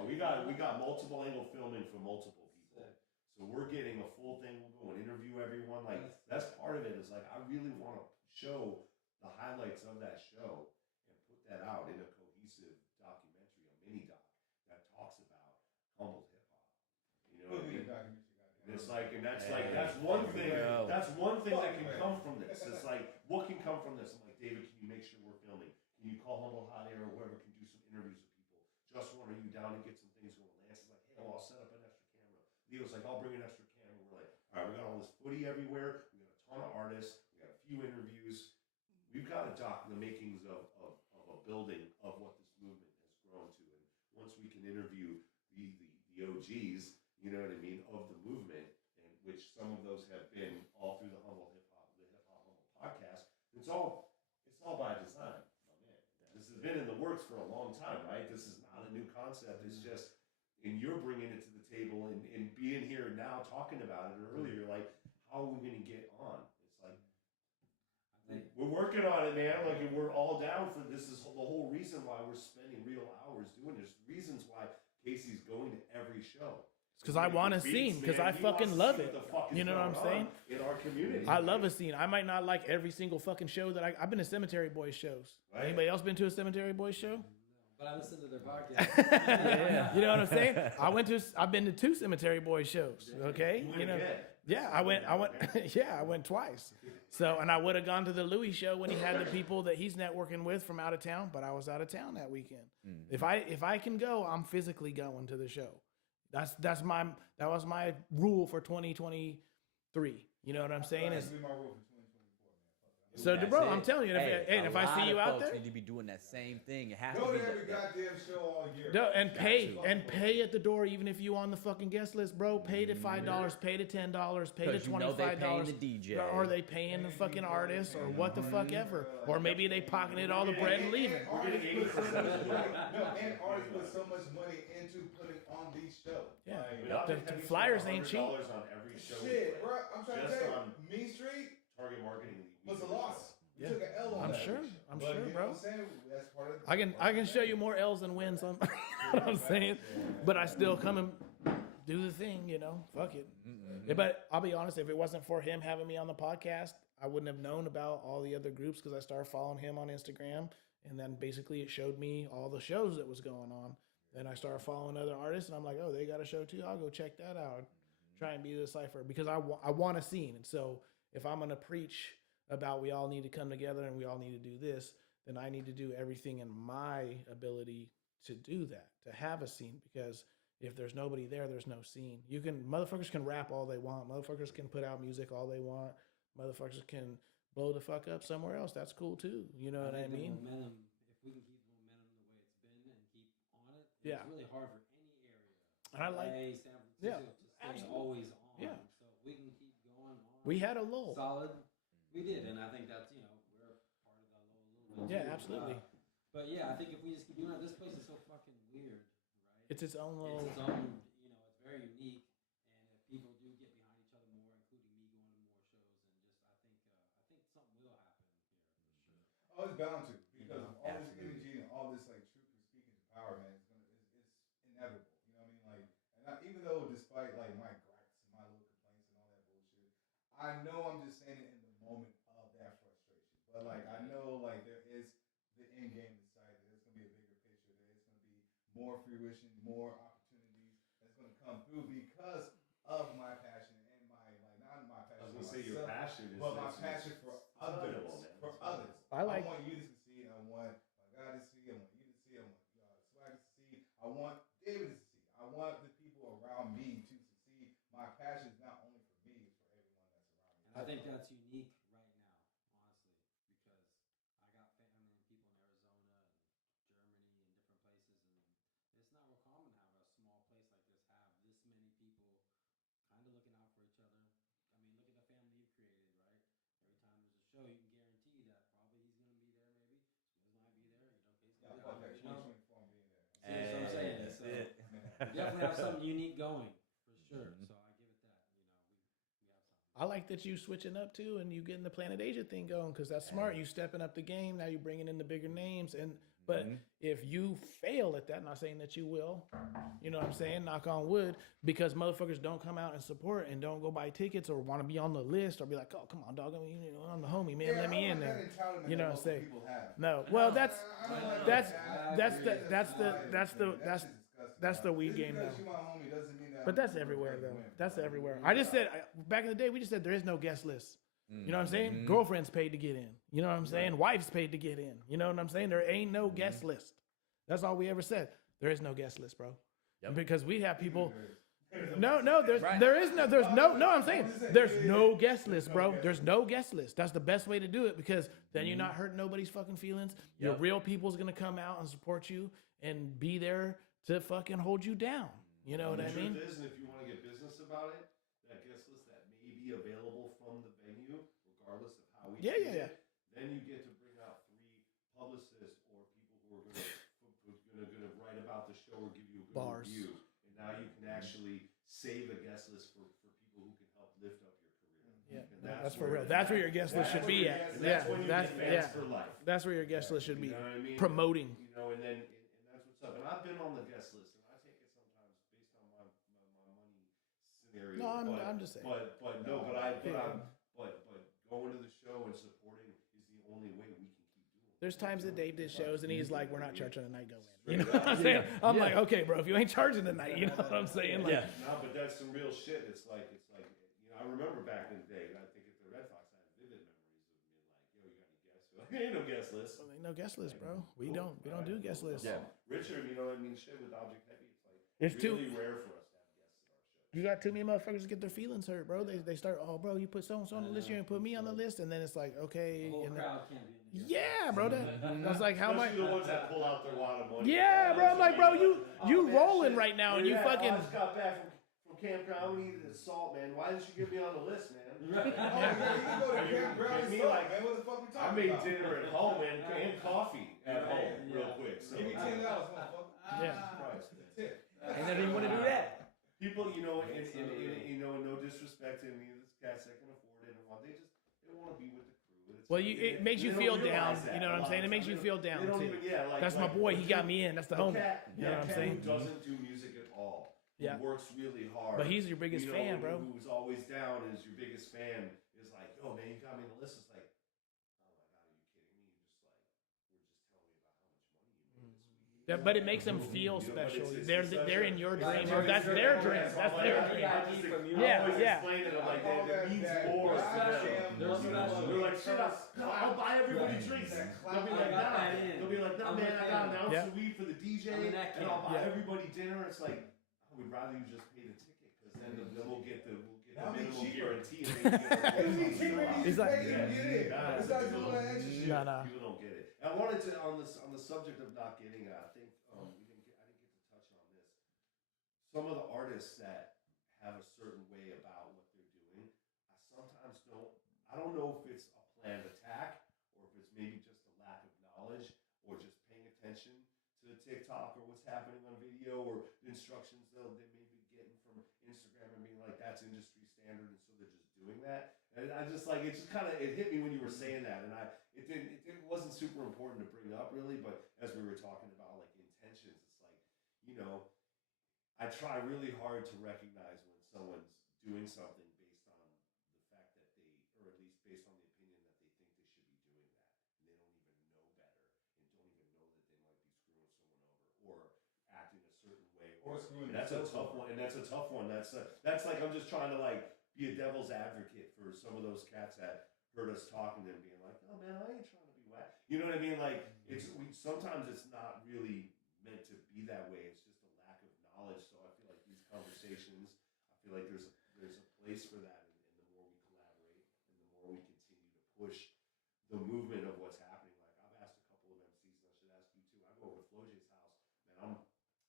we got multiple angle filming for multiple people. So we're getting a full thing. We'll go and interview everyone. Like that's part of it. Is like I really want to show the highlights of that show and put that out in a cohesive documentary, a mini doc that talks about humble hip hop. You know what I mean? And it's like, and that's one thing. That's one thing that can come from this. It's like, what can come from this? I'm like, David, can you make sure we're filming? Can you call Humble Hot Air or whoever can do some interviews with people? Justin, are you down to get some things going? Lance is like, hey, I'll set up an extra camera. Leo's like, I'll bring an extra camera. We're like, all right, we got all this footy everywhere. We got a ton of artists. We got a few interviews. We've got a doc in the makings of a building of what this movement has grown to. And once we can interview the OGs, you know what I mean, of the movement, and which some of those have been all through the Hip Hop Humble podcast. It's all by design, my man. This has been in the works for a long time, right? This is not a new concept. It's just, and you're bringing it to the table and being here now talking about it earlier. Like, how are we going to get on? It's like we're working on it, man. Like, and we're all down for this. Is the whole reason why we're spending real hours doing this. Reasons why Casey's going to every show. Because I want a scene, because I fucking love it. You know what I'm saying? In our community. I love a scene. I might not like every single fucking show that I've been to Cemetery Boys shows. Right? Anybody else been to a Cemetery Boys show? No, but I listen to their podcast. Yeah. You know what I'm saying? I've been to 2 Cemetery Boys shows. Okay? You know? Yeah, I went yeah, I went twice. So, and I would have gone to the Louis show when he had the people that he's networking with from out of town, but I was out of town that weekend. If I can go, I'm physically going to the show. That was my rule for 2023. You know what I'm saying? Is my rule for 2024, man. so, bro, I'm telling you, if I see you out there, need to be doing that same thing. It has Go to be to every goddamn show all year. and pay at the door, even if you on the fucking guest list, bro. Pay to $5, pay to $10, pay to $25. The DJ. Are they paying the fucking artist or what the fuck ever? Or maybe they pocketed all the bread and leaving. And artists put so much money into putting on these shows. Yeah, Like, the flyers ain't cheap. $100 on every show. Shit, bro. I'm trying to Just tell you, on Mean Street Target Marketing was a loss. We took an L on I'm that. sure, But bro. you know what I'm saying? That's part of the I can show you more L's than wins. On, you know what I'm saying, but I still come and do the thing. You know, fuck it. Yeah, but I'll be honest, if it wasn't for him having me on the podcast, I wouldn't have known about all the other groups because I started following him on Instagram, and then basically it showed me all the shows that was going on. Then I started following other artists, and I'm like, oh, they got a show too. I'll go check that out. Try and be the cipher because I want a scene. And so if I'm gonna preach about we all need to come together and we all need to do this, then I need to do everything in my ability to do that, to have a scene. Because if there's nobody there, there's no scene. Motherfuckers can rap all they want. Motherfuckers can put out music all they want. Motherfuckers can blow the fuck up somewhere else. That's cool too. You know what I mean? Momentum, if we can keep the momentum the way it's been and keep on it, Yeah. it's really hard for any area. And I like, LA, San Francisco, to stay always on. Yeah. So if we can keep going on. we had a lull. Solid. We did, and I think that's, we're part of that lull a little bit. Yeah, too. absolutely. But yeah, I think if we just keep doing it, this place is so fucking weird, right? It's its own little. It's its own, it's very unique, and if people do get behind each other more, including me going to more shows, and just I think something will happen here for sure. Oh, it's bound to because of all Absolutely. this energy and all this like truth for speaking to power, man. It's inevitable. You know what I mean? Like, even though despite like my gripes and my little complaints and all that bullshit, I know I'm just saying it in the moment of that frustration. But like, I know like there is the end game in sight. There's gonna be a bigger picture. There's gonna be more fruition, more opportunities that's gonna come through because of my passion and my not my passion. I was gonna say your passion is, but my passion for others. For others. I want you to succeed. I want my God to see. I want you to see. I want Swag to see. I want David to succeed. I want the people around me to succeed. My passion is not only for me; it's for everyone that's around me. And I think that's unique right now, honestly, because I got people in Arizona and We definitely have something unique going for sure. So I give it that. We have something. I like that you switching up too, and you getting the Planet Asia thing going because that's smart. You stepping up the game now. You bringing in the bigger names, and but if you fail at that, not saying that you will, you know what I'm saying? Knock on wood, because motherfuckers don't come out and support and don't go buy tickets or want to be on the list or be like, oh come on, dog, I'm the homie, man, let me in there. You know what I'm saying? No, well that's the weed game though. But that's everywhere though. That's everywhere. I just said back in the day, we just said there is no guest list. You know what I'm saying? Girlfriends paid to get in. You know what I'm saying? Wives paid to get in. You know what I'm saying? There ain't no guest list. That's all we ever said. There is no guest list, bro. Yep. Because we have people. No, I'm saying there's no guest list, bro. There's no guest list. That's the best way to do it because then you're not hurting nobody's fucking feelings. Your real people's gonna come out and support you and be there to fucking hold you down. You know what I mean? The truth is, and if you want to get business about it, that guest list that may be available from the venue, regardless of how we treat it, then you get to bring out 3 publicists or people who are gonna write about the show or give you a good review. And now you can actually save a guest list for people who can help lift up your career. Yeah, and that's for real. That's where your guest list should be at. That's when you get fans for life. That's where your guest list should be. You know what I mean? Promoting. You know, and that's what's up. And I've been on the guest list, and I take it sometimes based on my money scenario. No, I'm just saying. But going to the show and supporting is the only way we can keep doing it. There's times that Dave did shows and he's like, we're not charging a night, go in. You know what I'm saying? I'm like, okay, bro, if you ain't charging the night, you know what I'm saying? Like, No, but that's some real shit. It's like, I remember back in the day, I think at the Red Fox, I have vivid memories of being like, yo, you got any guests? Like, ain't no guest list. well, ain't no guest list, bro. We don't do guest lists. Yeah. Richard, you know what I mean? Shit with Object Heavy, It's really rare for us to have guests at our show. You got too many motherfuckers get their feelings hurt, bro. They start, oh, bro, you put so-and-so on the list, you ain't put me on the list, and then it's like, okay. The whole and then, crowd can't be in the yeah, bro. I was like, how much? Especially the ones that pull out their wad of money. Yeah, bro. I'm like, bro, you rolling right now, and you fucking. I just got back from Camp Comedy to Salt, man. Why didn't you get me on the list, man? You go to Camp Ground and Salt, man. What the fuck we I talking made about? dinner at home and coffee at home real quick. So Give me $10, motherfucker. Yeah. Christ. Tip. And then you want to do that. People, you know, no disrespect to any of these cats that can afford it and want, they want to be with the crew. Well, it makes you feel down. You know what I'm saying? It makes you feel down too. That's my boy. He got me in. That's the homie. You know what I'm saying? Who doesn't do music at all. Yeah. Who works really hard. But he's your biggest fan, bro. Who's always down is your biggest fan. Is like, yo, man, you got me on the list. It's like, oh my god, are you kidding me? Yeah, but it makes them feel special. They're in your dream. Or that's their dream. That's their dream. Yeah. Explain it. I'm like, it means more. They're like, shit, I'll buy everybody drinks. They'll be like, nah. They'll be like, nah, man, I got an ounce of weed for the DJ, and I'll buy everybody dinner. It's like, I would rather you just pay the ticket, because then we'll get the minimum guarantee. He's like, it's not doing that extra shit. No. People don't get it. And I wanted to, on the subject of not getting, I think I didn't get to touch on this. Some of the artists that have a certain way about what they're doing, I sometimes don't. I don't know if it's a planned attack or if it's maybe just a lack of knowledge or just paying attention to TikTok or what's happening on video or the instructions they may be getting from Instagram and being like, that's industry standard, and so they're just doing that. And I just like, it just kind of, it hit me when you were saying that, and it wasn't super important to bring up really, but as we were talking about like intentions, it's like, you know, I try really hard to recognize when someone's doing something based on the fact that they, or at least based on the opinion that they think they should be doing that, and they don't even know better, and don't even know that they might be screwing someone over, or acting a certain way, Or screwing and that's a tough one. And that's a tough one. That's like, I'm just trying to like be a devil's advocate for some of those cats that heard us talking and being like, "Oh man, I ain't trying to be whack." You know what I mean? Like sometimes it's not really meant to be that way. It's just a lack of knowledge. So I feel like these conversations, I feel like there's a place for that, and the more we collaborate, and the more we continue to push the movement of what's happening. Like I've asked a couple of MCs, and I should ask you too. I go over to Flojay's house, man.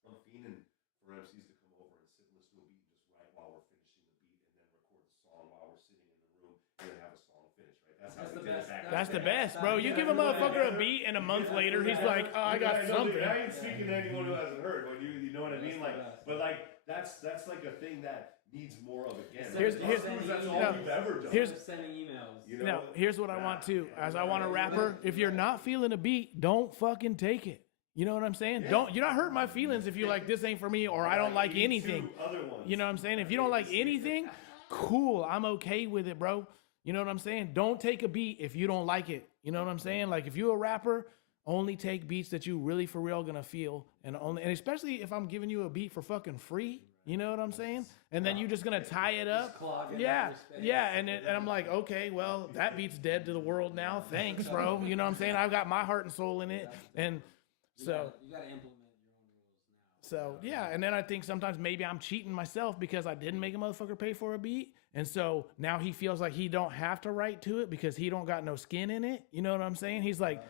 I'm fiending for MCs to come over and sit and listen to a beat and just write while we're finishing the beat, and then record the song while we're sitting in the room and then have a song finish. Right? That's how we did it back That's the best, bro. You give a motherfucker a beat, and a month later, he's like, "Oh, I got something." I ain't speaking to anyone who hasn't heard. When you know what I mean? Like, but like that's like a thing that needs more of again. Here's that's all we've ever done. Here's sending emails. You know? now. Here's what I want to. As I want a rapper, if you're not feeling a beat, don't fucking take it. You know what I'm saying? Don't. You're not hurting my feelings if you're like, this ain't for me, or I don't like anything. Other ones. You know what I'm saying? If you don't like anything, cool. I'm okay with it, bro. You know what I'm saying? Don't take a beat if you don't like it. You know what I'm saying? Like if you're a rapper, only take beats that you really for real gonna feel, and especially if I'm giving you a beat for fucking free. You know what I'm saying? And then you're just gonna tie it up. Yeah, and I'm like, okay, well that beat's dead to the world now. Thanks, bro. You know what I'm saying? I've got my heart and soul in it, and so you gotta implement your own rules So now. yeah, and then I think sometimes maybe I'm cheating myself because I didn't make a motherfucker pay for a beat, and so now he feels like he don't have to write to it because he don't got no skin in it. You know what I'm saying? He's like,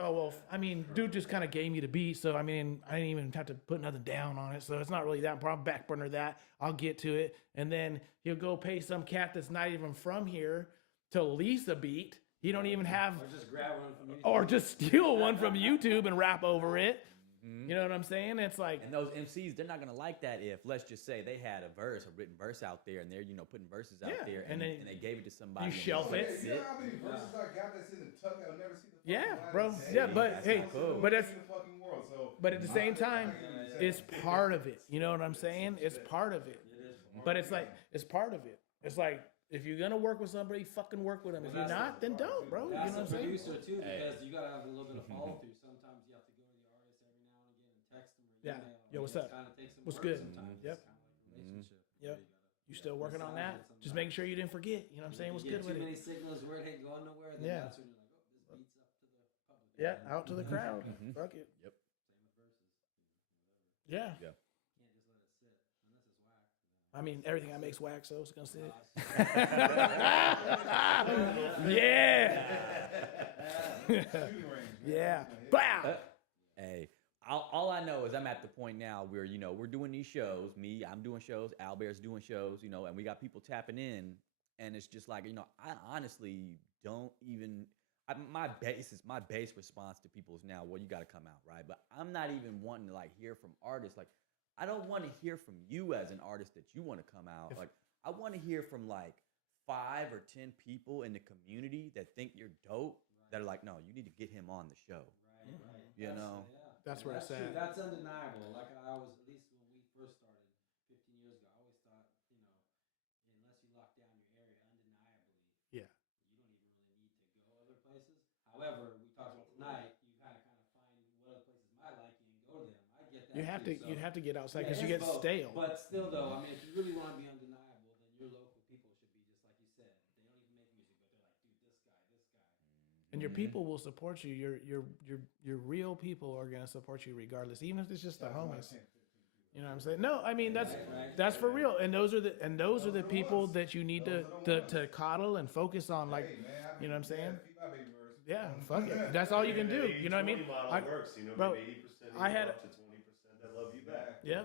oh well, I mean, dude just kind of gave me the beat, so I mean, I didn't even have to put nothing down on it, so it's not really that problem. Back burner that, I'll get to it, and then he'll go pay some cat that's not even from here to lease a beat. He don't even have, Or just grab one from YouTube. or just steal one from YouTube and rap over it. You know what I'm saying? It's like, And those MCs, they're not gonna like that if, let's just say, they had a written verse out there, and they're putting verses out Yeah, there, and and then they gave it to somebody. you and shelf they it. let You know how many verses I got that's in the tuck I'll never see the fucking Yeah, light bro. of day? Yeah, but That's hey, not cool. but it's- in the fucking world. So but at the same time, I it's part of it. You know what I'm saying? It's part of it. But it's like, it's part of it. It's like, if you're gonna work with somebody, fucking work with them. If you're not, then don't, bro. You know That's what I'm a saying? producer too, because you gotta have a little bit of follow through. Sometimes you have to go to the artist every now and again and text them or Yeah. email. Yo, what's up? Kind of takes some What's work good? Sometimes. Yep. It's kind of like a relationship. Yep. You You still working on that? Sometimes. Just making sure you didn't forget. You know what I'm saying? What's You good get with too it? many signals where it ain't going nowhere. Then Yeah. that's when you're like, oh, this beats up to the public. Yeah, again. out to the crowd. Fuck it. Yep. Same with verses. Whatever. Yeah. Yeah. Can't just let it sit unless it's whack. I mean, everything I make's wax, so it's gonna sit. Yeah. Yeah. Bow. Hey, all I know is I'm at the point now where we're doing these shows. I'm doing shows. Albert's doing shows. And we got people tapping in, and it's just like I honestly don't even. My base response to people is now, well, you got to come out, right? But I'm not even wanting to hear from artists. Like, I don't want to hear from you as an artist that you want to come out. Like, I want to hear from 5 or 10 people in the community that think you're dope. That are like, no, you need to get him on the show. Right. You know? That's where it's true. at. That's undeniable. Like I always, at least when we first started 15 years ago, I always thought, unless you lock down your area undeniably, Yeah. you don't even really need to go other places. However, we talked about tonight, you gotta kind of find what other places might like you and go to them. I get that. You have to. too, so- You have to get outside Yeah, because you it's get both. stale. But still, though, I mean, if you really want to be undeniable, then your local people should be just like you said. They don't even make music, but they're like, dude, this guy. And your people will support you. Your real people are gonna support you regardless, even if it's just the homies. You know what I'm saying? No, I mean that's for real. And those are the people that you need to coddle and focus on. Like, you know what I'm saying? Yeah, fuck it. That's all you can do. You know what I mean? Works, bro, 80% I had- up to 20% that love you back. Yeah.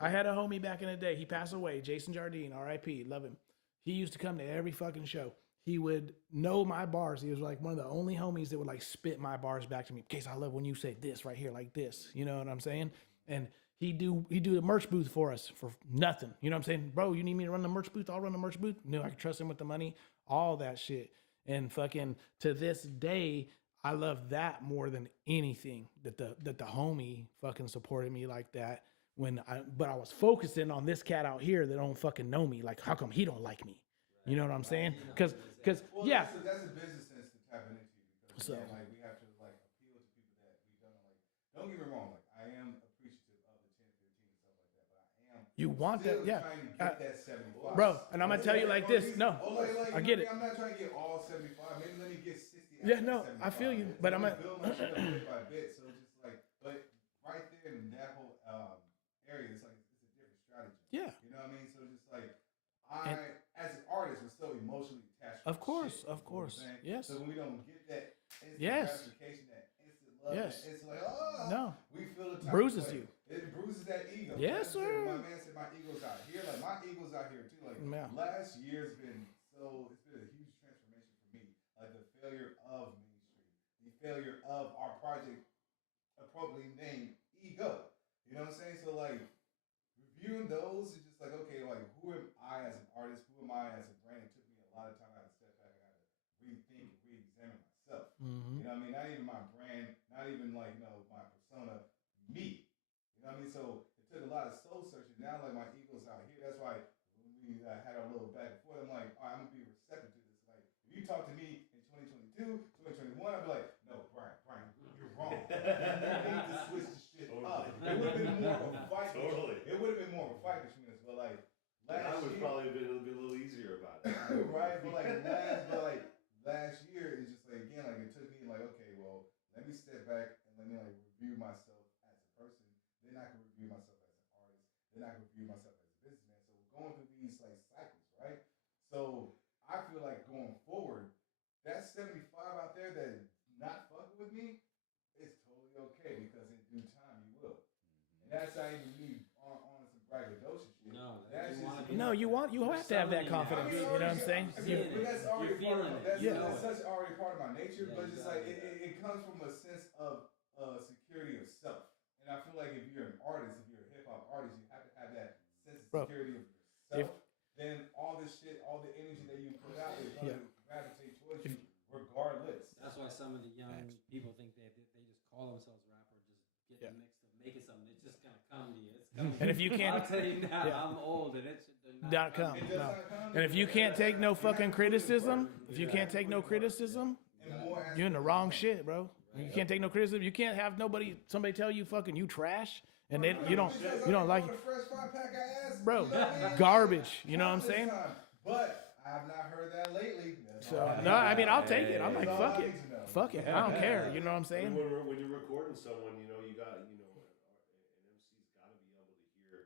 I had a homie back in the day. He passed away. Jason Jardine, R.I.P. Love him. He used to come to every fucking show. He would know my bars. He was like one of the only homies that would spit my bars back to me. Case, I love when you say this right here, like this. You know what I'm saying? And he do the merch booth for us for nothing. You know what I'm saying? Bro, you need me to run the merch booth? I'll run the merch booth. No, I can trust him with the money. All that shit. And fucking to this day, I love that more than anything. That the homie fucking supported me like that. But I was focusing on this cat out here that don't fucking know me. Like, how come he don't like me? You know what I'm saying? Because Well, yeah. that's a business sense to tap into because So- again, we have to appeal to people that we don't know. Don't get me wrong, I am appreciative of the 10, 15 and stuff like that, but I am You want still that, yeah. trying to get that 75. Bro, and I'm gonna tell you like this. No, I get it. I'm not trying to get all 75. Maybe let me get 60. Yeah, after no, 75. I feel you, but I'm build my shit up bit by bit. So just but right there in that whole area, it's a different strategy. Yeah. You know what I mean? So just as an artist, I'm so emotionally attached. Of to course, shit, of you know what I'm course. saying? Yes. So when we don't get that instant Yes. gratification, that instant love, Yes. it's No. we feel the type Bruises of way. you. It bruises that ego. Yes, That's it. sir. My man said my ego's out here. My ego's out here too. Yeah. Last year's been it's been a huge transformation for me. The failure failure of our project appropriately named Ego. You know what I'm saying? So like reviewing those is just like, okay, like who am I as an artist? Who am I as a brand? It took me a lot of time. I had to step back. I had to rethink and re-examine myself. Mm-hmm. You know what I mean? Not even my brand, not even like, my persona, me. You know what I mean? So it took a lot of soul searching. Now like my ego's out here. That's why when we had our little back and forth, I'm like, all right, I'm gonna be receptive to this. Like if you talk to me in 2022, 2021, I'd be like, no, Brian, you're wrong. You need to switch the shit up. It would have been more of a fight. Totally. It would have been more of a fight between us, but like That last would year, probably have been a little easier about it. right? But like last year, it's just like again, like it took me like, okay, well, let me step back and let me like review myself as a person. Then I can review myself as an artist. Then I can review myself as a businessman. So we're going through these like cycles, right? So I feel like going forward, that 75 out there that not fucking with me, it's totally okay because in due time you will. And that's not even me on some braggadocious shit. No, That's you just wanna me. be- No, you have to have that confidence. You know what I'm saying? But that's already You're feeling it. That's, Yeah. that's such already part of my nature. Yeah, But it's just like exactly. it comes from a sense of security of self. And I feel like if you're an artist, if you're a hip hop artist, you have to have that sense of Bro, security of yourself. Then all this shit, all the energy that you put out is going to gravitate towards you regardless. That's why some of the young people think they just call themselves rapper, just get mixed up, make it something. It's just gonna come to you. It's coming. And if you can't, I'll tell you now, yeah. I'm old, and it should Not come. It does No. not come. And if you can't take no fucking criticism, if you can't take no criticism, you're in the wrong shit, bro. You can't take no criticism. You can't have somebody tell you fucking you trash, and then you don't like it. Fresh 5-pack ass, Bro, you know what I mean? garbage. You know what I'm saying? But I have not heard that lately. So no, I mean I'll take it. I'm like fuck it, fuck it. I don't care. You know what I'm saying? When you're recording someone, you got, an MC's got to be able to hear,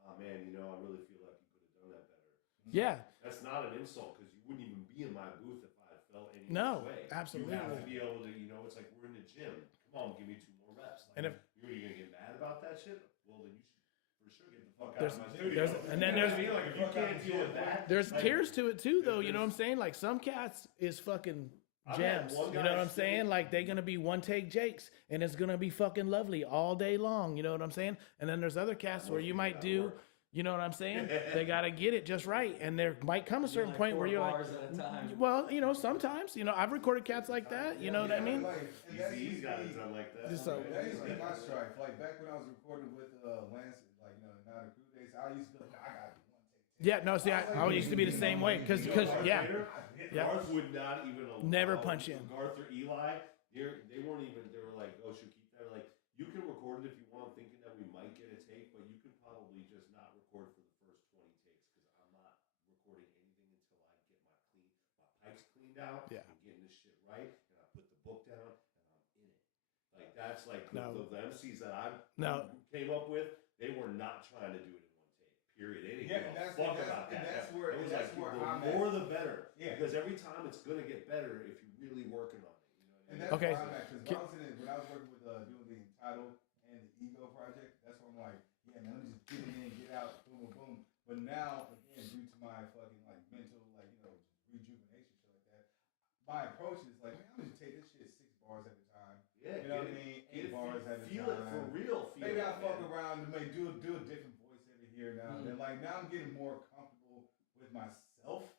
oh man, I really feel like you could have done that better. Yeah. That's not an insult because you wouldn't even be in my booth if I felt any No, way. absolutely. You have to be able to, it's like we're in the gym. Come on, give me 2 more reps. Like, And if you're gonna get mad about that shit, well then you should for sure get the fuck out There's- of my studio. there's- and then there's- like if you can't deal with that, there's like, tears to it too, though. You know what I'm saying? Like some cats is fucking I've had gems. one You know guy what I'm say- saying? Like they're gonna be one take Jakes, and it's gonna be fucking lovely all day long. You know what I'm saying? And then there's other cats where you might do. You know what I'm saying? They gotta get it just right, and there might come a certain point where you're like, bars at a time. well, sometimes, I've recorded cats like that. You know what I mean? He's got it done like that. Just so- That used to be my strife. Like back when I was recording with Lance, like not a crew days, I used to be like, I got one take. Yeah, no, see, I used to be the same way, because yeah, Yeah. Garth would not even allow, Never punch in. Garth or Eli, they weren't even. They were like, "Oh, should keep that." Like, you can record it if you want, thinking that we might get a take, but you could probably just not record for the first 20 takes because I'm not recording anything until I get my pipes cleaned out, Yeah. and getting this shit right, and I put the book down, and I'm in it. Like that's like No. the MCs that I No. came up with. They were not trying to do it in one take. Period. They didn't Yeah, give and a that's- fuck and that's- about and that. that's where- It was and that's like where the I'm more at. the better. Yeah. Because every time it's gonna get better if you're really working on it. You know what I And mean? that's Okay. where I'm at, because when I was working with doing the Entitled and the Ego project, that's where I'm like, yeah, man, let me just get it in, get out, boom, boom, boom. But now, again, due to my fucking like mental, like just rejuvenation, shit like that, my approach is like, man, I'm gonna just take this shit 6 bars at a time. Yeah, You know what I mean? 8 bars at a feel time. it for real. Maybe it, I'll fuck man. around and maybe do a different voice every here now. And then like now I'm getting more comfortable with myself,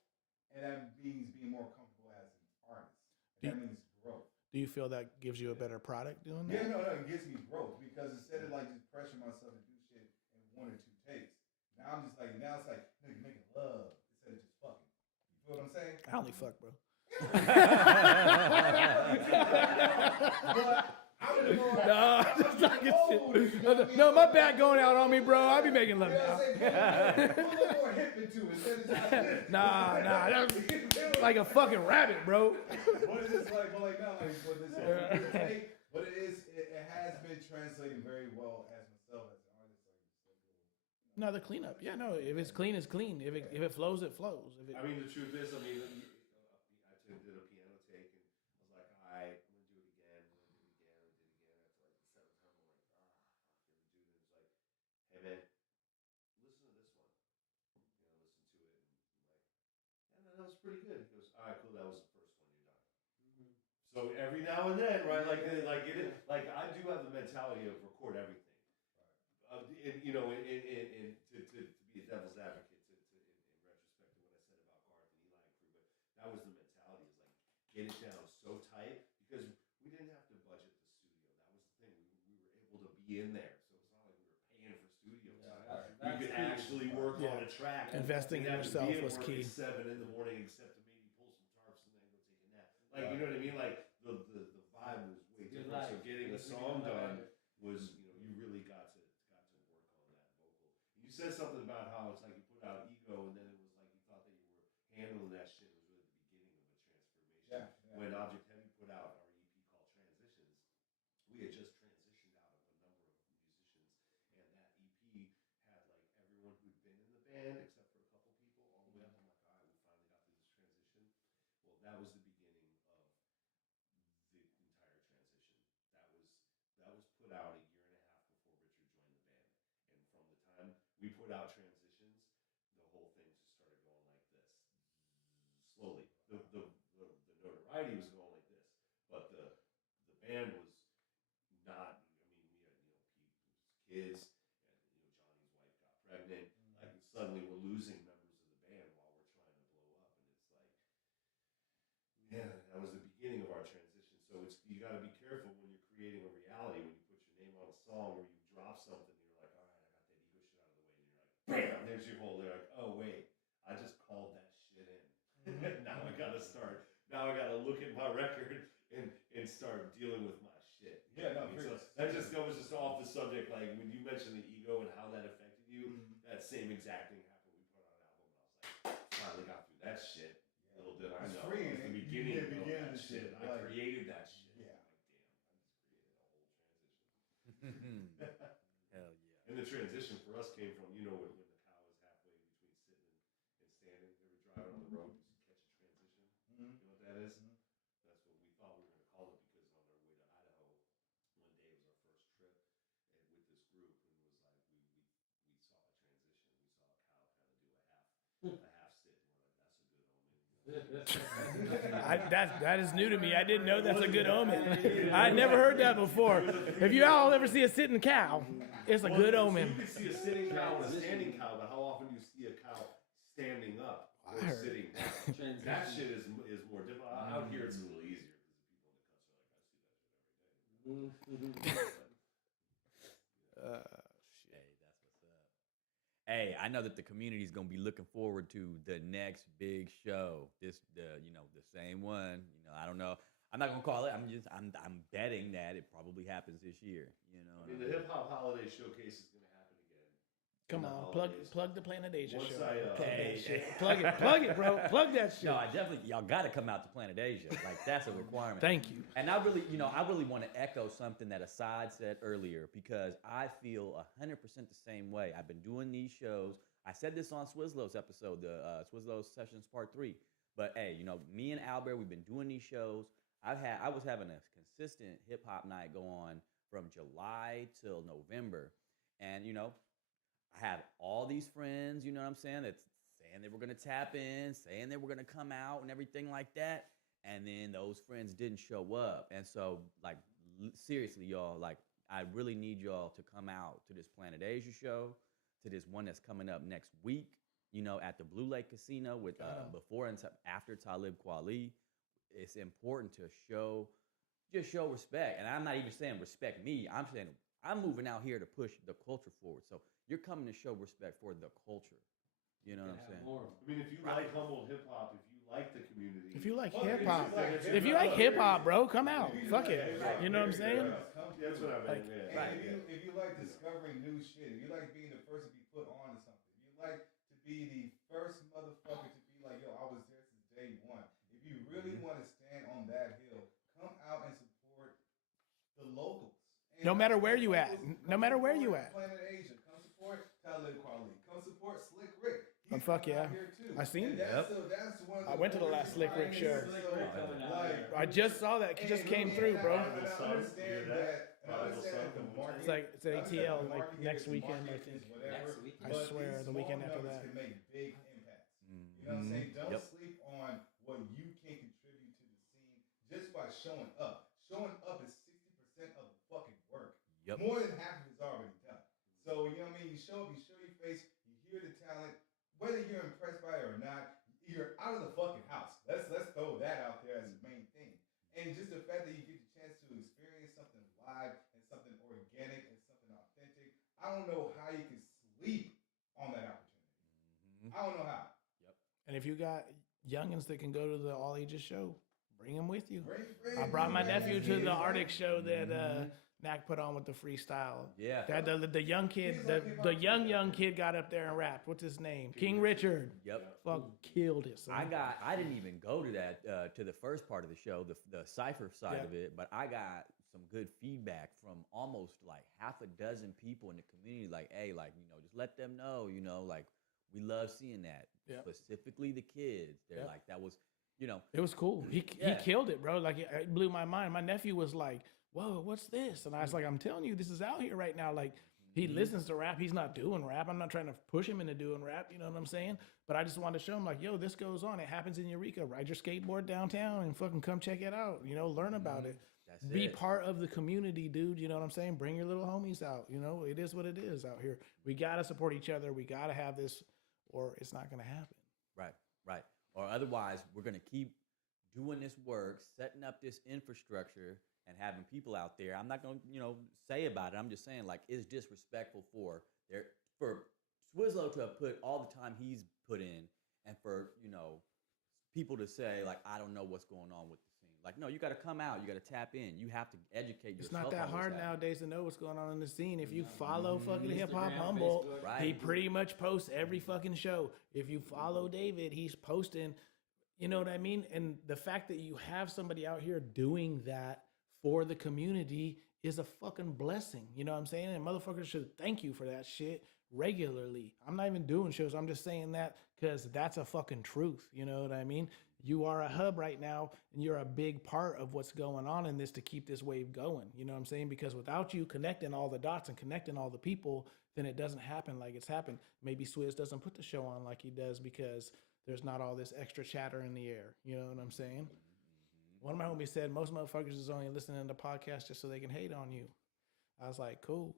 and that means being more comfortable as an artist. And that means growth. Do you feel that gives you a better product doing Yeah, that? no, it gives me growth because instead of like just pressuring myself to do shit in 1 or 2 takes, now I'm just like it's like nigga making love instead of just fucking. You feel what I'm saying? I only fuck, bro. But I'm the more, No, I'm just talking old, you know shit. what I mean? No, my back going out on me, bro. I be making love You know now. what I'm saying? Put a little more hip into it instead of just Nah, that's like a fucking rabbit, bro. What is this like? But like not like what this is. But it is. It has been translating very well as myself as an artist. Like, No, the cleanup. Yeah, no. If it's clean, it's clean. If it flows, it flows. If it, I mean, the truth is, I did a piano take, and I was like, all right, I'm gonna do it again. And I did it again. I did it again. After like the 7th time, I'm like, fuck, I'm gonna do this. Like, hey man, listen to this one. Listen to it, and I'm like, yeah, no, that was pretty good. He goes, all right, cool. That was the first one. You're done. So every now and then, right? Like I do have the mentality of record everything. And, you know, and to be a devil's advocate, in retrospect to what I said about Garth and Eli and crew, but that was the mentality, is like get it down so tight, because we didn't have to budget the studio. That was the thing. We were able to be in there, so it's not like we were paying for studio time. You could actually work on a track. Investing in yourself was key. At 7 in the morning, except to maybe pull some tarps and then go take a nap. Like, you know what I mean? Like the vibe was way different. So getting a song done was, you know, you really got to work on that vocal. And you said something about how it's like you put out Ego, and then it was like you thought that you were handling that shit. It was really the beginning of a transformation. When Object Heavy put out our EP called Transitions, we had just transitioned out of a number of musicians, and that EP had like everyone who'd been in the band except for a couple people all the way up. I'm like, all right, we finally got through this transition. Well, that was the beginning of the entire transition. That was put out a year and a half before Richard joined the band, and from the time we put out Transitions, the whole thing just started going like this, slowly. The notoriety was going like this, but the band was not. I mean, we had, you know, kids, and, you know, Johnny's wife got pregnant. Like, suddenly we're losing members of the band while we're trying to blow up, and it's like, yeah, that was the beginning of our transition. So you got to be careful when you're creating a reality, when you put your name on a song or you drop something, and you're like, all right, I got that ego shit out of the way, and you're like, bam, there's your whole lyric. Oh wait, I just called that shit in. Now I got to start. Now I got to look at my record and start dealing with my shit. Yeah, no, I mean, so that was just off the subject. Like when you mentioned the ego and how that affected you, that same exact thing happened. We put out an album, and I was like, finally got through that shit. Little did I know, it was the beginning of that shit. I created that shit. Yeah. I'm like, damn, I just created a whole transition. Hell yeah. And the transition for us came from, you know, when the cow is halfway between sitting and standing. You ever driving on the road, you catch a transition. You know what that is? That's what we thought we were going to call it, because on our way to Idaho, one day it was our first trip with this group, and it was like we saw a transition. We saw a cow kind of do a half sit, and we're like, that's a good omen. That is new to me. I didn't know that's a good omen. I never heard that before. If you all ever see a sitting cow, it's a good omen. You can see a sitting cow and a standing cow, but how often do you see a cow standing up or sitting down? That shit is more difficult. Out here it's a little easier because the people in the country are like, I see that shit every day. Hey, that's what's up. Hey, I know that the community is gonna be looking forward to the next big show. The same one. You know, I don't know. I'm not gonna call it. I'm betting that it probably happens this year. You know, I mean, the hip hop holiday showcase is gonna happen again. Come on, plug the Planet Asia Once show. Hey. Plug it, bro. Plug that shit. No, I definitely y'all got to come out to Planet Asia. Like that's a requirement. Thank you. And I really want to echo something that Asad said earlier, because I feel 100% the same way. I've been doing these shows. I said this on Swizzlow's episode, the Swizzlow's Sessions Part 3. But hey, you know, me and Albert, we've been doing these shows. I was having a consistent hip hop night go on from July till November, and you know, I had all these friends, you know what I'm saying, that's saying they were gonna tap in, saying they were gonna come out and everything like that, and then those friends didn't show up, and so like seriously, y'all, like I really need y'all to come out to this Planet Asia show, to this one that's coming up next week, you know, at the Blue Lake Casino with before and after Talib Kweli. It's important to show respect. And I'm not even saying respect me. I'm saying I'm moving out here to push the culture forward. So you're coming to show respect for the culture. You know what I'm saying? I mean, if you like humble hip hop, if you like the community, if you like hip hop, bro, come out. Fuck it. You know what I'm saying? That's what I mean. If you like discovering new shit, if you like being the first to be put on to something, if you like to be the first motherfucker to be like, yo, I was there since day one. If you really want to stand on that hill, come out and support the locals. And no matter where you at. Planet Asia. Come support Talib Kweli. Come support Slick Rick. He's fuck yeah. Here too. I seen it. That's one of the I went to the last Slick Rick show. Like, I just saw that. It just came through, bro. I understand that. It's like it's an ATL like next weekend, I think. Whatever. Next week. I swear, the weekend after that. Can make big impacts. You know what I'm saying? Don't sleep on what you can contribute to the scene just by is showing up. Showing up is 60% of the fucking work. Yep. More than half of it's already done. So you know what I mean. You show up, you show your face, you hear the talent. Whether you're impressed by it or not, you're out of the fucking house. Let's throw that out there as the main thing. And just the fact that you get the chance to experience something live and something organic and something authentic, I don't know how you can sleep on that opportunity. Mm-hmm. I don't know how. Yep. And if you got youngins that can go to the all ages show, bring them with you. Bring I brought my nephew to the Exactly. Arctic show that Knack put on with the freestyle. Yeah. That the young kid, the young kid got up there and rapped. What's his name? King Richard. Yep. Fuck killed it. Son. I didn't even go to that to the first part of the show, the cipher side of it, but I got some good feedback from almost like half a dozen people in the community. Like, hey, like just let them know, like we love seeing that. Yep. Specifically the kids. They're Yep. like that was, It was cool. He killed it, bro. Like it blew my mind. My nephew was like, "Whoa, what's this?" And I was like, "I'm telling you, this is out here right now." Like he listens to rap. He's not doing rap. I'm not trying to push him into doing rap. You know what I'm saying? But I just wanted to show him like, "Yo, this goes on. It happens in Eureka. Ride your skateboard downtown and fucking come check it out. Learn about it. that's Be it. part of the community, dude. You know what I'm saying? Bring your little homies out. It is what it is out here. We gotta support each other. We gotta have this, or it's not gonna happen. Right. Or otherwise, we're going to keep doing this work, setting up this infrastructure, and having people out there. I'm not going to, say about it. I'm just saying, like, it's disrespectful for Swizzlo to have put all the time he's put in, and for people to say like, I don't know what's going on with the scene. Like, no, you got to come out. You got to tap in. You have to educate yourself. It's not that on what's hard happening. nowadays to know what's going on in the scene. If you follow fucking Instagram, Hip Hop Humble, Facebook. Right. he pretty much posts every fucking show. If you follow David, he's posting. You know what I mean? And the fact that you have somebody out here doing that for the community is a fucking blessing. You know what I'm saying? And motherfuckers should thank you for that shit regularly. I'm not even doing shows. I'm just saying that because that's a fucking truth. You know what I mean? You are a hub right now, and you're a big part of what's going on in this to keep this wave going. You know what I'm saying? Because without you connecting all the dots and connecting all the people, then it doesn't happen like it's happened. Maybe Swizz doesn't put the show on like he does because there's not all this extra chatter in the air. You know what I'm saying? One of my homies said most motherfuckers is only listening to podcasts just so they can hate on you. I was like, cool.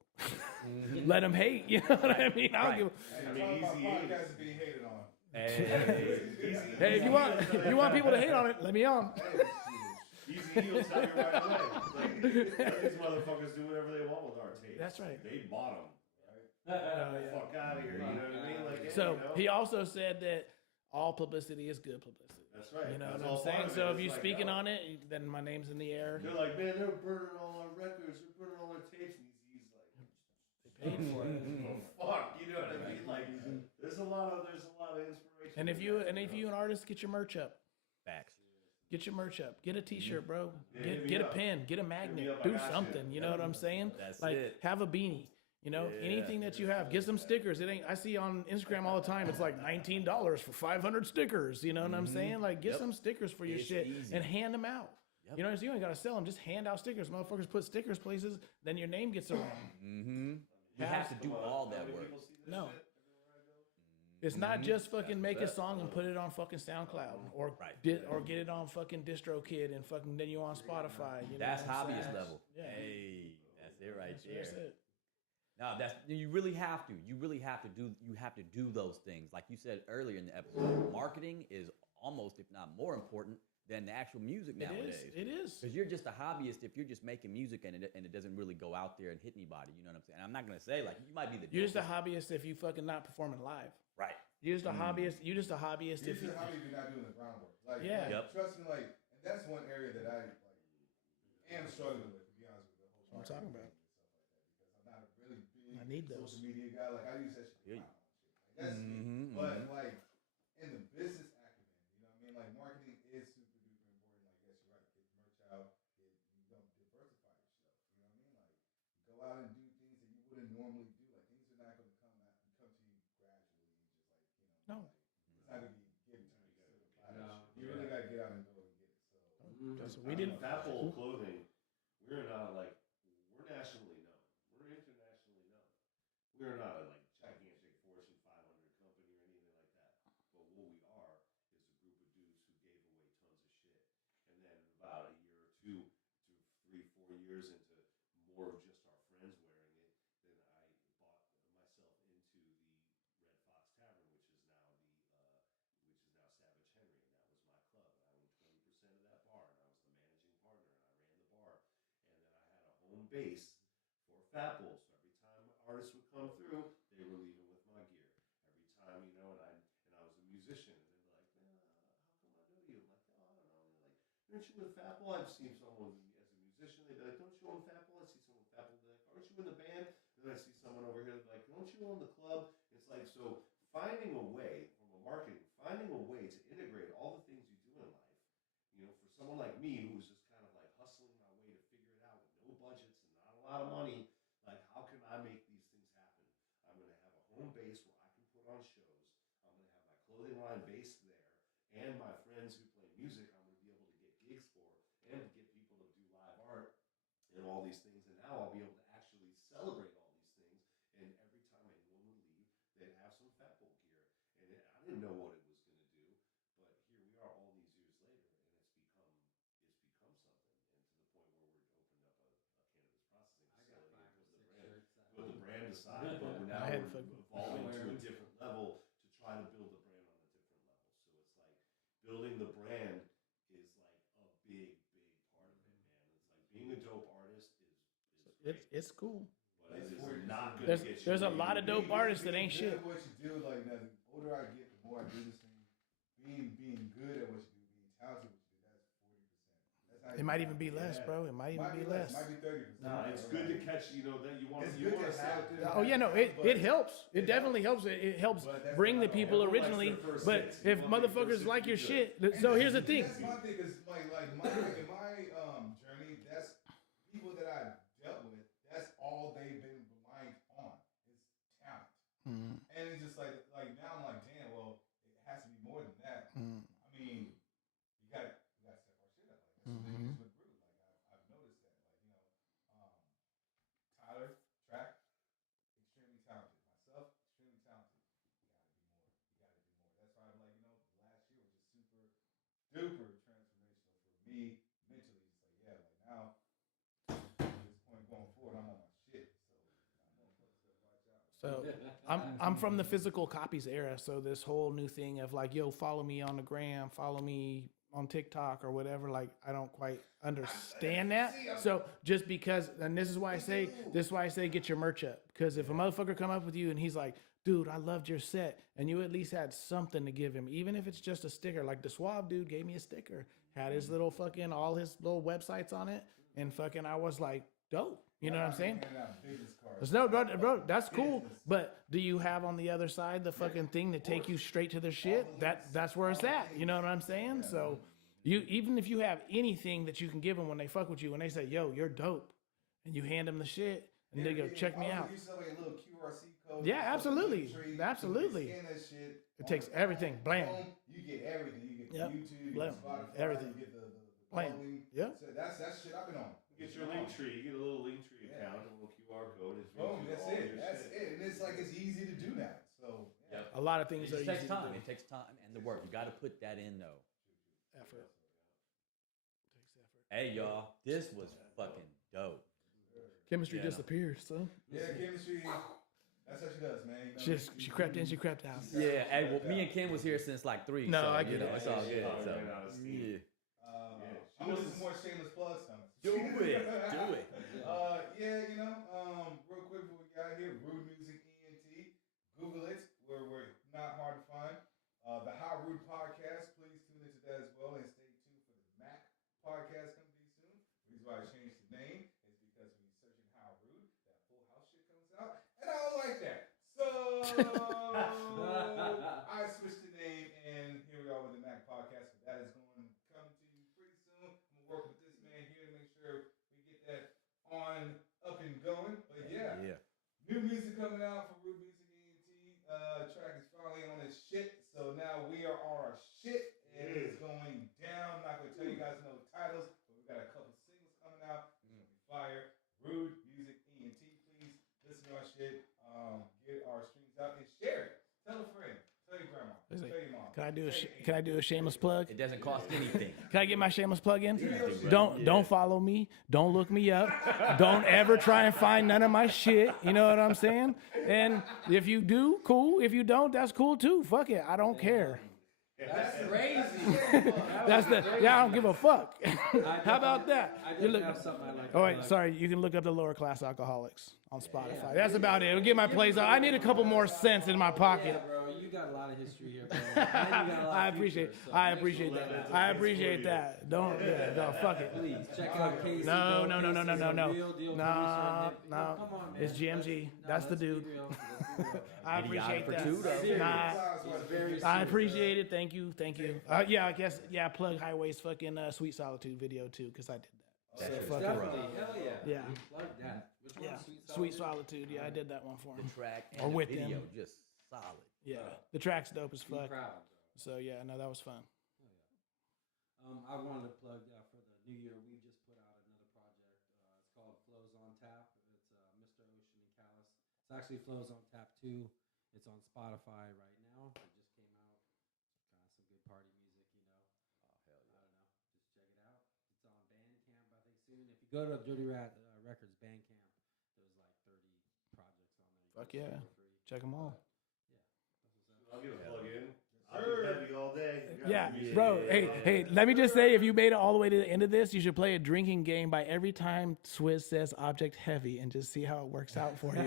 Let them hate. You know what I mean? I don't give. I mean, Easy podcast is being hated on. Hey, if you want people to hate on it, let me on. Easy will tell you right away. Like, these motherfuckers do whatever they want with our tapes. That's right. They bought them. Yeah. Fuck out of here. You know what I mean? Like, So he also said that all publicity is good publicity. That's right. You know That's what I'm all saying? part of So it. if It's you're like, speaking oh. on it, then my name's in the air. They're like, man, they're burning all our records. They're burning all our tapes. And he's like, They paid for it. oh, fuck. You know what I mean? Like, there's a lot of inspiration. And if you an artist, get your merch up. Facts. Get your merch up. Get a T-shirt, bro. Yeah, hit me Get a up. pen. Get a me magnet. up, I Do got you. something. You know what I'm saying? That's like it. have a beanie. Anything that you have. Get some stickers. It ain't. I see on Instagram all the time. It's like $19 for 500 stickers. You know what I'm saying? Like get some stickers for your It's shit easy. and hand them out. Yep. You know what I'm saying? You ain't gotta sell them. Just hand out stickers. Motherfuckers put stickers places. Then your name gets around. Mm-hmm. You have to do all that work. No. It's not just fucking make a song and put it on fucking SoundCloud or Right. or get it on fucking DistroKid and fucking then you on Spotify. You know That's what I'm saying? hobbyist level. Yeah. Hey, that's it right That's there. it. No, you really have to. You really have to do those things. Like you said earlier in the episode, marketing is almost, if not more important than the actual music nowadays. It is. Because you're just a hobbyist if you're just making music and it doesn't really go out there and hit anybody. You know what I'm saying? I'm not gonna say like you might be the You're just a dopest. hobbyist if you fucking not performing live. Right. You're just a hobbyist. You're just a hobbyist You're if you. just happy you're not doing the groundwork. Like, Yeah. Yep. trust me, like, and that's one area that I am struggling with, to be honest with you. The whole What I'm talking marketing about. and stuff like that, because I'm not a really big I need those. social media guy. Like, I use that shit. Yeah. to clown on shit. Like, that's me. Mhm, But mhm. like in the business acumen, you know what I mean? Like, marketing is super duper important. Like, yes, you're right. Get the merch out. Diversify yourself. You know what I mean? Like, go out and do things that you wouldn't normally do. Like, things are not going to come to you gradually. Just like, No. like, it's not going to be given to you. No. You really got to get out and go and get it. So. That's what we didn't. That whole clothing, we're not like, we're nationally known. We're internationally known. We're not a like gigantic Fortune 500 company or anything like that. But what we are is a group of dudes who gave away tons of shit. And then about a year or two bass for Fat Bull. So every time artists would come through, they were leaving with my gear. Every time, and I was a musician, and they'd be like, man, how come I know you? I'm like, no, I don't know. And they're like, aren't you with Fat Bull? I've seen someone as a musician. They'd be like, don't you own Fat Bull? I see someone with Fat Bull. They're like, aren't you in the band? And then I see someone over here. They're like, don't you own the club? It's like, so finding a way from a marketing, finding a way to integrate all the things you do in life. For someone like me who's just kind of like hustling my way to figure it out with no budgets and not a lot of money, like how can I make these things happen? I'm going to have a home base where I can put on shows. I'm going to have my clothing line based there, and my friends who play music, I'm going to be able to get gigs for, and to get people to do live art and all these things. And now I'll be able to actually celebrate all these things. And every time anyone would leave, they'd have some Fat Bull gear. And I didn't know what it was going to do, but here we are all these years later, and it's become something. And to the point where we're opened up a cannabis processing I got facility 5 or 6 shirts. put the brand aside, but now I had we're evolving to a different level to try to build the brand on a different level. So it's like building the brand is like a big, big part of it, man. It's like being a dope artist is great, It's cool. but it is not going to There's get you. there's a where lot you of need to dope be. artists that ain't Being shit. good at what you do, like now, the older I get, the more I do this thing. Being good at what you do, being talented at what you do, that's 40%. That's how It might even be less, Yeah. bro. It might even be less. Might be 30%. Nah, it's good to catch. That you want. It's You good want to to have set. to- Oh yeah, no, it helps. It definitely helps. It helps But that's bring the not all. people Everyone likes originally. their first But hits. if You want their first motherfuckers hit like to your be shit, good. so here's the thing. That's my thing. Is in my journey, that's people that I dealt with. That's all they've been reliant on is talent. Mm, And it's just like now I'm like, damn, well, it has to be more than that. mm, I mean, we got to step our shit up. Like that's the thing is with Rude. Like I've noticed that. Tyler, Track, extremely talented. Myself, extremely talented. You gotta do more. You gotta do more. That's why I'm like, last year was just super duper transformational for me mentally. Just like, yeah, like now at this point going forward, I'm on my shit. So motherfuckers gotta watch out. So I'm from the physical copies era. So this whole new thing of like, yo, follow me on the gram, follow me on TikTok or whatever. Like, I don't quite understand that. So just because, and this is why I say get your merch up. Because if a motherfucker come up with you and he's like, dude, I loved your set, and you at least had something to give him, even if it's just a sticker. Like the Suave dude gave me a sticker, had his little fucking all his little websites on it, and fucking I was like, dope. You know what I'm saying? Handing out business cards. No, bro, that's cool. But do you have on the other side the fucking thing to take you straight to the shit? That's where it's at. You know what I'm saying? So you, even if you have anything that you can give them when they fuck with you, when they say, yo, you're dope, and you hand them the shit, and they go, check me out. You sell like a little QRC code. Yeah, absolutely. Absolutely. Scan that shit. It takes everything. Blam. Boom, you get everything. You get Yep. YouTube, you Blam. get Spotify, Everything. you get the Blam. clothing. Yep. So that's shit I've been on. Get your link tree. You get a little link tree account, a little QR code. It's Boom, that's all it. your That's shit. it. And it's like it's easy to do now. So yeah. Yep. A lot of It things just are takes easy to time. do. It takes time and the work. You got to put that in though. Effort. Takes effort. Hey y'all, this was fucking dope. Chemistry Yeah, no. disappears, son. Yeah, chemistry. That's how she does, man. She crept in, she crept out. Yeah, hey, well, me and Ken was here since like 3. No, so, I get it. It's all good. Yeah, So, ran out of steam. yeah. I'm gonna do some more shameless plugs, Thomas. Do it. Do it. Yeah, real quick before we get out of here, Rude Music ENT. Google it. We're not hard to find. The How Rude podcast. Please tune into that as well, and stay tuned for the Mac podcast coming to you soon. The reason why I changed the name is because when you're searching How Rude, that Full House shit comes out, and I don't like that. So I switched the name, and here we are with the Mac podcast. But that is going to come to you pretty soon. I'm gonna work with this man here to make sure we get that on up and going. But yeah, new music coming out for Rude Music ENT. Track is finally on its shit, so now we are on our shit, and it's going down. I'm not gonna tell you guys no titles, but we got a couple singles coming out. It's gonna be fire. Rude Music ENT, please listen to our shit. Get our streams out and share it. Tell a friend. Tell your grandma. Tell your mom. Can I do a shameless plug? It doesn't cost anything. Can I get my shameless plug in? Anything, Don't brother. follow me. Don't look me up. Don't ever try and find none of my shit. You know what I'm saying? And if you do, cool. If you don't, that's cool too. Fuck it. I don't care. That's crazy. That's the I don't give a fuck. How about that? I You just look. have something I like. to Oh wait, plug. sorry. You can look up the Lower Class Alcoholics on Spotify. yeah. That's about it. We'll get my plays out. I need a couple more cents in my pocket. Yeah, bro, you got a lot of history here, bro. And you got a lot I of appreciate. future, so I make appreciate sure that. you I appreciate that. Don't. Yeah. No. Fuck it. Please check out Casey. No. bro. No. No. No. No. Casey's No. a No. real deal No. producer. No. Come on, man. It's GMG. That's the let's be dude. real. Let's be real. I appreciate that. too, though. Serious. Nah, He's very I serious. appreciate it. Thank you. Thank you. Yeah. I guess. Yeah. Plug Highway's fucking Sweet Solitude video too, because I did that. That shit's fucking Definitely. rough. Hell yeah. Yeah. Plug that. Which one? Yeah. Sweet Sweet Solitude? Solitude. Yeah, I did that one for The him. track Or and the with video them. just solid. Yeah. The track's dope as Be fuck. proud, bro. So yeah, no, that was fun. I wanted to plug for the new year. We just put out another project. It's called Flows on Tap. It's Mr. Ocean and Callus. It's actually Flows on Tap 2. It's on Spotify right now. It just came out. Some good party music, you know. Oh, hell yeah. I don't know. Just check it out. It's on Bandcamp, I think, soon. If you go to Dirty Rat Records Bandcamp, there's like 30 projects on there. Fuck yeah. For free. Check them all. I'll get a plug in. I'll be heavy all day. You got Yeah, me. bro. Hey, let me just say, if you made it all the way to the end of this, you should play a drinking game by every time Swizz says object heavy and just see how it works out for you.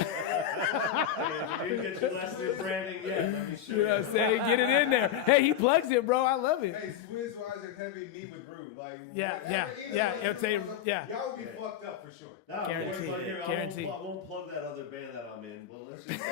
If you didn't get your lesson in branding yet, let me show You know what I'm saying? Get it in there. Hey, he plugs it, bro. I love it. Hey, Swizz Isaac Heavy, me with Groove. Like, Yeah, whatever, yeah, either yeah, one of it's a- them, yeah. Y'all would be fucked up for sure. No, Guaranteed, but here, guaranteed. I won't plug that other band that I'm in, but let's just say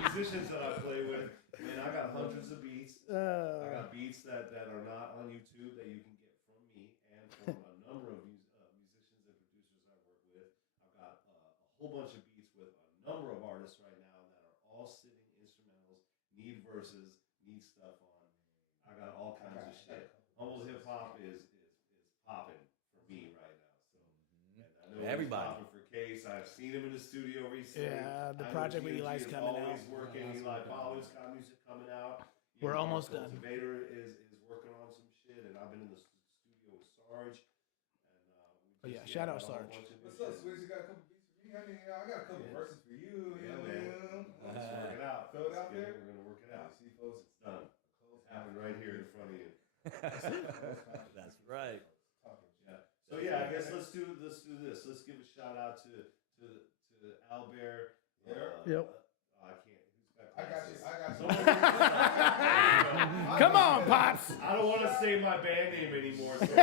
musicians that I play with, man, I got hundreds of beats. I got beats that are not on YouTube that you can get from me and from a number of musicians and producers I work with. I've got a whole bunch of beats with a number of artists right now that are all sitting instrumentals, need verses, need stuff on. I got all kinds of shit. Humble hip hop is popping for me right now. So, and I know Everybody. it's popping for Case. I've seen him in the studio recently. Yeah, the I know project with GMG Eli's is coming always out. working. Eli Paulu's got music coming out. You We're know, almost our done. Cultivator is working on some shit, and I've been in the studio with Sarge. And Oh, yeah, shout out got a whole Sarge. bunch of new What's up, shit. Swizz? You got a couple beats for me? I mean, I got a couple Yeah. verses for you. Yeah, you man. know? Let's work it out. Throw it out Let's get there. We're gonna work it out. See, folks, It's done. It's happening right here in front of you. That's right. Yeah. So yeah, I guess let's do this. Let's give a shout out to Albert. Yep. I can't. Who's got I got you. glasses? I got you. Someone- Come on, Pops. I don't want to say my band name anymore. So this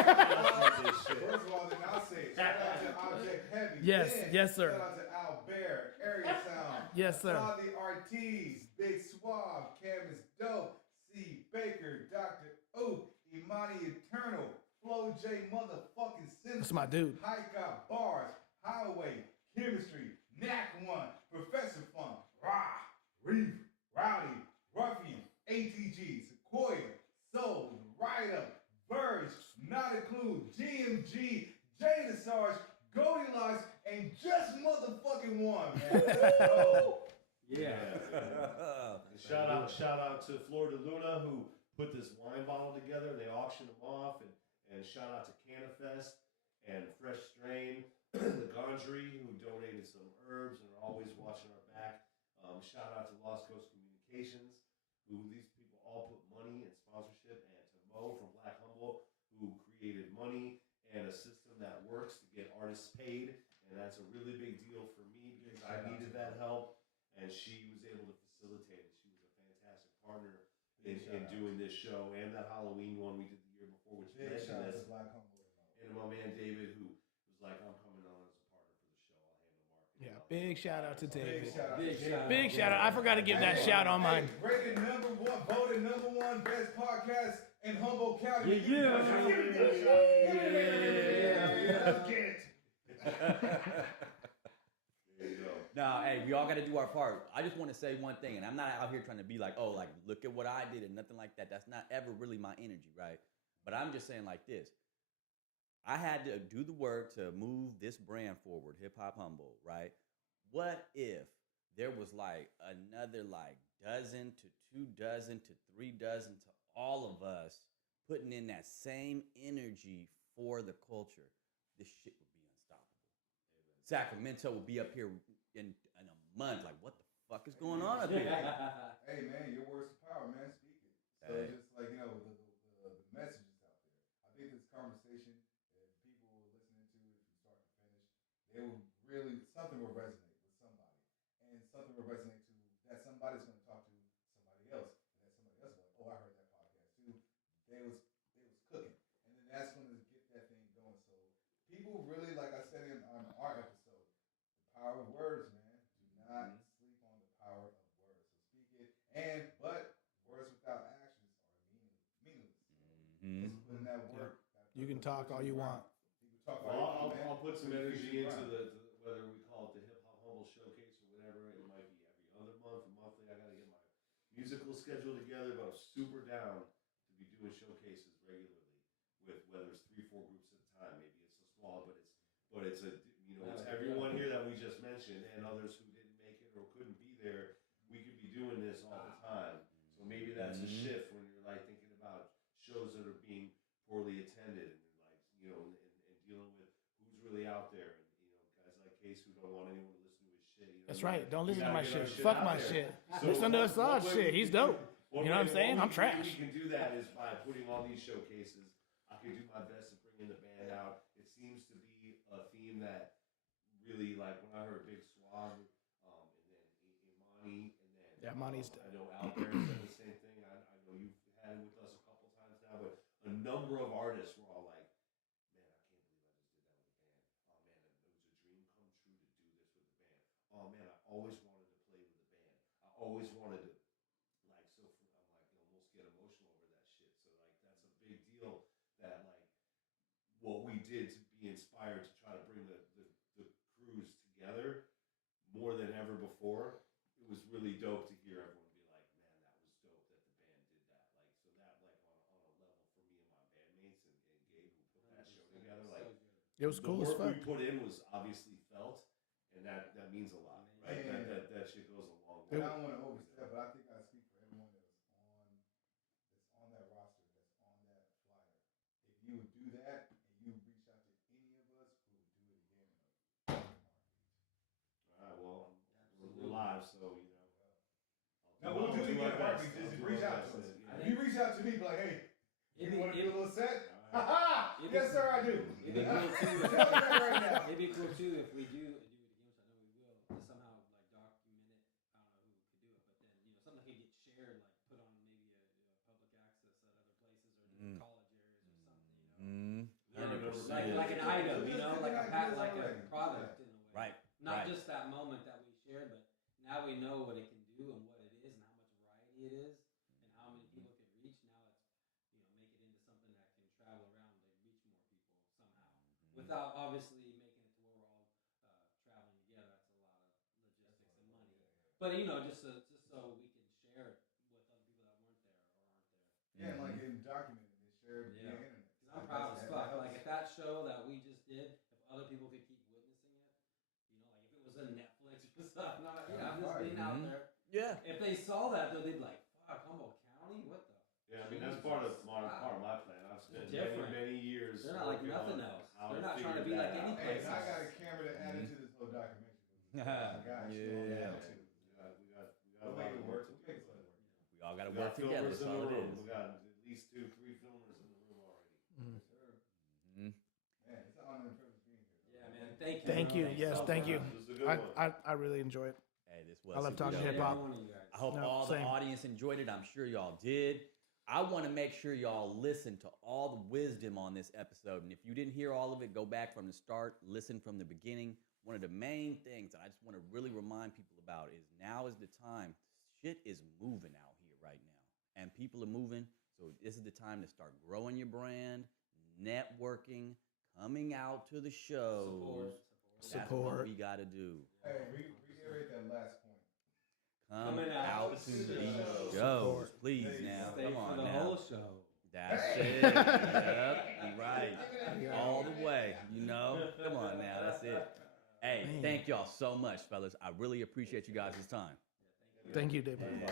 shit. First of all, then I'll say it. Shout out to Object Heavy. Yes, Then, yes, sir. Shout out to Albert, Area Sound. Yes, sir. Saudi Ortiz, Big Suave, Canvas Dope, C. Baker, Dr. Oak, Imani Eternal, Flo J. Motherfucking Simpson. That's my dude. Hike Out Bars, Highway, Chemistry, Knack One, Professor Fun, Rah, Reef, Rowdy, Ruffian, ATG, Sequoia, Soul, Ride Up, Verge, Not a Clue, GMG, Jada Sarge, Goldilocks, and just motherfucking one, man. Oh, Yeah. And shout out to Florida Luna who put this wine bottle together. They auctioned them off, and shout out to Canifest and Fresh Strain, the Gondry who donated some herbs and are always watching our back. Shout out to Lost Coast Communications, who these people all put money and sponsorship, and to Mo from Black Humble, who created money and a system that works to get artists paid, and that's a really big deal for me because I needed that help, and she was able to facilitate it. She was a fantastic partner in doing this show and that Halloween one we did the year before, which big mentioned shout out this. to Black Humble. And my man David, who was like, I'm coming on as a partner for the show. I'll handle marketing. Yeah, big shout out to David. Big shout out. Big to shout out. Big shout out. I forgot to give that shout on mine. Rated #1, voted #1 best podcast in Humboldt County. There you go. Now, hey, we all got to do our part. I just want to say one thing, and I'm not out here trying to be like, oh, like, look at what I did and nothing like that. That's not ever really my energy, right? But I'm just saying like this. I had to do the work to move this brand forward, Hip Hop Humble, right? What if there was like another like dozen to 2 dozen to 3 dozen to all of us putting in that same energy for the culture? This shit would be unstoppable. Sacramento will be up here in a month. Like, what the fuck is going on up here? Hey man, your words of power, man. Speak it. So Hey. just like the messages out there. I think this conversation, if people were listening to it from start to finish, they will really something will resonate with somebody, and something will resonate to that somebody's going to talk to somebody else, and that somebody else will be like, oh, I heard that podcast too. They was cooking, and then that's going to get that thing going. So people really, like I said on our episode, the power of words, man. Do not sleep on the power of words. So speak it, but words without actions are meaningless. So let's put in that work. You can talk all you want. You can talk Well, all you want, man. I'll put some Put your energy feet into to the ground. whether we call it the Hip Hop Humble Showcase or whatever. It might be every other month, monthly. I got to get my musical schedule together, but I'm super down to be doing showcases regularly with whether it's 3-4 groups at a time. Maybe it's so small, but it's it's everyone here that we just mentioned and others who didn't make it or couldn't be there. We could be doing this all the time. So maybe that's a shift when you're like thinking about shows that are being poorly attended and and dealing with who's really out there and guys like Case who don't want anyone to listen to his shit. That's right. Don't listen to gotta my get our shit. Fuck out my there. shit. So Listen to Assad's shit. He's dope. You know what I'm saying? I'm trash. We can do that is by putting all these showcases. I can do my best to bring the band out. It seems to be a theme that really, like when I heard Big Swag, and then Imani, and then Imani's I know Out There said the same thing. I know you've had it with us a couple times now, but a number of artists were all like, "Man, I can't believe I just did that with the band. Oh man, it was a dream come true to do this with the band. Oh man, I always wanted to play with the band. I always wanted to." Almost get emotional over that shit. So like that's a big deal that like what we did to be inspired to try to bring the crews together more than ever before. It was really dope to hear everyone be like, man, that was dope that the band did that. Like so that like on a level for me and my bandmates and Gabe who put that show together, like It was cool the as work fuck. we put in was obviously felt, and that means a lot, right? Yeah. That shit goes a long And way. I don't want to overstep, but I think I speak for everyone that's on that roster, that's on that flyer. If you would do that and you reach out to any of us, we would do it again in a heartbeat. All right, well, we're live, so No, we'll do it again in a heartbeat. Just reach out to us. If you reach out to me, be like, hey, you want to do a little set? Ha! Yes, sir, I do. It'd be cool too. Right now. It'd be cool too if we do it again, which I know we will, to somehow like document it. I don't know who could do it, but then something that could get shared, like put on maybe a public access at other places or different college areas or something. Like an item, like a product in a way. Right. Not just that moment that we shared, but now we know what it can do and what it is and how much variety it is and how many people it can reach. Now it's make it into something that can travel around and reach more people somehow without obviously making it to where we're all traveling together. That's a lot of logistics and money. But just so we can share it with other people that weren't there or aren't there. Yeah, and like in documented and shared via internet. I'm proud as fuck. Like if that show that we just did, if other people could keep witnessing it, like if it was on Netflix or something, I'm just being out there. Yeah. If they saw that, though, they'd be like, "Fuck, Humboldt County, what the?" Yeah, I mean that's part of my plan. I've spent many years. They're not like nothing else. They're not trying to be like any Hey, place. I got a camera to add into this whole documentary. Yeah. We'll make it work. We all got to work together. That's all it is. We got at least 2-3 filmers in the room already. Man, it's an honor and privilege being here. Yeah, man. Thank you. Thank you. Yes, thank you. This is a good one. I really enjoy it. Hey, this was I love super talking dope. hip hop. I hope all the audience enjoyed it. I'm sure y'all did. I want to make sure y'all listen to all the wisdom on this episode. And if you didn't hear all of it, go back from the start, listen from the beginning. One of the main things that I just want to really remind people about is now is the time. Shit is moving out here right now. And people are moving. So this is the time to start growing your brand, networking, coming out to the shows. That's what we got to do. Hey, reiterate that last point. Coming out to these shows. Please now. Come on for the now. whole show. That's it. Yep. Right. All the way. Come on now. That's it. Hey, thank y'all so much, fellas. I really appreciate you guys' time. Thank you, David. Yeah.